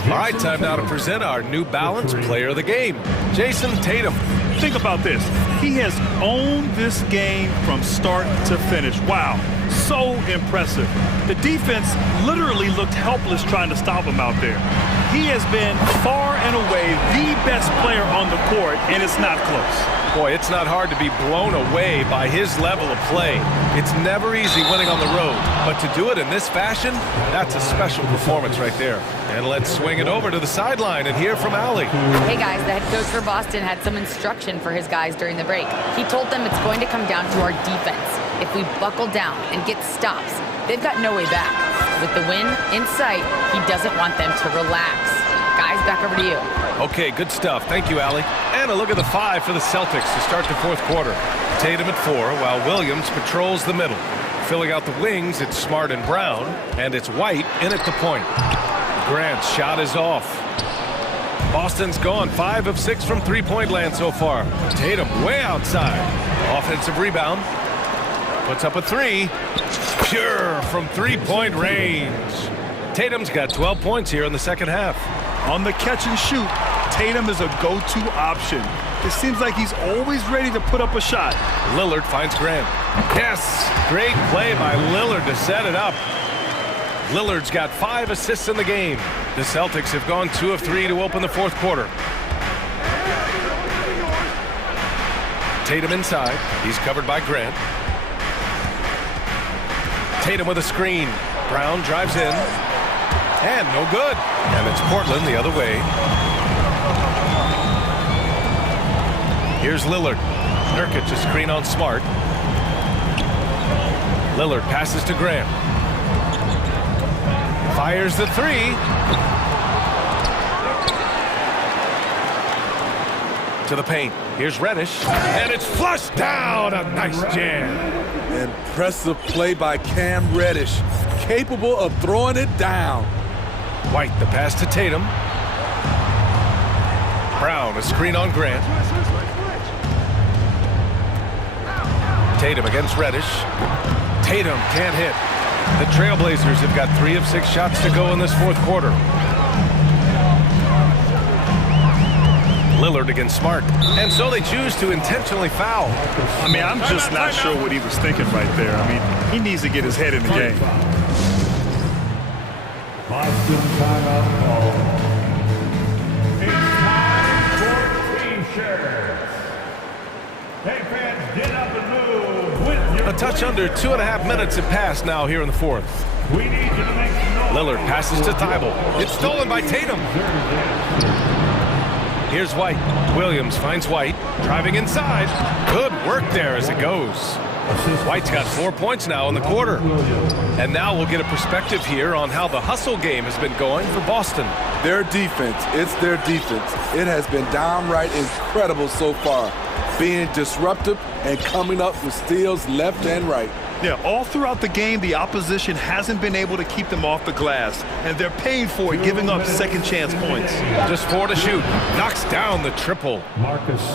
All right, time now to present our New Balance Player of the Game, Jason Tatum. Think about this. He has owned this game from start to finish. Wow, so impressive. The defense literally looked helpless trying to stop him out there. He has been far and away the best player on the court, and it's not close. Boy, it's not hard to be blown away by his level of play. It's never easy winning on the road, but to do it in this fashion, that's a special performance right there. And let's swing it over to the sideline and hear from Allie. Hey guys, the head coach for Boston had some instruction for his guys during the break. He told them it's going to come down to our defense. If we buckle down and get stops, they've got no way back. With the win in sight, he doesn't want them to relax. Guys, back over to you. Okay, good stuff. Thank you, Allie. And a look at the 5 for the Celtics to start the fourth quarter. Tatum at 4, while Williams patrols the middle. Filling out the wings, it's Smart and Brown, and it's White in at the point. Grant's shot is off. Boston's gone 5 of 6 from three-point land so far. Tatum way outside. Offensive rebound. Puts up a 3. Pure from three-point range. Tatum's got 12 points here in the second half. On the catch and shoot, Tatum is a go-to option. It seems like he's always ready to put up a shot. Lillard finds Grant. Yes, great play by Lillard to set it up. Lillard's got 5 assists in the game. The Celtics have gone 2 of 3 to open the fourth quarter. Tatum inside. He's covered by Grant. Tatum with a screen. Brown drives in. And no good. And it's Portland the other way. Here's Lillard. Nurkic a screen on Smart. Lillard passes to Grant. Fires the 3. To the paint. Here's Reddish. And it's flushed down. A nice jam. Impressive play by Cam Reddish. Capable of throwing it down. White, the pass to Tatum. Brown, a screen on Grant. Tatum against Reddish. Tatum can't hit. The Trailblazers have got 3 of 6 shots to go in this fourth quarter. Lillard against Smart. And so they choose to intentionally foul. I mean, I'm just not sure what he was thinking right there. I mean, he needs to get his head in the game. Boston timeout call. It's time for T-shirts. Hey fans, get up and move with your A touch under 2.5 minutes have passed now here in the fourth. We need you to make some noise. Lillard passes to Thibault. It's stolen by Tatum. Here's White. Williams finds White. Driving inside. Good work there as it goes. White's got 4 points now in the quarter. And now we'll get a perspective here on how the hustle game has been going for Boston. Their defense, it's their defense. It has been downright incredible so far. Being disruptive and coming up with steals left and right. Yeah, all throughout the game, the opposition hasn't been able to keep them off the glass, and they're paying for it, giving up second chance points. Just 4 to shoot. Knocks down the triple.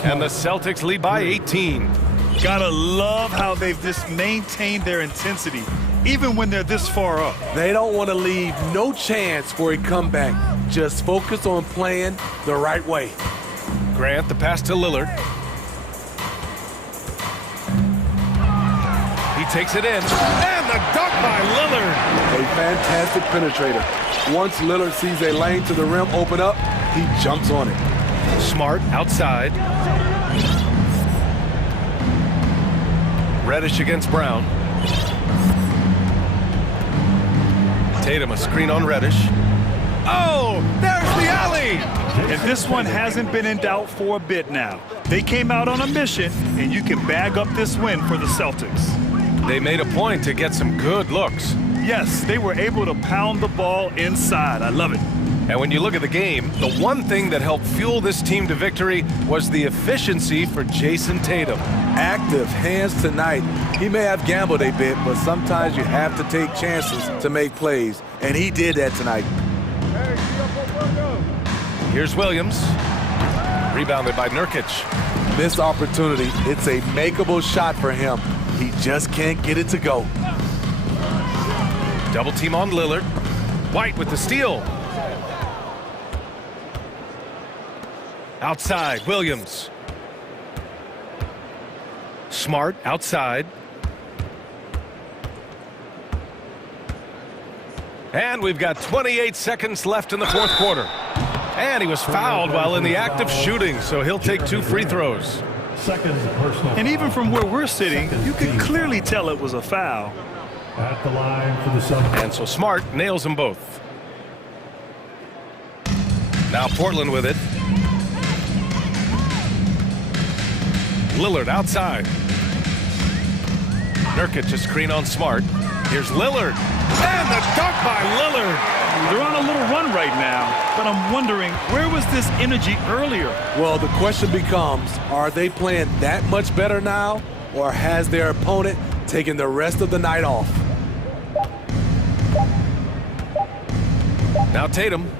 And the Celtics lead by 18. Gotta love how they've just maintained their intensity, even when they're this far up. They don't want to leave no chance for a comeback. Just focus on playing the right way. Grant, the pass to Lillard. He takes it in, and the dunk by Lillard. A fantastic penetrator. Once Lillard sees a lane to the rim open up, he jumps on it. Smart outside. Reddish against Brown. Tatum, a screen on Reddish. Oh, there's the alley! And this one hasn't been in doubt for a bit now. They came out on a mission, and you can bag up this win for the Celtics. They made a point to get some good looks. Yes, they were able to pound the ball inside. I love it. And when you look at the game, the one thing that helped fuel this team to victory was the efficiency for Jason Tatum. Active hands tonight. He may have gambled a bit, but sometimes you have to take chances to make plays, and he did that tonight. Here's Williams. Rebounded by Nurkic. Missed opportunity. It's a makeable shot for him. He just can't get it to go. Double team on Lillard. White with the steal. Outside, Williams. Smart outside. And we've got 28 seconds left in the fourth quarter. And he was fouled while in the act of shooting, so he'll take 2 free throws. And even from where we're sitting, you could clearly tell it was a foul. At the line for the Celtics. And so Smart nails them both. Now Portland with it. Lillard outside. Nurkic a screen on Smart. Here's Lillard. And the dunk by Lillard. They're on a little run right now, but I'm wondering, where was this energy earlier? Well, the question becomes, are they playing that much better now, or has their opponent taken the rest of the night off? Now Tatum.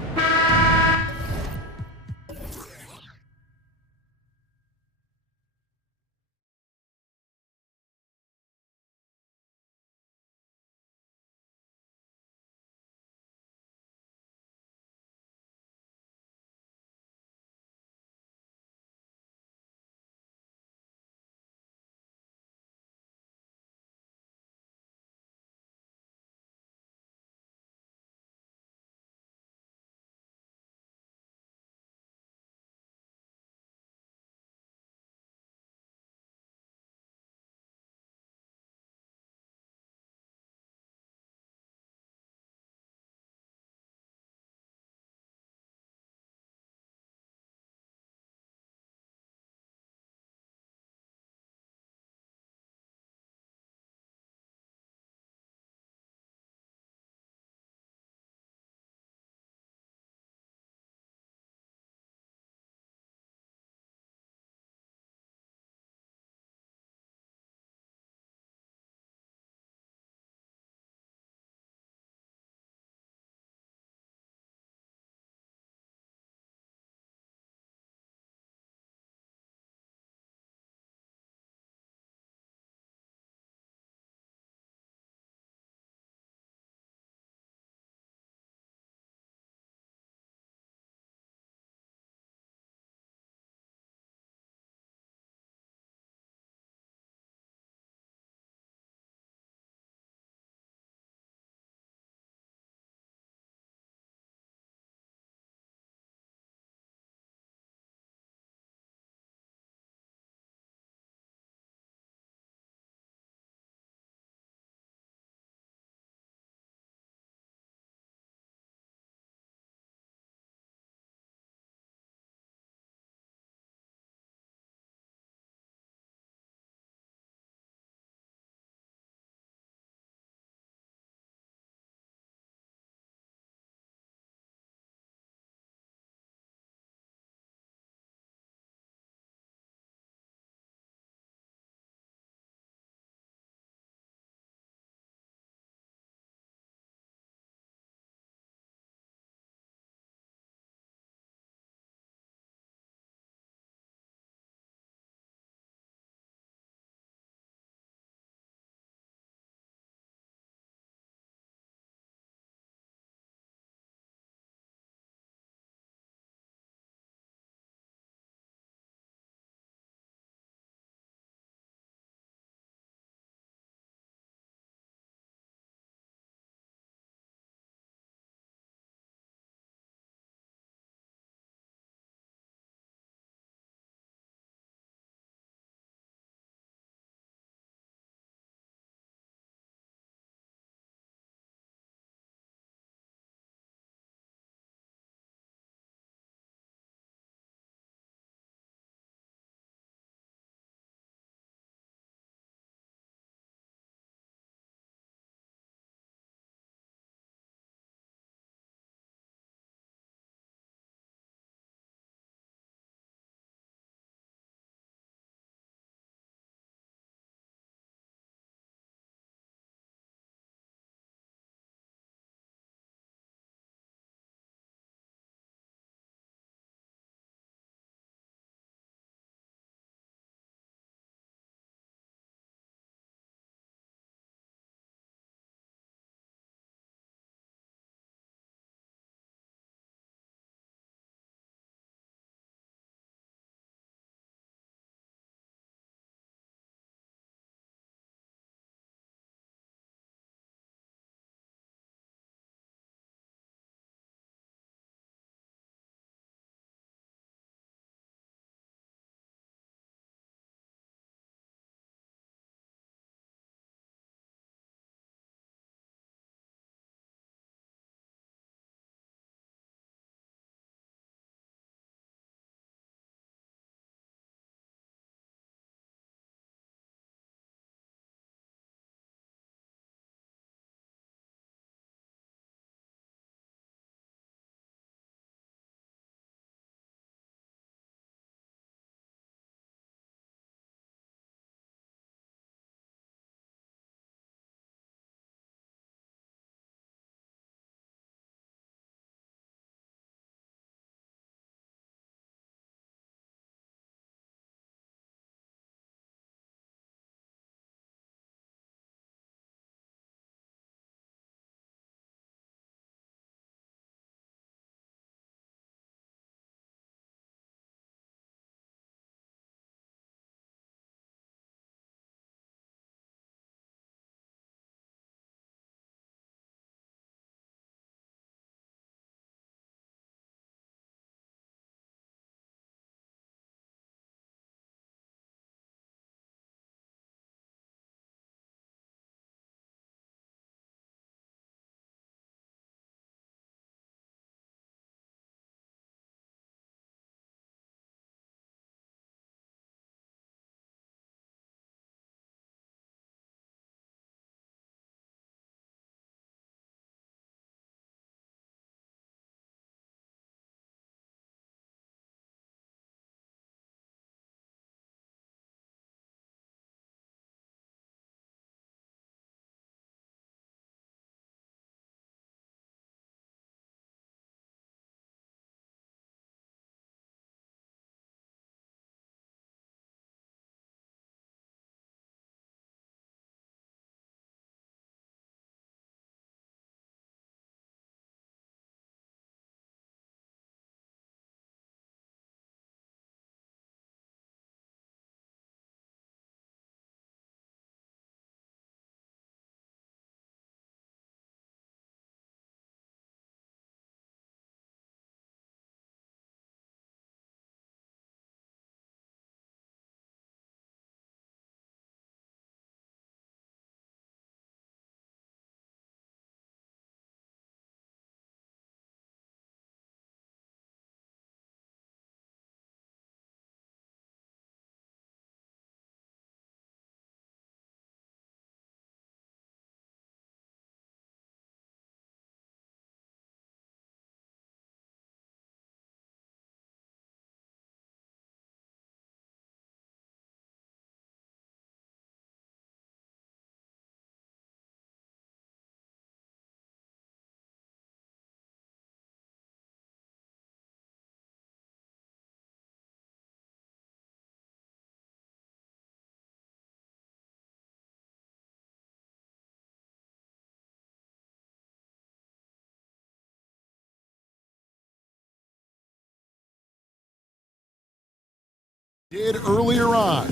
Did earlier on.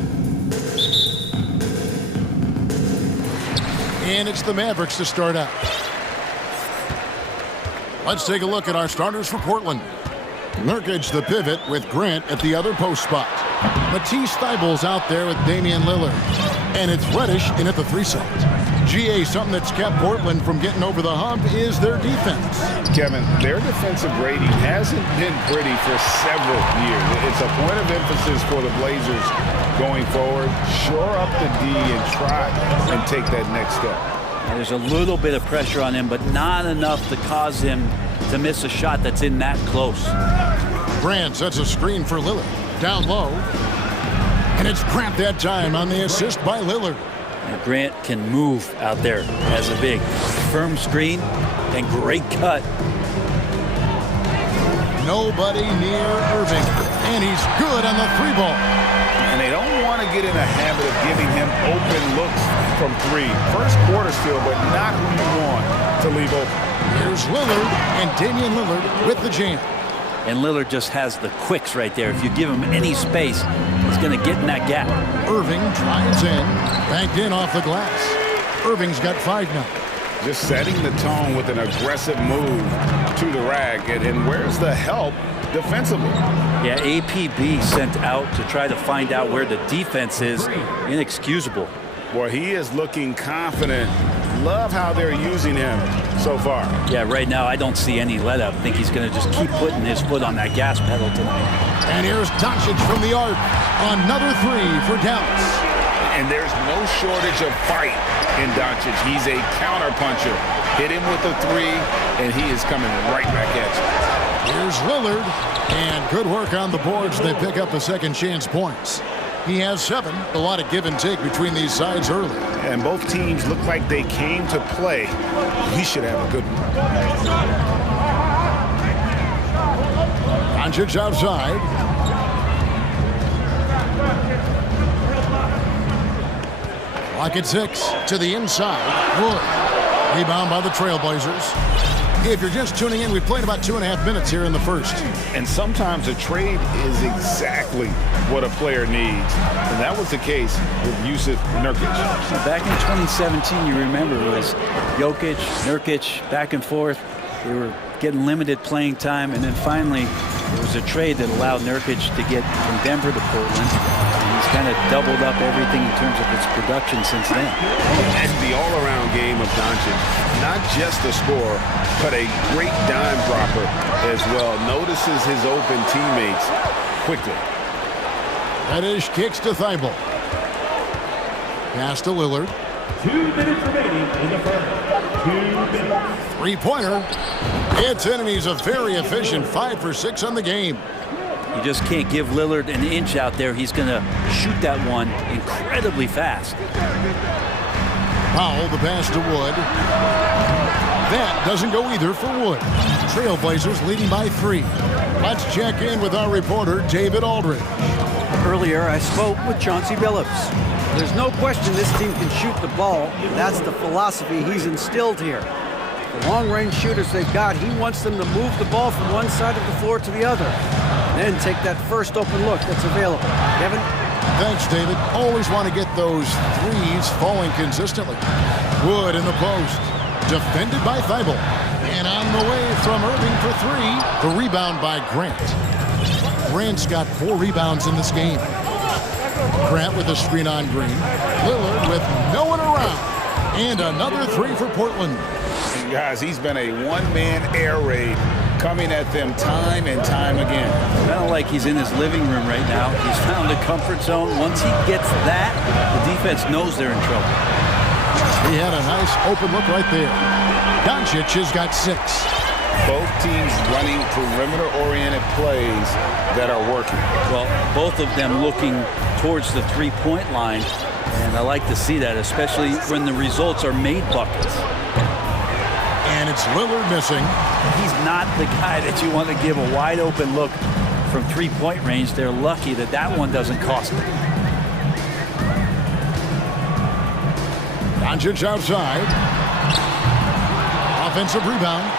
And it's the Mavericks to start out. Let's take a look at our starters for Portland. Nurkic the pivot with Grant at the other post spot. Matisse Thybulle's out there with Damian Lillard. And it's Reddish in at the 3 side. GA, something that's kept Portland from getting over the hump is their defense. Kevin, their defensive rating hasn't been pretty for several years. It's a point of emphasis for the Blazers going forward. Shore up the D and try and take that next step. There's a little bit of pressure on him, but not enough to cause him to miss a shot that's in that close. Grant sets a screen for Lillard. Down low. And it's Grant that time on the assist by Lillard. And Grant can move out there as a big. Firm screen and great cut. Nobody near Irving. And he's good on the 3 ball. And they don't want to get in a habit of giving him open looks from 3. First quarter still, but not who you want to leave open. Here's Lillard and Damian Lillard with the jam. And Lillard just has the quicks right there. If you give him any space, he's going to get in that gap. Irving drives in, banked in off the glass. Irving's got 5 now. Just setting the tone with an aggressive move to the rack. And where's the help defensively? Yeah, APB sent out to try to find out where the defense is. Inexcusable. Boy, he is looking confident. Love how they're using him so far. Yeah, right now I don't see any let up. I think he's going to just keep putting his foot on that gas pedal tonight. And here's Doncic from the arc. Another 3 for Dallas. And there's no shortage of fight in Doncic. He's a counterpuncher. Hit him with a 3, and he is coming right back at you. Here's Lillard. And good work on the boards. They pick up the second chance points. He has 7. A lot of give and take between these sides early. And both teams look like they came to play. He should have a good one. Doncic outside. Clock at 6 to the inside. Wood. Rebound by the Trailblazers. If you're just tuning in, we've played about 2.5 minutes here in the first. And sometimes a trade is exactly what a player needs. And that was the case with Yusuf Nurkic. So back in 2017, you remember, it was Jokic, Nurkic, back and forth. They were getting limited playing time. And then finally, there was a trade that allowed Nurkic to get from Denver to Portland. And he's kind of doubled up everything in terms of its production since then. And the all-around game of Doncic. Not just a scorer, but a great dime dropper as well. Notices his open teammates quickly. Reddish kicks to Thibault. Pass to Lillard. 2 minutes remaining in the first. 2 minutes. 3-pointer. It's in, and he's a very efficient 5 for 6 on the game. You just can't give Lillard an inch out there. He's going to shoot that one incredibly fast. Powell, the pass to Wood. That doesn't go either for Wood. Trailblazers leading by 3. Let's check in with our reporter, David Aldridge. Earlier, I spoke with Chauncey Billups. There's no question this team can shoot the ball. That's the philosophy he's instilled here. The long-range shooters they've got, he wants them to move the ball from one side of the floor to the other. Then take that first open look that's available. Kevin? Thanks, David. Always want to get those 3s falling consistently. Wood in the post. Defended by Thibault. And on the way from Irving for 3. The rebound by Grant. Grant's got 4 rebounds in this game. Grant with a screen on Green. Lillard with no one around. And another 3 for Portland. Guys, he's been a one-man air raid coming at them time and time again. Kind of like he's in his living room right now. He's found a comfort zone. Once he gets that, the defense knows they're in trouble. He had a nice open look right there. Doncic has got 6. Both teams running perimeter-oriented plays that are working. Well, both of them looking towards the three-point line, and I like to see that, especially when the results are made buckets. And it's Lillard missing. He's not the guy that you want to give a wide open look from three-point range. They're lucky that that one doesn't cost them. Doncic outside. Offensive rebound.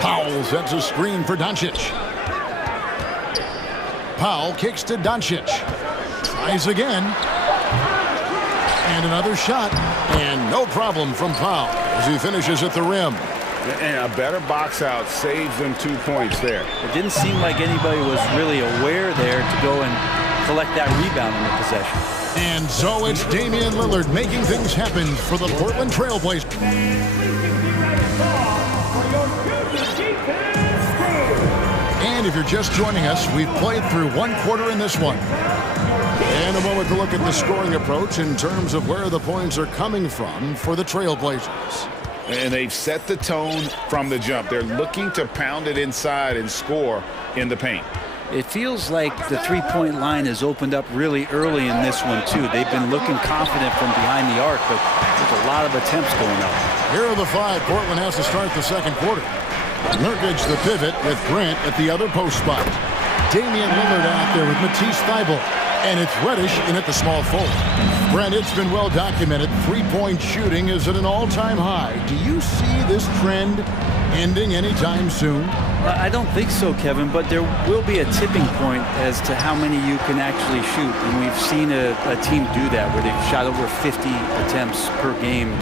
Powell sets a screen for Doncic. Powell kicks to Doncic. Tries again. And another shot. And no problem from Powell as he finishes at the rim. And a better box out saves them 2 points there. It didn't seem like anybody was really aware there to go and collect that rebound in the possession. And so it's Damian Lillard making things happen for the Portland Trailblazers. And if you're just joining us, we've played through 1 quarter in this one. And a moment to look at the scoring approach in terms of where the points are coming from for the Trailblazers. And they've set the tone from the jump. They're looking to pound it inside and score in the paint. It feels like the three-point line has opened up really early in this one, too. They've been looking confident from behind the arc, but there's a lot of attempts going up. Here are the 5 Portland has to start the second quarter. Nurkic the pivot with Grant at the other post spot. Damian Lillard out there with Matisse Thybulle. And it's Reddish in at the small forward. Brent, it's been well documented. Three-point shooting is at an all-time high. Do you see this trend ending anytime soon? I don't think so, Kevin, but there will be a tipping point as to how many you can actually shoot. And we've seen a team do that where they've shot over 50 attempts per game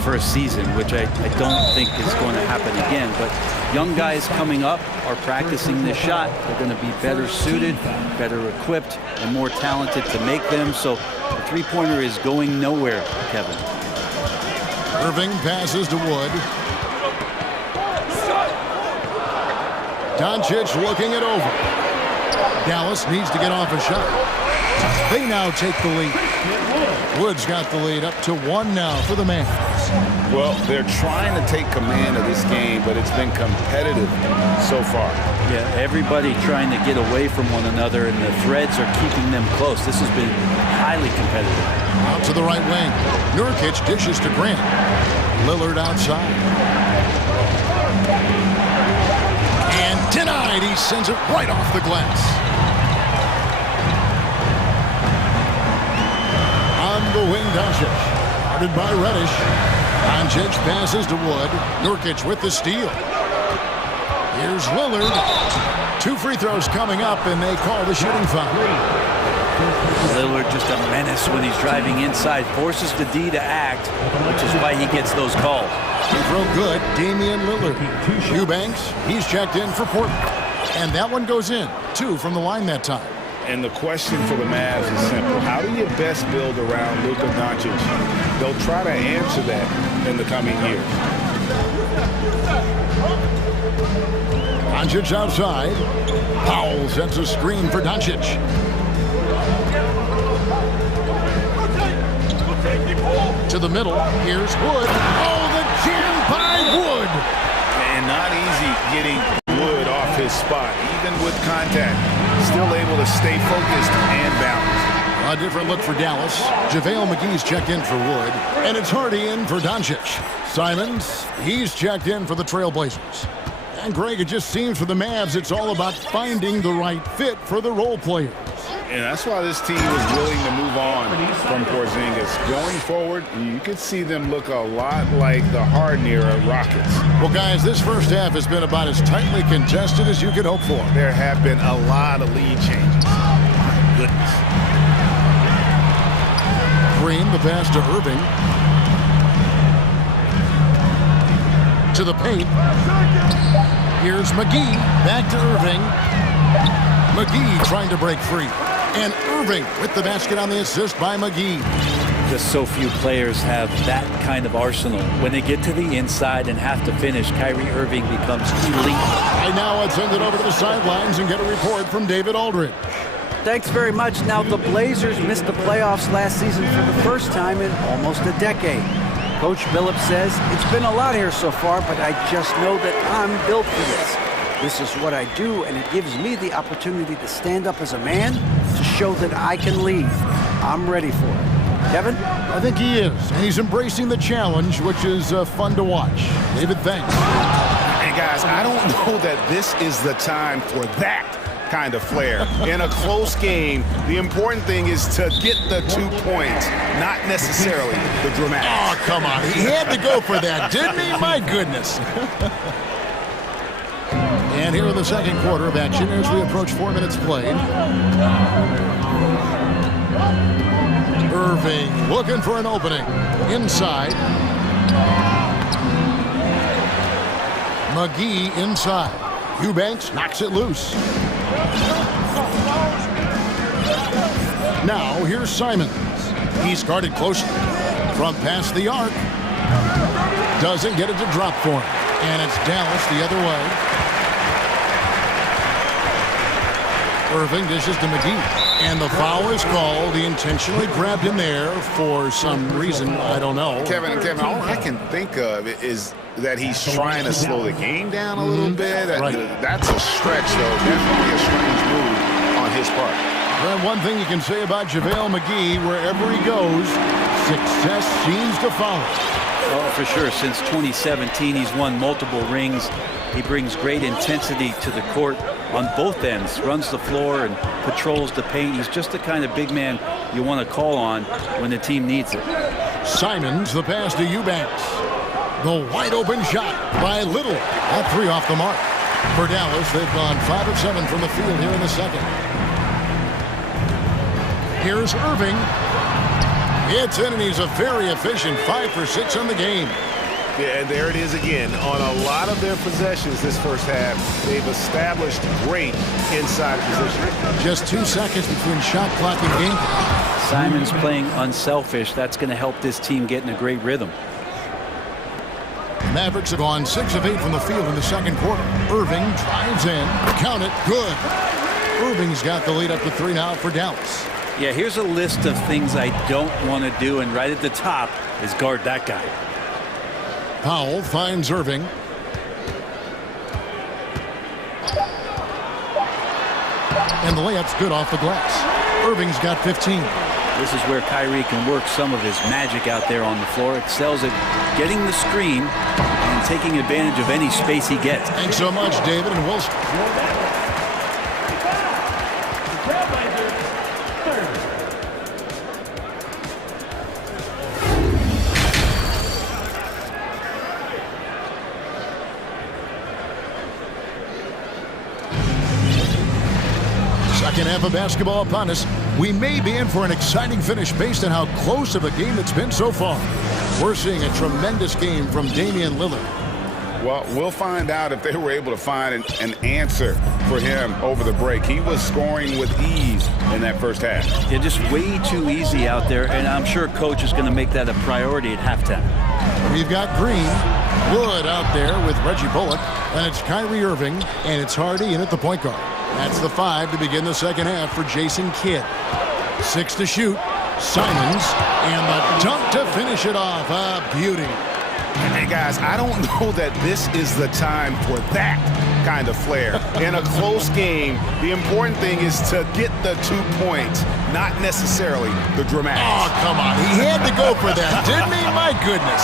for a season, which I don't think is going to happen again. But young guys coming up are practicing this shot. They're going to be better suited, better equipped, and more talented to make them. So the three-pointer is going nowhere, Kevin. Irving passes to Wood. Doncic looking it over. Dallas needs to get off a shot. They now take the lead. Wood's got the lead up to 1 now for the Mavs. Well, they're trying to take command of this game, but it's been competitive so far. Yeah, everybody trying to get away from one another, and the threads are keeping them close. This has been highly competitive. Out to the right wing. Nurkic dishes to Grant. Lillard outside. And denied. He sends it right off the glass. On the wing, Doncic. Guarded by Reddish. Doncic passes to Wood. Nurkic with the steal. Here's Lillard. 2 free throws coming up, and they call the shooting foul. Lillard just a menace when he's driving inside. Forces the D to act, which is why he gets those calls. Free throw good. Damian Lillard. Eubanks, he's checked in for Portland. And that one goes in. 2 from the line that time. And the question for the Mavs is simple. How do you best build around Luka Doncic? They'll try to answer that in the coming years. Doncic outside. Powell sets a screen for Doncic. To the middle. Here's Wood. Oh, the jam by Wood. And not easy getting Wood off his spot, even with contact. Still able to stay focused and balanced. A different look for Dallas. JaVale McGee's checked in for Wood. And it's Hardy in for Doncic. Simons, he's checked in for the Trailblazers. And Greg, it just seems for the Mavs it's all about finding the right fit for the role players. And that's why this team was willing to move on from Porzingis. Going forward, you could see them look a lot like the Harden era Rockets. Well, guys, this first half has been about as tightly contested as you could hope for. There have been a lot of lead changes. My goodness. Green, the pass to Irving. To the paint. Here's McGee. Back to Irving. McGee trying to break free. And Irving with the basket on the assist by McGee. Just so few players have that kind of arsenal. When they get to the inside and have to finish, Kyrie Irving becomes elite. Right now, I'd send it over to the sidelines and get a report from David Aldridge. Thanks very much. Now, the Blazers missed the playoffs last season for the first time in almost a decade. Coach Billups says, it's been a lot here so far, but I just know that I'm built for this. This is what I do, and it gives me the opportunity to stand up as a man to show that I can lead. I'm ready for it. Kevin? I think he is, and he's embracing the challenge, which is fun to watch. David, thanks. And guys, I don't know that this is the time for that kind of flair. In a close game, the important thing is to get the 2 points, not necessarily the dramatics. Oh, come on. He had to go for that, didn't he? My goodness. And here in the second quarter of action as we approach 4 minutes played. Irving looking for an opening. Inside. McGee inside. Eubanks knocks it loose. Now here's Simons. He's guarded closely. From past the arc. Doesn't get it to drop for him. And it's Dallas the other way. Irving dishes to McGee. And the foul is called. He intentionally grabbed him there for some reason. I don't know. Kevin, all I can think of is that he's trying to slow the game down a little bit. That's a stretch, though. Definitely a strange move on his part. And one thing you can say about JaVale McGee, wherever he goes, success seems to follow. Oh, for sure. Since 2017, he's won multiple rings. He brings great intensity to the court on both ends, runs the floor and patrols the paint. He's just the kind of big man you want to call on when the team needs it. Simons, the pass to Eubanks. The wide open shot by Little. All three off the mark. For Dallas, they've gone 5 of 7 from the field here in the second. Here's Irving. It's in, and he's a very efficient 5 for 6 on the game. Yeah, and there it is again. On a lot of their possessions this first half, they've established great inside position. Just 2 seconds between shot clock and game. Simons playing unselfish. That's going to help this team get in a great rhythm. Mavericks have gone 6 of 8 from the field in the second quarter. Irving drives in. Count it. Good. Irving's got the lead up to 3 now for Dallas. Yeah, here's a list of things I don't want to do, and right at the top is guard that guy. Powell finds Irving. And the layup's good off the glass. Irving's got 15. This is where Kyrie can work some of his magic out there on the floor. Excels at getting the screen and taking advantage of any space he gets. Thanks so much, David, and Wilson. Second half of basketball upon us. We may be in for an exciting finish based on how close of a game it's been so far. We're seeing a tremendous game from Damian Lillard. Well, we'll find out if they were able to find an answer for him over the break. He was scoring with ease in that first half. Yeah, just way too easy out there, and I'm sure coach is going to make that a priority at halftime. We've got Green, Wood out there with Reggie Bullock, and it's Kyrie Irving, and it's Hardy in at the point guard. That's the 5 to begin the second half for Jason Kidd. 6 to shoot. Simons, and the dunk to finish it off. A beauty. Hey, guys, I don't know that this is the time for that kind of flair. In a close game, the important thing is to get the 2 points, not necessarily the dramatics. Oh, come on. He had to go for that, didn't he? My goodness.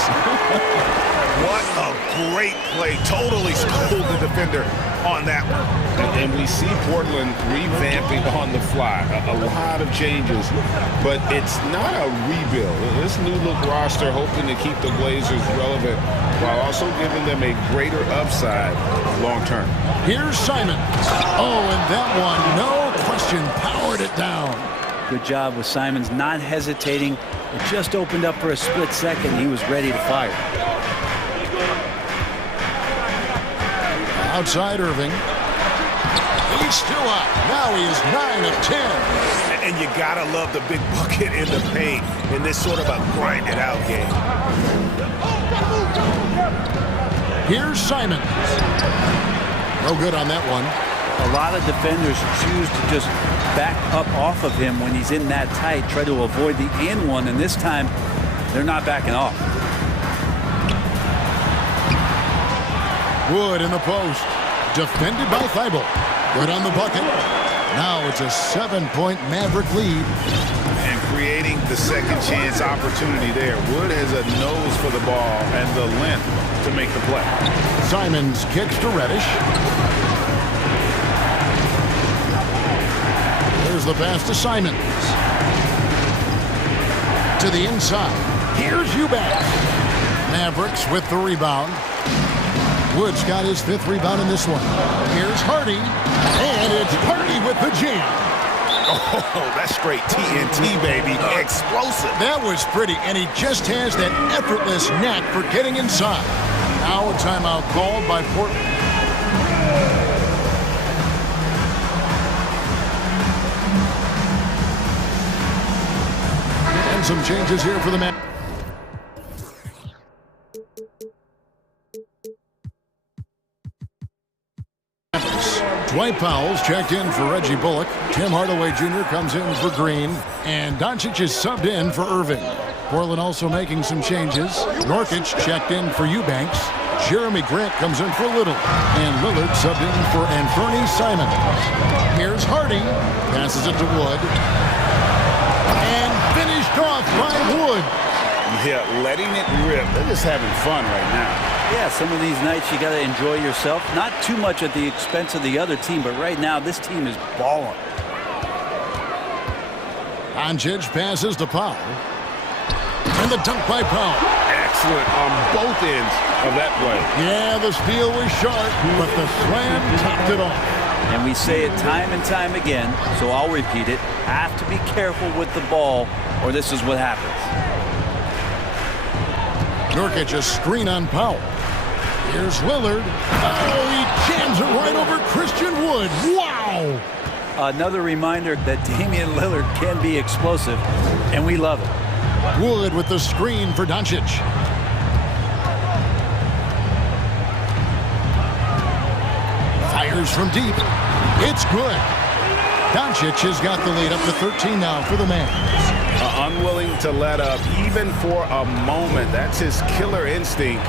What a great play. Totally schooled the defender on that one. And we see Portland revamping on the fly. A lot of changes, but it's not a rebuild. This new look roster hoping to keep the Blazers relevant while also giving them a greater upside long term. Here's Simons. Oh, and that one, no question, powered it down. Good job with Simons not hesitating. It just opened up for a split second. He was ready to fire. Outside Irving. He's still up. Now he is 9 of 10. And you gotta love the big bucket in the paint in this sort of a grinded out game. Here's Simons. No good on that one. A lot of defenders choose to just back up off of him when he's in that tight, try to avoid the and one, and this time they're not backing off. Wood in the post. Defended by Thibault. Good on the bucket. Now it's a 7-point Maverick lead. And creating the second chance opportunity there. Wood has a nose for the ball and the length to make the play. Simons kicks to Reddish. There's the pass to Simons. To the inside. Here's Eubanks. Mavericks with the rebound. Wood's got his 5th rebound in this one. Here's Hardy, and it's Hardy with the jam. Oh, that's straight TNT, baby. Explosive. That was pretty, and he just has that effortless knack for getting inside. Now a timeout called by Portland. And some changes here for the man. Dwight Powell's checked in for Reggie Bullock. Tim Hardaway Jr. comes in for Green. And Doncic is subbed in for Irving. Portland also making some changes. Nurkic checked in for Eubanks. Jeremy Grant comes in for Little. And Lillard subbed in for Anthony Simons. Here's Hardy. Passes it to Wood. And finished off by Wood. Yeah, letting it rip. They're just having fun right now. Yeah, some of these nights you got to enjoy yourself. Not too much at the expense of the other team, but right now this team is balling. Doncic passes to Powell. And the dunk by Powell. Excellent on both ends of that play. Yeah, the steal was sharp, but the slam topped it off. And we say it time and time again, so I'll repeat it. Have to be careful with the ball, or this is what happens. Nurkic a screen on Powell. Here's Lillard. Oh, he jams it right over Christian Wood. Wow! Another reminder that Damian Lillard can be explosive, and we love it. Wood with the screen for Doncic. Fires from deep. It's good. Doncic has got the lead up to 13 now for the Mavs. Unwilling to let up even for a moment. That's his killer instinct,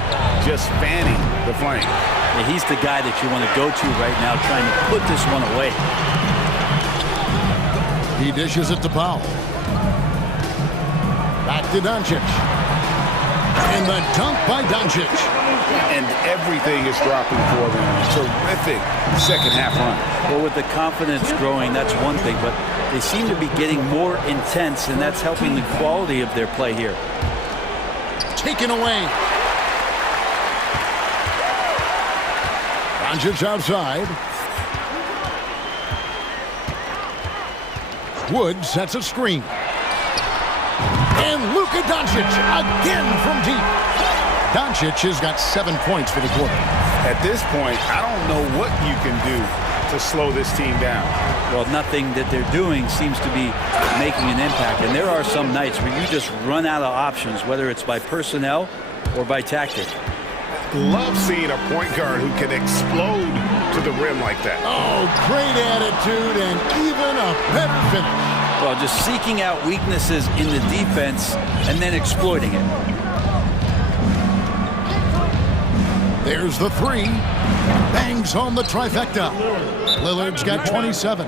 just fanning the flame. Yeah, he's the guy that you want to go to right now, trying to put this one away. He dishes it to Powell. Back to Doncic. And the dunk by Doncic. And everything is dropping for them. Terrific second half run. Well, with the confidence growing, that's one thing, but they seem to be getting more intense, and that's helping the quality of their play here. Taken away. Doncic outside. Wood sets a screen. And Luka Doncic again from deep. Doncic has got 7 points for the quarter. At this point, I don't know what you can do to slow this team down. Well, nothing that they're doing seems to be making an impact. And there are some nights where you just run out of options, whether it's by personnel or by tactic. Love seeing a point guard who can explode to the rim like that. Oh, great attitude and even a better finish. Well, just seeking out weaknesses in the defense and then exploiting it. There's the three. Bangs home the trifecta. Lillard's got 27.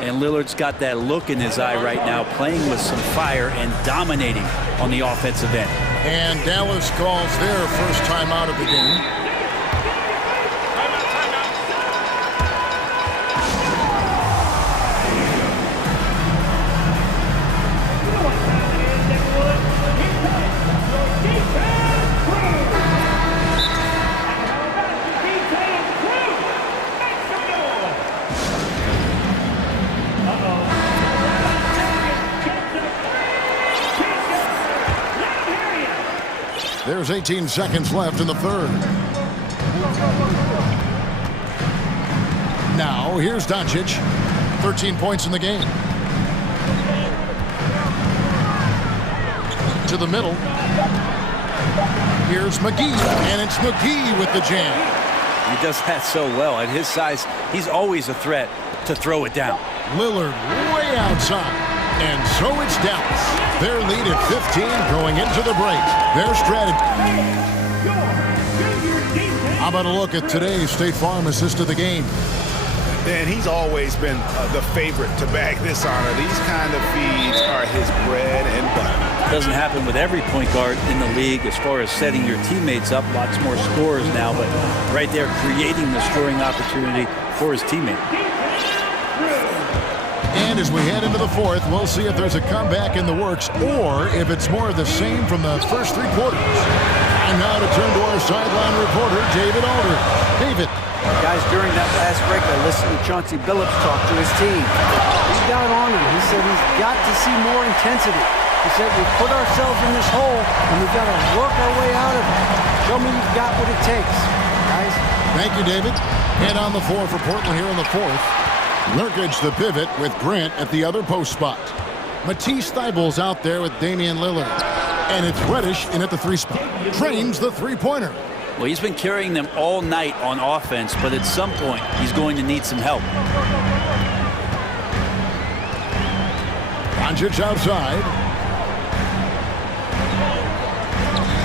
And Lillard's got that look in his eye right now, playing with some fire and dominating on the offensive end. And Dallas calls their first time out of the game. There's 18 seconds left in the third. Now, here's Doncic. 13 points in the game. To the middle. Here's McGee, and it's McGee with the jam. He does that so well. At his size, he's always a threat to throw it down. Lillard way outside. And so it's Dallas. Their lead at 15 going into the break. Their strategy. How about a look at today's State Farm assist of the game? And he's always been the favorite to bag this honor. These kind of feeds are his bread and butter. Doesn't happen with every point guard in the league as far as setting your teammates up. Lots more scorers now, but right there creating the scoring opportunity for his teammate. And as we head into the fourth, we'll see if there's a comeback in the works or if it's more of the same from the first three quarters. And now to turn to our sideline reporter David Alder. David. Guys, during that last break, I listened to Chauncey Billups talk to his team. He got on him. He said he's got to see more intensity. He said we put ourselves in this hole, and we've got to work our way out of it. Show me you've got what it takes, guys. Thank you, David. And on the floor for Portland here in the fourth. Nurkic the pivot with Grant at the other post spot. Matisse Thybulle's out there with Damian Lillard. And it's Reddish in at the 3 spot. Trains the three-pointer. Well, he's been carrying them all night on offense, but at some point, he's going to need some help. Doncic outside.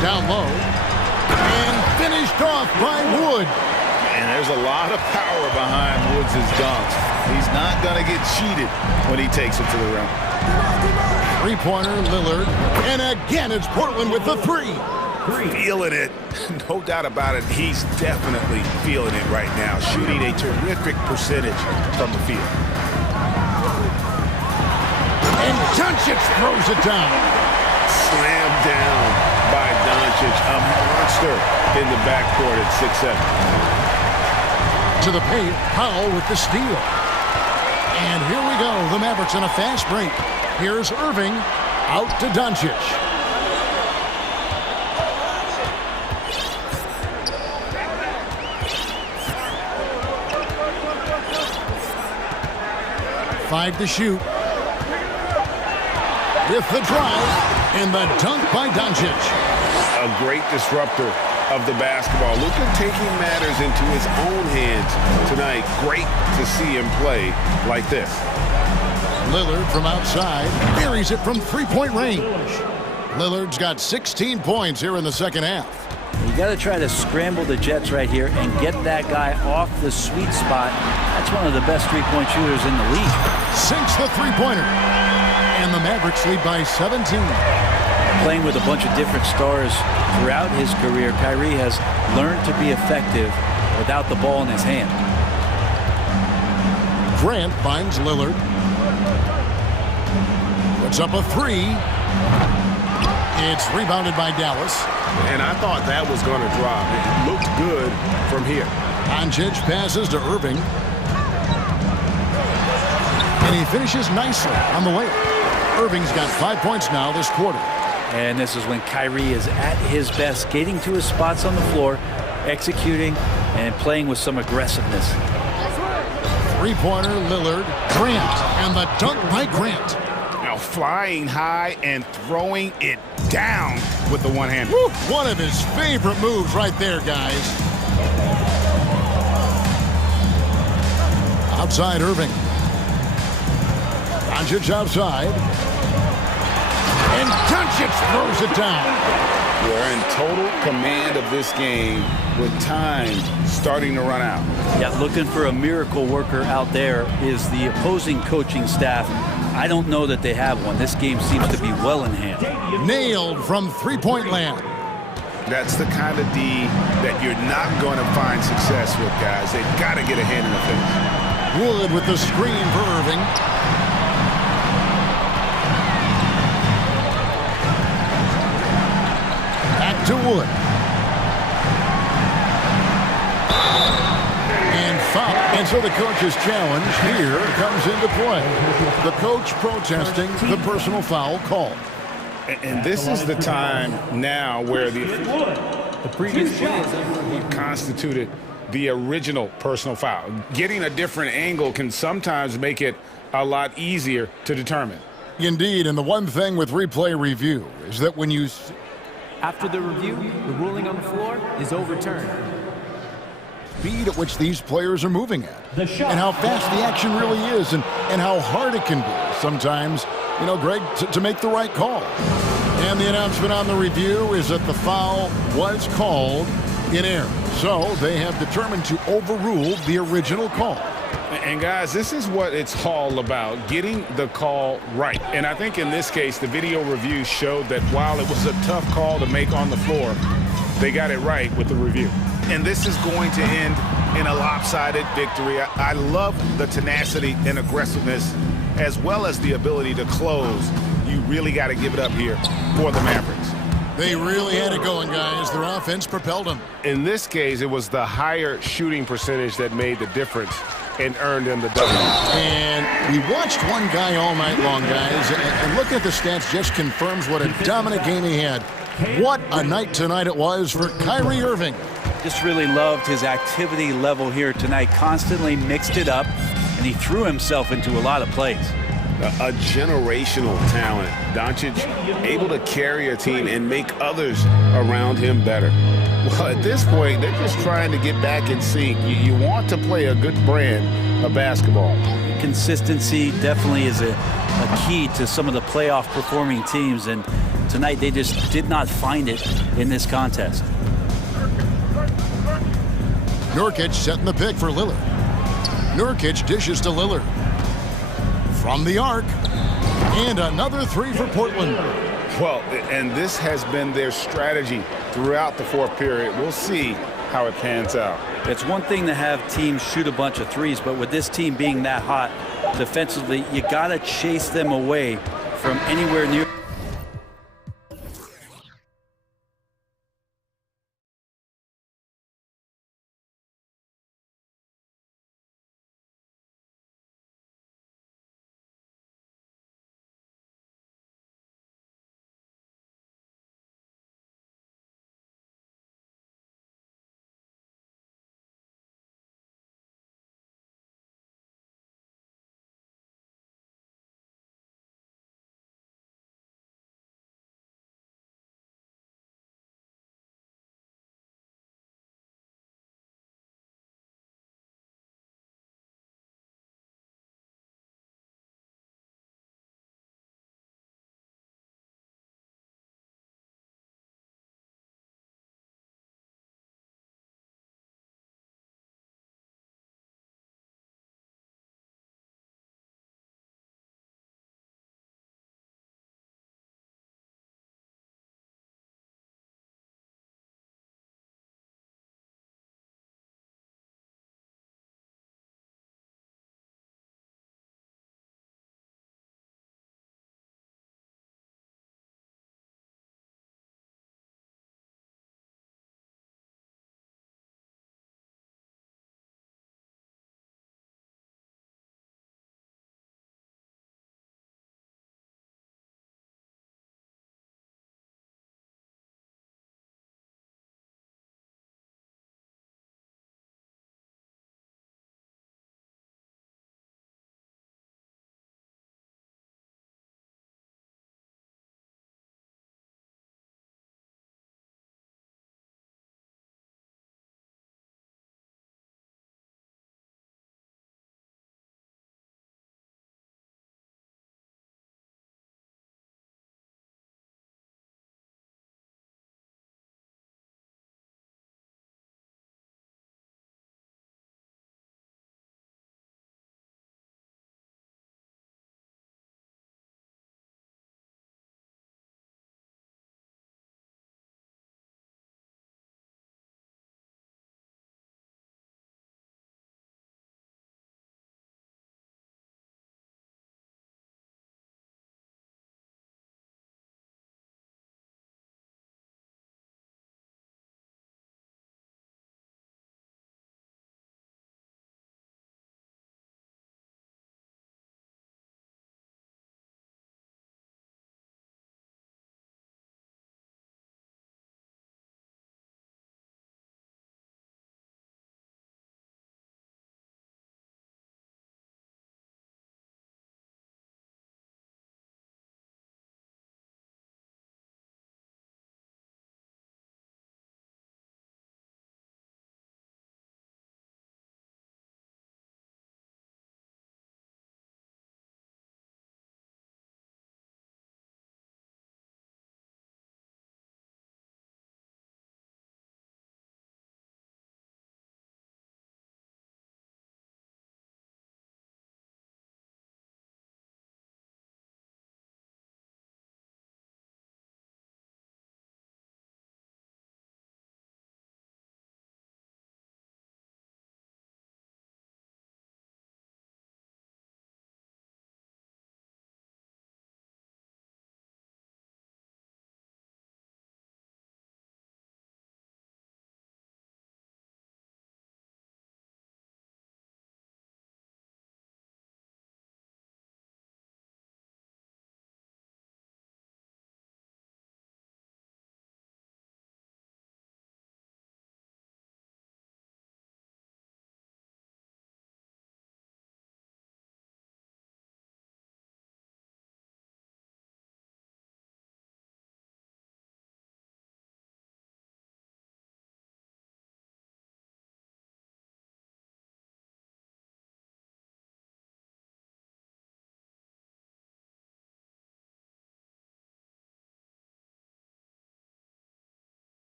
Down low. And finished off by Wood. And there's a lot of power behind Woods' dunks. He's not going to get cheated when he takes it to the rim. Three-pointer, Lillard. And again, it's Portland with the 3. Feeling it. No doubt about it. He's definitely feeling it right now. Shooting a terrific percentage from the field. And Doncic throws it down. Slammed down by Doncic. A monster in the backcourt at 6'7". To the paint, Powell with the steal. And here we go. The Mavericks on a fast break. Here's Irving out to Doncic. Five to shoot. With the drive and the dunk by Doncic. A great disruptor of the basketball. Luka taking matters into his own hands tonight. Great to see him play like this. Lillard from outside buries it from three-point range. Lillard's got 16 points here in the second half. You got to try to scramble the Jets right here and get that guy off the sweet spot. That's one of the best three-point shooters in the league. Sinks the three-pointer. And the Mavericks lead by 17. Playing with a bunch of different stars throughout his career, Kyrie has learned to be effective without the ball in his hand. Grant finds Lillard. Puts up a 3. It's rebounded by Dallas. And I thought that was going to drop. It looked good from here. Doncic passes to Irving. And he finishes nicely on the layup. Irving's got 5 points now this quarter. And this is when Kyrie is at his best, getting to his spots on the floor, executing, and playing with some aggressiveness. Three-pointer, Lillard, Grant, and the dunk by Grant. Now flying high and throwing it down with the one-hander. One of his favorite moves right there, guys. Outside Irving. Doncic outside. And Doncic throws it down. We're in total command of this game with time starting to run out. Yeah, looking for a miracle worker out there is the opposing coaching staff. I don't know that they have one. This game seems to be well in hand. Nailed from three-point land. That's the kind of D that you're not going to find success with, guys. They've got to get a hand in the finish. Wood with the screen for Irving. Back to Wood. And foul. And so the coach's challenge here comes into play. The coach protesting the personal foul call. And this is the time now where the previous play is what constituted the original personal foul. Getting a different angle can sometimes make it a lot easier to determine. Indeed, and the one thing with replay review is that when you... After the review, the ruling on the floor is overturned. Speed at which these players are moving at, and how fast the action really is, and how hard it can be sometimes, you know, Greg, to make the right call. And the announcement on the review is that the foul was called in error. So they have determined to overrule the original call. And guys, this is what it's all about, getting the call right. And I think in this case, the video review showed that while it was a tough call to make on the floor, they got it right with the review. And this is going to end in a lopsided victory. I love the tenacity and aggressiveness as well as the ability to close. You really got to give it up here for the Mavericks. They really had it going, guys. Their offense propelled them. In this case, it was the higher shooting percentage that made the difference and earned them the W. And we watched one guy all night long, guys, and look at the stats just confirms what a dominant game he had. What a night tonight it was for Kyrie Irving. Just really loved his activity level here tonight. Constantly mixed it up, and he threw himself into a lot of plays. A generational talent. Doncic able to carry a team and make others around him better. Well, at this point, they're just trying to get back in sync. You want to play a good brand of basketball. Consistency definitely is a key to some of the playoff performing teams, and tonight they just did not find it in this contest. Nurkic setting the pick for Lillard. Nurkic dishes to Lillard. From the arc. And another three for Portland. Well, and this has been their strategy throughout the fourth period. We'll see how it pans out. It's one thing to have teams shoot a bunch of threes, but with this team being that hot defensively, you got to chase them away from anywhere near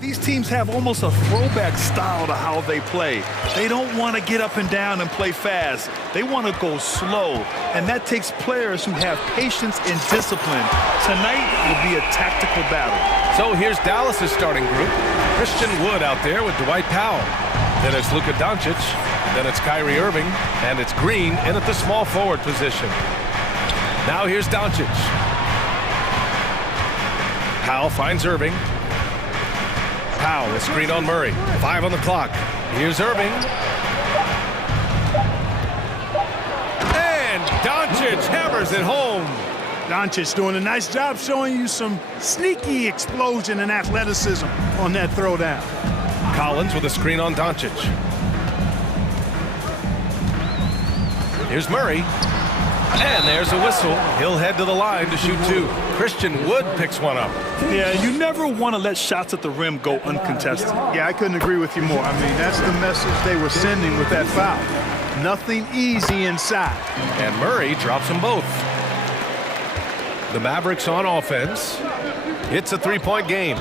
These teams have almost a throwback style to how they play. They don't want to get up and down and play fast. They want to go slow, and that takes players who have patience and discipline. Tonight will be a tactical battle. So here's Dallas's starting group. Christian Wood out there with Dwight Powell. Then it's Luka Doncic. Then it's Kyrie Irving. And it's Green in at the small forward position. Now here's Doncic. Powell finds Irving. Powell, a screen on Murray. 5 on the clock. Here's Irving. And Doncic hammers it home. Doncic doing a nice job showing you some sneaky explosion and athleticism on that throwdown. Collins with a screen on Doncic. Here's Murray. And there's a whistle. He'll head to the line to shoot 2. Christian Wood picks one up. Yeah, you never want to let shots at the rim go uncontested. Yeah, I couldn't agree with you more. I mean, that's the message they were sending with that foul. Nothing easy inside. And Murray drops them both. The Mavericks on offense. It's a 3-point game.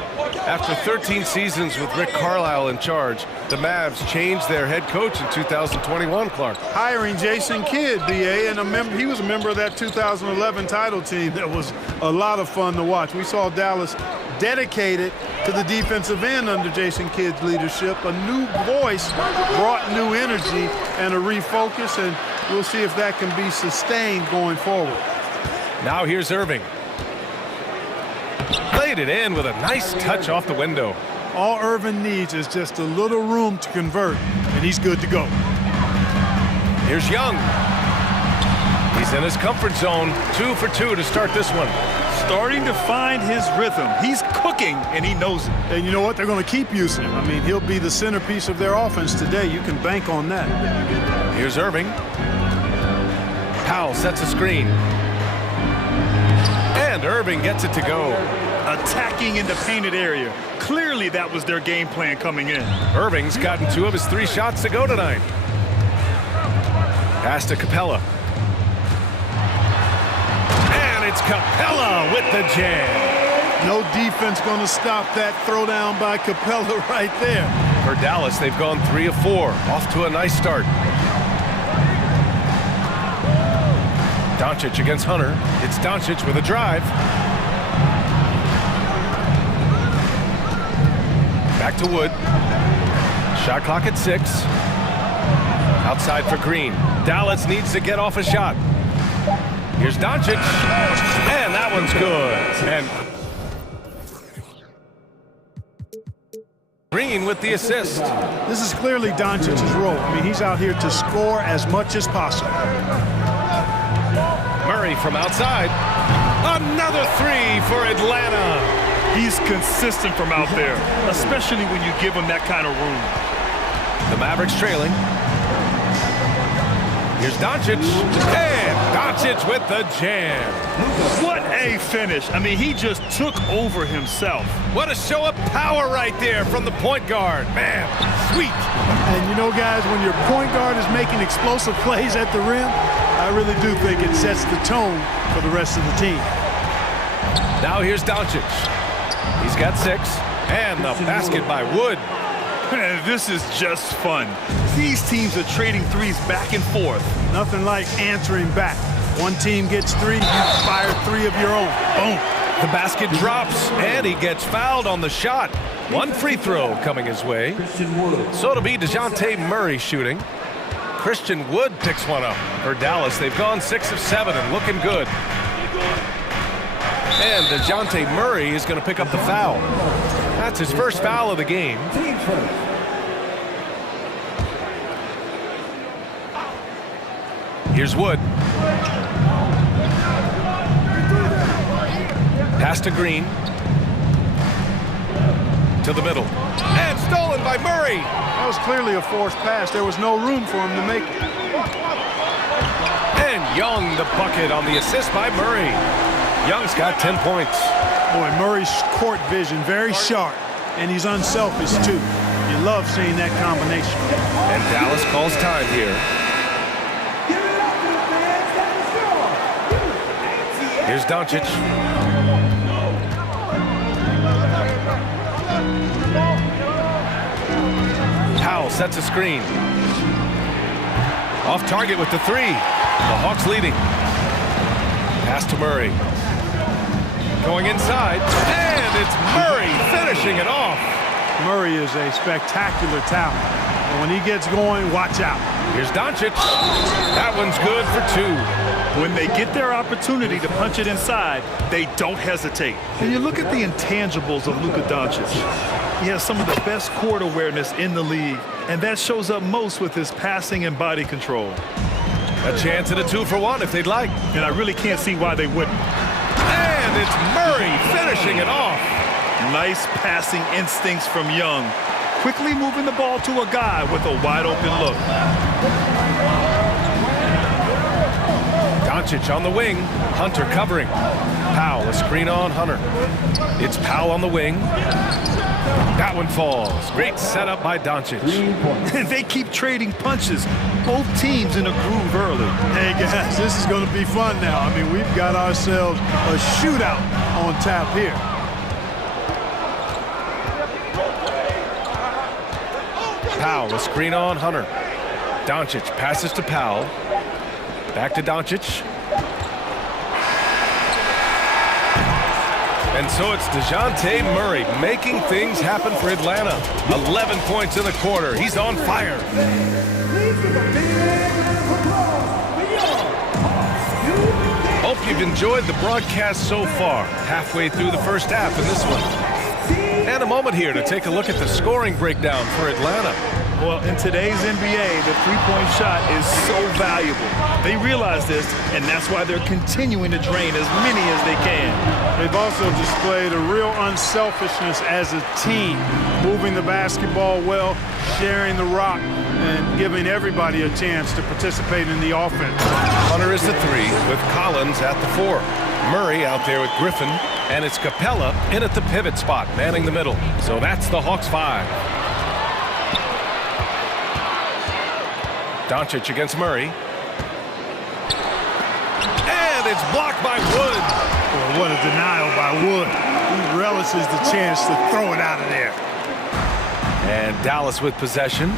After 13 seasons with Rick Carlisle in charge, the Mavs changed their head coach in 2021, Clark. Hiring Jason Kidd, BA, and he was a member of that 2011 title team. That was a lot of fun to watch. We saw Dallas dedicated to the defensive end under Jason Kidd's leadership. A new voice brought new energy and a refocus, and we'll see if that can be sustained going forward. Now here's Irving. Played it in with a nice touch off the window. All Irving needs is just a little room to convert, and he's good to go. Here's Young. He's in his comfort zone. 2 for 2 to start this one. Starting to find his rhythm. He's cooking, and he knows it. And you know what? They're going to keep using him. I mean, he'll be the centerpiece of their offense today. You can bank on that. Here's Irving. Powell sets a screen. And Irving gets it to go. Attacking in the painted area. Clearly that was their game plan coming in. Irving's gotten 2 of his 3 shots to go tonight. Pass to Capella. And it's Capella with the jam. No defense going to stop that throwdown by Capella right there. For Dallas, they've gone 3 of 4. Off to a nice start. Doncic against Hunter. It's Doncic with a drive. Back to Wood. Shot clock at 6. Outside for Green. Dallas needs to get off a shot. Here's Doncic. And that one's good. And Green with the assist. This is clearly Doncic's role. I mean, he's out here to score as much as possible. Murray from outside. Another 3 for Atlanta. He's consistent from out there, especially when you give him that kind of room. The Mavericks trailing. Here's Doncic. And Doncic with the jam. What a finish. I mean, he just took over himself. What a show of power right there from the point guard. Man, sweet. And you know, guys, when your point guard is making explosive plays at the rim, I really do think it sets the tone for the rest of the team. Now here's Doncic. He's got 6. And the basket by Wood. Man, this is just fun. These teams are trading threes back and forth. Nothing like answering back. One team gets 3, you fire 3 of your own. Boom. The basket drops, and he gets fouled on the shot. 1 free throw coming his way. So it'll be DeJounte Murray shooting. Christian Wood picks one up. For Dallas, they've gone 6 of 7 and looking good. And DeJounte Murray is going to pick up the foul. That's his first foul of the game. Here's Wood. Pass to Green. To the middle. And stolen by Murray. That was clearly a forced pass. There was no room for him to make it. And Young the bucket on the assist by Murray. Young's got 10 points. Boy, Murray's court vision very sharp, and he's unselfish too. You love seeing that combination. And Dallas calls time here. Here's Doncic. sets a screen. Off target with the three. The Hawks leading. Pass to Murray. Going inside, and it's Murray finishing it off. Murray is a spectacular talent. And when he gets going, watch out. Here's Doncic. That one's good for two. When they get their opportunity to punch it inside, they don't hesitate. And you look at the intangibles of Luka Doncic. He has some of the best court awareness in the league, and that shows up most with his passing and body control. A chance at a 2-for-1 if they'd like. And I really can't see why they wouldn't. And it's Murray finishing it off. Nice passing instincts from Young. Quickly moving the ball to a guy with a wide open look. Doncic on the wing. Hunter covering. Powell, a screen on Hunter. It's Powell on the wing. That one falls. Great setup by Doncic. They keep trading punches. Both teams in a groove early. Hey guys, this is going to be fun now. I mean, we've got ourselves a shootout on tap here. Powell, a screen on Hunter. Doncic passes to Powell. Back to Doncic. And so it's DeJounte Murray making things happen for Atlanta. 11 points in the quarter. He's on fire. Hope you've enjoyed the broadcast so far. Halfway through the first half in this one. And a moment here to take a look at the scoring breakdown for Atlanta. Well, in today's NBA, the three-point shot is so valuable. They realize this, and that's why they're continuing to drain as many as they can. They've also displayed a real unselfishness as a team, moving the basketball well, sharing the rock, and giving everybody a chance to participate in the offense. Hunter is the three, with Collins at the four. Murray out there with Griffin, and it's Capella in at the pivot spot, manning the middle. So that's the Hawks 5. Doncic against Murray. And it's blocked by Wood. Boy, what a denial by Wood. He relishes the chance to throw it out of there. And Dallas with possession,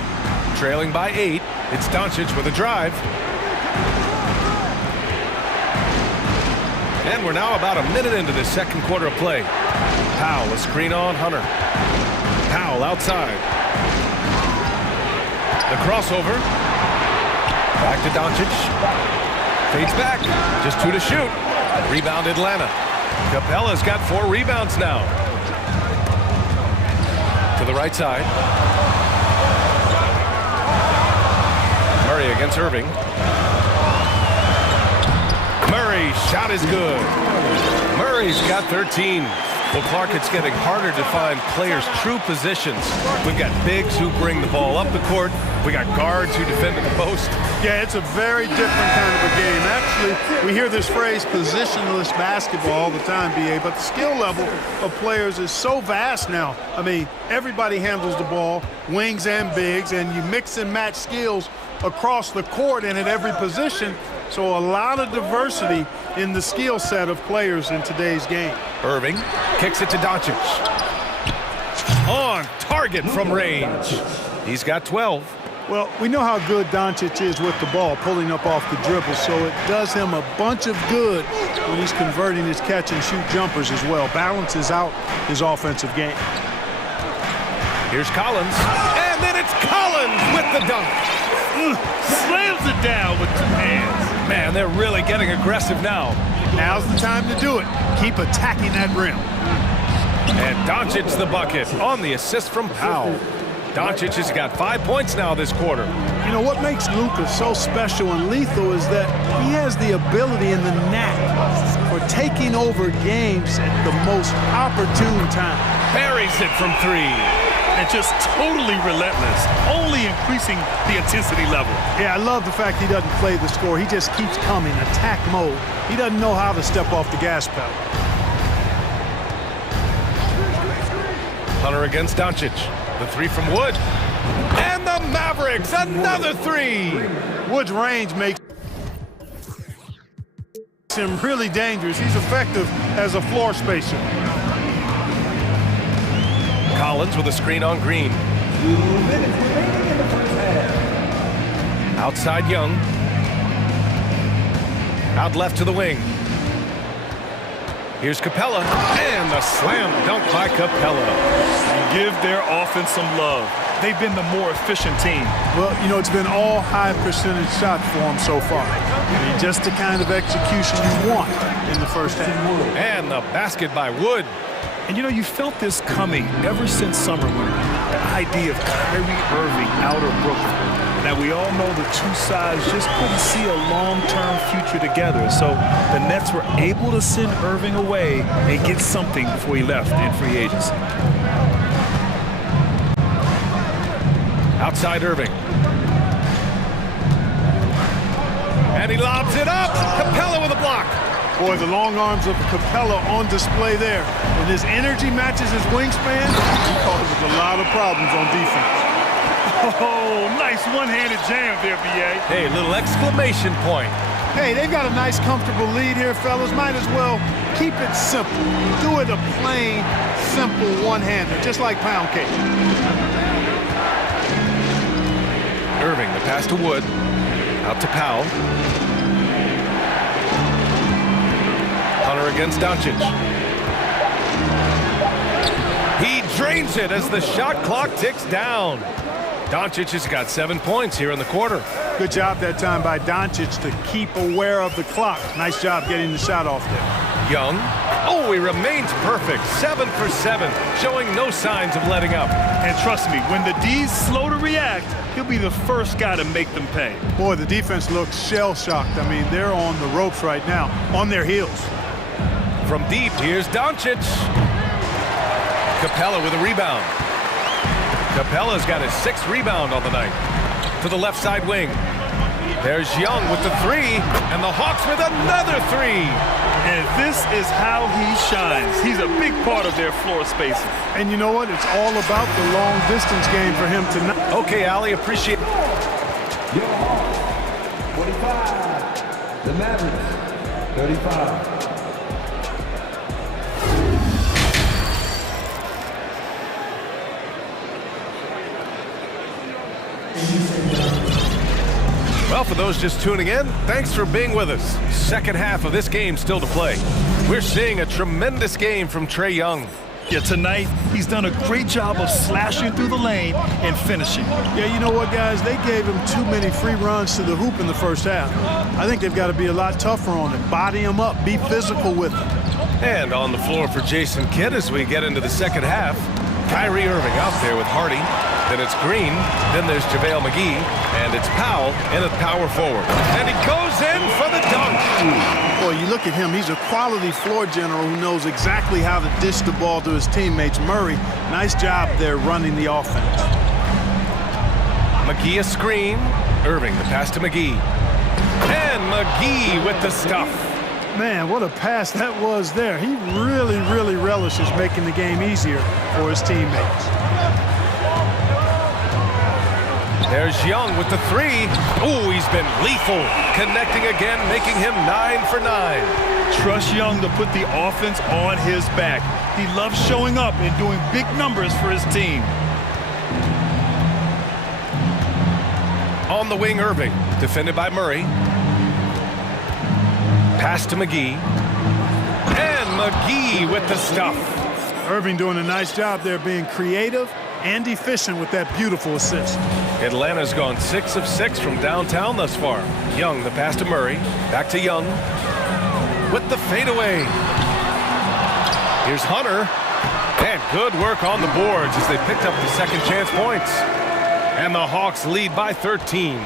trailing by 8. It's Doncic with a drive. And we're now about a minute into the second quarter of play. Powell, a screen on Hunter. Powell outside. The crossover. Back to Doncic. Fades back. Just 2 to shoot. Rebound Atlanta. Capella's got 4 rebounds now. To the right side. Murray against Irving. Murray's shot is good. Murray's got 13. Well, Clark, it's getting harder to find players' true positions. We've got bigs who bring the ball up the court. We got guards who defend at the post. Yeah, it's a very different kind of a game. Actually, we hear this phrase positionless basketball all the time, BA, but the skill level of players is so vast now. I mean, everybody handles the ball, wings and bigs, and you mix and match skills across the court and at every position. So a lot of diversity in the skill set of players in today's game. Irving kicks it to Doncic. On target from range. He's got 12. Well, we know how good Doncic is with the ball, pulling up off the dribble, so it does him a bunch of good when he's converting his catch-and-shoot jumpers as well. Balances out his offensive game. Here's Collins, and then it's Collins with the dunk. Slams it down with 2 hands. Man, they're really getting aggressive now. Now's the time to do it. Keep attacking that rim. And Doncic's the bucket on the assist from Powell. Doncic has got 5 points now this quarter. You know, what makes Luka so special and lethal is that he has the ability and the knack for taking over games at the most opportune time. Buries it from 3. And just totally relentless, only increasing the intensity level. Yeah, I love the fact he doesn't play the score. He just keeps coming, attack mode. He doesn't know how to step off the gas pedal. Hunter against Doncic. The 3 from Wood. And the Mavericks, another 3. Wood's range makes him really dangerous. He's effective as a floor spacer. Collins with a screen on Green. 2 minutes remaining in the Outside Young. Out left to the wing. Here's Capella, and the slam dunk by Capella. Give their offense some love. They've been the more efficient team. Well, you know, it's been all high percentage shots for them so far. I mean, just the kind of execution you want in the first half. And the basket by Wood. And you know, you felt this coming ever since summer when the idea of Kyrie Irving out of Brooklyn. Now, we all know the two sides just couldn't see a long-term future together. So the Nets were able to send Irving away and get something before he left in free agency. Outside Irving. And he lobs it up. Capella with a block. Boy, the long arms of Capella on display there. When his energy matches his wingspan, he causes a lot of problems on defense. Oh, nice one-handed jam there, B.A. Hey, little exclamation point. Hey, they've got a nice, comfortable lead here, fellas. Might as well keep it simple. Do it a plain, simple one-hander, just like pound cake. Irving, the pass to Wood. Out to Powell. Hunter against Doncic. He drains it as the shot clock ticks down. Doncic has got 7 points here in the quarter. Good job that time by Doncic to keep aware of the clock. Nice job getting the shot off there. Young. Oh, he remains perfect. 7 for 7, showing no signs of letting up. And trust me, when the D's slow to react, he'll be the first guy to make them pay. Boy, the defense looks shell-shocked. I mean, they're on the ropes right now, on their heels. From deep, here's Doncic. Capella with a rebound. Capella's got his 6th rebound on the night. To the left side wing. There's Young with the 3, and the Hawks with another 3. And this is how he shines. He's a big part of their floor spacing. And you know what? It's all about the long distance game for him tonight. Okay, Ali, appreciate it. 45. The Mavericks, 35. Well, for those just tuning in, thanks for being with us. Second half of this game still to play. We're seeing a tremendous game from Trae Young. Yeah, tonight, he's done a great job of slashing through the lane and finishing. Yeah, you know what, guys? They gave him too many free runs to the hoop in the first half. I think they've got to be a lot tougher on him. Body him up. Be physical with him. And on the floor for Jason Kidd as we get into the second half. Kyrie Irving out there with Hardy. Then it's Green. Then there's JaVale McGee. And it's Powell in at power forward. And he goes in for the dunk. Boy, you look at him. He's a quality floor general who knows exactly how to dish the ball to his teammates. Murray, nice job there running the offense. McGee a screen. Irving the pass to McGee. And McGee with the stuff. Man, what a pass that was there. He really, really relishes making the game easier for his teammates. There's Young with the 3. Oh, he's been lethal. Connecting again, making him 9 for 9. Trust Young to put the offense on his back. He loves showing up and doing big numbers for his team. On the wing, Irving. Defended by Murray. Pass to McGee. And McGee with the stuff. Irving doing a nice job there being creative and efficient with that beautiful assist. Atlanta's gone 6 of 6 from downtown thus far. Young, the pass to Murray. Back to Young. With the fadeaway. Here's Hunter. And good work on the boards as they picked up the second chance points. And the Hawks lead by 13.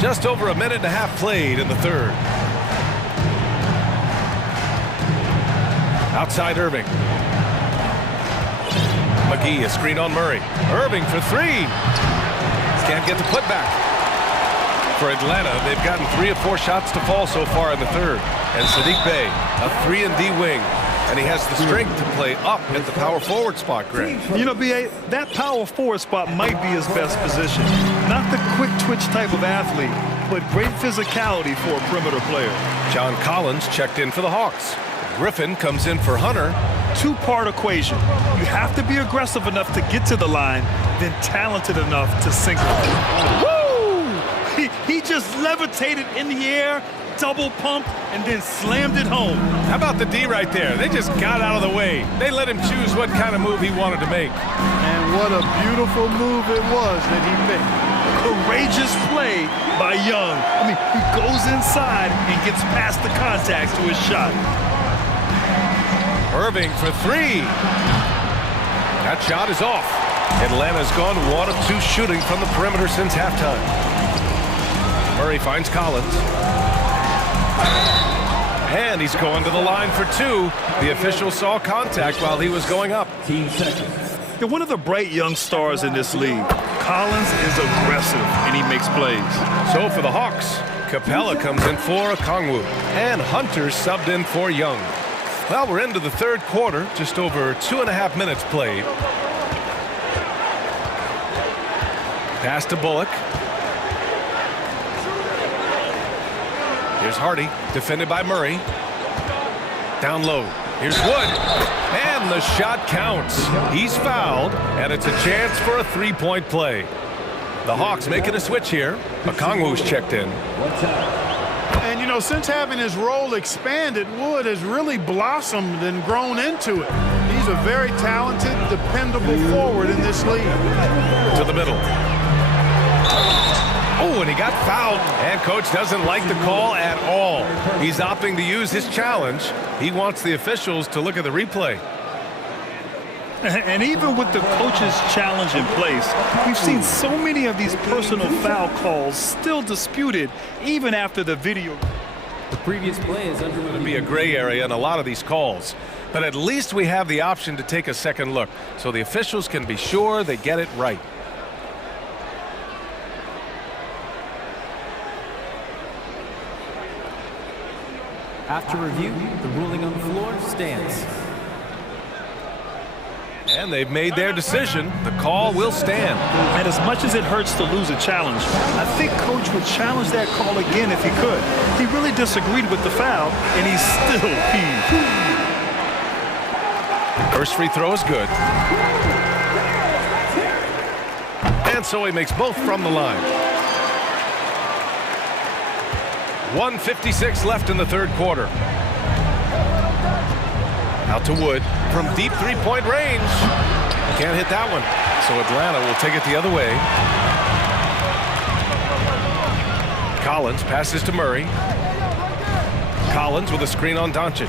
Just over a minute and a half played in the third. Outside Irving. McGee, a screen on Murray. Irving for 3. Can't get the putback. For Atlanta, they've gotten 3 of 4 shots to fall so far in the third. And Saddiq Bey, a 3-and-D wing. And he has the strength to play up at the power forward spot, Greg. You know, B.A., that power forward spot might be his best position. Not the quick twitch type of athlete, but great physicality for a perimeter player. John Collins checked in for the Hawks. Griffin comes in for Hunter. Two-part equation. You have to be aggressive enough to get to the line, then talented enough to sink it. Woo! He just levitated in the air, double pumped, and then slammed it home. How about the D right there? They just got out of the way. They let him choose what kind of move he wanted to make. And what a beautiful move it was that he made. Courageous play by Young. I mean, he goes inside and gets past the contact to his shot. Irving for three. That shot is off. Atlanta's gone 1 of 2 shooting from the perimeter since halftime. Murray finds Collins. And he's going to the line for 2. The official saw contact while he was going up. They're one of the bright young stars in this league. Collins is aggressive, and he makes plays. So for the Hawks, Capella comes in for Okongwu, and Hunter subbed in for Young. Well, we're into the third quarter, just over 2.5 minutes played. Pass to Bullock. Here's Hardy, defended by Murray. Down low. Here's Wood. And the shot counts. He's fouled, and it's a chance for a three-point play. The Hawks making a switch here. Okongwu's checked in. And, you know, since having his role expanded, Wood has really blossomed and grown into it. He's a very talented, dependable forward in this league. To the middle. Oh, and he got fouled. And coach doesn't like the call at all. He's opting to use his challenge. He wants the officials to look at the replay. And even with the coach's challenge in place, we've seen so many of these personal foul calls still disputed even after the video. The previous play is under to be a gray area in a lot of these calls. But at least we have the option to take a second look so the officials can be sure they get it right. After review, the ruling on the floor stands. And they've made their decision. The call will stand. And as much as it hurts to lose a challenge, I think coach would challenge that call again if he could. He really disagreed with the foul, and he's still heaved. First free throw is good. And so he makes both from the line. 1:56 left in the third quarter. Out to Wood from deep three-point range. Can't hit that one. So Atlanta will take it the other way. Collins passes to Murray. Collins with a screen on Doncic.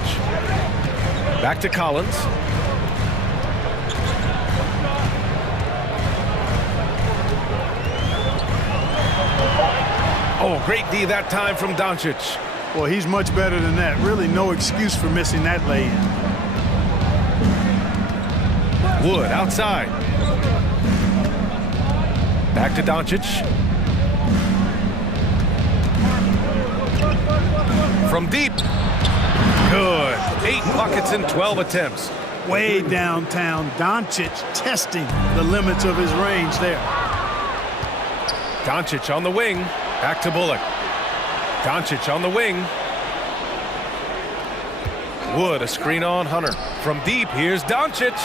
Back to Collins. Oh, great D that time from Doncic. Well, he's much better than that. Really no excuse for missing that lay-in. Wood outside. Back to Doncic. From deep. Good. 8 buckets in 12 attempts. Way downtown, Doncic testing the limits of his range there. Doncic on the wing. Back to Bullock. Doncic on the wing. Wood, a screen on Hunter. From deep, here's Doncic.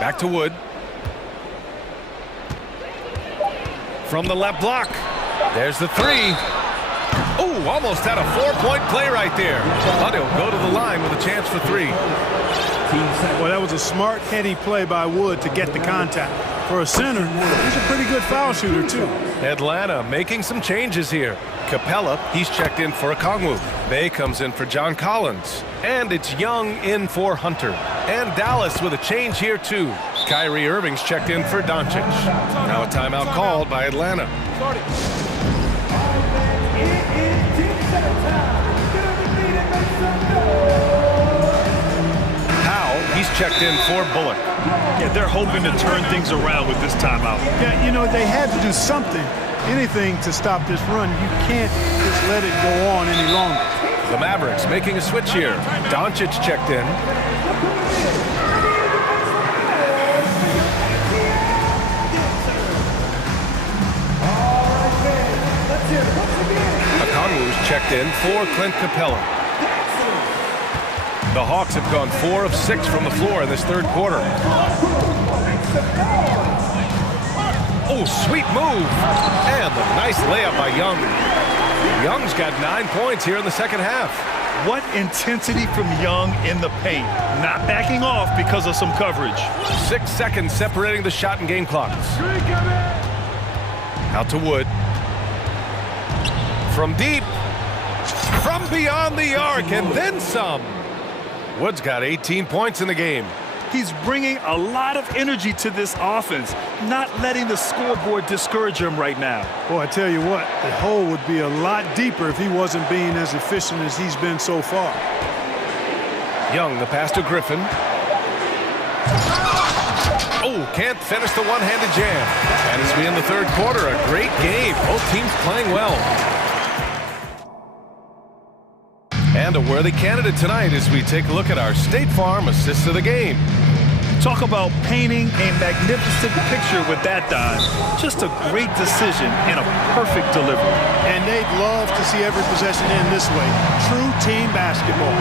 Back to Wood. From the left block. There's the three. Oh, almost had a 4-point play right there. But he'll go to the line with a chance for 3. Well, that was a smart, heady play by Wood to get the contact. For a center, he's a pretty good foul shooter, too. Atlanta making some changes here. Capella, he's checked in for Okongwu. Bay comes in for John Collins. And it's Young in for Hunter. And Dallas with a change here, too. Kyrie Irving's checked in for Doncic. Now a timeout called by Atlanta. Powell, he's checked in for Bullock. Yeah, they're hoping to turn things around with this timeout. Yeah, you know, they had to do something, anything to stop this run. You can't just let it go on any longer. The Mavericks making a switch here. Doncic checked in. Okongwu's checked in for Clint Capella. The Hawks have gone 4 of 6 from the floor in this third quarter. Oh, sweet move. And the nice layup by Young. Young's got 9 points here in the second half. What intensity from Young in the paint. Not backing off because of some coverage. 6 seconds separating the shot and game clocks. Out to Wood. From deep. From beyond the arc, and then some. Wood's got 18 points in the game. He's bringing a lot of energy to this offense, not letting the scoreboard discourage him right now. Boy, I tell you what, the hole would be a lot deeper if he wasn't being as efficient as he's been so far. Young, the pass to Griffin. Oh, can't finish the one-handed jam. And as we in the third quarter, a great game. Both teams playing well. And a worthy candidate tonight as we take a look at our State Farm assists of the game. Talk about painting a magnificent picture with that dive. Just a great decision and a perfect delivery. And they'd love to see every possession end this way. True team basketball.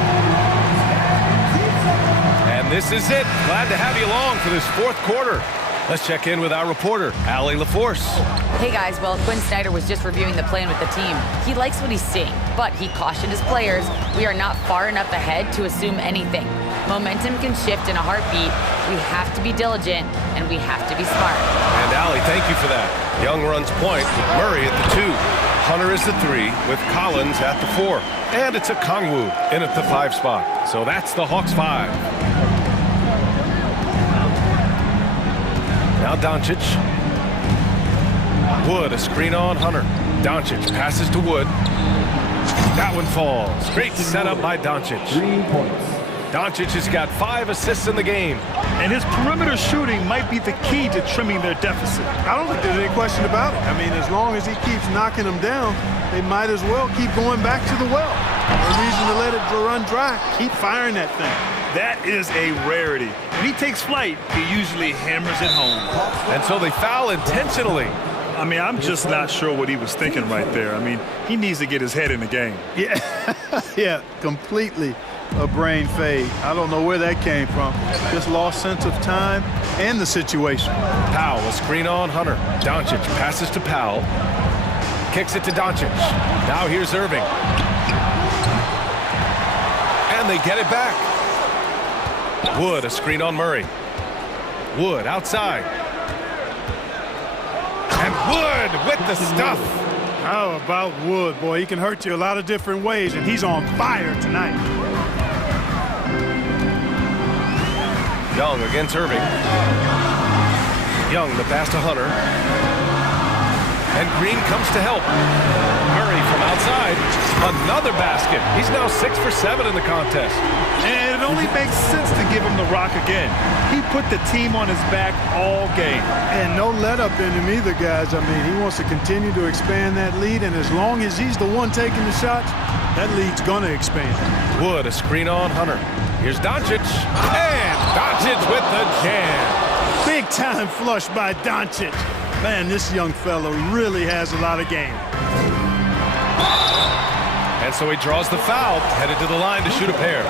And this is it. Glad to have you along for this fourth quarter. Let's check in with our reporter, Allie LaForce. Hey guys, well, Quinn Snyder was just reviewing the plan with the team. He likes what he's seeing, but he cautioned his players, we are not far enough ahead to assume anything. Momentum can shift in a heartbeat. We have to be diligent, and we have to be smart. And Allie, thank you for that. Young runs point with Murray at the 2. Hunter is the 3 with Collins at the 4. And it's a Kongwu in at the 5 spot. So that's the Hawks 5. Now Doncic. Wood, a screen on Hunter. Doncic passes to Wood. That one falls. Great setup by Doncic. 3 points. Doncic has got 5 assists in the game. And his perimeter shooting might be the key to trimming their deficit. I don't think there's any question about it. I mean, as long as he keeps knocking them down, they might as well keep going back to the well. No reason to let it run dry. Keep firing that thing. That is a rarity. When he takes flight, he usually hammers it home. And so they foul intentionally. I mean, I'm just not sure what he was thinking right there. I mean, he needs to get his head in the game. Yeah, yeah, completely a brain fade. I don't know where that came from. Just lost sense of time and the situation. Powell, a screen on Hunter. Doncic passes to Powell. Kicks it to Doncic. Now here's Irving. And they get it back. Wood, a screen on Murray. Wood outside. And Wood with the stuff. How about Wood? Boy, he can hurt you a lot of different ways, and he's on fire tonight. Young against Irving. Young, the pass to Hunter. And Green comes to help. Murray from outside. Another basket. He's now 6 for 7 in the contest. And it only makes sense to give him the rock again. He put the team on his back all game. And no let up in him either, guys. I mean, he wants to continue to expand that lead, and as long as he's the one taking the shots, that lead's going to expand. Wood, a screen on Hunter. Here's Doncic. And Doncic with the jam. Big time flush by Doncic. Man, this young fella really has a lot of game. And so he draws the foul, headed to the line to shoot a pair.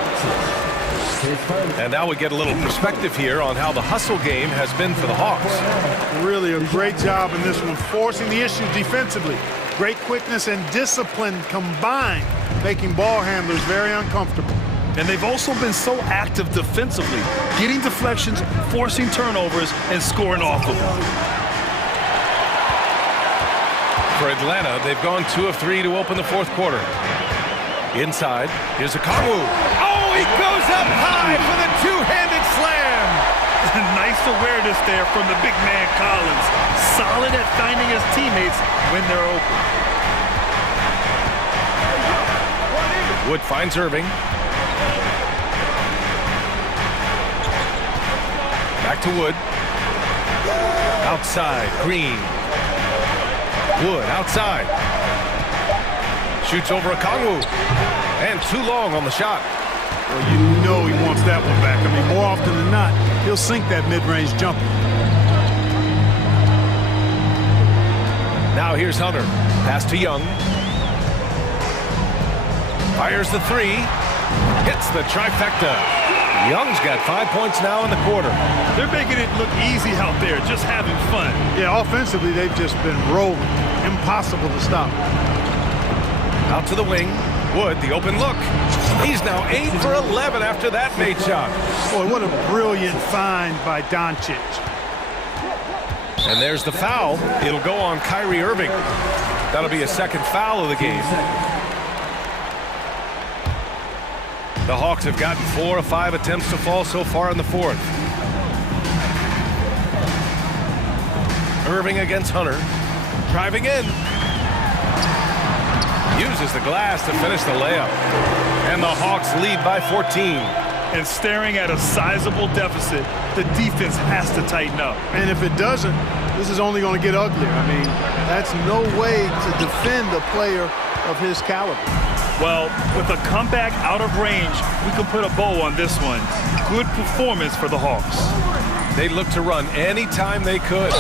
And now we get a little perspective here on how the hustle game has been for the Hawks. Really a great job in this one, forcing the issue defensively. Great quickness and discipline combined, making ball handlers very uncomfortable. And they've also been so active defensively, getting deflections, forcing turnovers, and scoring off of them. For Atlanta, they've gone 2 of 3 to open the fourth quarter. Inside, here's a Kongwu. Oh, he goes up high for the two-handed slam. Nice awareness there from the big man Collins. Solid at finding his teammates when they're open. Wood finds Irving. Back to Wood. Outside, Green. Wood outside. Shoots over a Kongwu. And too long on the shot. Well, you know he wants that one back. I mean, more often than not, he'll sink that mid-range jumper. Now here's Hunter. Pass to Young. Fires the 3. Hits the trifecta. Young's got 5 points now in the quarter. They're making it look easy out there, just having fun. Yeah, offensively, they've just been rolling. Impossible to stop. Out to the wing. Wood, the open look. He's now 8 for 11 after that made shot. Boy, what a brilliant find by Doncic. And there's the foul. It'll go on Kyrie Irving. That'll be a second foul of the game. The Hawks have gotten 4 of 5 attempts to fall so far in the fourth. Irving against Hunter. Driving in. Uses the glass to finish the layup. And the Hawks lead by 14. And staring at a sizable deficit, the defense has to tighten up. And if it doesn't, this is only going to get uglier. I mean, that's no way to defend a player of his caliber. Well, with a comeback out of range, we can put a bow on this one. Good performance for the Hawks. They looked to run anytime they could.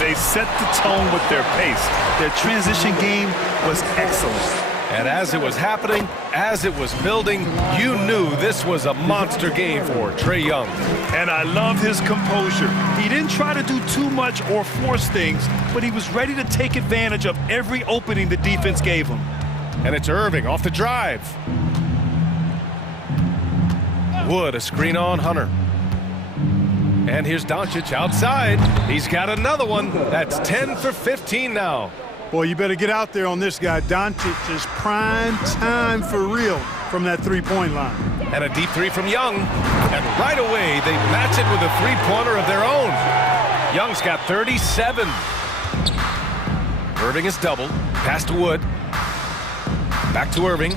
They set the tone with their pace. Their transition game was excellent. And as it was happening, as it was building, you knew this was a monster game for Trae Young. And I love his composure. He didn't try to do too much or force things, but he was ready to take advantage of every opening the defense gave him. And it's Irving off the drive. Wood, a screen on Hunter. And here's Doncic outside. He's got another one. That's 10 for 15 now. Boy, you better get out there on this guy. Doncic is prime time for real from that three-point line. And a deep three from Young. And right away, they match it with a three-pointer of their own. Young's got 37. Irving is doubled. Pass to Wood. Back to Irving.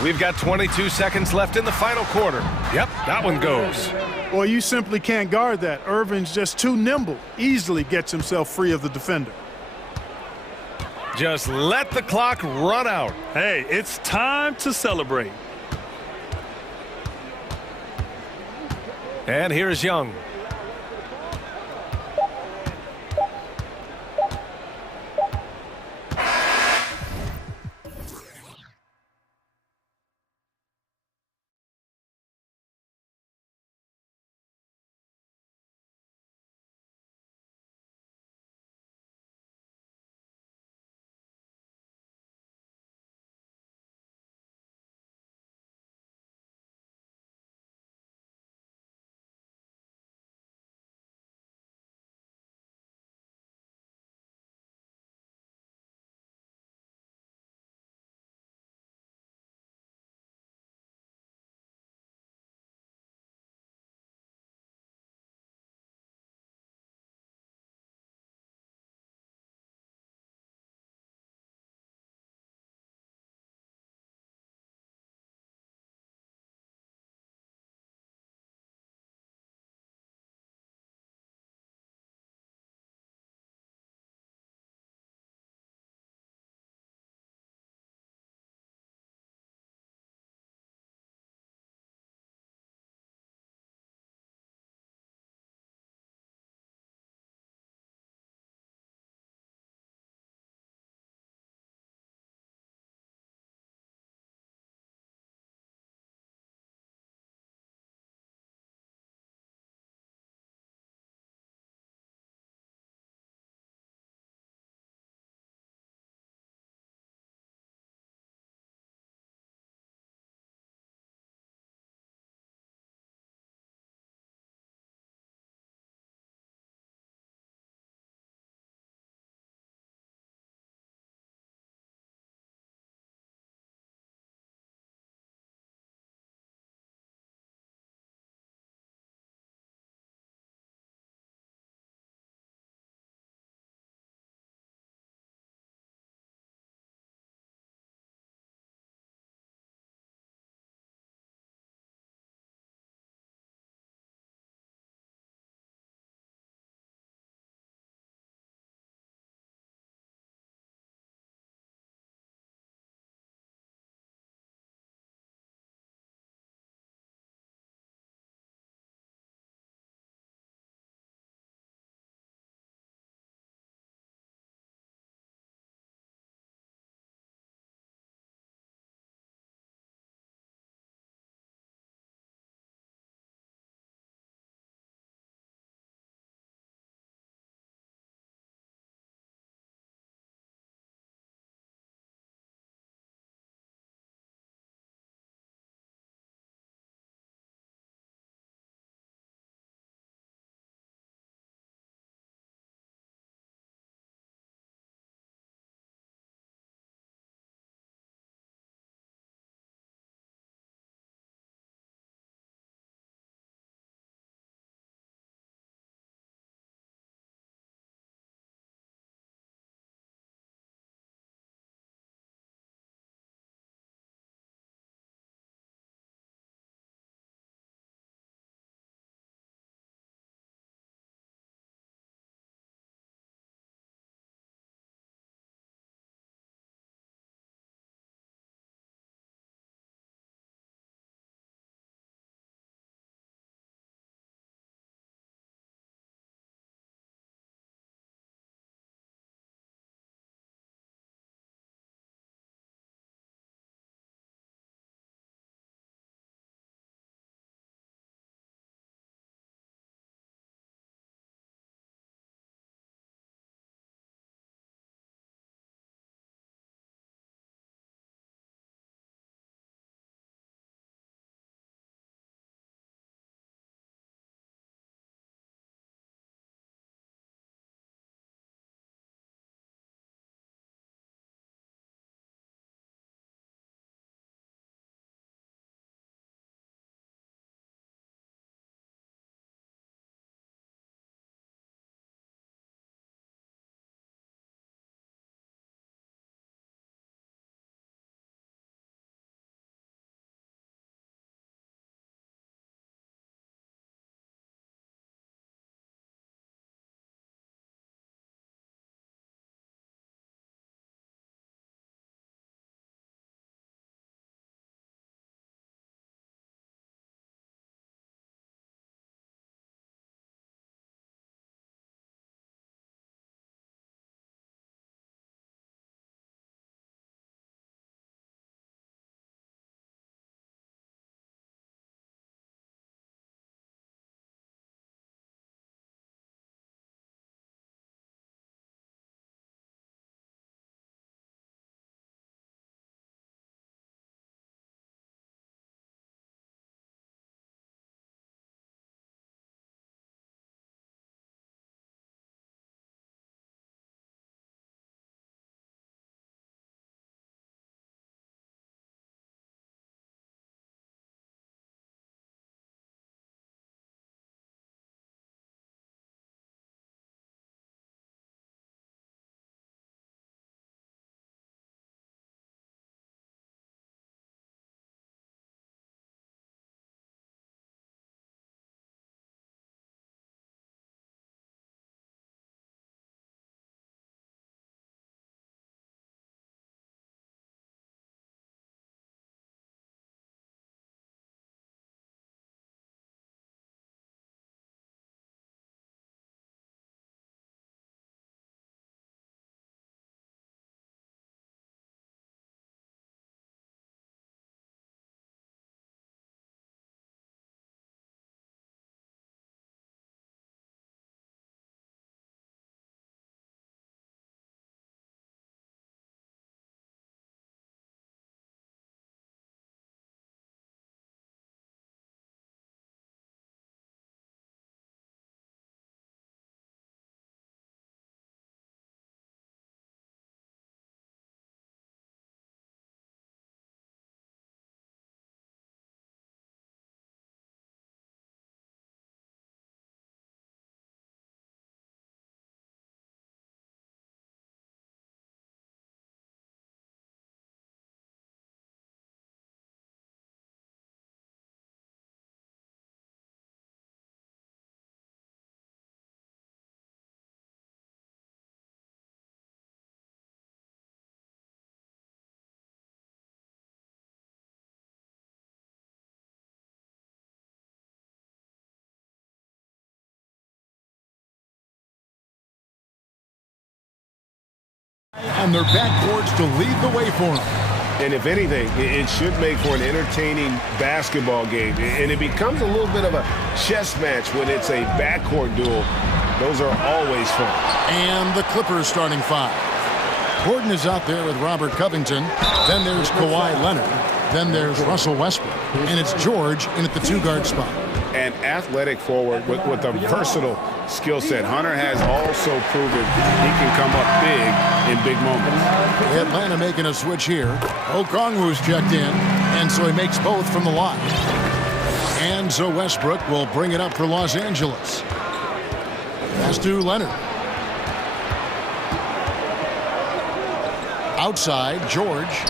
We've got 22 seconds left in the final quarter. Yep, that one goes. Well, you simply can't guard that. Irving's just too nimble. Easily gets himself free of the defender. Just let the clock run out. Hey, it's time to celebrate. And here's Young. And their backboards to lead the way for them. And if anything, it should make for an entertaining basketball game. And it becomes a little bit of a chess match when it's a backcourt duel. Those are always fun. And the Clippers starting five. Gordon is out there with Robert Covington. Then there's Kawhi Leonard. Then there's Russell Westbrook. And it's George in at the two-guard spot. An athletic forward with a versatile skill set. Hunter has also proven he can come up big in big moments. Atlanta making a switch here. Okongwu's checked in, and so he makes both from the line. And so Westbrook will bring it up for Los Angeles. Pass to Leonard. Outside, George.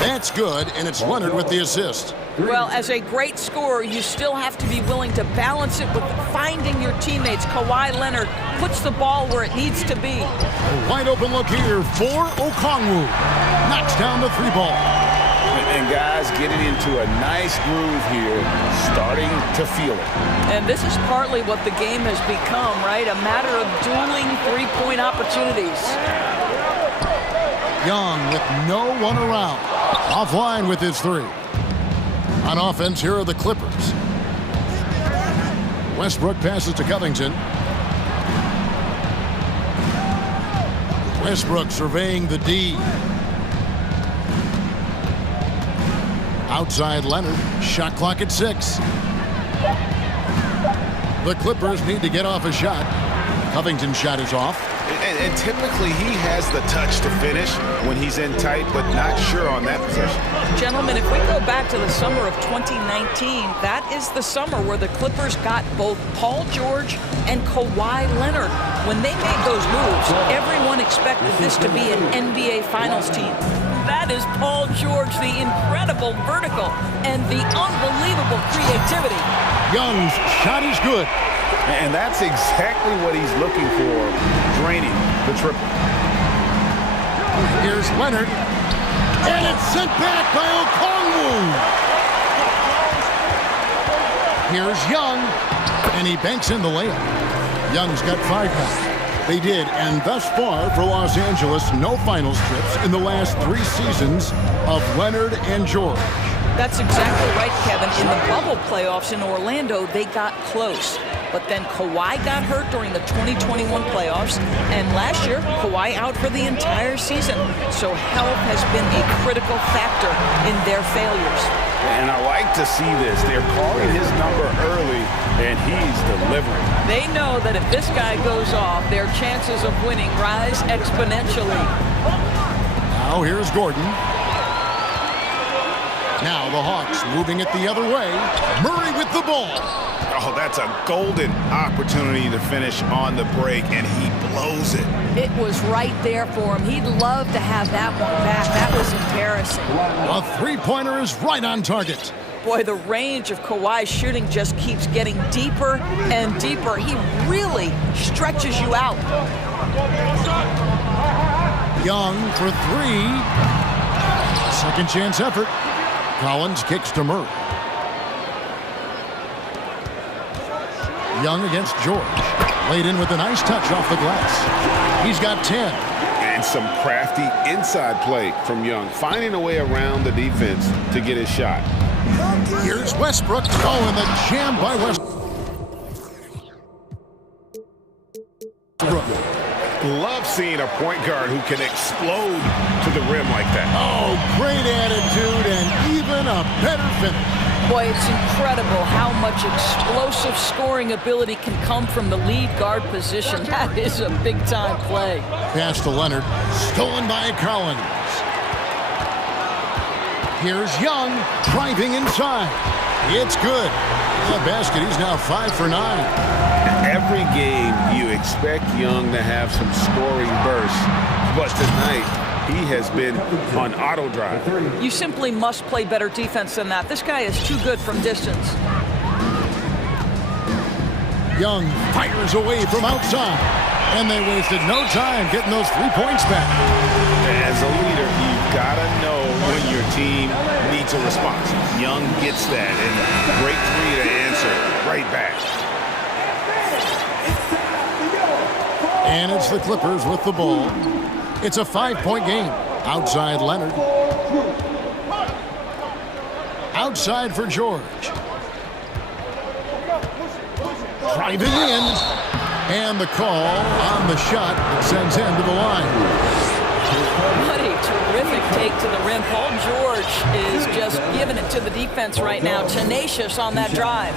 That's good, and it's Leonard with the assist. Well, as a great scorer, you still have to be willing to balance it with finding your teammates. Kawhi Leonard puts the ball where it needs to be. A wide open look here for Okongwu. Knocks down the three ball. And guys getting into a nice groove here, starting to feel it. And this is partly what the game has become, right? A matter of dueling three-point opportunities. Young with no one around. Offline with his three. On offense, here are the Clippers. Westbrook passes to Covington. Westbrook surveying the D. Outside Leonard. Shot clock at 6. The Clippers need to get off a shot. Covington's shot is off. And typically he has the touch to finish when he's in tight, but not sure on that possession. Gentlemen, if we go back to the summer of 2019, that is the summer where the Clippers got both Paul George and Kawhi Leonard. When they made those moves, everyone expected this to be an NBA Finals team. That is Paul George, the incredible vertical and the unbelievable creativity. Young's shot is good. And that's exactly what he's looking for, draining the triple. Here's Leonard. And it's sent back by Okongwu. Here's Young. And he banks in the layup. Young's got 5 now. They did, and thus far for Los Angeles, no finals trips in the last 3 seasons of Leonard and George. That's exactly right, Kevin. In the bubble playoffs in Orlando, they got close. But then Kawhi got hurt during the 2021 playoffs, and last year, Kawhi out for the entire season. So health has been a critical factor in their failures. And I like to see this. They're calling his number early, and he's delivering. They know that if this guy goes off, their chances of winning rise exponentially. Now here's Gordon. Now the Hawks moving it the other way. Murray with the ball. Oh, that's a golden opportunity to finish on the break, and he blows it. It was right there for him. He'd love to have that one back. That was embarrassing. A three-pointer is right on target. Boy, the range of Kawhi's shooting just keeps getting deeper and deeper. He really stretches you out. Young for 3. Second chance effort. Collins kicks to Murray. Young against George. Laid in with a nice touch off the glass. He's got 10. And some crafty inside play from Young, finding a way around the defense to get his shot. Here's Westbrook. Oh, and the jam by Westbrook. Love seeing a point guard who can explode to the rim like that. Oh, great attitude and even a better finish. Boy, it's incredible how much explosive scoring ability can come from the lead guard position. That is a big-time play. Pass to Leonard. Stolen by Collins. Here's Young driving inside. It's good. The basket, he's now 5 for 9. Every game, you expect Young to have some scoring bursts, but tonight, he has been on auto drive. You simply must play better defense than that. This guy is too good from distance. Young fires away from outside, and they wasted no time getting those 3 points back. As a leader, you've got to know when your team needs a response. Young gets that, and great three to answer right back. And it's the Clippers with the ball. It's a 5-point game. Outside Leonard. Outside for George. Driving in. And the call on the shot that sends him to the line. What a terrific take to the rim. Paul George is just giving it to the defense right now. Tenacious on that drive.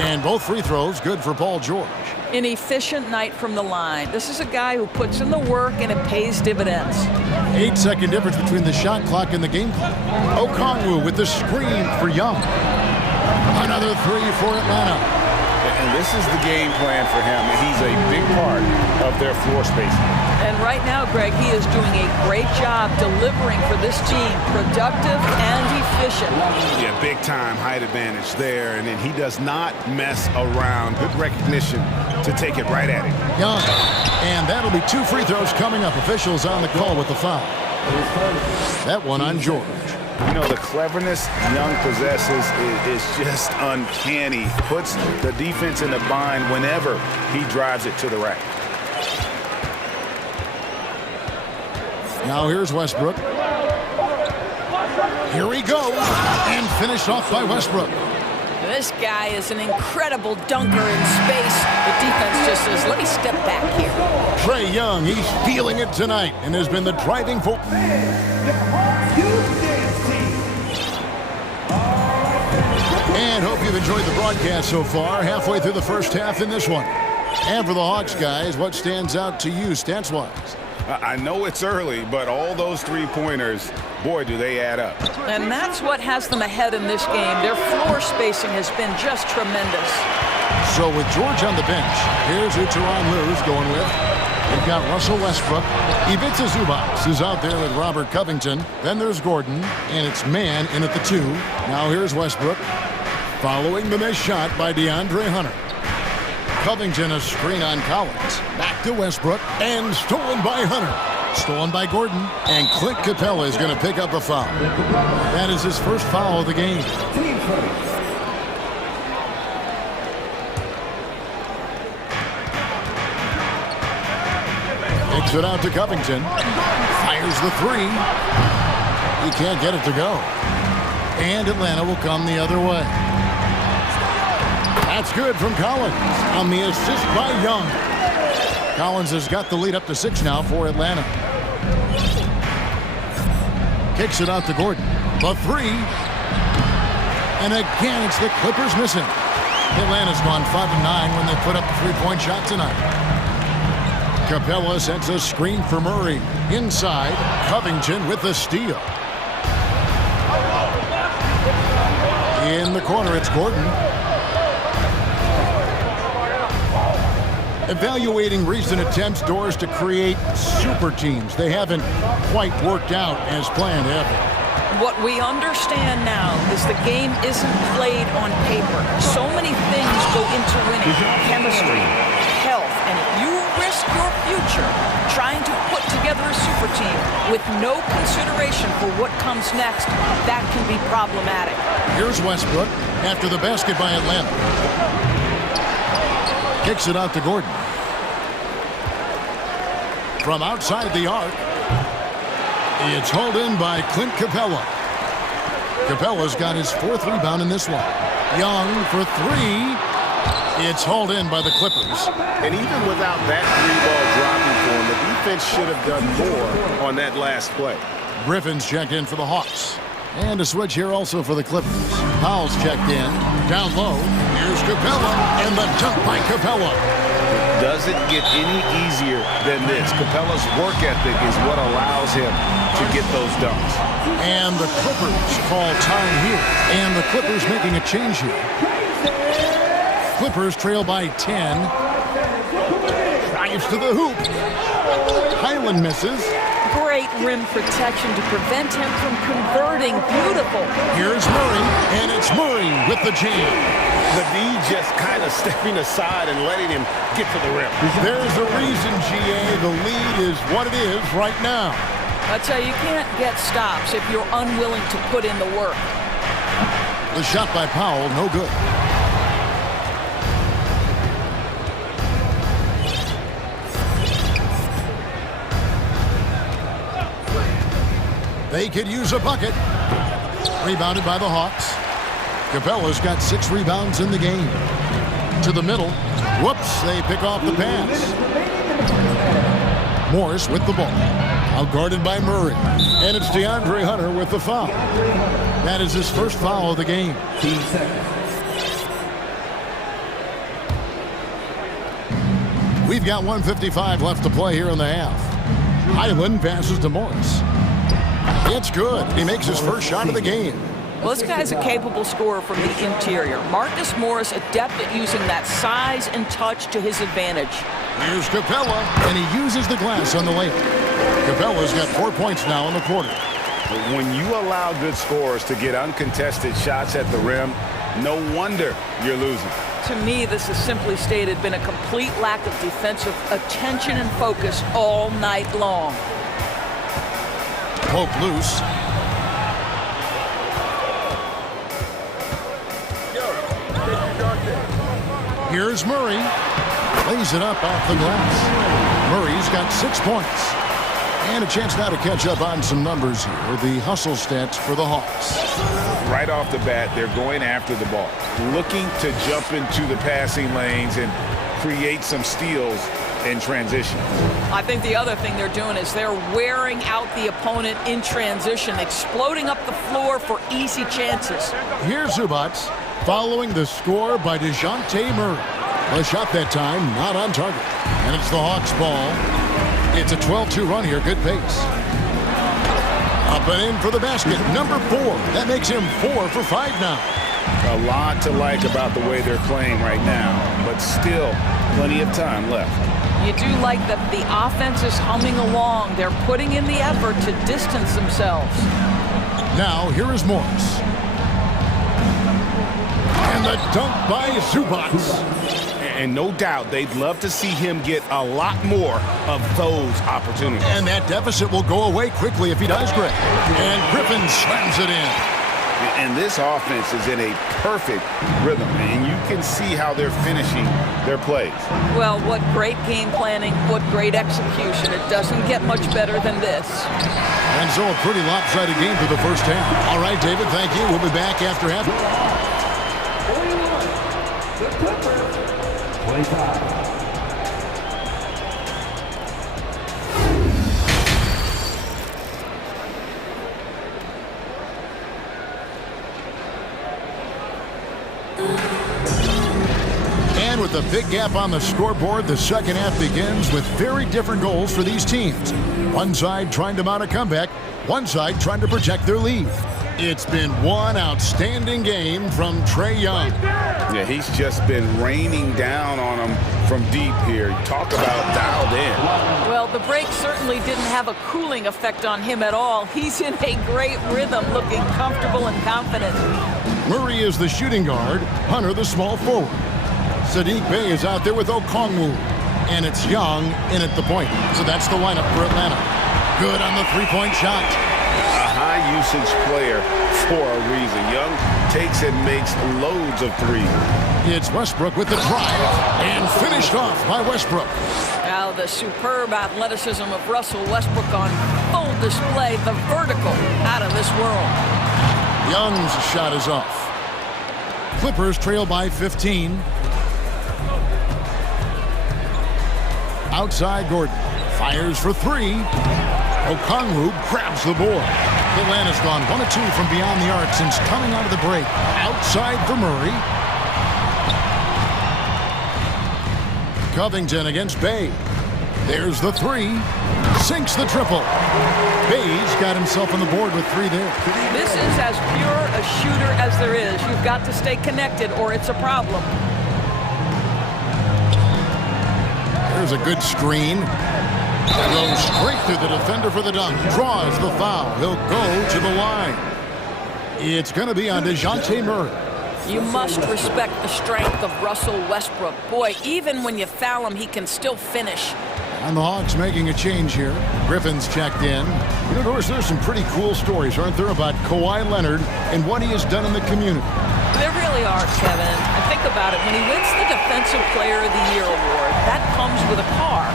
And both free throws good for Paul George. An efficient night from the line. This is a guy who puts in the work and it pays dividends. 8-second difference between the shot clock and the game clock. Okongwu with the screen for Young. Another three for Atlanta. And this is the game plan for him. He's a big part of their floor spacing. And right now, Greg, he is doing a great job delivering for this team, productive and efficient. Yeah, big time height advantage there, and then he does not mess around. Good recognition to take it right at him. Young, and that'll be 2 free throws coming up. Officials on the call with the foul. That one on George. You know, the cleverness Young possesses is just uncanny. Puts the defense in a bind whenever he drives it to the rack. Now here's Westbrook. Here he goes. And finished off by Westbrook. This guy is an incredible dunker in space. The defense just says, let me step back here. Trae Young, he's feeling it tonight and has been the driving force. And hope you've enjoyed the broadcast so far. Halfway through the first half in this one. And for the Hawks, guys, what stands out to you stats-wise? I know it's early, but all those three-pointers, boy, do they add up. And that's what has them ahead in this game. Their floor spacing has been just tremendous. So with George on the bench, here's who Tyronn Lue's going with. They've got Russell Westbrook. Ivica Zubac is out there with Robert Covington. Then there's Gordon, and it's Man in at the 2. Now here's Westbrook. Following the missed shot by DeAndre Hunter. Covington a screen on Collins. Back to Westbrook, and stolen by Hunter. Stolen by Gordon, and Clint Capella is going to pick up a foul. That is his first foul of the game. Takes it out to Covington. Fires the 3. He can't get it to go. And Atlanta will come the other way. That's good from Collins on the assist by Young. Collins has got the lead up to 6 now for Atlanta. Kicks it out to Gordon. The 3. And again, it's the Clippers missing. Atlanta's gone 5-9 when they put up a 3-point shot tonight. Capella sends a screen for Murray. Inside, Covington with the steal. In the corner, it's Gordon. Evaluating recent attempts, Doors, to create super teams. They haven't quite worked out as planned, have they? What we understand now is the game isn't played on paper. So many things go into winning. Chemistry, health, and if you risk your future trying to put together a super team with no consideration for what comes next, that can be problematic. Here's Westbrook after the basket by Atlanta. Kicks it out to Gordon. From outside the arc, it's hauled in by Clint Capella. Capella's got his 4th rebound in this one. Young for 3. It's hauled in by the Clippers. And even without that 3-ball dropping for him, the defense should have done more on that last play. Griffin's checked in for the Hawks. And a switch here also for the Clippers. Powell's checked in. Down low. Here's Capella. And the dunk by Capella. Doesn't get any easier than this. Capella's work ethic is what allows him to get those dunks. And the Clippers call time here. And the Clippers making a change here. Clippers trail by 10. Drives to the hoop. Highland misses. Great rim protection to prevent him from converting. Beautiful. Here's Murray, and it's Murray with the jam. The D just kind of stepping aside and letting him get to the rim. There's a reason, GA. The lead is what it is right now. I tell you can't get stops if you're unwilling to put in the work. The shot by Powell, no good. They could use a bucket. Rebounded by the Hawks. Capella's got 6 rebounds in the game. To the middle. Whoops, they pick off the pass. Morris with the ball. Out guarded by Murray. And it's DeAndre Hunter with the foul. That is his first foul of the game. We've got 1:55 left to play here in the half. Highland passes to Morris. It's good. He makes his first shot of the game. Well, this guy's a capable scorer from the interior. Marcus Morris adept at using that size and touch to his advantage. Here's Capella, and he uses the glass on the layup. Capella's got 4 points now in the quarter. When you allow good scorers to get uncontested shots at the rim, no wonder you're losing. To me, this has simply stated been a complete lack of defensive attention and focus all night long. Poke loose. Here's Murray. Lays it up off the glass. Murray's got 6 points. And a chance now to catch up on some numbers here. The hustle stats for the Hawks. Right off the bat, they're going after the ball, looking to jump into the passing lanes and create some steals in transition. I think the other thing they're doing is they're wearing out the opponent in transition, exploding up the floor for easy chances. Here's Zubac following the score by DeJounte Murray. A shot that time, not on target. And it's the Hawks' ball. It's a 12-2 run here, good pace. Up and in for the basket, number 4. That makes him 4 for 5 now. A lot to like about the way they're playing right now, but still plenty of time left. You do like that the offense is humming along. They're putting in the effort to distance themselves. Now, here is Morris. And the dunk by Zubac. And no doubt they'd love to see him get a lot more of those opportunities. And that deficit will go away quickly if he does, Greg. And Griffin slams it in. And this offense is in a perfect rhythm, and you can see how they're finishing their plays. Well, what great game planning, what great execution. It doesn't get much better than this. And so a pretty lopsided game for the first half. All right, David, thank you. We'll be back after half. And with a big gap on the scoreboard, the second half begins with very different goals for these teams. One side trying to mount a comeback, one side trying to protect their lead. It's been one outstanding game from Trae Young. Yeah, he's just been raining down on them from deep here. Talk about dialed in. Well, the break certainly didn't have a cooling effect on him at all. He's in a great rhythm, looking comfortable and confident. Murray is the shooting guard, Hunter the small forward. Sadiq Bey is out there with Okongwu. And it's Young in at the point. So that's the lineup for Atlanta. Good on the three-point shot. A high-usage player for a reason. Young takes and makes loads of threes. It's Westbrook with the drive and finished off by Westbrook. Now the superb athleticism of Russell Westbrook on full display. The vertical out of this world. Young's shot is off. Clippers trail by 15. Outside Gordon. Fires for 3. Okongwu grabs the board. Atlanta's gone 1 of 2 from beyond the arc since coming out of the break. Outside for Murray. Covington against Bey. There's the 3. Sinks the triple. Bey's got himself on the board with 3 there. This is as pure a shooter as there is. You've got to stay connected or it's a problem. There's a good screen. Goes straight through the defender for the dunk. Draws the foul. He'll go to the line. It's going to be on DeJounte Murray. You must respect the strength of Russell Westbrook. Boy, even when you foul him, he can still finish. And the Hawks making a change here. Griffin's checked in. You know, Doris, there's some pretty cool stories, aren't there, about Kawhi Leonard and what he has done in the community? There really are, Kevin. And think about it. When he wins the Defensive Player of the Year award, that comes with a car.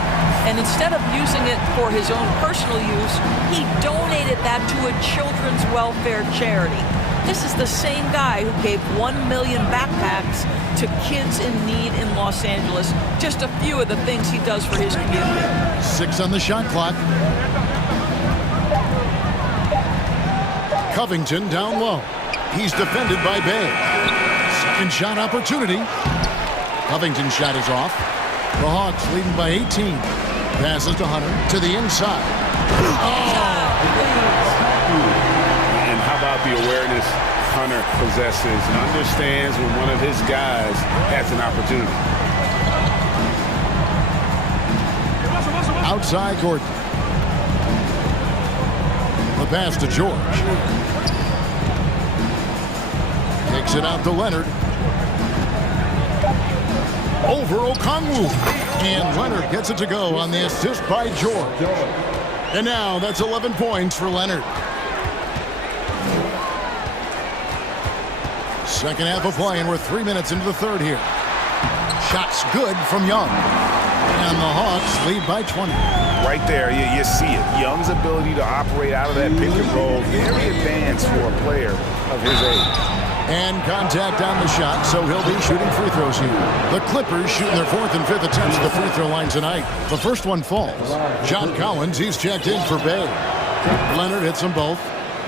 And instead of using it for his own personal use, he donated that to a children's welfare charity. This is the same guy who gave 1 million backpacks to kids in need in Los Angeles. Just a few of the things he does for his community. 6 on the shot clock. Covington down low. He's defended by Bay. Second shot opportunity. Covington's shot is off. The Hawks leading by 18. Passes to Hunter to the inside. And how about the awareness Hunter possesses and understands when one of his guys has an opportunity. Outside Gordon. The pass to George. Takes it out to Leonard. Over Okongwu. And Leonard gets it to go on the assist by George. And now that's 11 points for Leonard. Second half of play, and we're 3 minutes into the third here. Shots good from Young. And the Hawks lead by 20. Right there, you see it. Young's ability to operate out of that pick and roll, very advanced for a player of his age. And contact on the shot, so he'll be shooting free throws here. The Clippers shooting their 4th and 5th attempts at the free throw line tonight. The first one falls. John Collins, he's checked in for Bay. Leonard hits them both.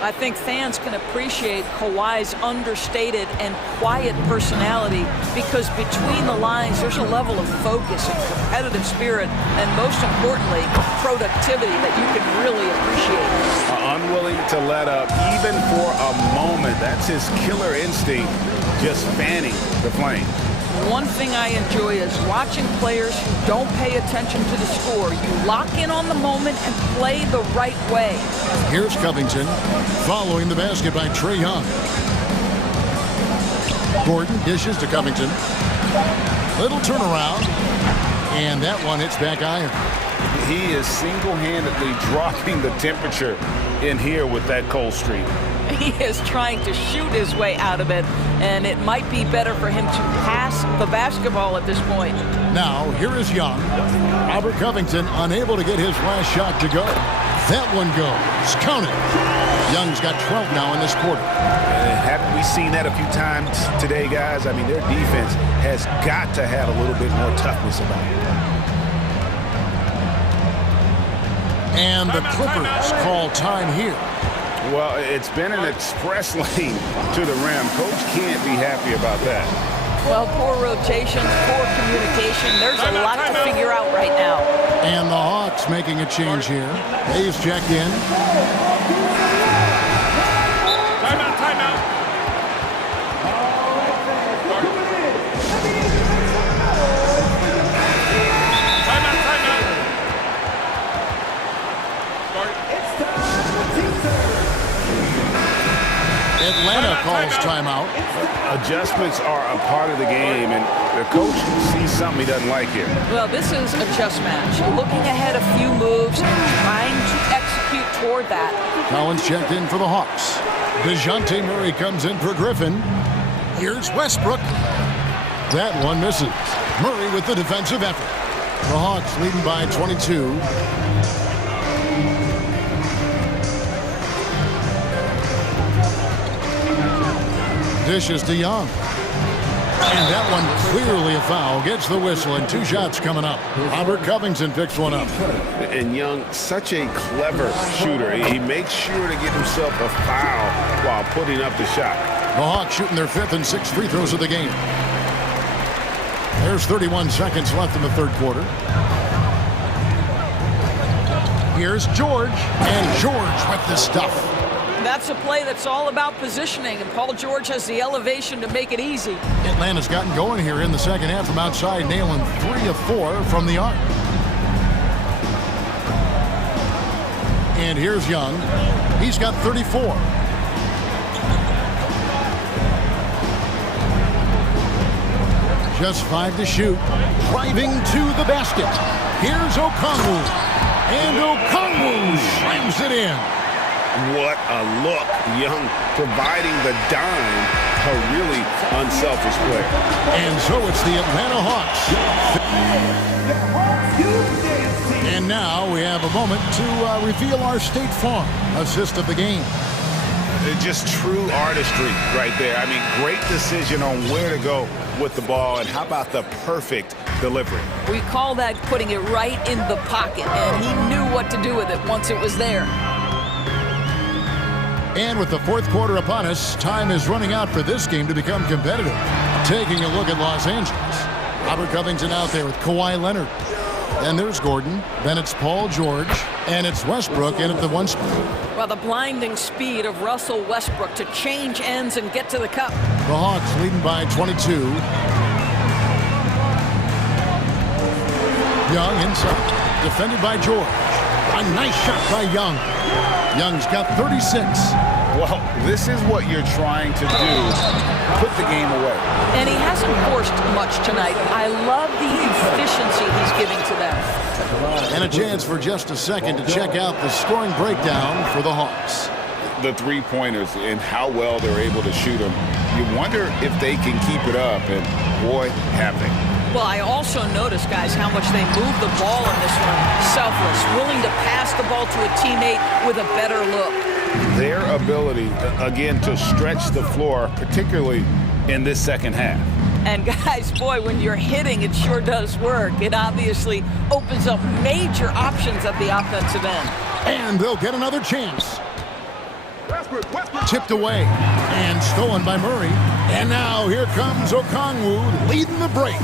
I think fans can appreciate Kawhi's understated and quiet personality because between the lines there's a level of focus and competitive spirit and most importantly productivity that you can really appreciate. Unwilling to let up even for a moment. That's his killer instinct, just fanning the flame. One thing I enjoy is watching players who don't pay attention to the score. You lock in on the moment and play the right way. Here's Covington following the basket by Trae Young. Gordon dishes to Covington. Little turnaround. And that one hits back iron. He is single-handedly dropping the temperature in here with that cold streak. He is trying to shoot his way out of it, and it might be better for him to pass the basketball at this point. Now, here is Young. Robert Covington unable to get his last shot to go. That one goes. Count it. Young's got 12 now in this quarter. Haven't we seen that a few times today, guys? I mean, their defense has got to have a little bit more toughness about it. And the Clippers call time here. Well, it's been an express lane to the rim. Coach can't be happy about that. Well, poor rotations, poor communication. There's a lot to figure out right now. And the Hawks making a change here. Hayes checked in. Timeout, timeout. Atlanta calls timeout. Adjustments are a part of the game, and the coach sees something he doesn't like here. Well, this is a chess match. Looking ahead a few moves and trying to execute toward that. Collins checked in for the Hawks. DeJounte Murray comes in for Griffin. Here's Westbrook. That one misses. Murray with the defensive effort. The Hawks leading by 22. Dishes to Young. And that one clearly a foul. Gets the whistle, and 2 shots coming up. Robert Covington picks one up. And Young, such a clever shooter. He makes sure to get himself a foul while putting up the shot. The Hawks shooting their 5th and 6th free throws of the game. There's 31 seconds left in the third quarter. Here's George. And George with the stuff. That's a play that's all about positioning, and Paul George has the elevation to make it easy. Atlanta's gotten going here in the second half from outside, nailing 3 of 4 from the arc. And here's Young. He's got 34. Just 5 to shoot. Driving to the basket. Here's Okongwu. And Okongwu slams it in. What a look. Young providing the dime. A really unselfish player. And so it's the Atlanta Hawks. And now we have a moment to reveal our State Farm assist of the game. Just true artistry right there. I mean, great decision on where to go with the ball, and how about the perfect delivery? We call that putting it right in the pocket, and he knew what to do with it once it was there. And with the fourth quarter upon us, time is running out for this game to become competitive. Taking a look at Los Angeles. Robert Covington out there with Kawhi Leonard. Then there's Gordon. Then it's Paul George. And it's Westbrook in at the one spot. Well, the blinding speed of Russell Westbrook to change ends and get to the cup. The Hawks leading by 22. Young inside. Defended by George. A nice shot by Young. Young's got 36. Well, this is what you're trying to do. Put the game away. And he hasn't forced much tonight. I love the efficiency he's giving to them. And a chance for just a second to check out the scoring breakdown for the Hawks. The three-pointers and how well they're able to shoot them. You wonder if they can keep it up, and boy, have they. Well, I also noticed, guys, how much they move the ball in this one. Selfless, willing to pass the ball to a teammate with a better look. Their ability, again, to stretch the floor, particularly in this second half. And guys, boy, when you're hitting, it sure does work. It obviously opens up major options at the offensive end. And they'll get another chance. Tipped away and stolen by Murray. And now here comes Okongwu leading the break.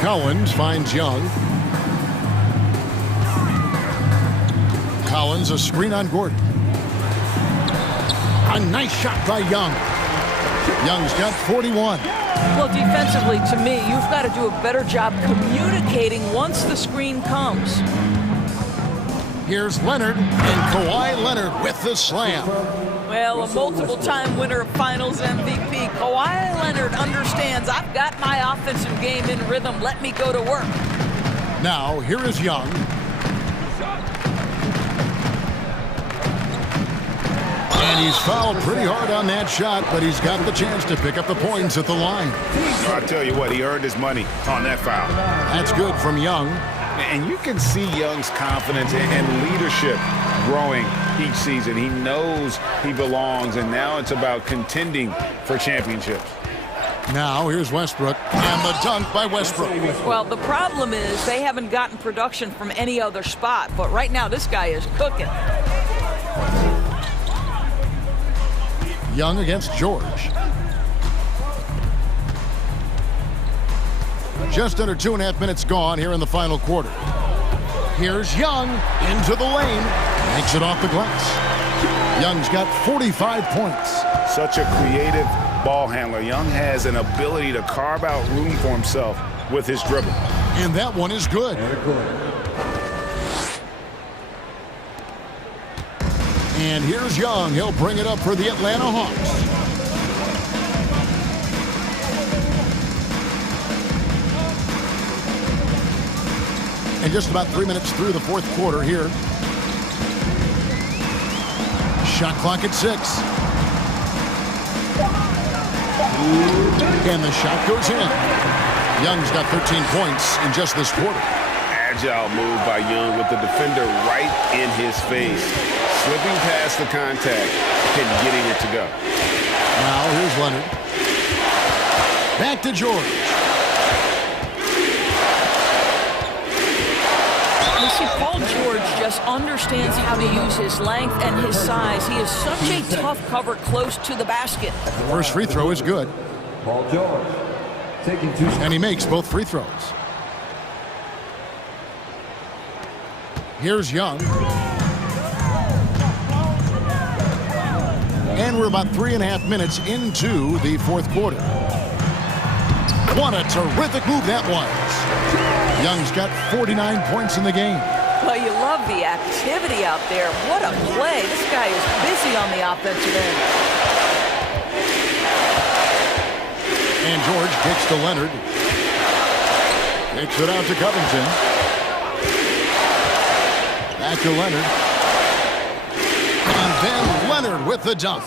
Collins finds Young. Collins a screen on Gordon. A nice shot by Young. Young's got 41. Well, defensively, to me, you've got to do a better job communicating once the screen comes. Here's Leonard, and Kawhi Leonard with the slam. Well, a multiple-time winner of Finals MVP, Kawhi Leonard understands I've got my offensive game in rhythm. Let me go to work. Now, here is Young. And he's fouled pretty hard on that shot, but he's got the chance to pick up the points at the line. No, I tell you what, he earned his money on that foul. That's good from Young. And you can see Young's confidence and leadership growing each season. He knows he belongs, and now it's about contending for championships. Now here's Westbrook, and the dunk by Westbrook. Well, the problem is they haven't gotten production from any other spot, but right now this guy is cooking. Young against George. Just under 2.5 minutes gone here in the final quarter. Here's Young into the lane. Makes it off the glass. Young's got 45 points. Such a creative ball handler. Young has an ability to carve out room for himself with his dribble. And that one is good. And here's Young. He'll bring it up for the Atlanta Hawks. And just about 3 minutes through the fourth quarter here. Shot clock at 6. And the shot goes in. Young's got 13 points in just this quarter. Agile move by Young with the defender right in his face. Slipping past the contact and getting it to go. Now here's Leonard. Back to George. You see, Paul George just understands how to use his length and his size. He is such a tough cover close to the basket. First free throw is good. Paul George taking 2 shots. And he makes both free throws. Here's Young. And we're about 3.5 minutes into the fourth quarter. What a terrific move that was. Young's got 49 points in the game. Well, you love the activity out there. What a play. This guy is busy on the offensive end. And George kicks to Leonard. Kicks it out to Covington. Back to Leonard. And then Leonard with the dunk.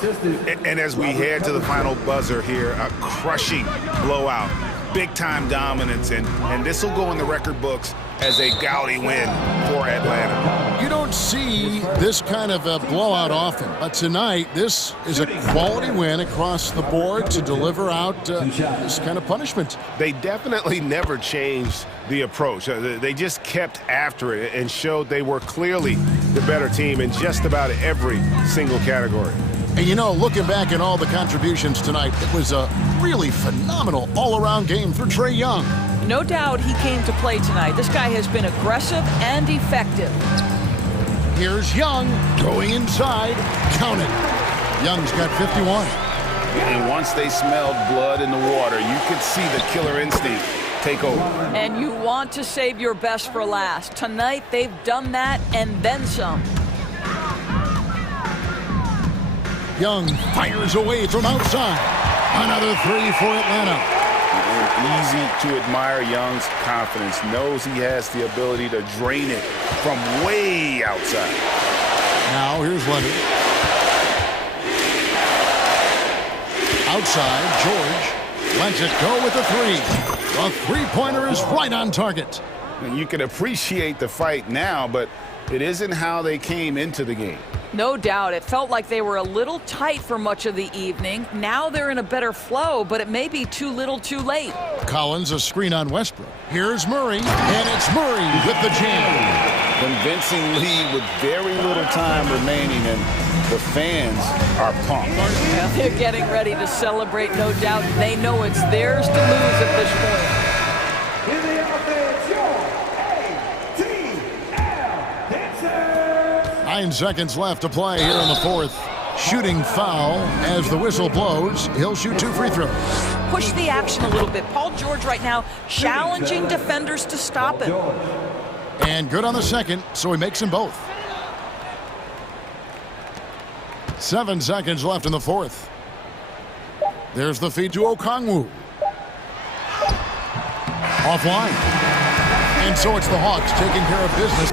And as we head to the final buzzer here, a crushing blowout big-time dominance, and this will go in the record books as a gaudy win for Atlanta. You don't see this kind of a blowout often, but tonight this is a quality win across the board to deliver out this kind of punishment. They definitely never changed the approach. They just kept after it and showed they were clearly the better team in just about every single category. And you know, looking back at all the contributions tonight, it was a really phenomenal all-around game for Trae Young. No doubt he came to play tonight. This guy has been aggressive and effective. Here's Young going inside. Count it. Young's got 51. And once they smelled blood in the water, you could see the killer instinct take over. And you want to save your best for last. Tonight, they've done that and then some. Young fires away from outside. Another three for Atlanta. And easy to admire Young's confidence. Knows he has the ability to drain it from way outside. Now here's Leonard. Outside, George lets it go with a three. The three-pointer is right on target. And you can appreciate the fight now, but it isn't how they came into the game. No doubt. It felt like they were a little tight for much of the evening. Now they're in a better flow, but it may be too little too late. Collins, a screen on Westbrook. Here's Murray, and it's Murray with the jam. Convincing lead with very little time remaining, and the fans are pumped. Yeah, they're getting ready to celebrate, no doubt. They know it's theirs to lose at this point. 9 seconds left to play here in the fourth. Shooting foul as the whistle blows. He'll shoot 2 free throws. Push the action a little bit. Paul George right now challenging defenders to stop him. And good on the second, so he makes them both. 7 seconds left in the fourth. There's the feed to Okongwu. Offline. And so it's the Hawks taking care of business.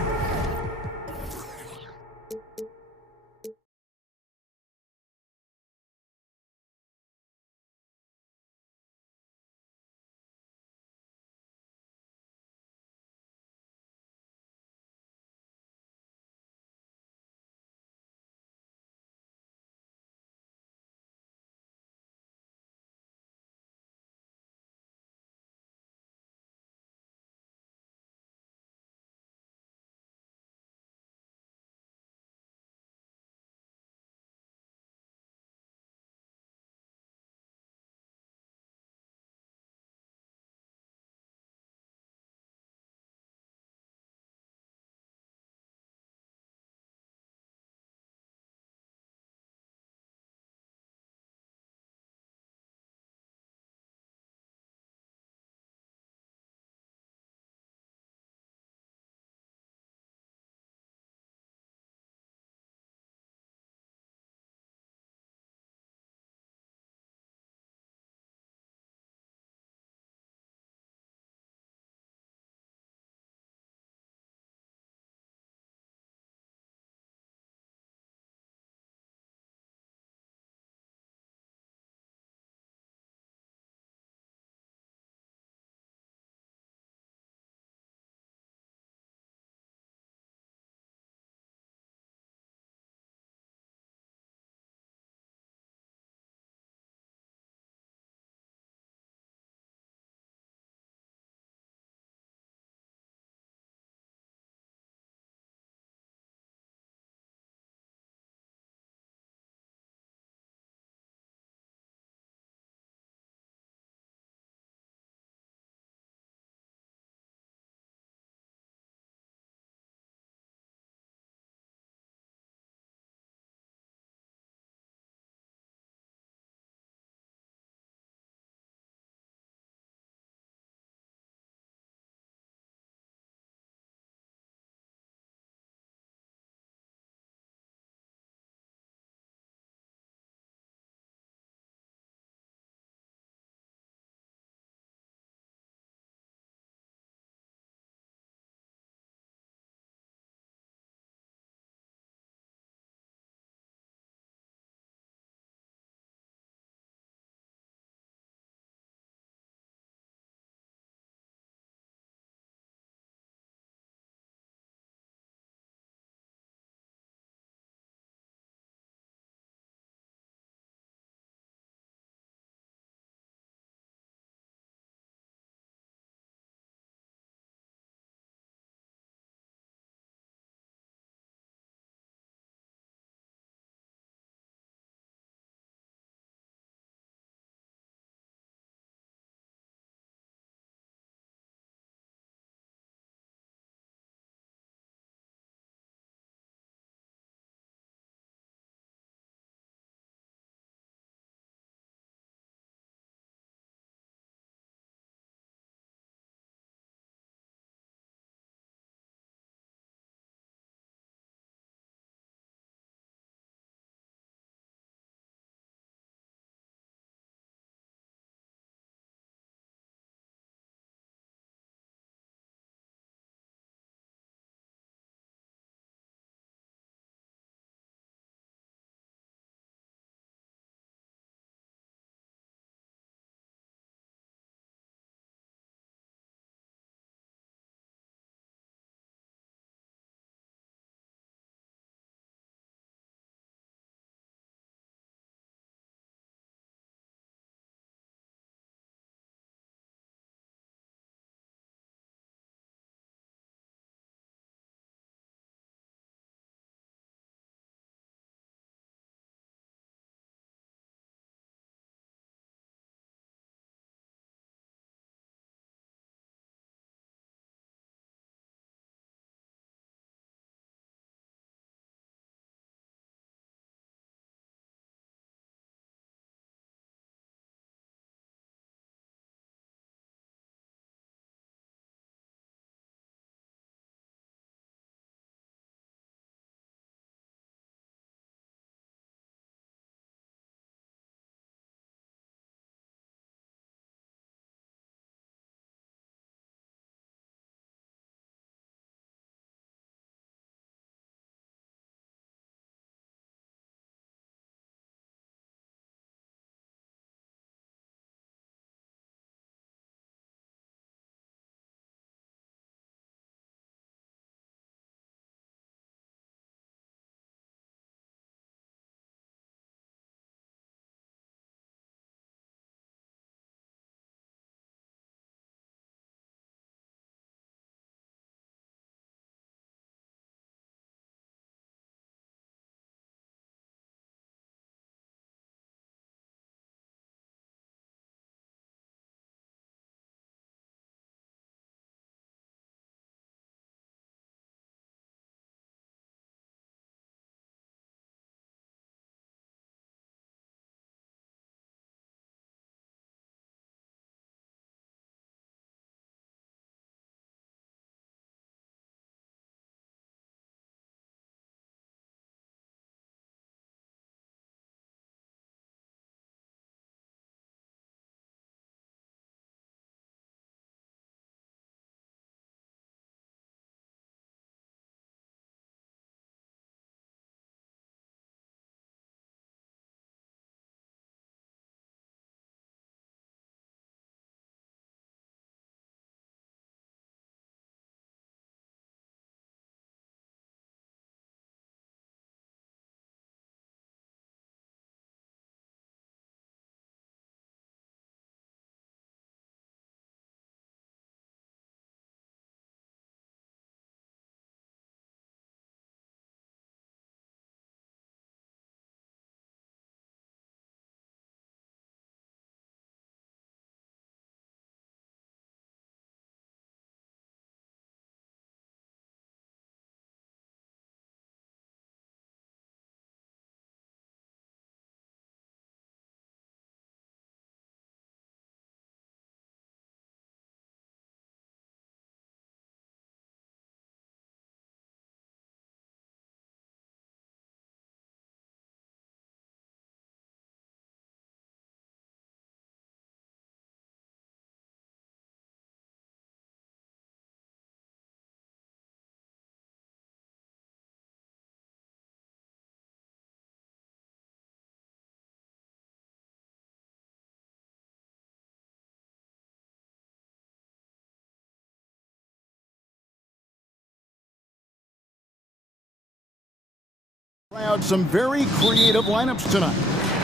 Try out some very creative lineups tonight.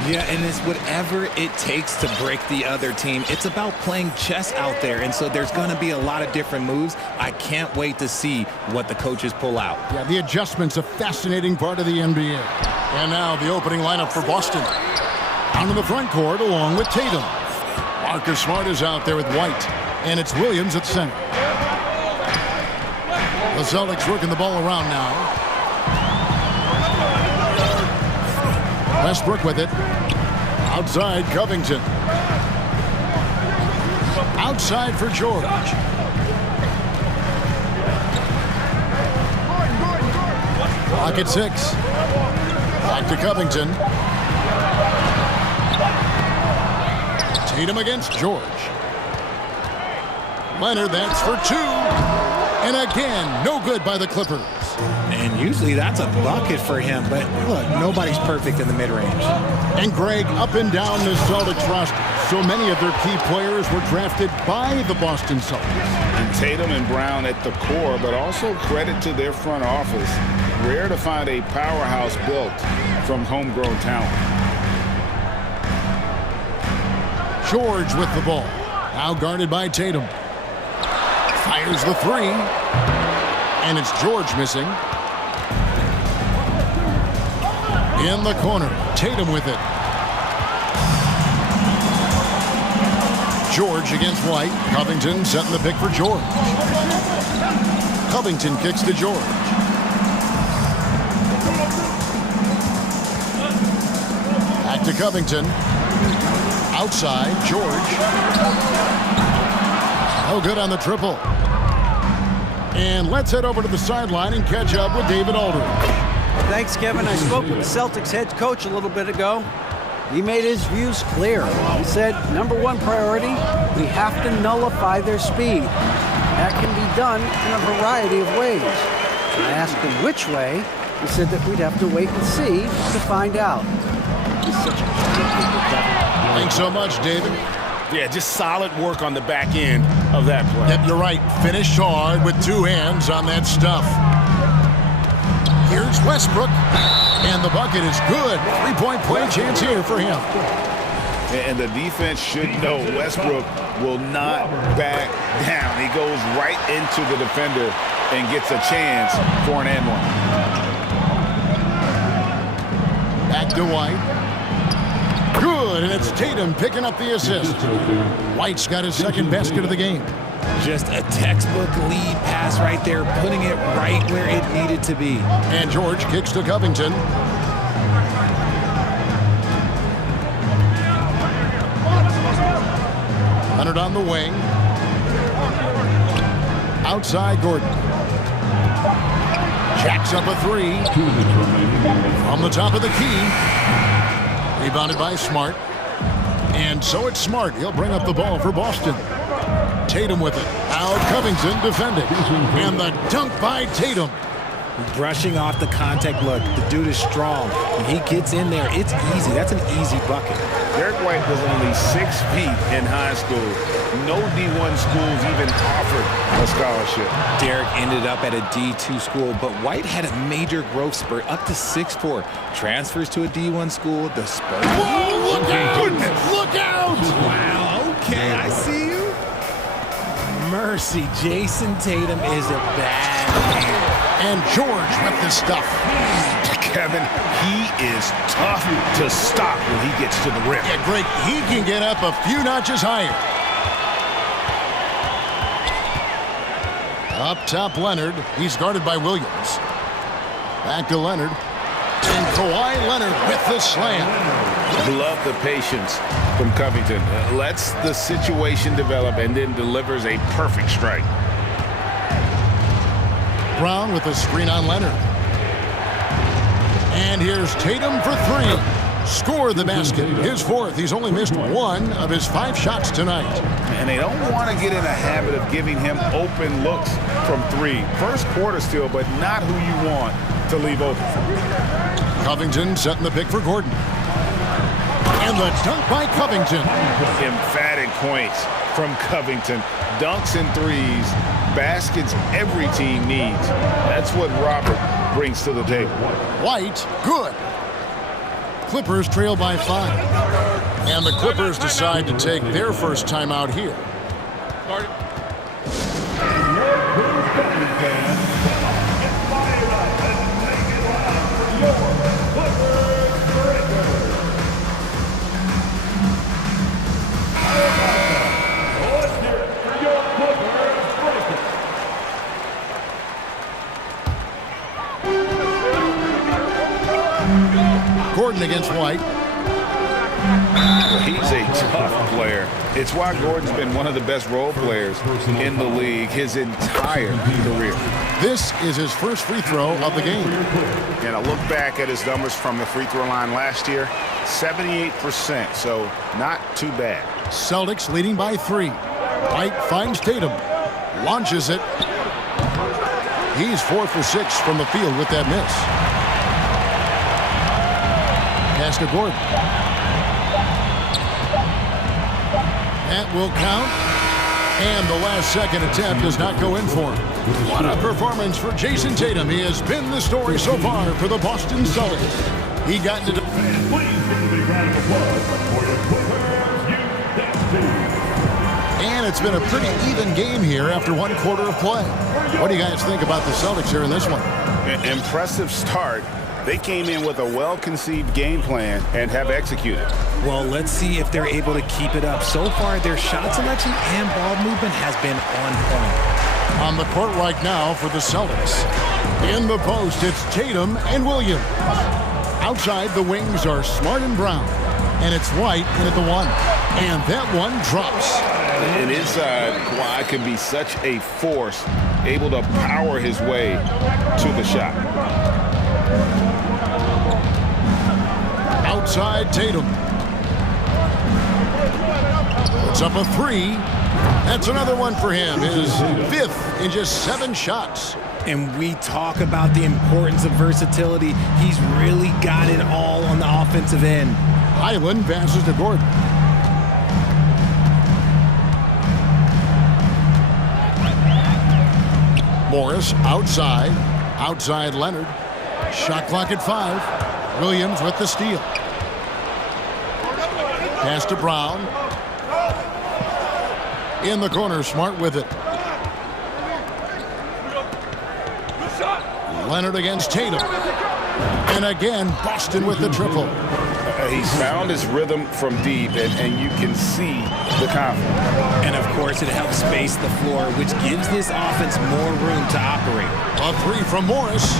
Yeah, and it's whatever it takes to break the other team. It's about playing chess out there, and so there's going to be a lot of different moves. I can't wait to see what the coaches pull out. Yeah, the adjustment's a fascinating part of the NBA. And now the opening lineup for Boston. Down in the front court along with Tatum. Marcus Smart is out there with White, and it's Williams at center. The Celtics working the ball around now. Westbrook with it. Outside, Covington. Outside for George. Clock at 6. Back to Covington. Tatum against George. Leonard, that's for 2. And again, no good by the Clippers. And usually that's a bucket for him, but look, nobody's perfect in the mid-range. And Greg, up and down the Celtics roster, so many of their key players were drafted by the Boston Celtics. And Tatum and Brown at the core, but also credit to their front office. Rare to find a powerhouse built from homegrown talent. George with the ball. Now guarded by Tatum. Fires the 3. And it's George missing. In the corner, Tatum with it. George against White. Covington setting the pick for George. Covington kicks to George. Back to Covington. Outside, George. No good on the triple. And let's head over to the sideline and catch up with David Aldridge. Thanks, Kevin. I spoke with the Celtics head coach a little bit ago. He made his views clear. He said, #1 priority, we have to nullify their speed. That can be done in a variety of ways. And I asked him which way. He said that we'd have to wait and see to find out. He's such a Thanks so much, David. Yeah, just solid work on the back end of that play. Yep, you're right. Finished hard with 2 hands on that stuff. Here's Westbrook, and the bucket is good. 3-point play chance here for him. And the defense should know Westbrook will not back down. He goes right into the defender and gets a chance for an and 1. Back to White. Good, and it's Tatum picking up the assist. White's got his second basket of the game. Just a textbook lead pass right there, putting it right where it needed to be. And George kicks to Covington. Leonard on the wing. Outside, Gordon. Jacks up a 3. From the top of the key. Rebounded by Smart. And so it's Smart. He'll bring up the ball for Boston. Tatum with it. Out Covington defending. And the dunk by Tatum. Brushing off the contact look. The dude is strong. When he gets in there, it's easy. That's an easy bucket. Derek White was only 6 feet in high school. No D1 schools even offered a scholarship. Derek ended up at a D2 school, but White had a major growth spurt up to 6'4". Transfers to a D1 school. The spurt. Whoa, look out! Look out! Wow, okay, I see you. Mercy, Jason Tatum is a bad man. And George with the stuff. Kevin, he is tough to stop when he gets to the rim. Yeah, Greg, he can get up a few notches higher. Up top, Leonard. He's guarded by Williams. Back to Leonard. And Kawhi Leonard with the slam. Love the patience from Covington. Lets the situation develop and then delivers a perfect strike. Brown with the screen on Leonard. And here's Tatum for 3. Score the basket. His 4th. He's only missed 1 of his 5 shots tonight. And they don't want to get in a habit of giving him open looks from 3. First quarter still, but not who you want to leave open. Covington setting the pick for Gordon. And the dunk by Covington. Emphatic points from Covington. Dunks and threes. Baskets every team needs. That's what Robert brings to the table. White, good. Clippers trail by 5. And the Clippers decide to take their first timeout here. Gordon against White. He's a tough player. It's why Gordon's been one of the best role players in the league his entire career. This is his first free throw of the game. And I look back at his numbers from the free throw line last year, 78%, so not too bad. Celtics leading by 3. White finds Tatum, launches it. He's 4 for 6 from the field with that miss. Pass to Gordon. That will count. And the last second attempt does not go in for him. What a performance for Jason Tatum. He has been the story so far for the Boston Celtics. He got into... And it's been a pretty even game here after 1 quarter of play. What do you guys think about the Celtics here in this one? An impressive start. They came in with a well-conceived game plan and have executed. Well, let's see if they're able to keep it up. So far, their shot selection and ball movement has been on point. On the court right now for the Celtics. In the post, it's Tatum and Williams. Outside, the wings are Smart and Brown. And it's White in at the 1. And that one drops. And inside, Kawhi can be such a force, able to power his way to the shot. Outside Tatum. Puts up a 3. That's another one for him. His 5th in just 7 shots. And we talk about the importance of versatility. He's really got it all on the offensive end. Highland passes to Gordon. Morris outside. Outside Leonard. Shot clock at 5. Williams with the steal. Pass to Brown. In the corner, Smart with it. Leonard against Tatum. And again, Boston with the triple. He's found his rhythm from deep, and you can see the confidence. And, of course, it helps space the floor, which gives this offense more room to operate. A 3 from Morris.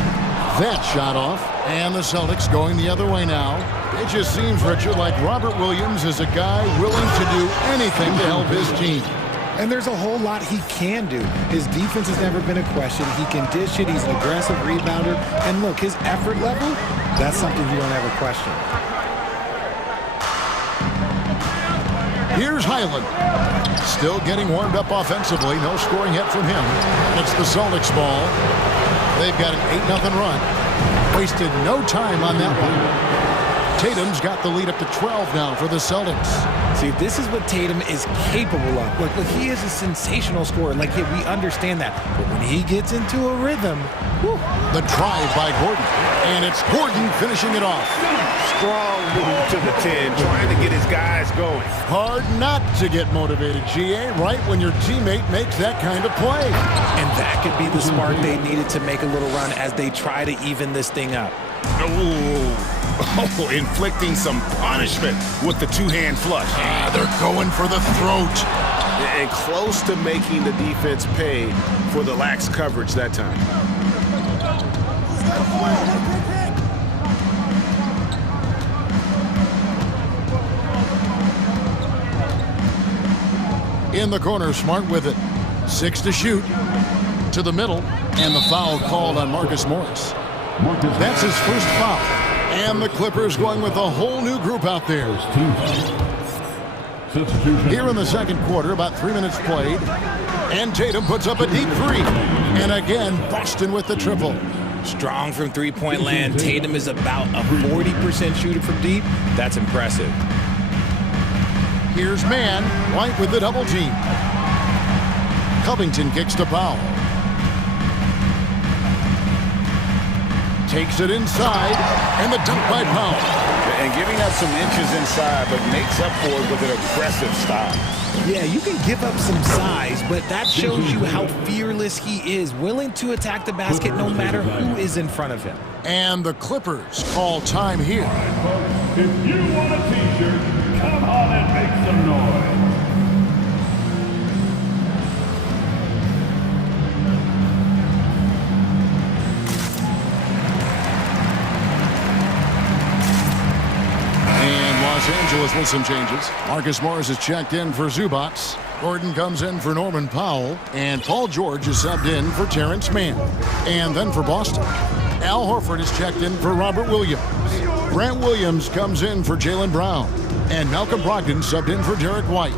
That shot off. And the Celtics going the other way now. It just seems, Richard, like Robert Williams is a guy willing to do anything to help his team. And there's a whole lot he can do. His defense has never been a question. He can dish it. He's an aggressive rebounder. And look, his effort level, that's something you don't ever question. Here's Highland. Still getting warmed up offensively. No scoring yet from him. It's the Celtics ball. They've got an 8-0 run. Wasted no time on that one. Tatum's got the lead up to 12 now for the Celtics. See, this is what Tatum is capable of. Look, he is a sensational scorer. Like, we understand that. But when he gets into a rhythm, whew. The drive by Gordon. And it's Gordon finishing it off. Strong move to the 10, trying to get his guys going. Hard not to get motivated, GA, right when your teammate makes that kind of play. And that could be the spark they needed to make a little run as they try to even this thing up. Oh, inflicting some punishment with the 2-hand flush. They're going for the throat. And close to making the defense pay for the lax coverage that time. In the corner, Smart with it. 6 to shoot. To the middle. And the foul called on Marcus Morris. That's his first foul. And the Clippers going with a whole new group out there. Here in the second quarter, about 3 minutes played. And Tatum puts up a deep 3. And again, Boston with the triple. Strong from three-point land. Tatum is about a 40% shooter from deep. That's impressive. Here's Mann, White with the double team. Covington kicks to Powell. Takes it inside, and the dunk by Powell. And giving up some inches inside, but makes up for it with an aggressive style. Yeah, you can give up some size, but that shows you how fearless he is, willing to attack the basket no matter who is in front of him. And the Clippers call time here. If you want a t-shirt, come on and make some noise. Los Angeles with some changes. Marcus Morris is checked in for Zubats. Gordon comes in for Norman Powell. And Paul George is subbed in for Terrence Mann. And then for Boston, Al Horford is checked in for Robert Williams. Grant Williams comes in for Jaylen Brown. And Malcolm Brogdon subbed in for Derek White.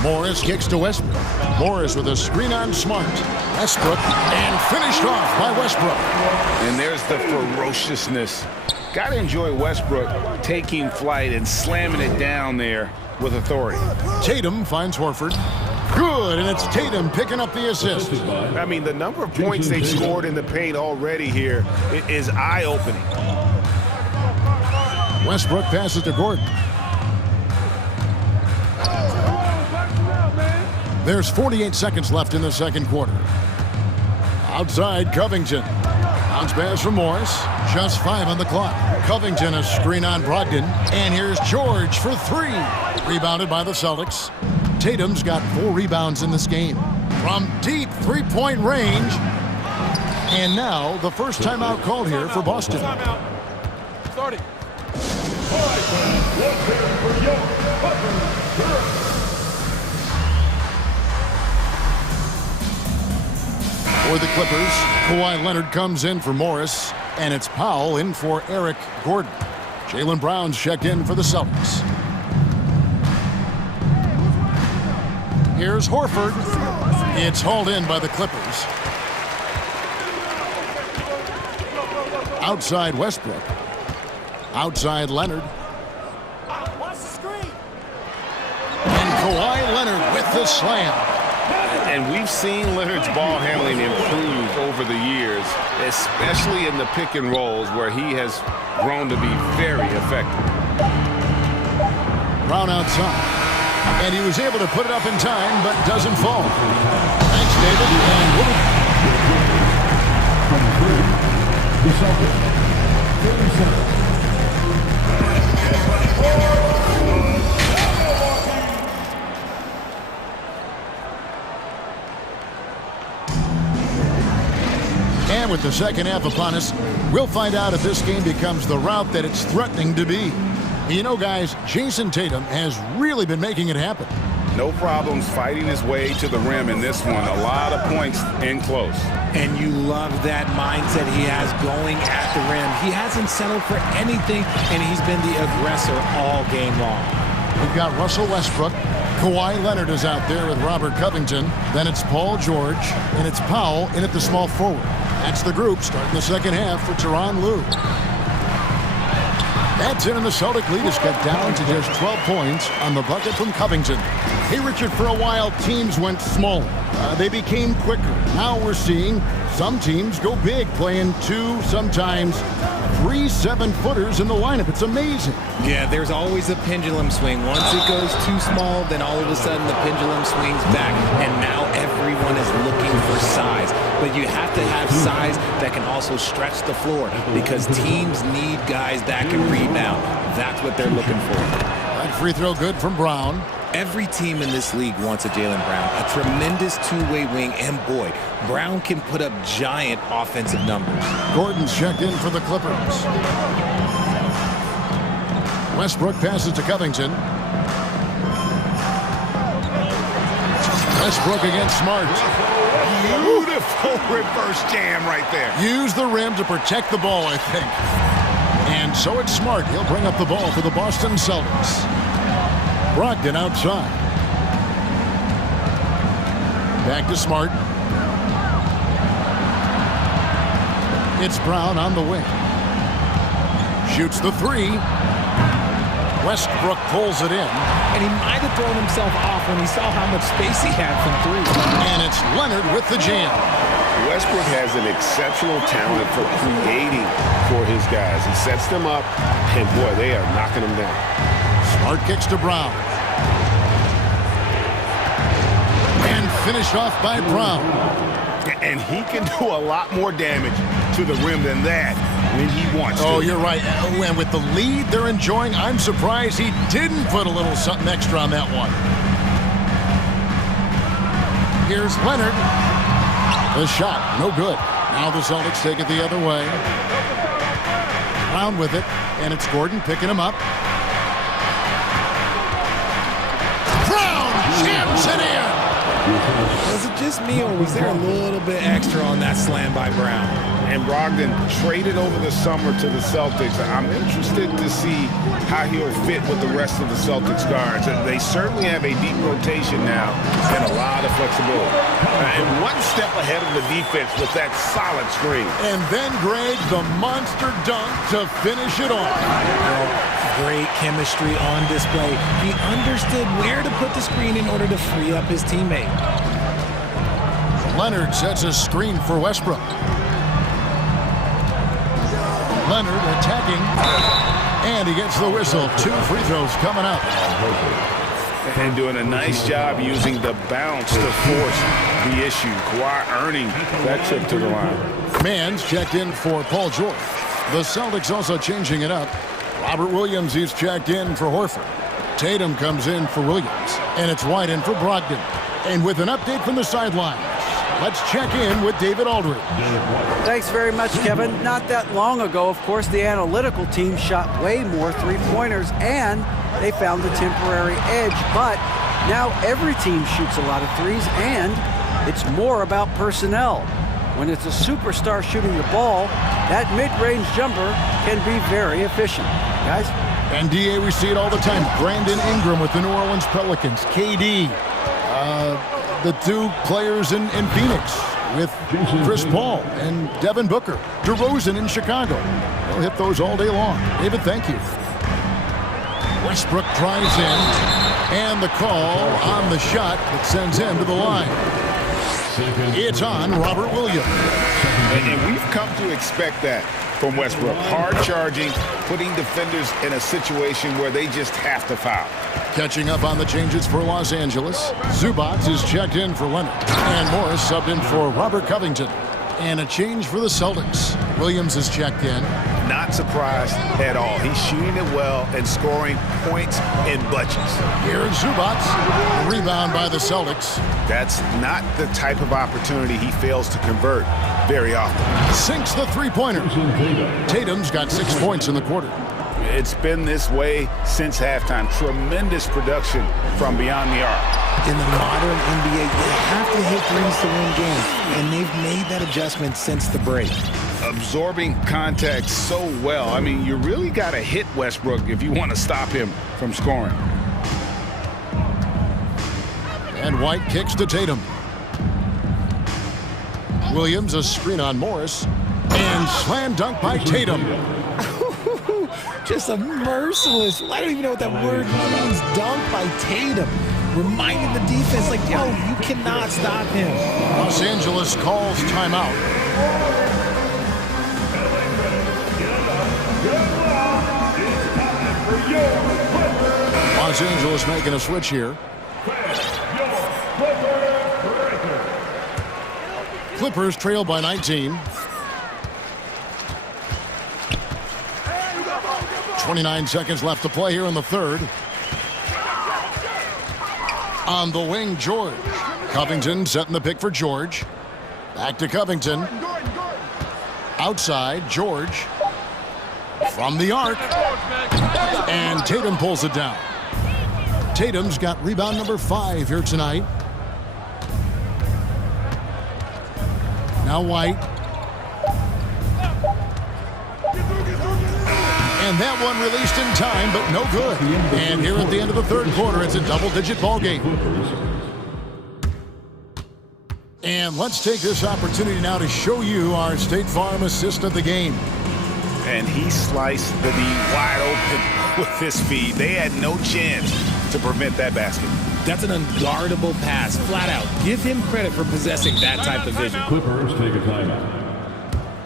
Morris kicks to Westbrook. Morris with a screen on Smart. Westbrook, and finished off by Westbrook. And there's the ferociousness. Got to enjoy Westbrook taking flight and slamming it down there with authority. Tatum finds Horford. Good, and it's Tatum picking up the assist. I mean, the number of points they've scored in the paint already here is eye-opening. Westbrook passes to Gordon. There's 48 seconds left in the second quarter. Outside, Covington. Bounce pass from Morris. Just 5 on the clock. Covington a screen on Brogdon. And here's George for 3. Rebounded by the Celtics. Tatum's got 4 rebounds in this game. From deep three-point range. And now the first timeout called here for Boston. Starting. All right, let's hear it for your For the Clippers, Kawhi Leonard comes in for Morris, and it's Powell in for Eric Gordon. Jaylen Brown's checked in for the Celtics. Here's Horford. It's hauled in by the Clippers. Outside Westbrook. Outside Leonard. And Kawhi Leonard with the slam. And we've seen Leonard's ball handling improve over the years, especially in the pick and rolls where he has grown to be very effective. Brown outside. And he was able to put it up in time, but doesn't fall. Thanks, David. And And with the second half upon us, we'll find out if this game becomes the route that it's threatening to be. You know, guys, Jason Tatum has really been making it happen. No problems fighting his way to the rim in this one. A lot of points in close. And you love that mindset he has going at the rim. He hasn't settled for anything, and he's been the aggressor all game long. We've got Russell Westbrook. Kawhi Leonard is out there with Robert Covington. Then it's Paul George, and it's Powell in at the small forward. That's the group starting the second half for Tyronn Lue. That's in, and the Celtic lead is cut down to just 12 points on the bucket from Covington. Hey, Richard, for a while, teams went smaller. They became quicker. Now we're seeing some teams go big, playing 2, sometimes 3 7-footers in the lineup. It's amazing. Yeah, there's always a pendulum swing. Once it goes too small, then all of a sudden the pendulum swings back, and now everyone is looking for size. But you have to have size that can also stretch the floor, because teams need guys that can rebound. That's what they're looking for. That free throw good from Brown. Every team in this league wants a Jaylen Brown, a tremendous two-way wing, and boy, Brown can put up giant offensive numbers. Gordon's checked in for the Clippers. Westbrook passes to Covington. Westbrook against Smart. Beautiful reverse jam right there. Use the rim to protect the ball, I think. And so it's Smart. He'll bring up the ball for the Boston Celtics. Brogdon outside. Back to Smart. It's Brown on the wing. Shoots the 3. Westbrook pulls it in. And he might have thrown himself off when he saw how much space he had from 3. And it's Leonard with the jam. Westbrook has an exceptional talent for creating for his guys. He sets them up, and boy, they are knocking them down. Smart kicks to Brown. And finished off by Brown. And he can do a lot more damage to the rim than that when he wants to. Oh, you're right. And with the lead they're enjoying, I'm surprised he didn't put a little something extra on that one. Here's Leonard. The shot, no good. Now the Celtics take it the other way. Brown with it, and it's Gordon picking him up. Brown jams it in. Was it just me, or was there a little bit extra on that slam by Brown? And Brogdon traded over the summer to the Celtics. I'm interested to see how he'll fit with the rest of the Celtics guards. They certainly have a deep rotation now and a lot of flexibility. And one step ahead of the defense with that solid screen. And then, Greg, the monster dunk to finish it off. Great chemistry on display. He understood where to put the screen in order to free up his teammate. Leonard sets a screen for Westbrook. Leonard attacking, and he gets the whistle. 2 free throws coming up. And doing a nice job using the bounce to force the issue. Kawhi earning that trip to the line. Mann's checked in for Paul George. The Celtics also changing it up. Robert Williams, he's checked in for Horford. Tatum comes in for Williams, and it's White in for Brogdon. And with an update from the sidelines, let's check in with David Aldridge. Thanks very much, Kevin. Not that long ago, of course, the analytical team shot way more three-pointers, and they found a temporary edge. But now every team shoots a lot of threes, and it's more about personnel. When it's a superstar shooting the ball, that mid-range jumper can be very efficient. Guys? And DA, we see it all the time. Brandon Ingram with the New Orleans Pelicans. KD. The 2 players in Phoenix with Chris Paul and Devin Booker. DeRozan in Chicago. They'll hit those all day long. David, thank you. Westbrook drives in, and the call on the shot that sends him to the line. It's on Robert Williams. And we've come to expect that from Westbrook. Hard charging, putting defenders in a situation where they just have to foul. Catching up on the changes for Los Angeles. Zubac is checked in for Leonard. And Morris subbed in for Robert Covington. And a change for the Celtics. Williams is checked in. Not surprised at all. He's shooting it well and scoring points in bunches. Here's Zubac. Rebound by the Celtics. That's not the type of opportunity he fails to convert very often. Sinks the three-pointer. Tatum's got 6 points in the quarter. It's been this way since halftime. Tremendous production from beyond the arc. In the modern NBA, you have to hit threes to win games, and they've made that adjustment since the break. Absorbing contact so well. I mean, you really got to hit Westbrook if you want to stop him from scoring. And White kicks to Tatum. Williams, a screen on Morris. And slam dunk by Tatum. Just a merciless, I don't even know what that word means, dunk by Tatum. Reminding the defense, like, yo, you cannot stop him. Los Angeles calls timeout. Los Angeles making a switch here. Clippers trail by 19. 29 seconds left to play here in the third. On the wing, George. Covington setting the pick for George. Back to Covington. Outside, George. From the arc. And Tatum pulls it down. Tatum's got rebound number 5 here tonight. Now White. And that one released in time, but no good. And here at the end of the third quarter, it's a double-digit ball game. And let's take this opportunity now to show you our State Farm assist of the game. And he sliced the D wide open with his feet. They had no chance to prevent that basket. That's an unguardable pass, flat out. Give him credit for possessing that type of vision. Clippers take a timeout.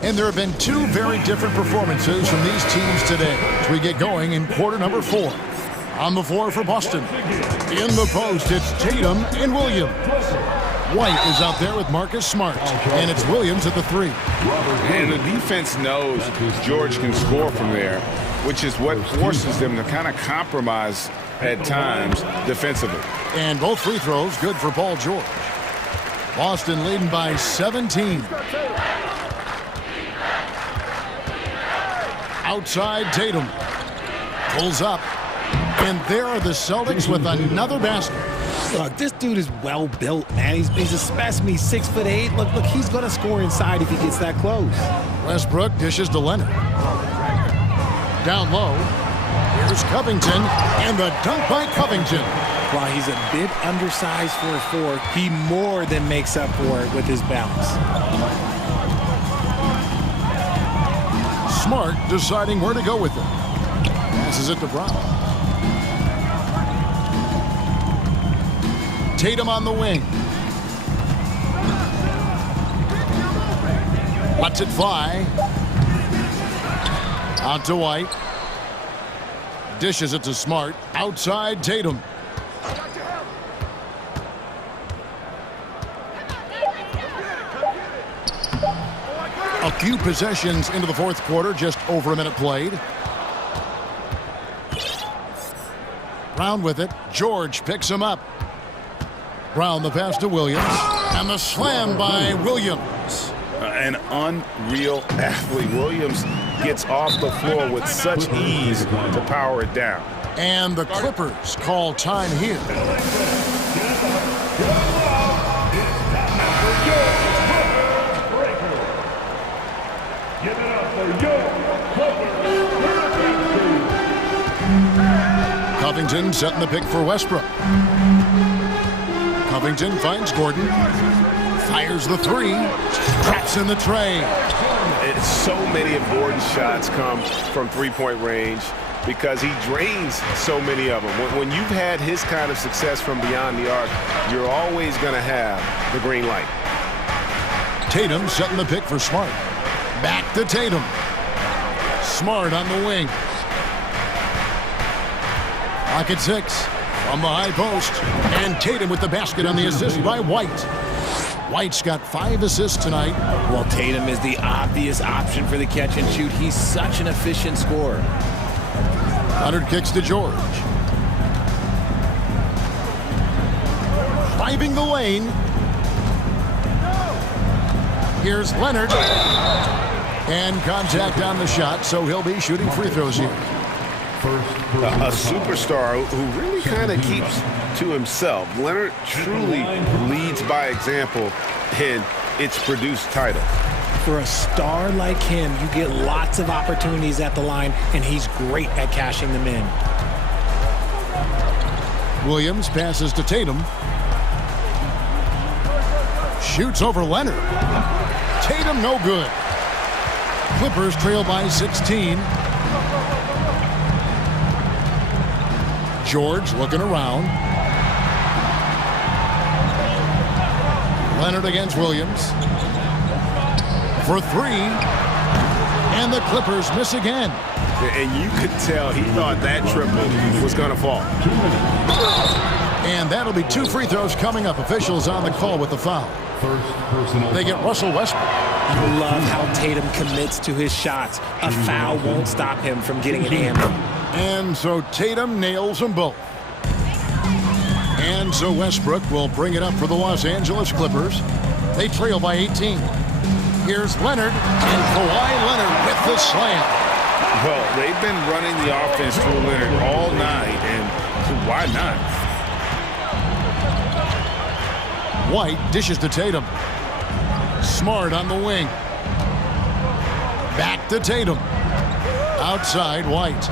And there have been two very different performances from these teams today as we get going in quarter number 4. On the floor for Boston. In the post, it's Tatum and Williams. White is out there with Marcus Smart, and it's Williams at the 3. And the defense knows George can score from there, which is what forces them to kind of compromise at times defensively. And both free throws good for Paul George. Boston leading by 17. Outside Tatum. Pulls up. And there are the Celtics with another basket. Look, this dude is well built, man. He's a specimen. He's 6'8". Look, he's going to score inside if he gets that close. Westbrook dishes to Leonard. Down low. Here's Covington, and the dunk by Covington. While he's a bit undersized for a 4, he more than makes up for it with his bounce. Smart deciding where to go with it. Passes it to Brown. Tatum on the wing. Lets it fly. Out to White. Dishes it to Smart. Outside Tatum. A few possessions into the fourth quarter, just over a minute played. Brown with it. George picks him up. Brown the pass to Williams. And the slam by Williams. An unreal athlete. Williams gets off the floor with such ease to power it down. And the Clippers call time here. Covington setting the pick for Westbrook. Covington finds Gordon. Fires the 3. Cracks in the tray. It's so many of Gordon's shots come from three-point range because he drains so many of them. When you've had his kind of success from beyond the arc, you're always going to have the green light. Tatum setting the pick for Smart. Back to Tatum. Smart on the wing. Clock at 6 from the high post. And Tatum with the basket on the assist by White. White's got 5 assists tonight. Well, Tatum is the obvious option for the catch and shoot. He's such an efficient scorer. Leonard kicks to George. Driving the lane. Here's Leonard. And contact on the shot, so he'll be shooting free throws here. A superstar who really kind of keeps to himself. Leonard truly leads by example, and it's produced titles. For a star like him, you get lots of opportunities at the line, and he's great at cashing them in. Williams passes to Tatum. Shoots over Leonard. Tatum no good. Clippers trail by 16. George looking around. Leonard against Williams. For 3. And the Clippers miss again. And you could tell he thought that triple was going to fall. And that'll be 2 free throws coming up. Officials on the call with the foul. They get Russell Westbrook. I love how Tatum commits to his shots. A foul won't stop him from getting an and. And so Tatum nails them both. And so Westbrook will bring it up for the Los Angeles Clippers. They trail by 18. Here's Leonard, and Kawhi Leonard with the slam. Well, they've been running the offense through Leonard all night, and why not? White dishes to Tatum. Smart on the wing. Back to Tatum. Outside White.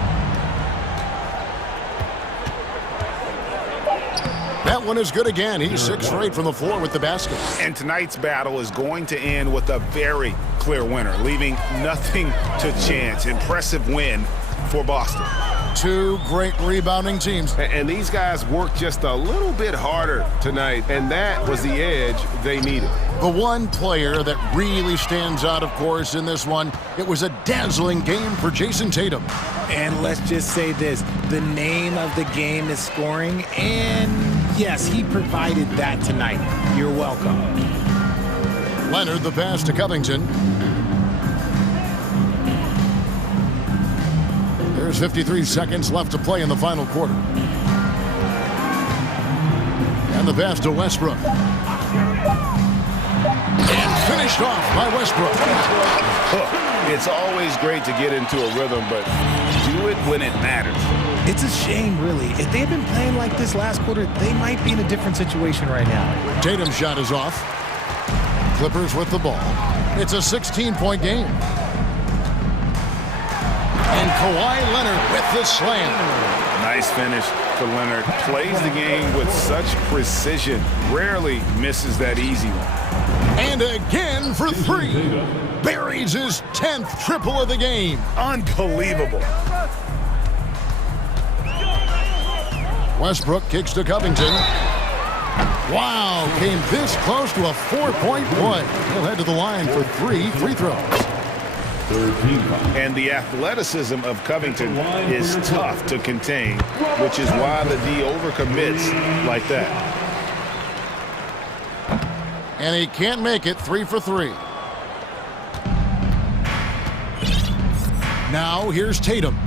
That one is good again. He's 6 for 8 from the floor with the basket. And tonight's battle is going to end with a very clear winner, leaving nothing to chance. Impressive win for Boston. Two great rebounding teams. And these guys worked just a little bit harder tonight, and that was the edge they needed. The one player that really stands out, of course, in this one, it was a dazzling game for Jason Tatum. And let's just say this, the name of the game is scoring, and yes, he provided that tonight. You're welcome. Leonard, the pass to Covington. There's 53 seconds left to play in the final quarter. And the pass to Westbrook. And finished off by Westbrook. It's always great to get into a rhythm, but do it when it matters. It's a shame, really. If they had been playing like this last quarter, they might be in a different situation right now. Tatum's shot is off. Clippers with the ball. It's a 16-point game. And Kawhi Leonard with the slam. Nice finish for Leonard. Plays the game with such precision. Rarely misses that easy one. And again for three. Buries his 10th triple of the game. Unbelievable. Westbrook kicks to Covington. Wow, came this close to a 4-point play. He'll head to the line for 3 free throws. And the athleticism of Covington is tough to contain, which is why the D overcommits like that. And he can't make it 3 for 3. Now here's Tatum.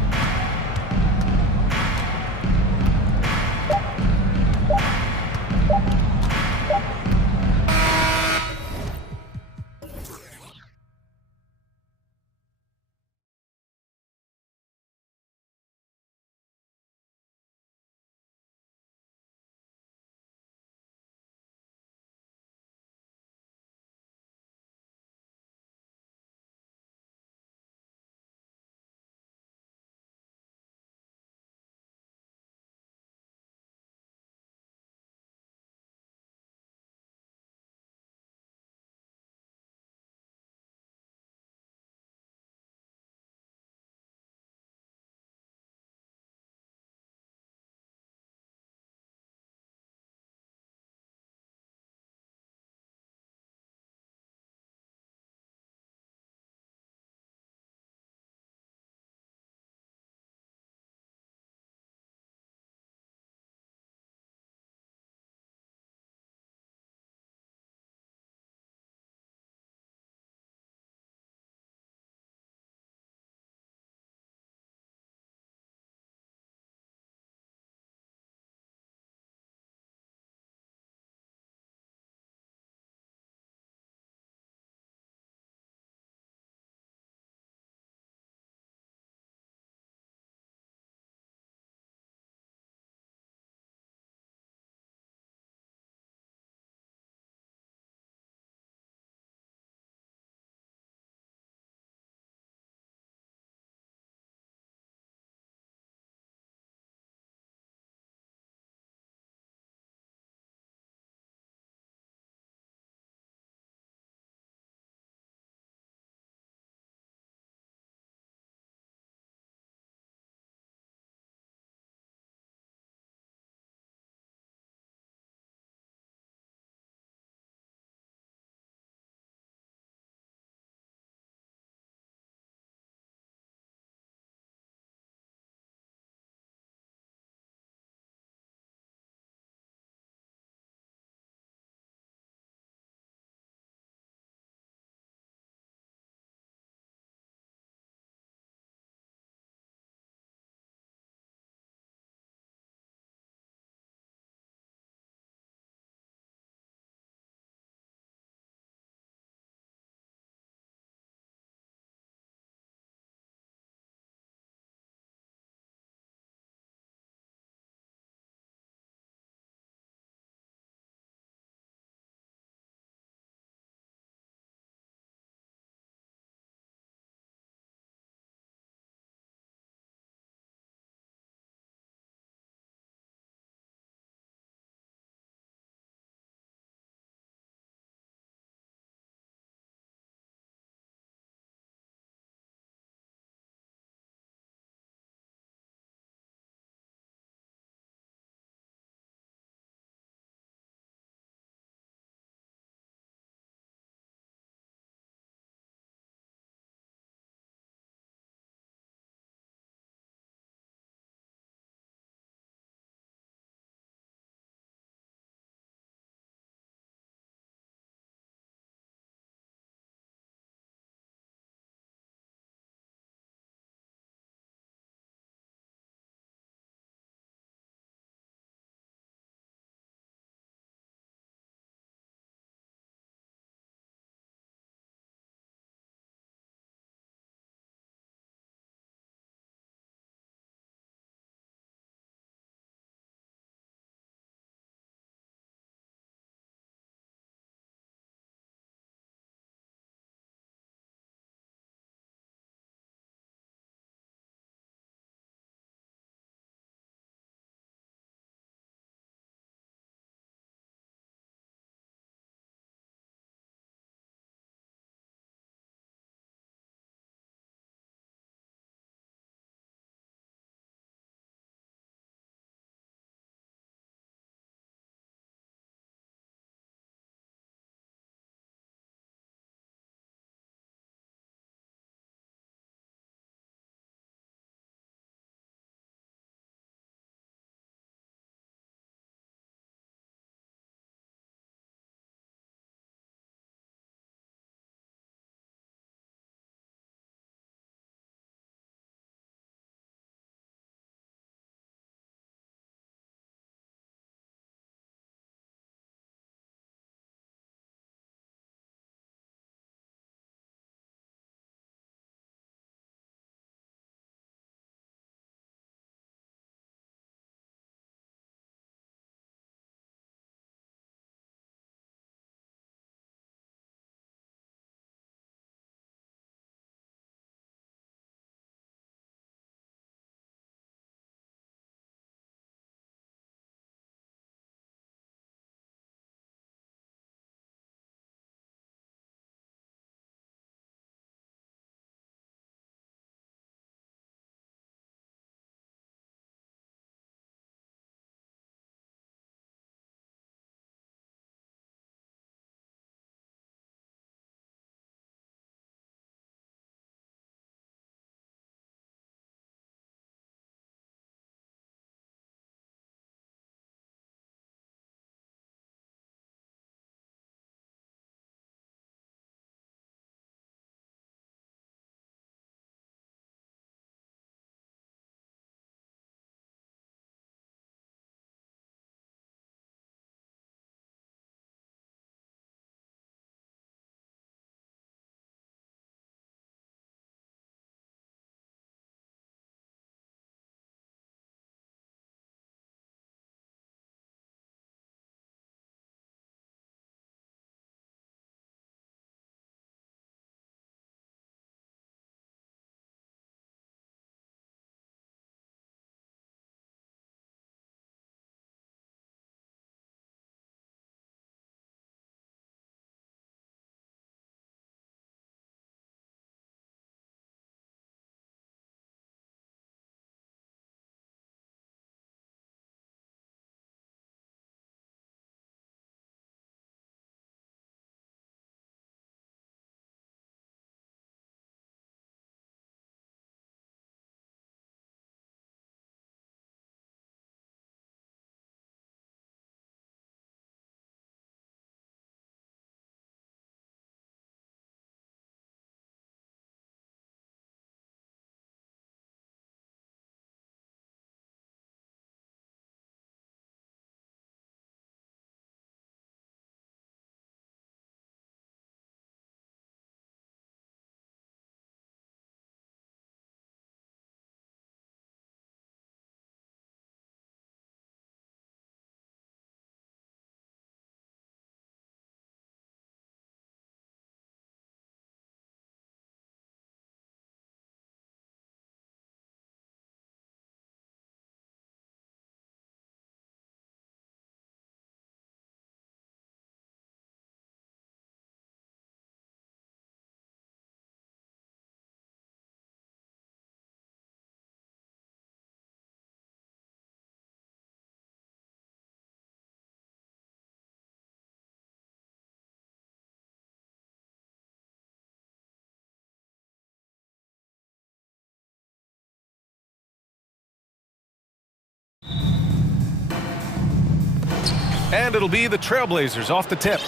And it'll be the Trailblazers off the tip.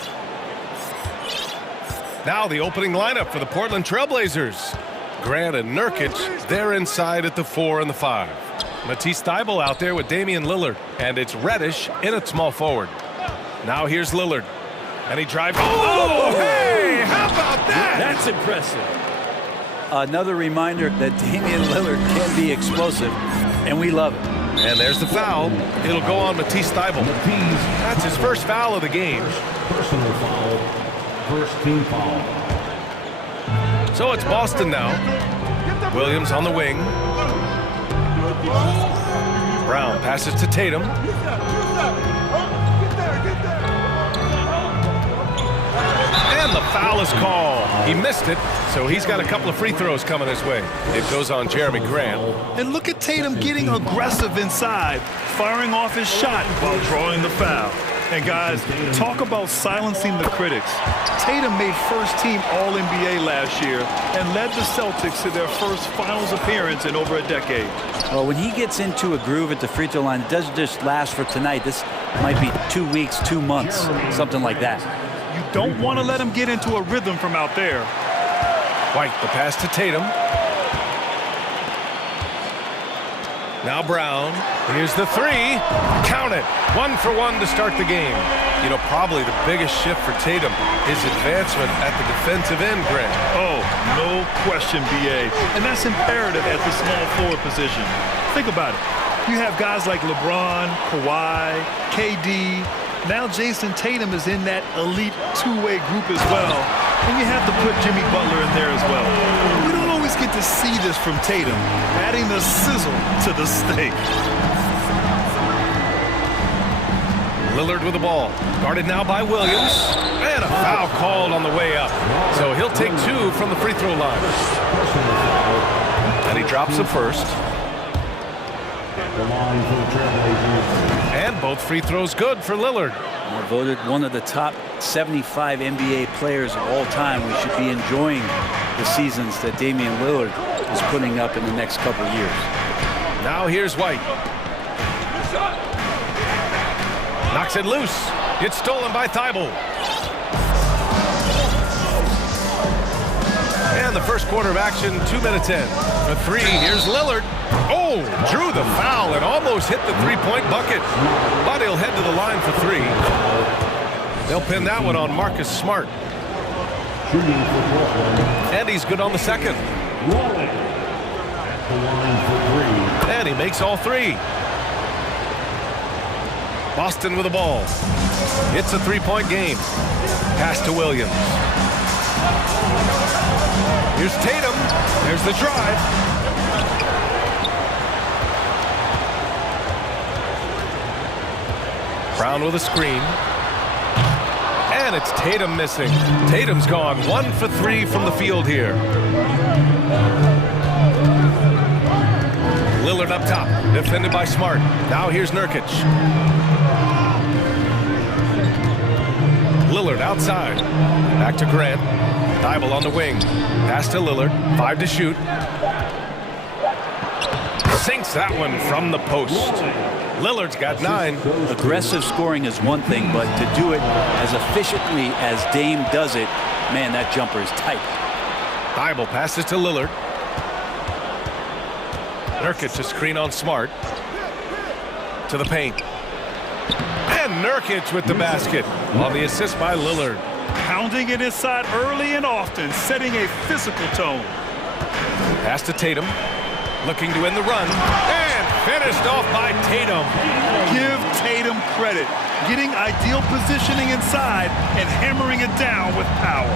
Now the opening lineup for the Portland Trailblazers. Grant and Nurkic, they're inside at the 4 and the 5. Matisse Thybulle out there with Damian Lillard. And it's Reddish in at small forward. Now here's Lillard. And he drives. Oh, hey, how about that? That's impressive. Another reminder that Damian Lillard can be explosive, and we love it. And there's the foul. It'll go on Matisse Thybulle. That's his first foul of the game. Personal foul. First team foul. So it's Boston now. Williams on the wing. Brown passes to Tatum. And the foul is called. He missed it, so he's got a couple of free throws coming his way. It goes on Jeremy Grant. And look at Tatum getting aggressive inside, firing off his shot while drawing the foul. And guys, talk about silencing the critics. Tatum made first-team All-NBA last year and led the Celtics to their first finals appearance in over a decade. Well, when he gets into a groove at the free throw line, it doesn't just last for tonight. This might be 2 weeks, 2 months, something like that. You don't want to let him get into a rhythm from out there. White, the pass to Tatum. Now Brown. Here's the 3. Count it. 1 for 1 to start the game. You know, probably the biggest shift for Tatum is advancement at the defensive end, Grant. Oh, no question, B.A. And that's imperative at the small forward position. Think about it. You have guys like LeBron, Kawhi, KD. Now Jason Tatum is in that elite two-way group as well. And you have to put Jimmy Butler in there as well. We don't always get to see this from Tatum, adding the sizzle to the steak. Lillard with the ball. Guarded now by Williams. And a foul called on the way up. So he'll take 2 from the free throw line. And he drops the first. And both free throws good for Lillard. Voted one of the top 75 NBA players of all time. We should be enjoying the seasons that Damian Lillard is putting up in the next couple of years. Now here's White. Knocks it loose. It's stolen by Thybulle. And the first quarter of action, 2 minutes in. For 3, here's Lillard. Oh, drew the foul and almost hit the three-point bucket. But he'll head to the line for 3. They'll pin that one on Marcus Smart. And he's good on the second. And he makes all 3. Boston with the ball. It's a 3-point game. Pass to Williams. Here's Tatum. There's the drive. Brown with a screen. And it's Tatum missing. Tatum's gone 1 for 3 from the field here. Lillard up top, defended by Smart. Now here's Nurkic. Lillard outside. Back to Grant. Thybulle on the wing. Pass to Lillard. 5 to shoot. Sinks that one from the post. Lillard's got 9. Aggressive scoring is one thing, but to do it as efficiently as Dame does it, man, that jumper is tight. Thybulle passes to Lillard. Nurkic a screen on Smart. To the paint. And Nurkic with the basket on the assist by Lillard. Pounding it inside early and often, setting a physical tone. Pass to Tatum. Looking to end the run. And finished off by Tatum. Give Tatum credit. Getting ideal positioning inside and hammering it down with power.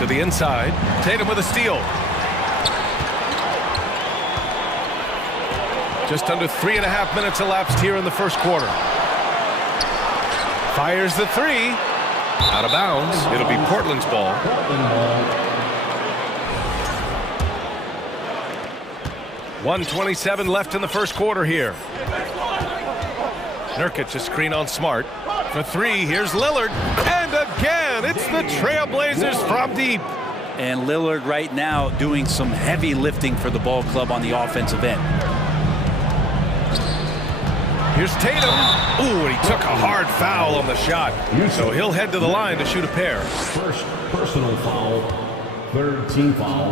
To the inside. Tatum with a steal. Just under 3.5 minutes elapsed here in the first quarter. Fires the 3. Out of bounds. It'll be Portland's ball. .127 left in the first quarter here. Nurkic a screen on Smart. For 3, here's Lillard. And again, it's the Trailblazers from deep. And Lillard right now doing some heavy lifting for the ball club on the offensive end. Here's Tatum. Ooh, and he took a hard foul on the shot. So he'll head to the line to shoot a pair. First personal foul, third team foul.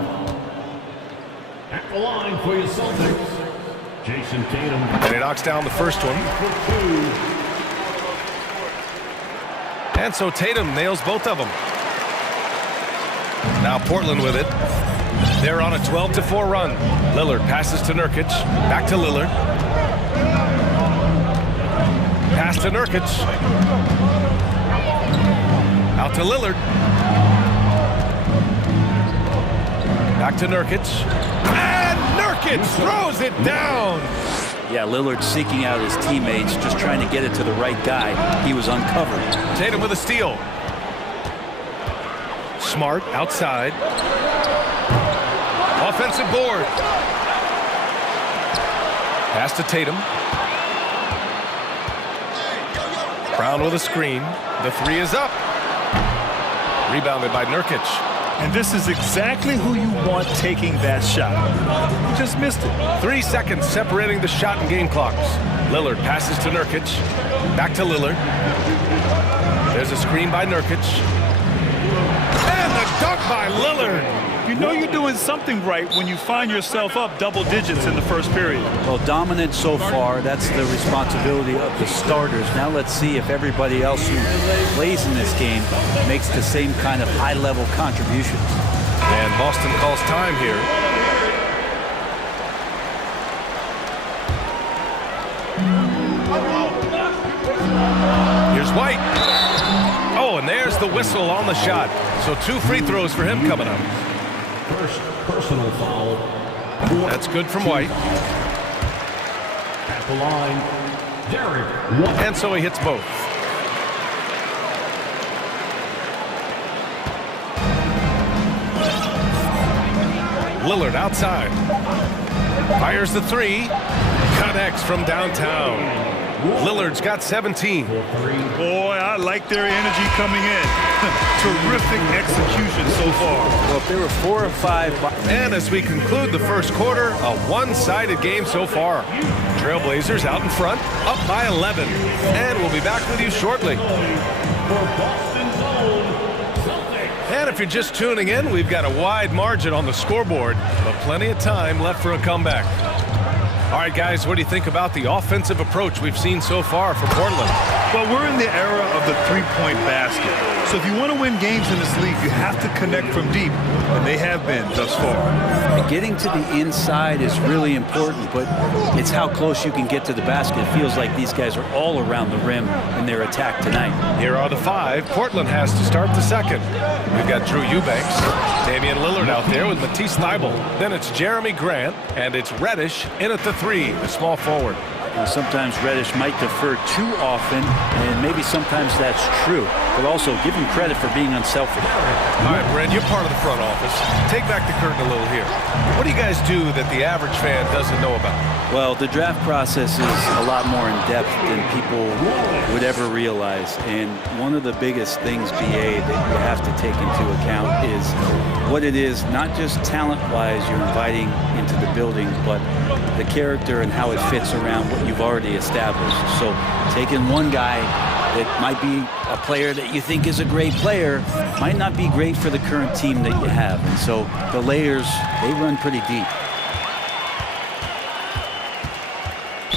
At the line for your Celtics, Jason Tatum. And he knocks down the first one. And so Tatum nails both of them. Now Portland with it. They're on a 12-4 run. Lillard passes to Nurkic. Back to Lillard. Pass to Nurkic. Out to Lillard. Back to Nurkic. And Nurkic throws it down. Yeah, Lillard seeking out his teammates, just trying to get it to the right guy. He was uncovered. Tatum with a steal. Smart outside. Offensive board. Pass to Tatum. Brown with a screen. The three is up. Rebounded by Nurkic. And this is exactly who you want taking that shot. You just missed it. 3 seconds separating the shot and game clocks. Lillard passes to Nurkic. Back to Lillard. There's a screen by Nurkic. And the dunk by Lillard. You know you're doing something right when you find yourself up double digits in the first period. Well, dominant so far. That's the responsibility of the starters. Now let's see if everybody else who plays in this game makes the same kind of high-level contributions. And Boston calls time here. Here's White. Oh, and there's the whistle on the shot. So 2 free throws for him coming up. First personal foul. That's good from White. At the line, Derek White. And so he hits both. Lillard outside. Fires the three. Connects from downtown. Lillard's got 17. Boy, I like their energy coming in. Terrific execution so far. Well, if there were 4 or 5... And as we conclude the first quarter, a one-sided game so far. Trailblazers out in front, up by 11. And we'll be back with you shortly. And if you're just tuning in, we've got a wide margin on the scoreboard, but plenty of time left for a comeback. All right, guys, what do you think about the offensive approach we've seen so far for Portland? Well, we're in the era of the three-point basket. So if you want to win games in this league, you have to connect from deep, and they have been thus far. And getting to the inside is really important, but it's how close you can get to the basket. It feels like these guys are all around the rim in their attack tonight. Here are the 5. Portland has to start the second. We've got Drew Eubanks, Damian Lillard out there with Matisse Thybulle. Then it's Jeremy Grant, and it's Reddish in at the 3, the small forward. Sometimes Reddish might defer too often, and maybe sometimes that's true, but also give him credit for being unselfish. All right, Brent, you're part of the front office. Take back the curtain a little here. What do you guys do that the average fan doesn't know about? Well, the draft process is a lot more in depth than people would ever realize, and one of the biggest things, BA, that you have to take into account is what it is, not just talent-wise you're inviting into the building, but the character and how it fits around what you've already established. So taking one guy that might be a player that you think is a great player might not be great for the current team that you have. And so the layers, they run pretty deep.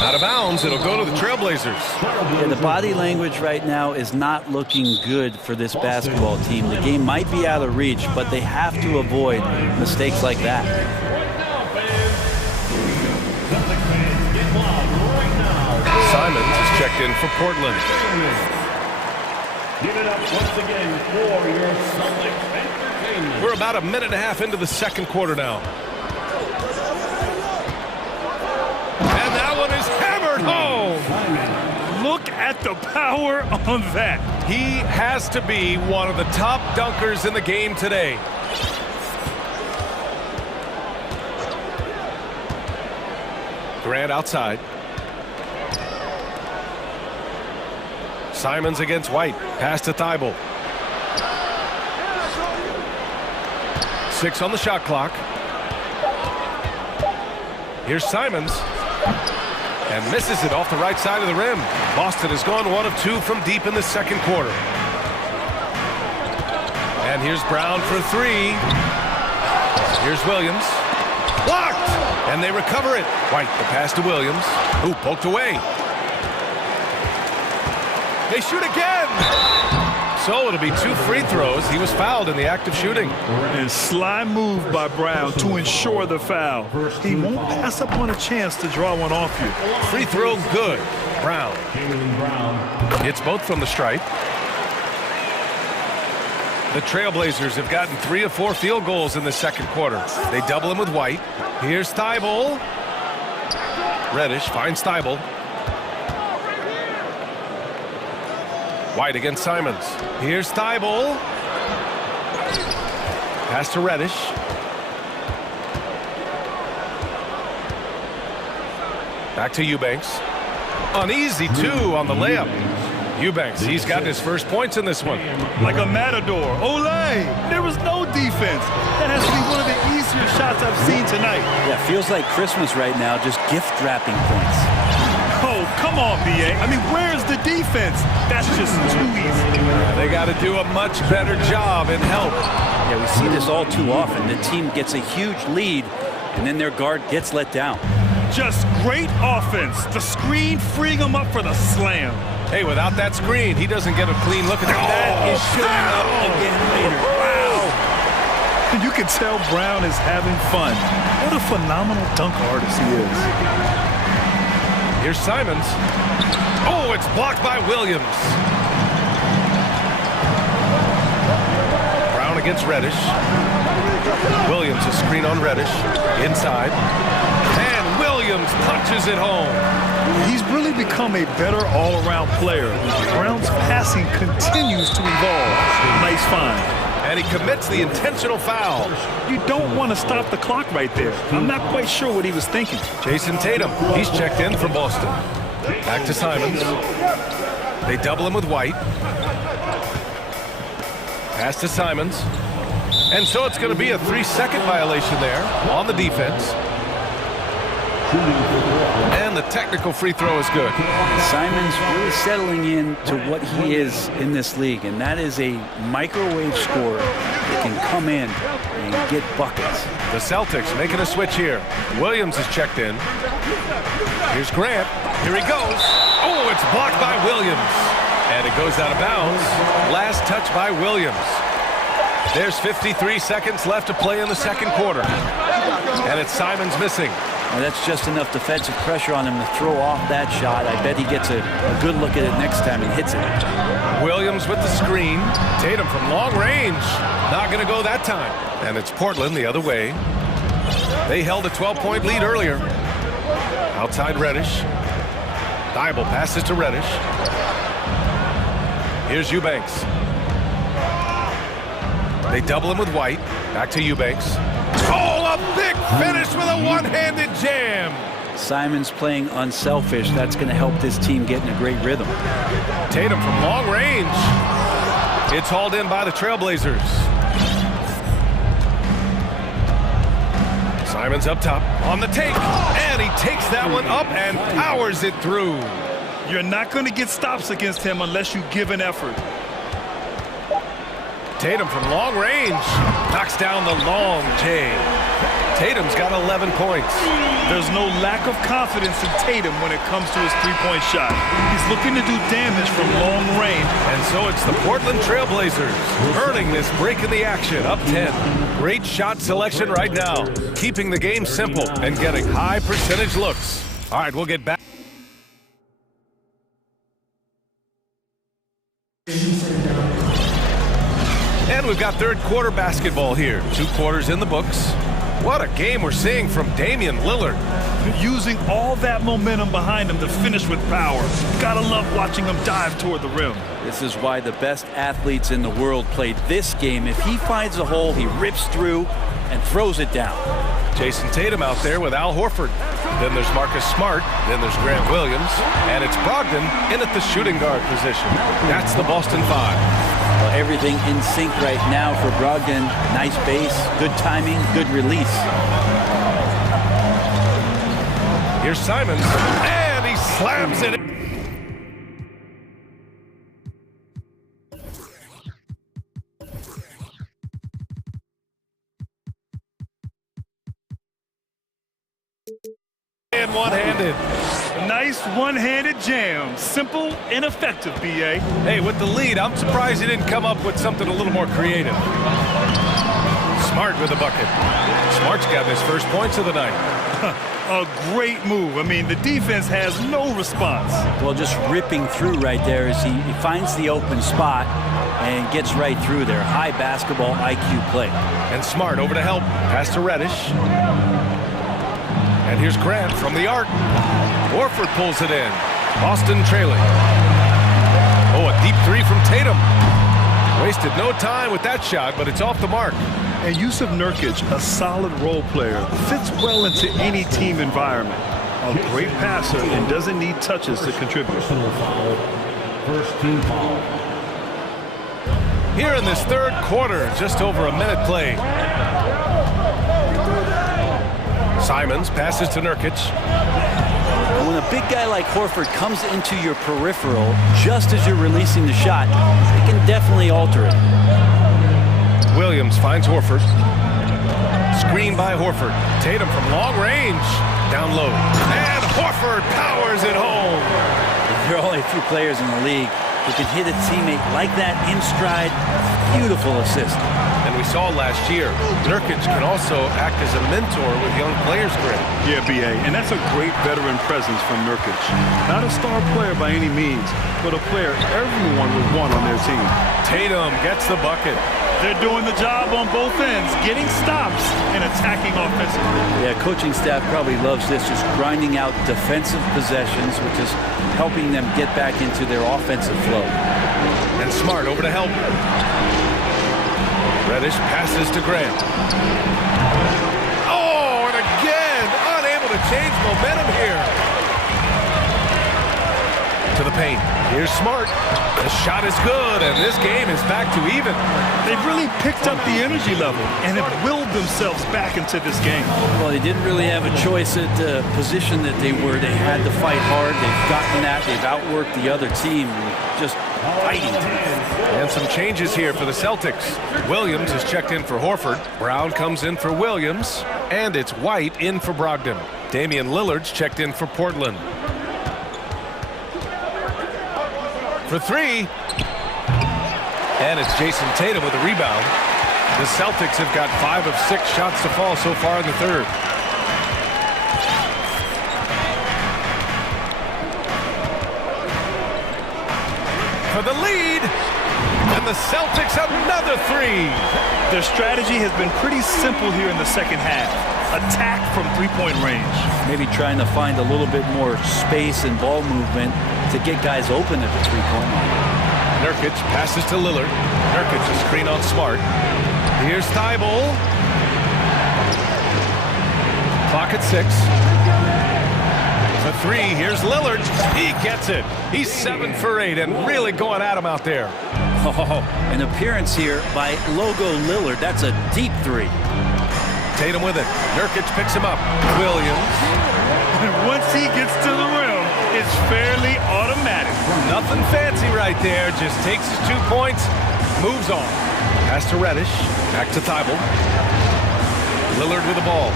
Out of bounds, it'll go to the Trailblazers. Yeah, the body language right now is not looking good for this basketball team. The game might be out of reach, but they have to avoid mistakes like that. Simons is checked in for Portland. Give it up once again for your Celtics entertainment. We're about a minute and a half into the second quarter now. And that one is hammered home. Look at the power on that. He has to be one of the top dunkers in the game today. Grant outside. Simons against White. Pass to Thybulle. 6 on the shot clock. Here's Simons. and misses it off the right side of the rim. Boston has gone 1 of 2 from deep in the second quarter. And here's Brown for 3. Here's Williams. Blocked! And they recover it. White, the pass to Williams, who poked away. They shoot again! So it'll be 2 free throws. He was fouled in the act of shooting. And sly move by Brown to ensure the foul. He won't pass up on a chance to draw one off you. Free throw good. Brown. It's both from the stripe. The Trailblazers have gotten 3 of 4 field goals in the second quarter. They double him with White. Here's Thibault. Reddish finds Thibault. White against Simons. Here's Thibault. Pass to Reddish. Back to Eubanks. Uneasy 2 on the layup. Eubanks, he's gotten his first points in this one. Like a matador. Olay! There was no defense. That has to be one of the easier shots I've seen tonight. Yeah, feels like Christmas right now, just gift wrapping points. Oh, come on, B.A. I mean, where's the defense? That's just too easy. They got to do a much better job in help. Yeah, we see this all too often. The team gets a huge lead, and then their guard gets let down. Just great offense. The screen freeing them up for the slam. Hey, without that screen, he doesn't get a clean look at that. Is showing up again later. Wow. You can tell Brown is having fun. What a phenomenal dunk artist he is. Here's Simons. Oh, it's blocked by Williams. Brown against Reddish. Williams, a screen on Reddish. Inside. And Williams punches it home. He's really become a better all-around player. Brown's passing continues to evolve. Nice find. And he commits the intentional foul. You don't want to stop the clock right there. I'm not quite sure what he was thinking. Jason Tatum, he's checked in from Boston. Back to Simons. They double him with White. Pass to Simons. And so it's going to be a 3-second violation there on the defense. And the technical free throw is good. Simons really settling in to what he is in this league, and that is a microwave scorer that can come in and get buckets. The Celtics making a switch here. Williams is checked in. Here's Grant. Here he goes. Oh, it's blocked by Williams. And it goes out of bounds. Last touch by Williams. There's 53 seconds left to play in the second quarter. And it's Simons missing. Now that's just enough defensive pressure on him to throw off that shot. I bet he gets a good look at it next time he hits it. Williams with the screen. Tatum from long range. Not going to go that time. And it's Portland the other way. They held a 12-point lead earlier. Outside Reddish. Thibault passes to Reddish. Here's Eubanks. They double him with White. Back to Eubanks. Oh, a big finish with a one-handed jam. Simons playing unselfish. That's going to help this team get in a great rhythm. Tatum from long range. It's hauled in by the Trailblazers. Simons up top on the take. And he takes that one up and powers it through. You're not going to get stops against him unless you give an effort. Tatum from long range knocks down the long J. Tatum's got 11 points. There's no lack of confidence in Tatum when it comes to his three-point shot. He's looking to do damage from long range. And so it's the Portland Trailblazers earning this break in the action, up 10. Great shot selection right now, keeping the game simple and getting high percentage looks. All right, we'll get back. And we've got third quarter basketball here. 2 quarters in the books. What a game we're seeing from Damian Lillard. Using all that momentum behind him to finish with power. Gotta love watching him dive toward the rim. This is why the best athletes in the world play this game. If he finds a hole, he rips through and throws it down. Jason Tatum out there with Al Horford. Then there's Marcus Smart. Then there's Grant Williams. And it's Brogdon in at the shooting guard position. That's the Boston 5. Well, everything in sync right now for Brogdon. Nice base, good timing, good release. Here's Simons. And slams it. And one-handed. Nice one-handed jam. Simple and effective, B.A. Hey, with the lead, I'm surprised he didn't come up with something a little more creative. Smart with the bucket. Smart's got his first points of the night. A great move. I mean, the defense has no response. Well, just ripping through right there as he finds the open spot and gets right through there. High basketball IQ play. And Smart over to help. Pass to Reddish. And here's Grant from the arc. Horford pulls it in. Boston trailing. Oh, a deep three from Tatum. Wasted no time with that shot, but it's off the mark. And Yusuf Nurkic, a solid role player, fits well into any team environment. A great passer and doesn't need touches to contribute. Personal foul. First team foul. Here in this third quarter, just over a minute played. Simons passes to Nurkic. When a big guy like Horford comes into your peripheral just as you're releasing the shot, it can definitely alter it. Williams finds Horford. Screen by Horford. Tatum from long range. Down low. And Horford powers it home. There are only a few players in the league who can hit a teammate like that in stride. Beautiful assist. And we saw last year, Nurkic can also act as a mentor with young players, Grant. Yeah, B.A., and that's a great veteran presence from Nurkic. Not a star player by any means, but a player everyone would want on their team. Tatum gets the bucket. They're doing the job on both ends, getting stops and attacking offensively. Yeah, coaching staff probably loves this, just grinding out defensive possessions, which is helping them get back into their offensive flow. And Smart over to help. Reddish passes to Grant. Oh, and again, unable to change momentum here. To the paint. Here's Smart. The shot is good, and this game is back to even. They've really picked up the energy level and have willed themselves back into this game. Well, they didn't really have a choice at the position that they were. They had to fight hard. They've gotten that. They've outworked the other team. Just fighting. And some changes here for the Celtics. Williams is checked in for Horford. Brown comes in for Williams. And it's White in for Brogdon. Damian Lillard's checked in for Portland. For three. And it's Jason Tatum with a rebound. The Celtics have got 5 of 6 shots to fall so far in the third. For the lead. And the Celtics another three. Their strategy has been pretty simple here in the second half. Attack from three-point range. Maybe trying to find a little bit more space and ball movement to get guys open at the three-point line. Nurkic passes to Lillard. Nurkic a screen on Smart. Here's Thibault. Clock at 6. For three, here's Lillard. He gets it. He's 7 for 8 and really going at him out there. Oh, an appearance here by Logo Lillard. That's a deep three. Tatum with it. Nurkic picks him up. Williams. Once he gets to the rim, it's fairly automatic. Nothing fancy right there. Just takes his 2 points, moves on. Pass to Reddish. Back to Thibault. Lillard with the ball.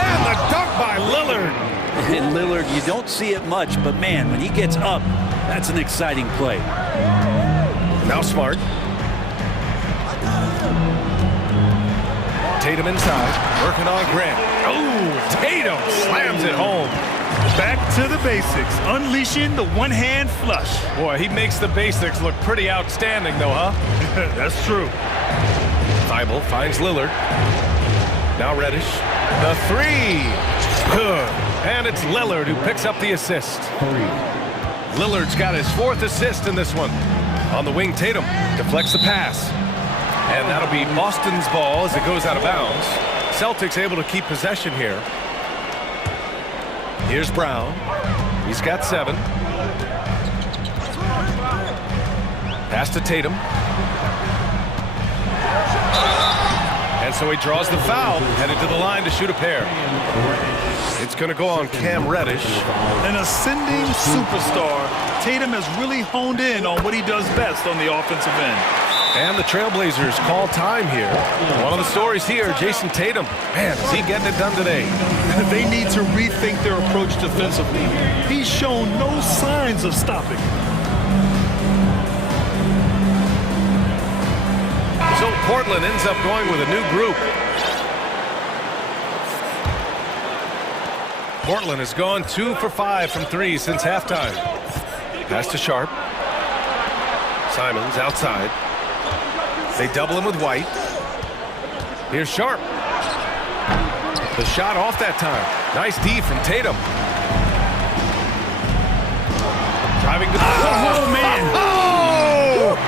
And the dunk by Lillard. And Lillard, you don't see it much, but man, when he gets up, that's an exciting play. Now Smart. Tatum inside, working on Grant. Oh, Tatum slams it home. Back to the basics, unleashing the one-hand flush. Boy, he makes the basics look pretty outstanding, though, huh? That's true. Thibault finds Lillard. Now Reddish. The three. Good. And it's Lillard who picks up the assist. Lillard's got his 4th assist in this one. On the wing, Tatum deflects the pass. And that'll be Boston's ball as it goes out of bounds. Celtics able to keep possession here. Here's Brown. He's got 7. Pass to Tatum. And so he draws the foul, headed to the line to shoot a pair. It's going to go on Cam Reddish. An ascending superstar, Tatum has really honed in on what he does best on the offensive end. And the Trailblazers call time here. One of the stories here, Jason Tatum. Man, is he getting it done today? They need to rethink their approach defensively. He's shown no signs of stopping. So Portland ends up going with a new group. Portland has gone 2 for 5 from 3 since halftime. Pass to Sharp. Simons outside. They double him with White. Here's Sharp. The shot off that time. Nice D from Tatum. Driving to the oh man! Oh!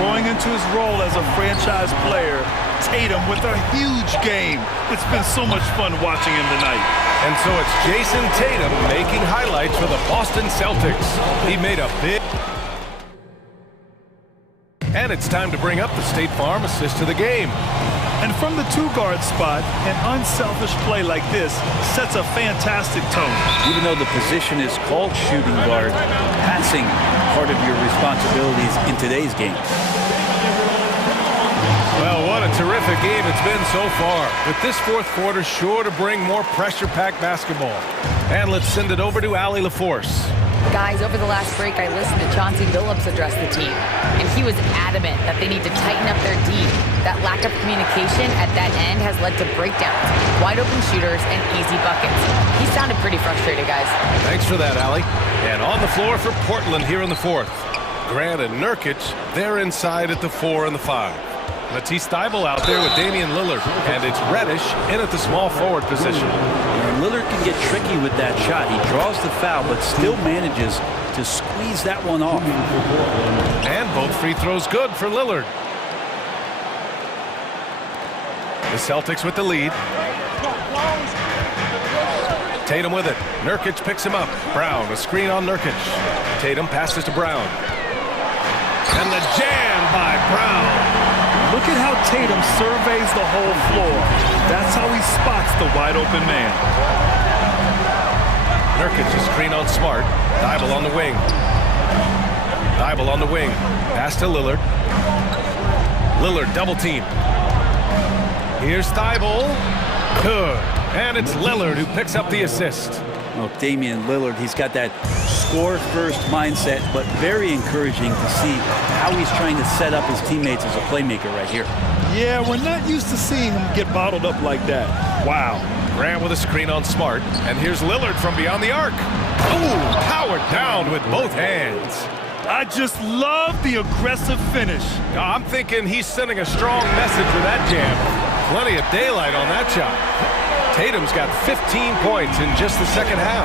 Growing into his role as a franchise player, Tatum with a huge game. It's been so much fun watching him tonight. And so it's Jason Tatum making highlights for the Boston Celtics. He made a big... And it's time to bring up the State Farm assist to the game. And from the two-guard spot, an unselfish play like this sets a fantastic tone. Even though the position is called shooting guard, passing part of your responsibilities in today's game. Well, what a terrific game it's been so far. With this fourth quarter sure to bring more pressure-packed basketball. And let's send it over to Allie LaForce. Guys, over the last break, I listened to Chauncey Billups address the team, and he was adamant that they need to tighten up their D. That lack of communication at that end has led to breakdowns, wide open shooters, and easy buckets. He sounded pretty frustrated, guys. Thanks for that, Allie. And on the floor for Portland here in the fourth. Grant and Nurkic, they're inside at the 4 and the 5. Matisse Thybulle out there with Damian Lillard, and it's Reddish in at the small forward position. And Lillard can get tricky with that shot. He draws the foul, but still manages to squeeze that one off. And both free throws good for Lillard. The Celtics with the lead. Tatum with it. Nurkic picks him up. Brown, a screen on Nurkic. Tatum passes to Brown. And the jam by Brown. Look at how Tatum surveys the whole floor. That's how he spots the wide open man. Nurkic is screen on Smart. Thybulle on the wing. Thybulle on the wing. Pass to Lillard. Lillard double team. Here's Thybulle. Good. And it's Lillard who picks up the assist. Well, Damian Lillard, he's got that score-first mindset, but very encouraging to see how he's trying to set up his teammates as a playmaker right here. Yeah, we're not used to seeing him get bottled up like that. Wow. Grant with a screen on Smart, and here's Lillard from beyond the arc. Ooh, powered down with both hands. I just love the aggressive finish. I'm thinking he's sending a strong message with that jam. Plenty of daylight on that shot. Tatum's got 15 points in just the second half.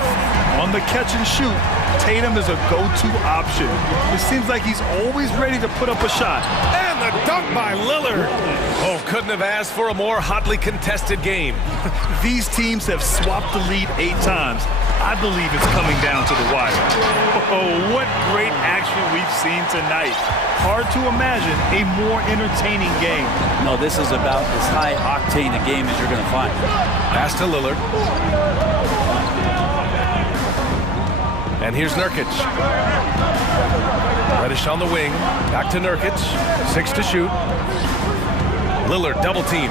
On the catch and shoot, Tatum is a go-to option. It seems like he's always ready to put up a shot. And the dunk by Lillard. Oh, couldn't have asked for a more hotly contested game. These teams have swapped the lead 8 times. I believe it's coming down to the wire. Oh, what great action we've seen tonight. Hard to imagine a more entertaining game. No, this is about as high-octane a game as you're going to find. Pass to Lillard. And here's Nurkic. Reddish on the wing. Back to Nurkic. 6 to shoot. Lillard double team.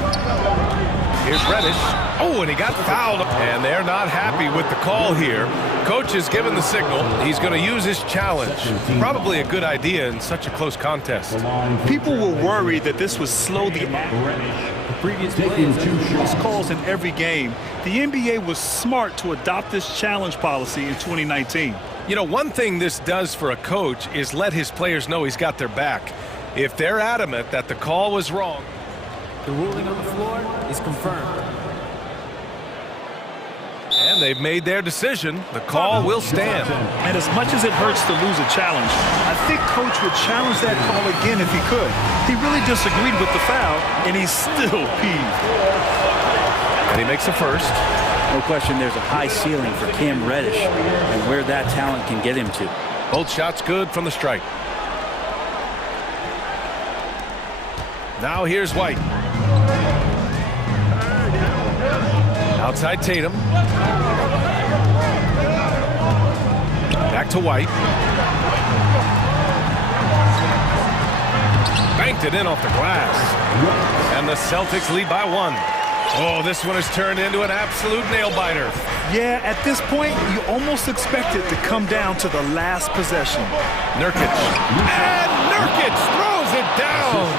Here's Reddish. Oh, and he got fouled. And they're not happy with the call here. Coach has given the signal. He's going to use his challenge. Probably a good idea in such a close contest. People were worried that this would slow the previous calls in every game. The NBA was smart to adopt this challenge policy in 2019. You know, one thing this does for a coach is let his players know he's got their back. If they're adamant that the call was wrong, the ruling on the floor is confirmed. And they've made their decision. The call will stand. And as much as it hurts to lose a challenge, I think Coach would challenge that call again if he could. He really disagreed with the foul, and he's still peeved. And he makes a first. No question there's a high ceiling for Cam Reddish and where that talent can get him to. Both shots good from the strike. Now here's White. Outside Tatum. Back to White. Banked it in off the glass. And the Celtics lead by 1. Oh, this one has turned into an absolute nail-biter. Yeah, at this point, you almost expect it to come down to the last possession. Nurkic. And Nurkic throws it down.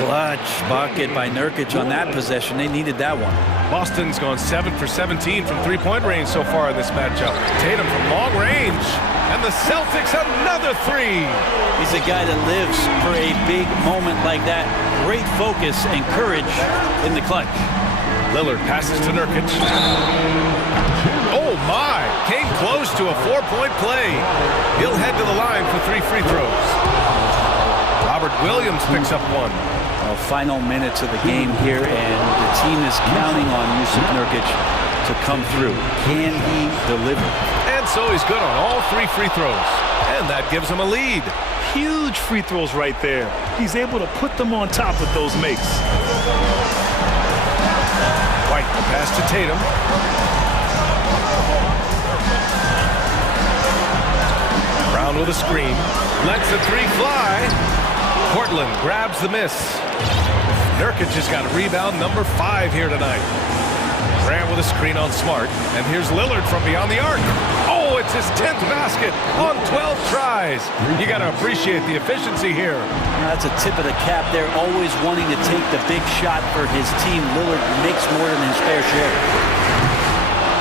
Clutch bucket by Nurkic on that possession. They needed that one. Boston's gone 7 for 17 from three-point range so far in this matchup. Tatum from long range. And the Celtics another 3. He's a guy that lives for a big moment like that. Great focus and courage in the clutch. Lillard passes to Nurkic. Oh my! Came close to a 4-point play. He'll head to the line for 3 free throws. Robert Williams picks up 1. Well, final minutes of the game here, and the team is counting on Yusuf Nurkic to come through. Can he deliver? And so he's good on all 3 free throws. And that gives him a lead. Huge free throws right there. He's able to put them on top with those makes. White, the pass to Tatum. Brown with a screen. Lets the 3 fly. Portland grabs the miss. Nurkic has got rebound number 5 here tonight. Grant with a screen on Smart. And here's Lillard from beyond the arc. Oh, it's his 10th basket on 12 tries. You got to appreciate the efficiency here. That's a tip of the cap there, always wanting to take the big shot for his team. Lillard makes more than his fair share.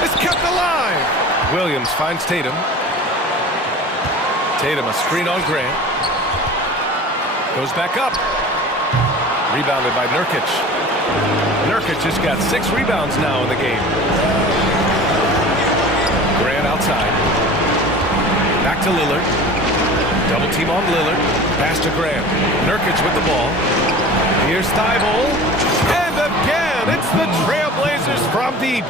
It's kept alive. Williams finds Tatum. Tatum, a screen on Grant. Goes back up. Rebounded by Nurkic. Nurkic has got 6 rebounds now in the game. Grant outside. Back to Lillard. Double team on Lillard. Pass to Grant. Nurkic with the ball. Here's Thibault. And again, it's the Trailblazers from deep.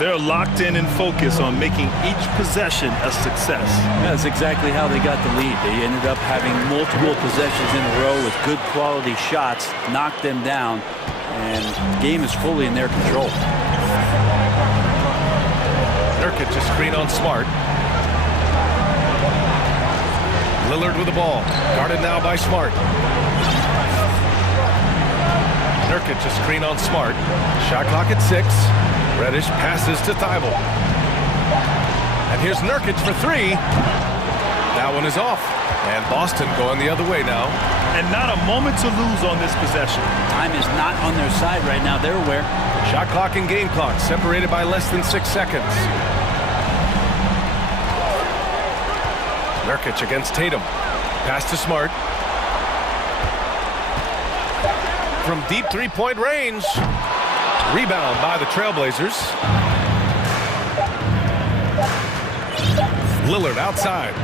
They're locked in and focused on making each possession a success. That's exactly how they got the lead. They ended up having multiple possessions in a row with good quality shots, knocked them down, and the game is fully in their control. Nurkic a screen on Smart. Lillard with the ball. Guarded now by Smart. Nurkic a screen on Smart. Shot clock at 6. Reddish passes to Thibault. And here's Nurkic for 3. That one is off. And Boston going the other way now. And not a moment to lose on this possession. Time is not on their side right now. They're aware. Shot clock and game clock separated by less than 6 seconds. Nurkic against Tatum. Pass to Smart. From deep 3-point range. Rebound by the Trailblazers. Lillard outside.